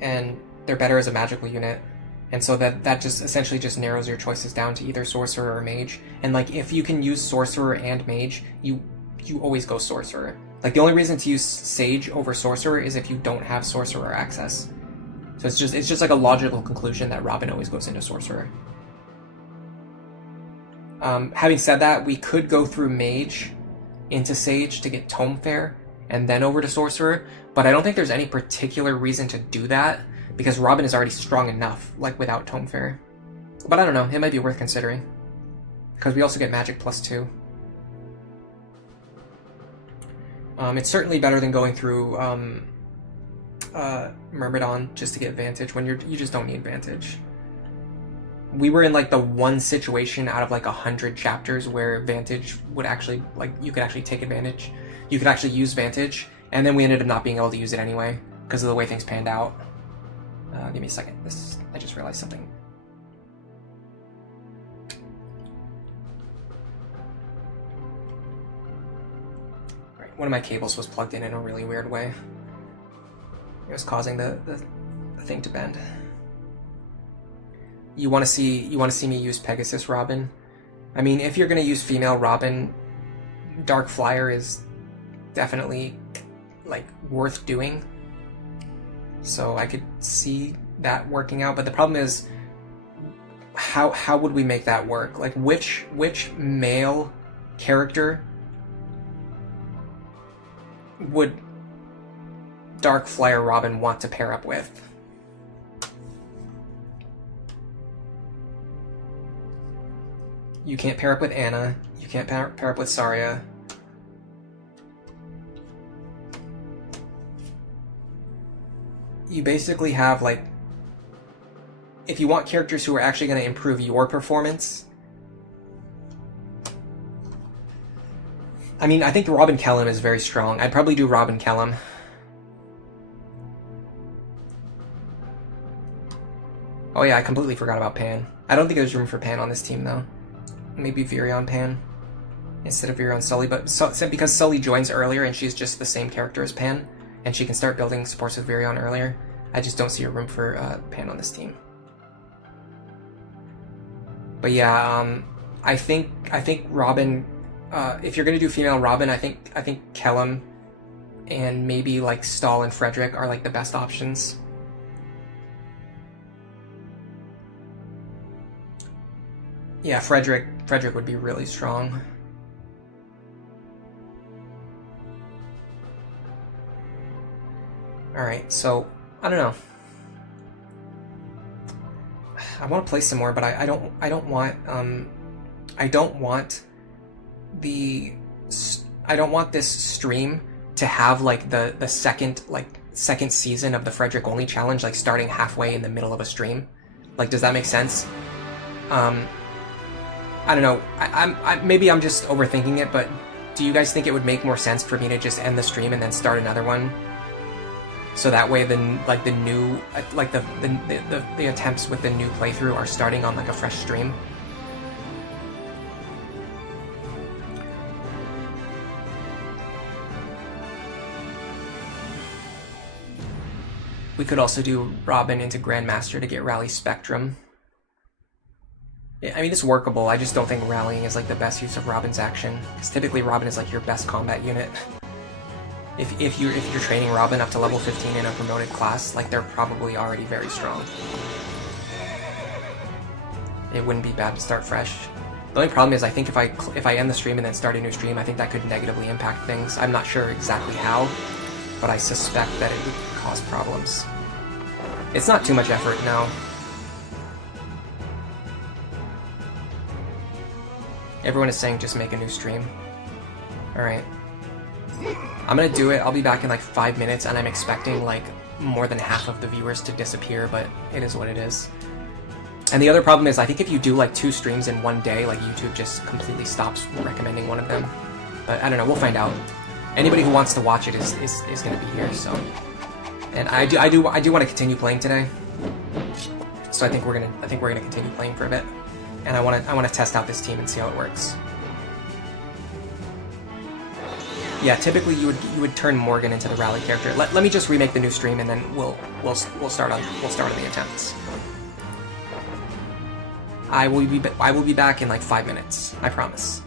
And they're better as a magical unit. And so that just essentially just narrows your choices down to either Sorcerer or Mage. And like, if you can use Sorcerer and Mage, you always go Sorcerer. Like, the only reason to use Sage over Sorcerer is if you don't have Sorcerer access. So it's just like a logical conclusion that Robin always goes into Sorcerer. Having said that, we could go through Mage into Sage to get Tome Fair and then over to Sorcerer, but I don't think there's any particular reason to do that because Robin is already strong enough, like, without Tome Fair. But I don't know, it might be worth considering. Because we also get Magic +2. It's certainly better than going through Myrmidon just to get Vantage when you just don't need Vantage. We were in like the one situation out of like 100 chapters where Vantage would actually, like, you could actually take advantage. You could actually use Vantage, and then we ended up not being able to use it anyway because of the way things panned out. Give me a second. I just realized something. One of my cables was plugged in a really weird way. It was causing the thing to bend. You want to see me use Pegasus Robin? I mean, if you're gonna use female Robin, Dark Flyer is definitely like worth doing. So I could see that working out, but the problem is how would we make that work? Like, which male character would Dark Flyer Robin want to pair up with? You can't pair up with Anna. You can't pair up with Saria. You basically have, like, if you want characters who are actually going to improve your performance, I mean, I think Robin Kellum is very strong. I'd probably do Robin Kellum. Oh yeah, I completely forgot about Pan. I don't think there's room for Pan on this team, though. Maybe Virion Pan instead of Virion Sully, but because Sully joins earlier and she's just the same character as Pan, and she can start building supports with Virion earlier, I just don't see a room for Pan on this team. But yeah, I think Robin. If you're gonna do female Robin, I think Kellum and maybe like Stahl and Frederick are like the best options. Yeah, Frederick would be really strong. Alright, so I don't know. I want to play some more, but I don't want this stream to have like the second season of the Frederick only challenge like starting halfway in the middle of a stream. Like, does that make sense? I don't know. Maybe I'm just overthinking it, but do you guys think it would make more sense for me to just end the stream and then start another one? So that way, the attempts with the new playthrough are starting on like a fresh stream. We could also do Robin into Grandmaster to get Rally Spectrum. Yeah, I mean, it's workable. I just don't think rallying is like the best use of Robin's action, because typically Robin is like your best combat unit. If you're training Robin up to level 15 in a promoted class, like they're probably already very strong. It wouldn't be bad to start fresh. The only problem is I think if I end the stream and then start a new stream, I think that could negatively impact things. I'm not sure exactly how, but I suspect that it would cause problems. It's not too much effort now. Everyone is saying just make a new stream. Alright. I'm gonna do it. I'll be back in like 5 minutes, and I'm expecting like more than half of the viewers to disappear, but it is what it is. And the other problem is I think if you do like 2 streams in one day, like YouTube just completely stops recommending one of them. But I don't know, we'll find out. Anybody who wants to watch it is gonna be here, so. And I do want to continue playing today. So I think we're gonna continue playing for a bit. And I wanna test out this team and see how it works. Yeah, typically you would turn Morgan into the rally character. Let me just remake the new stream, and then we'll start on the attempts. I will be back in like 5 minutes. I promise.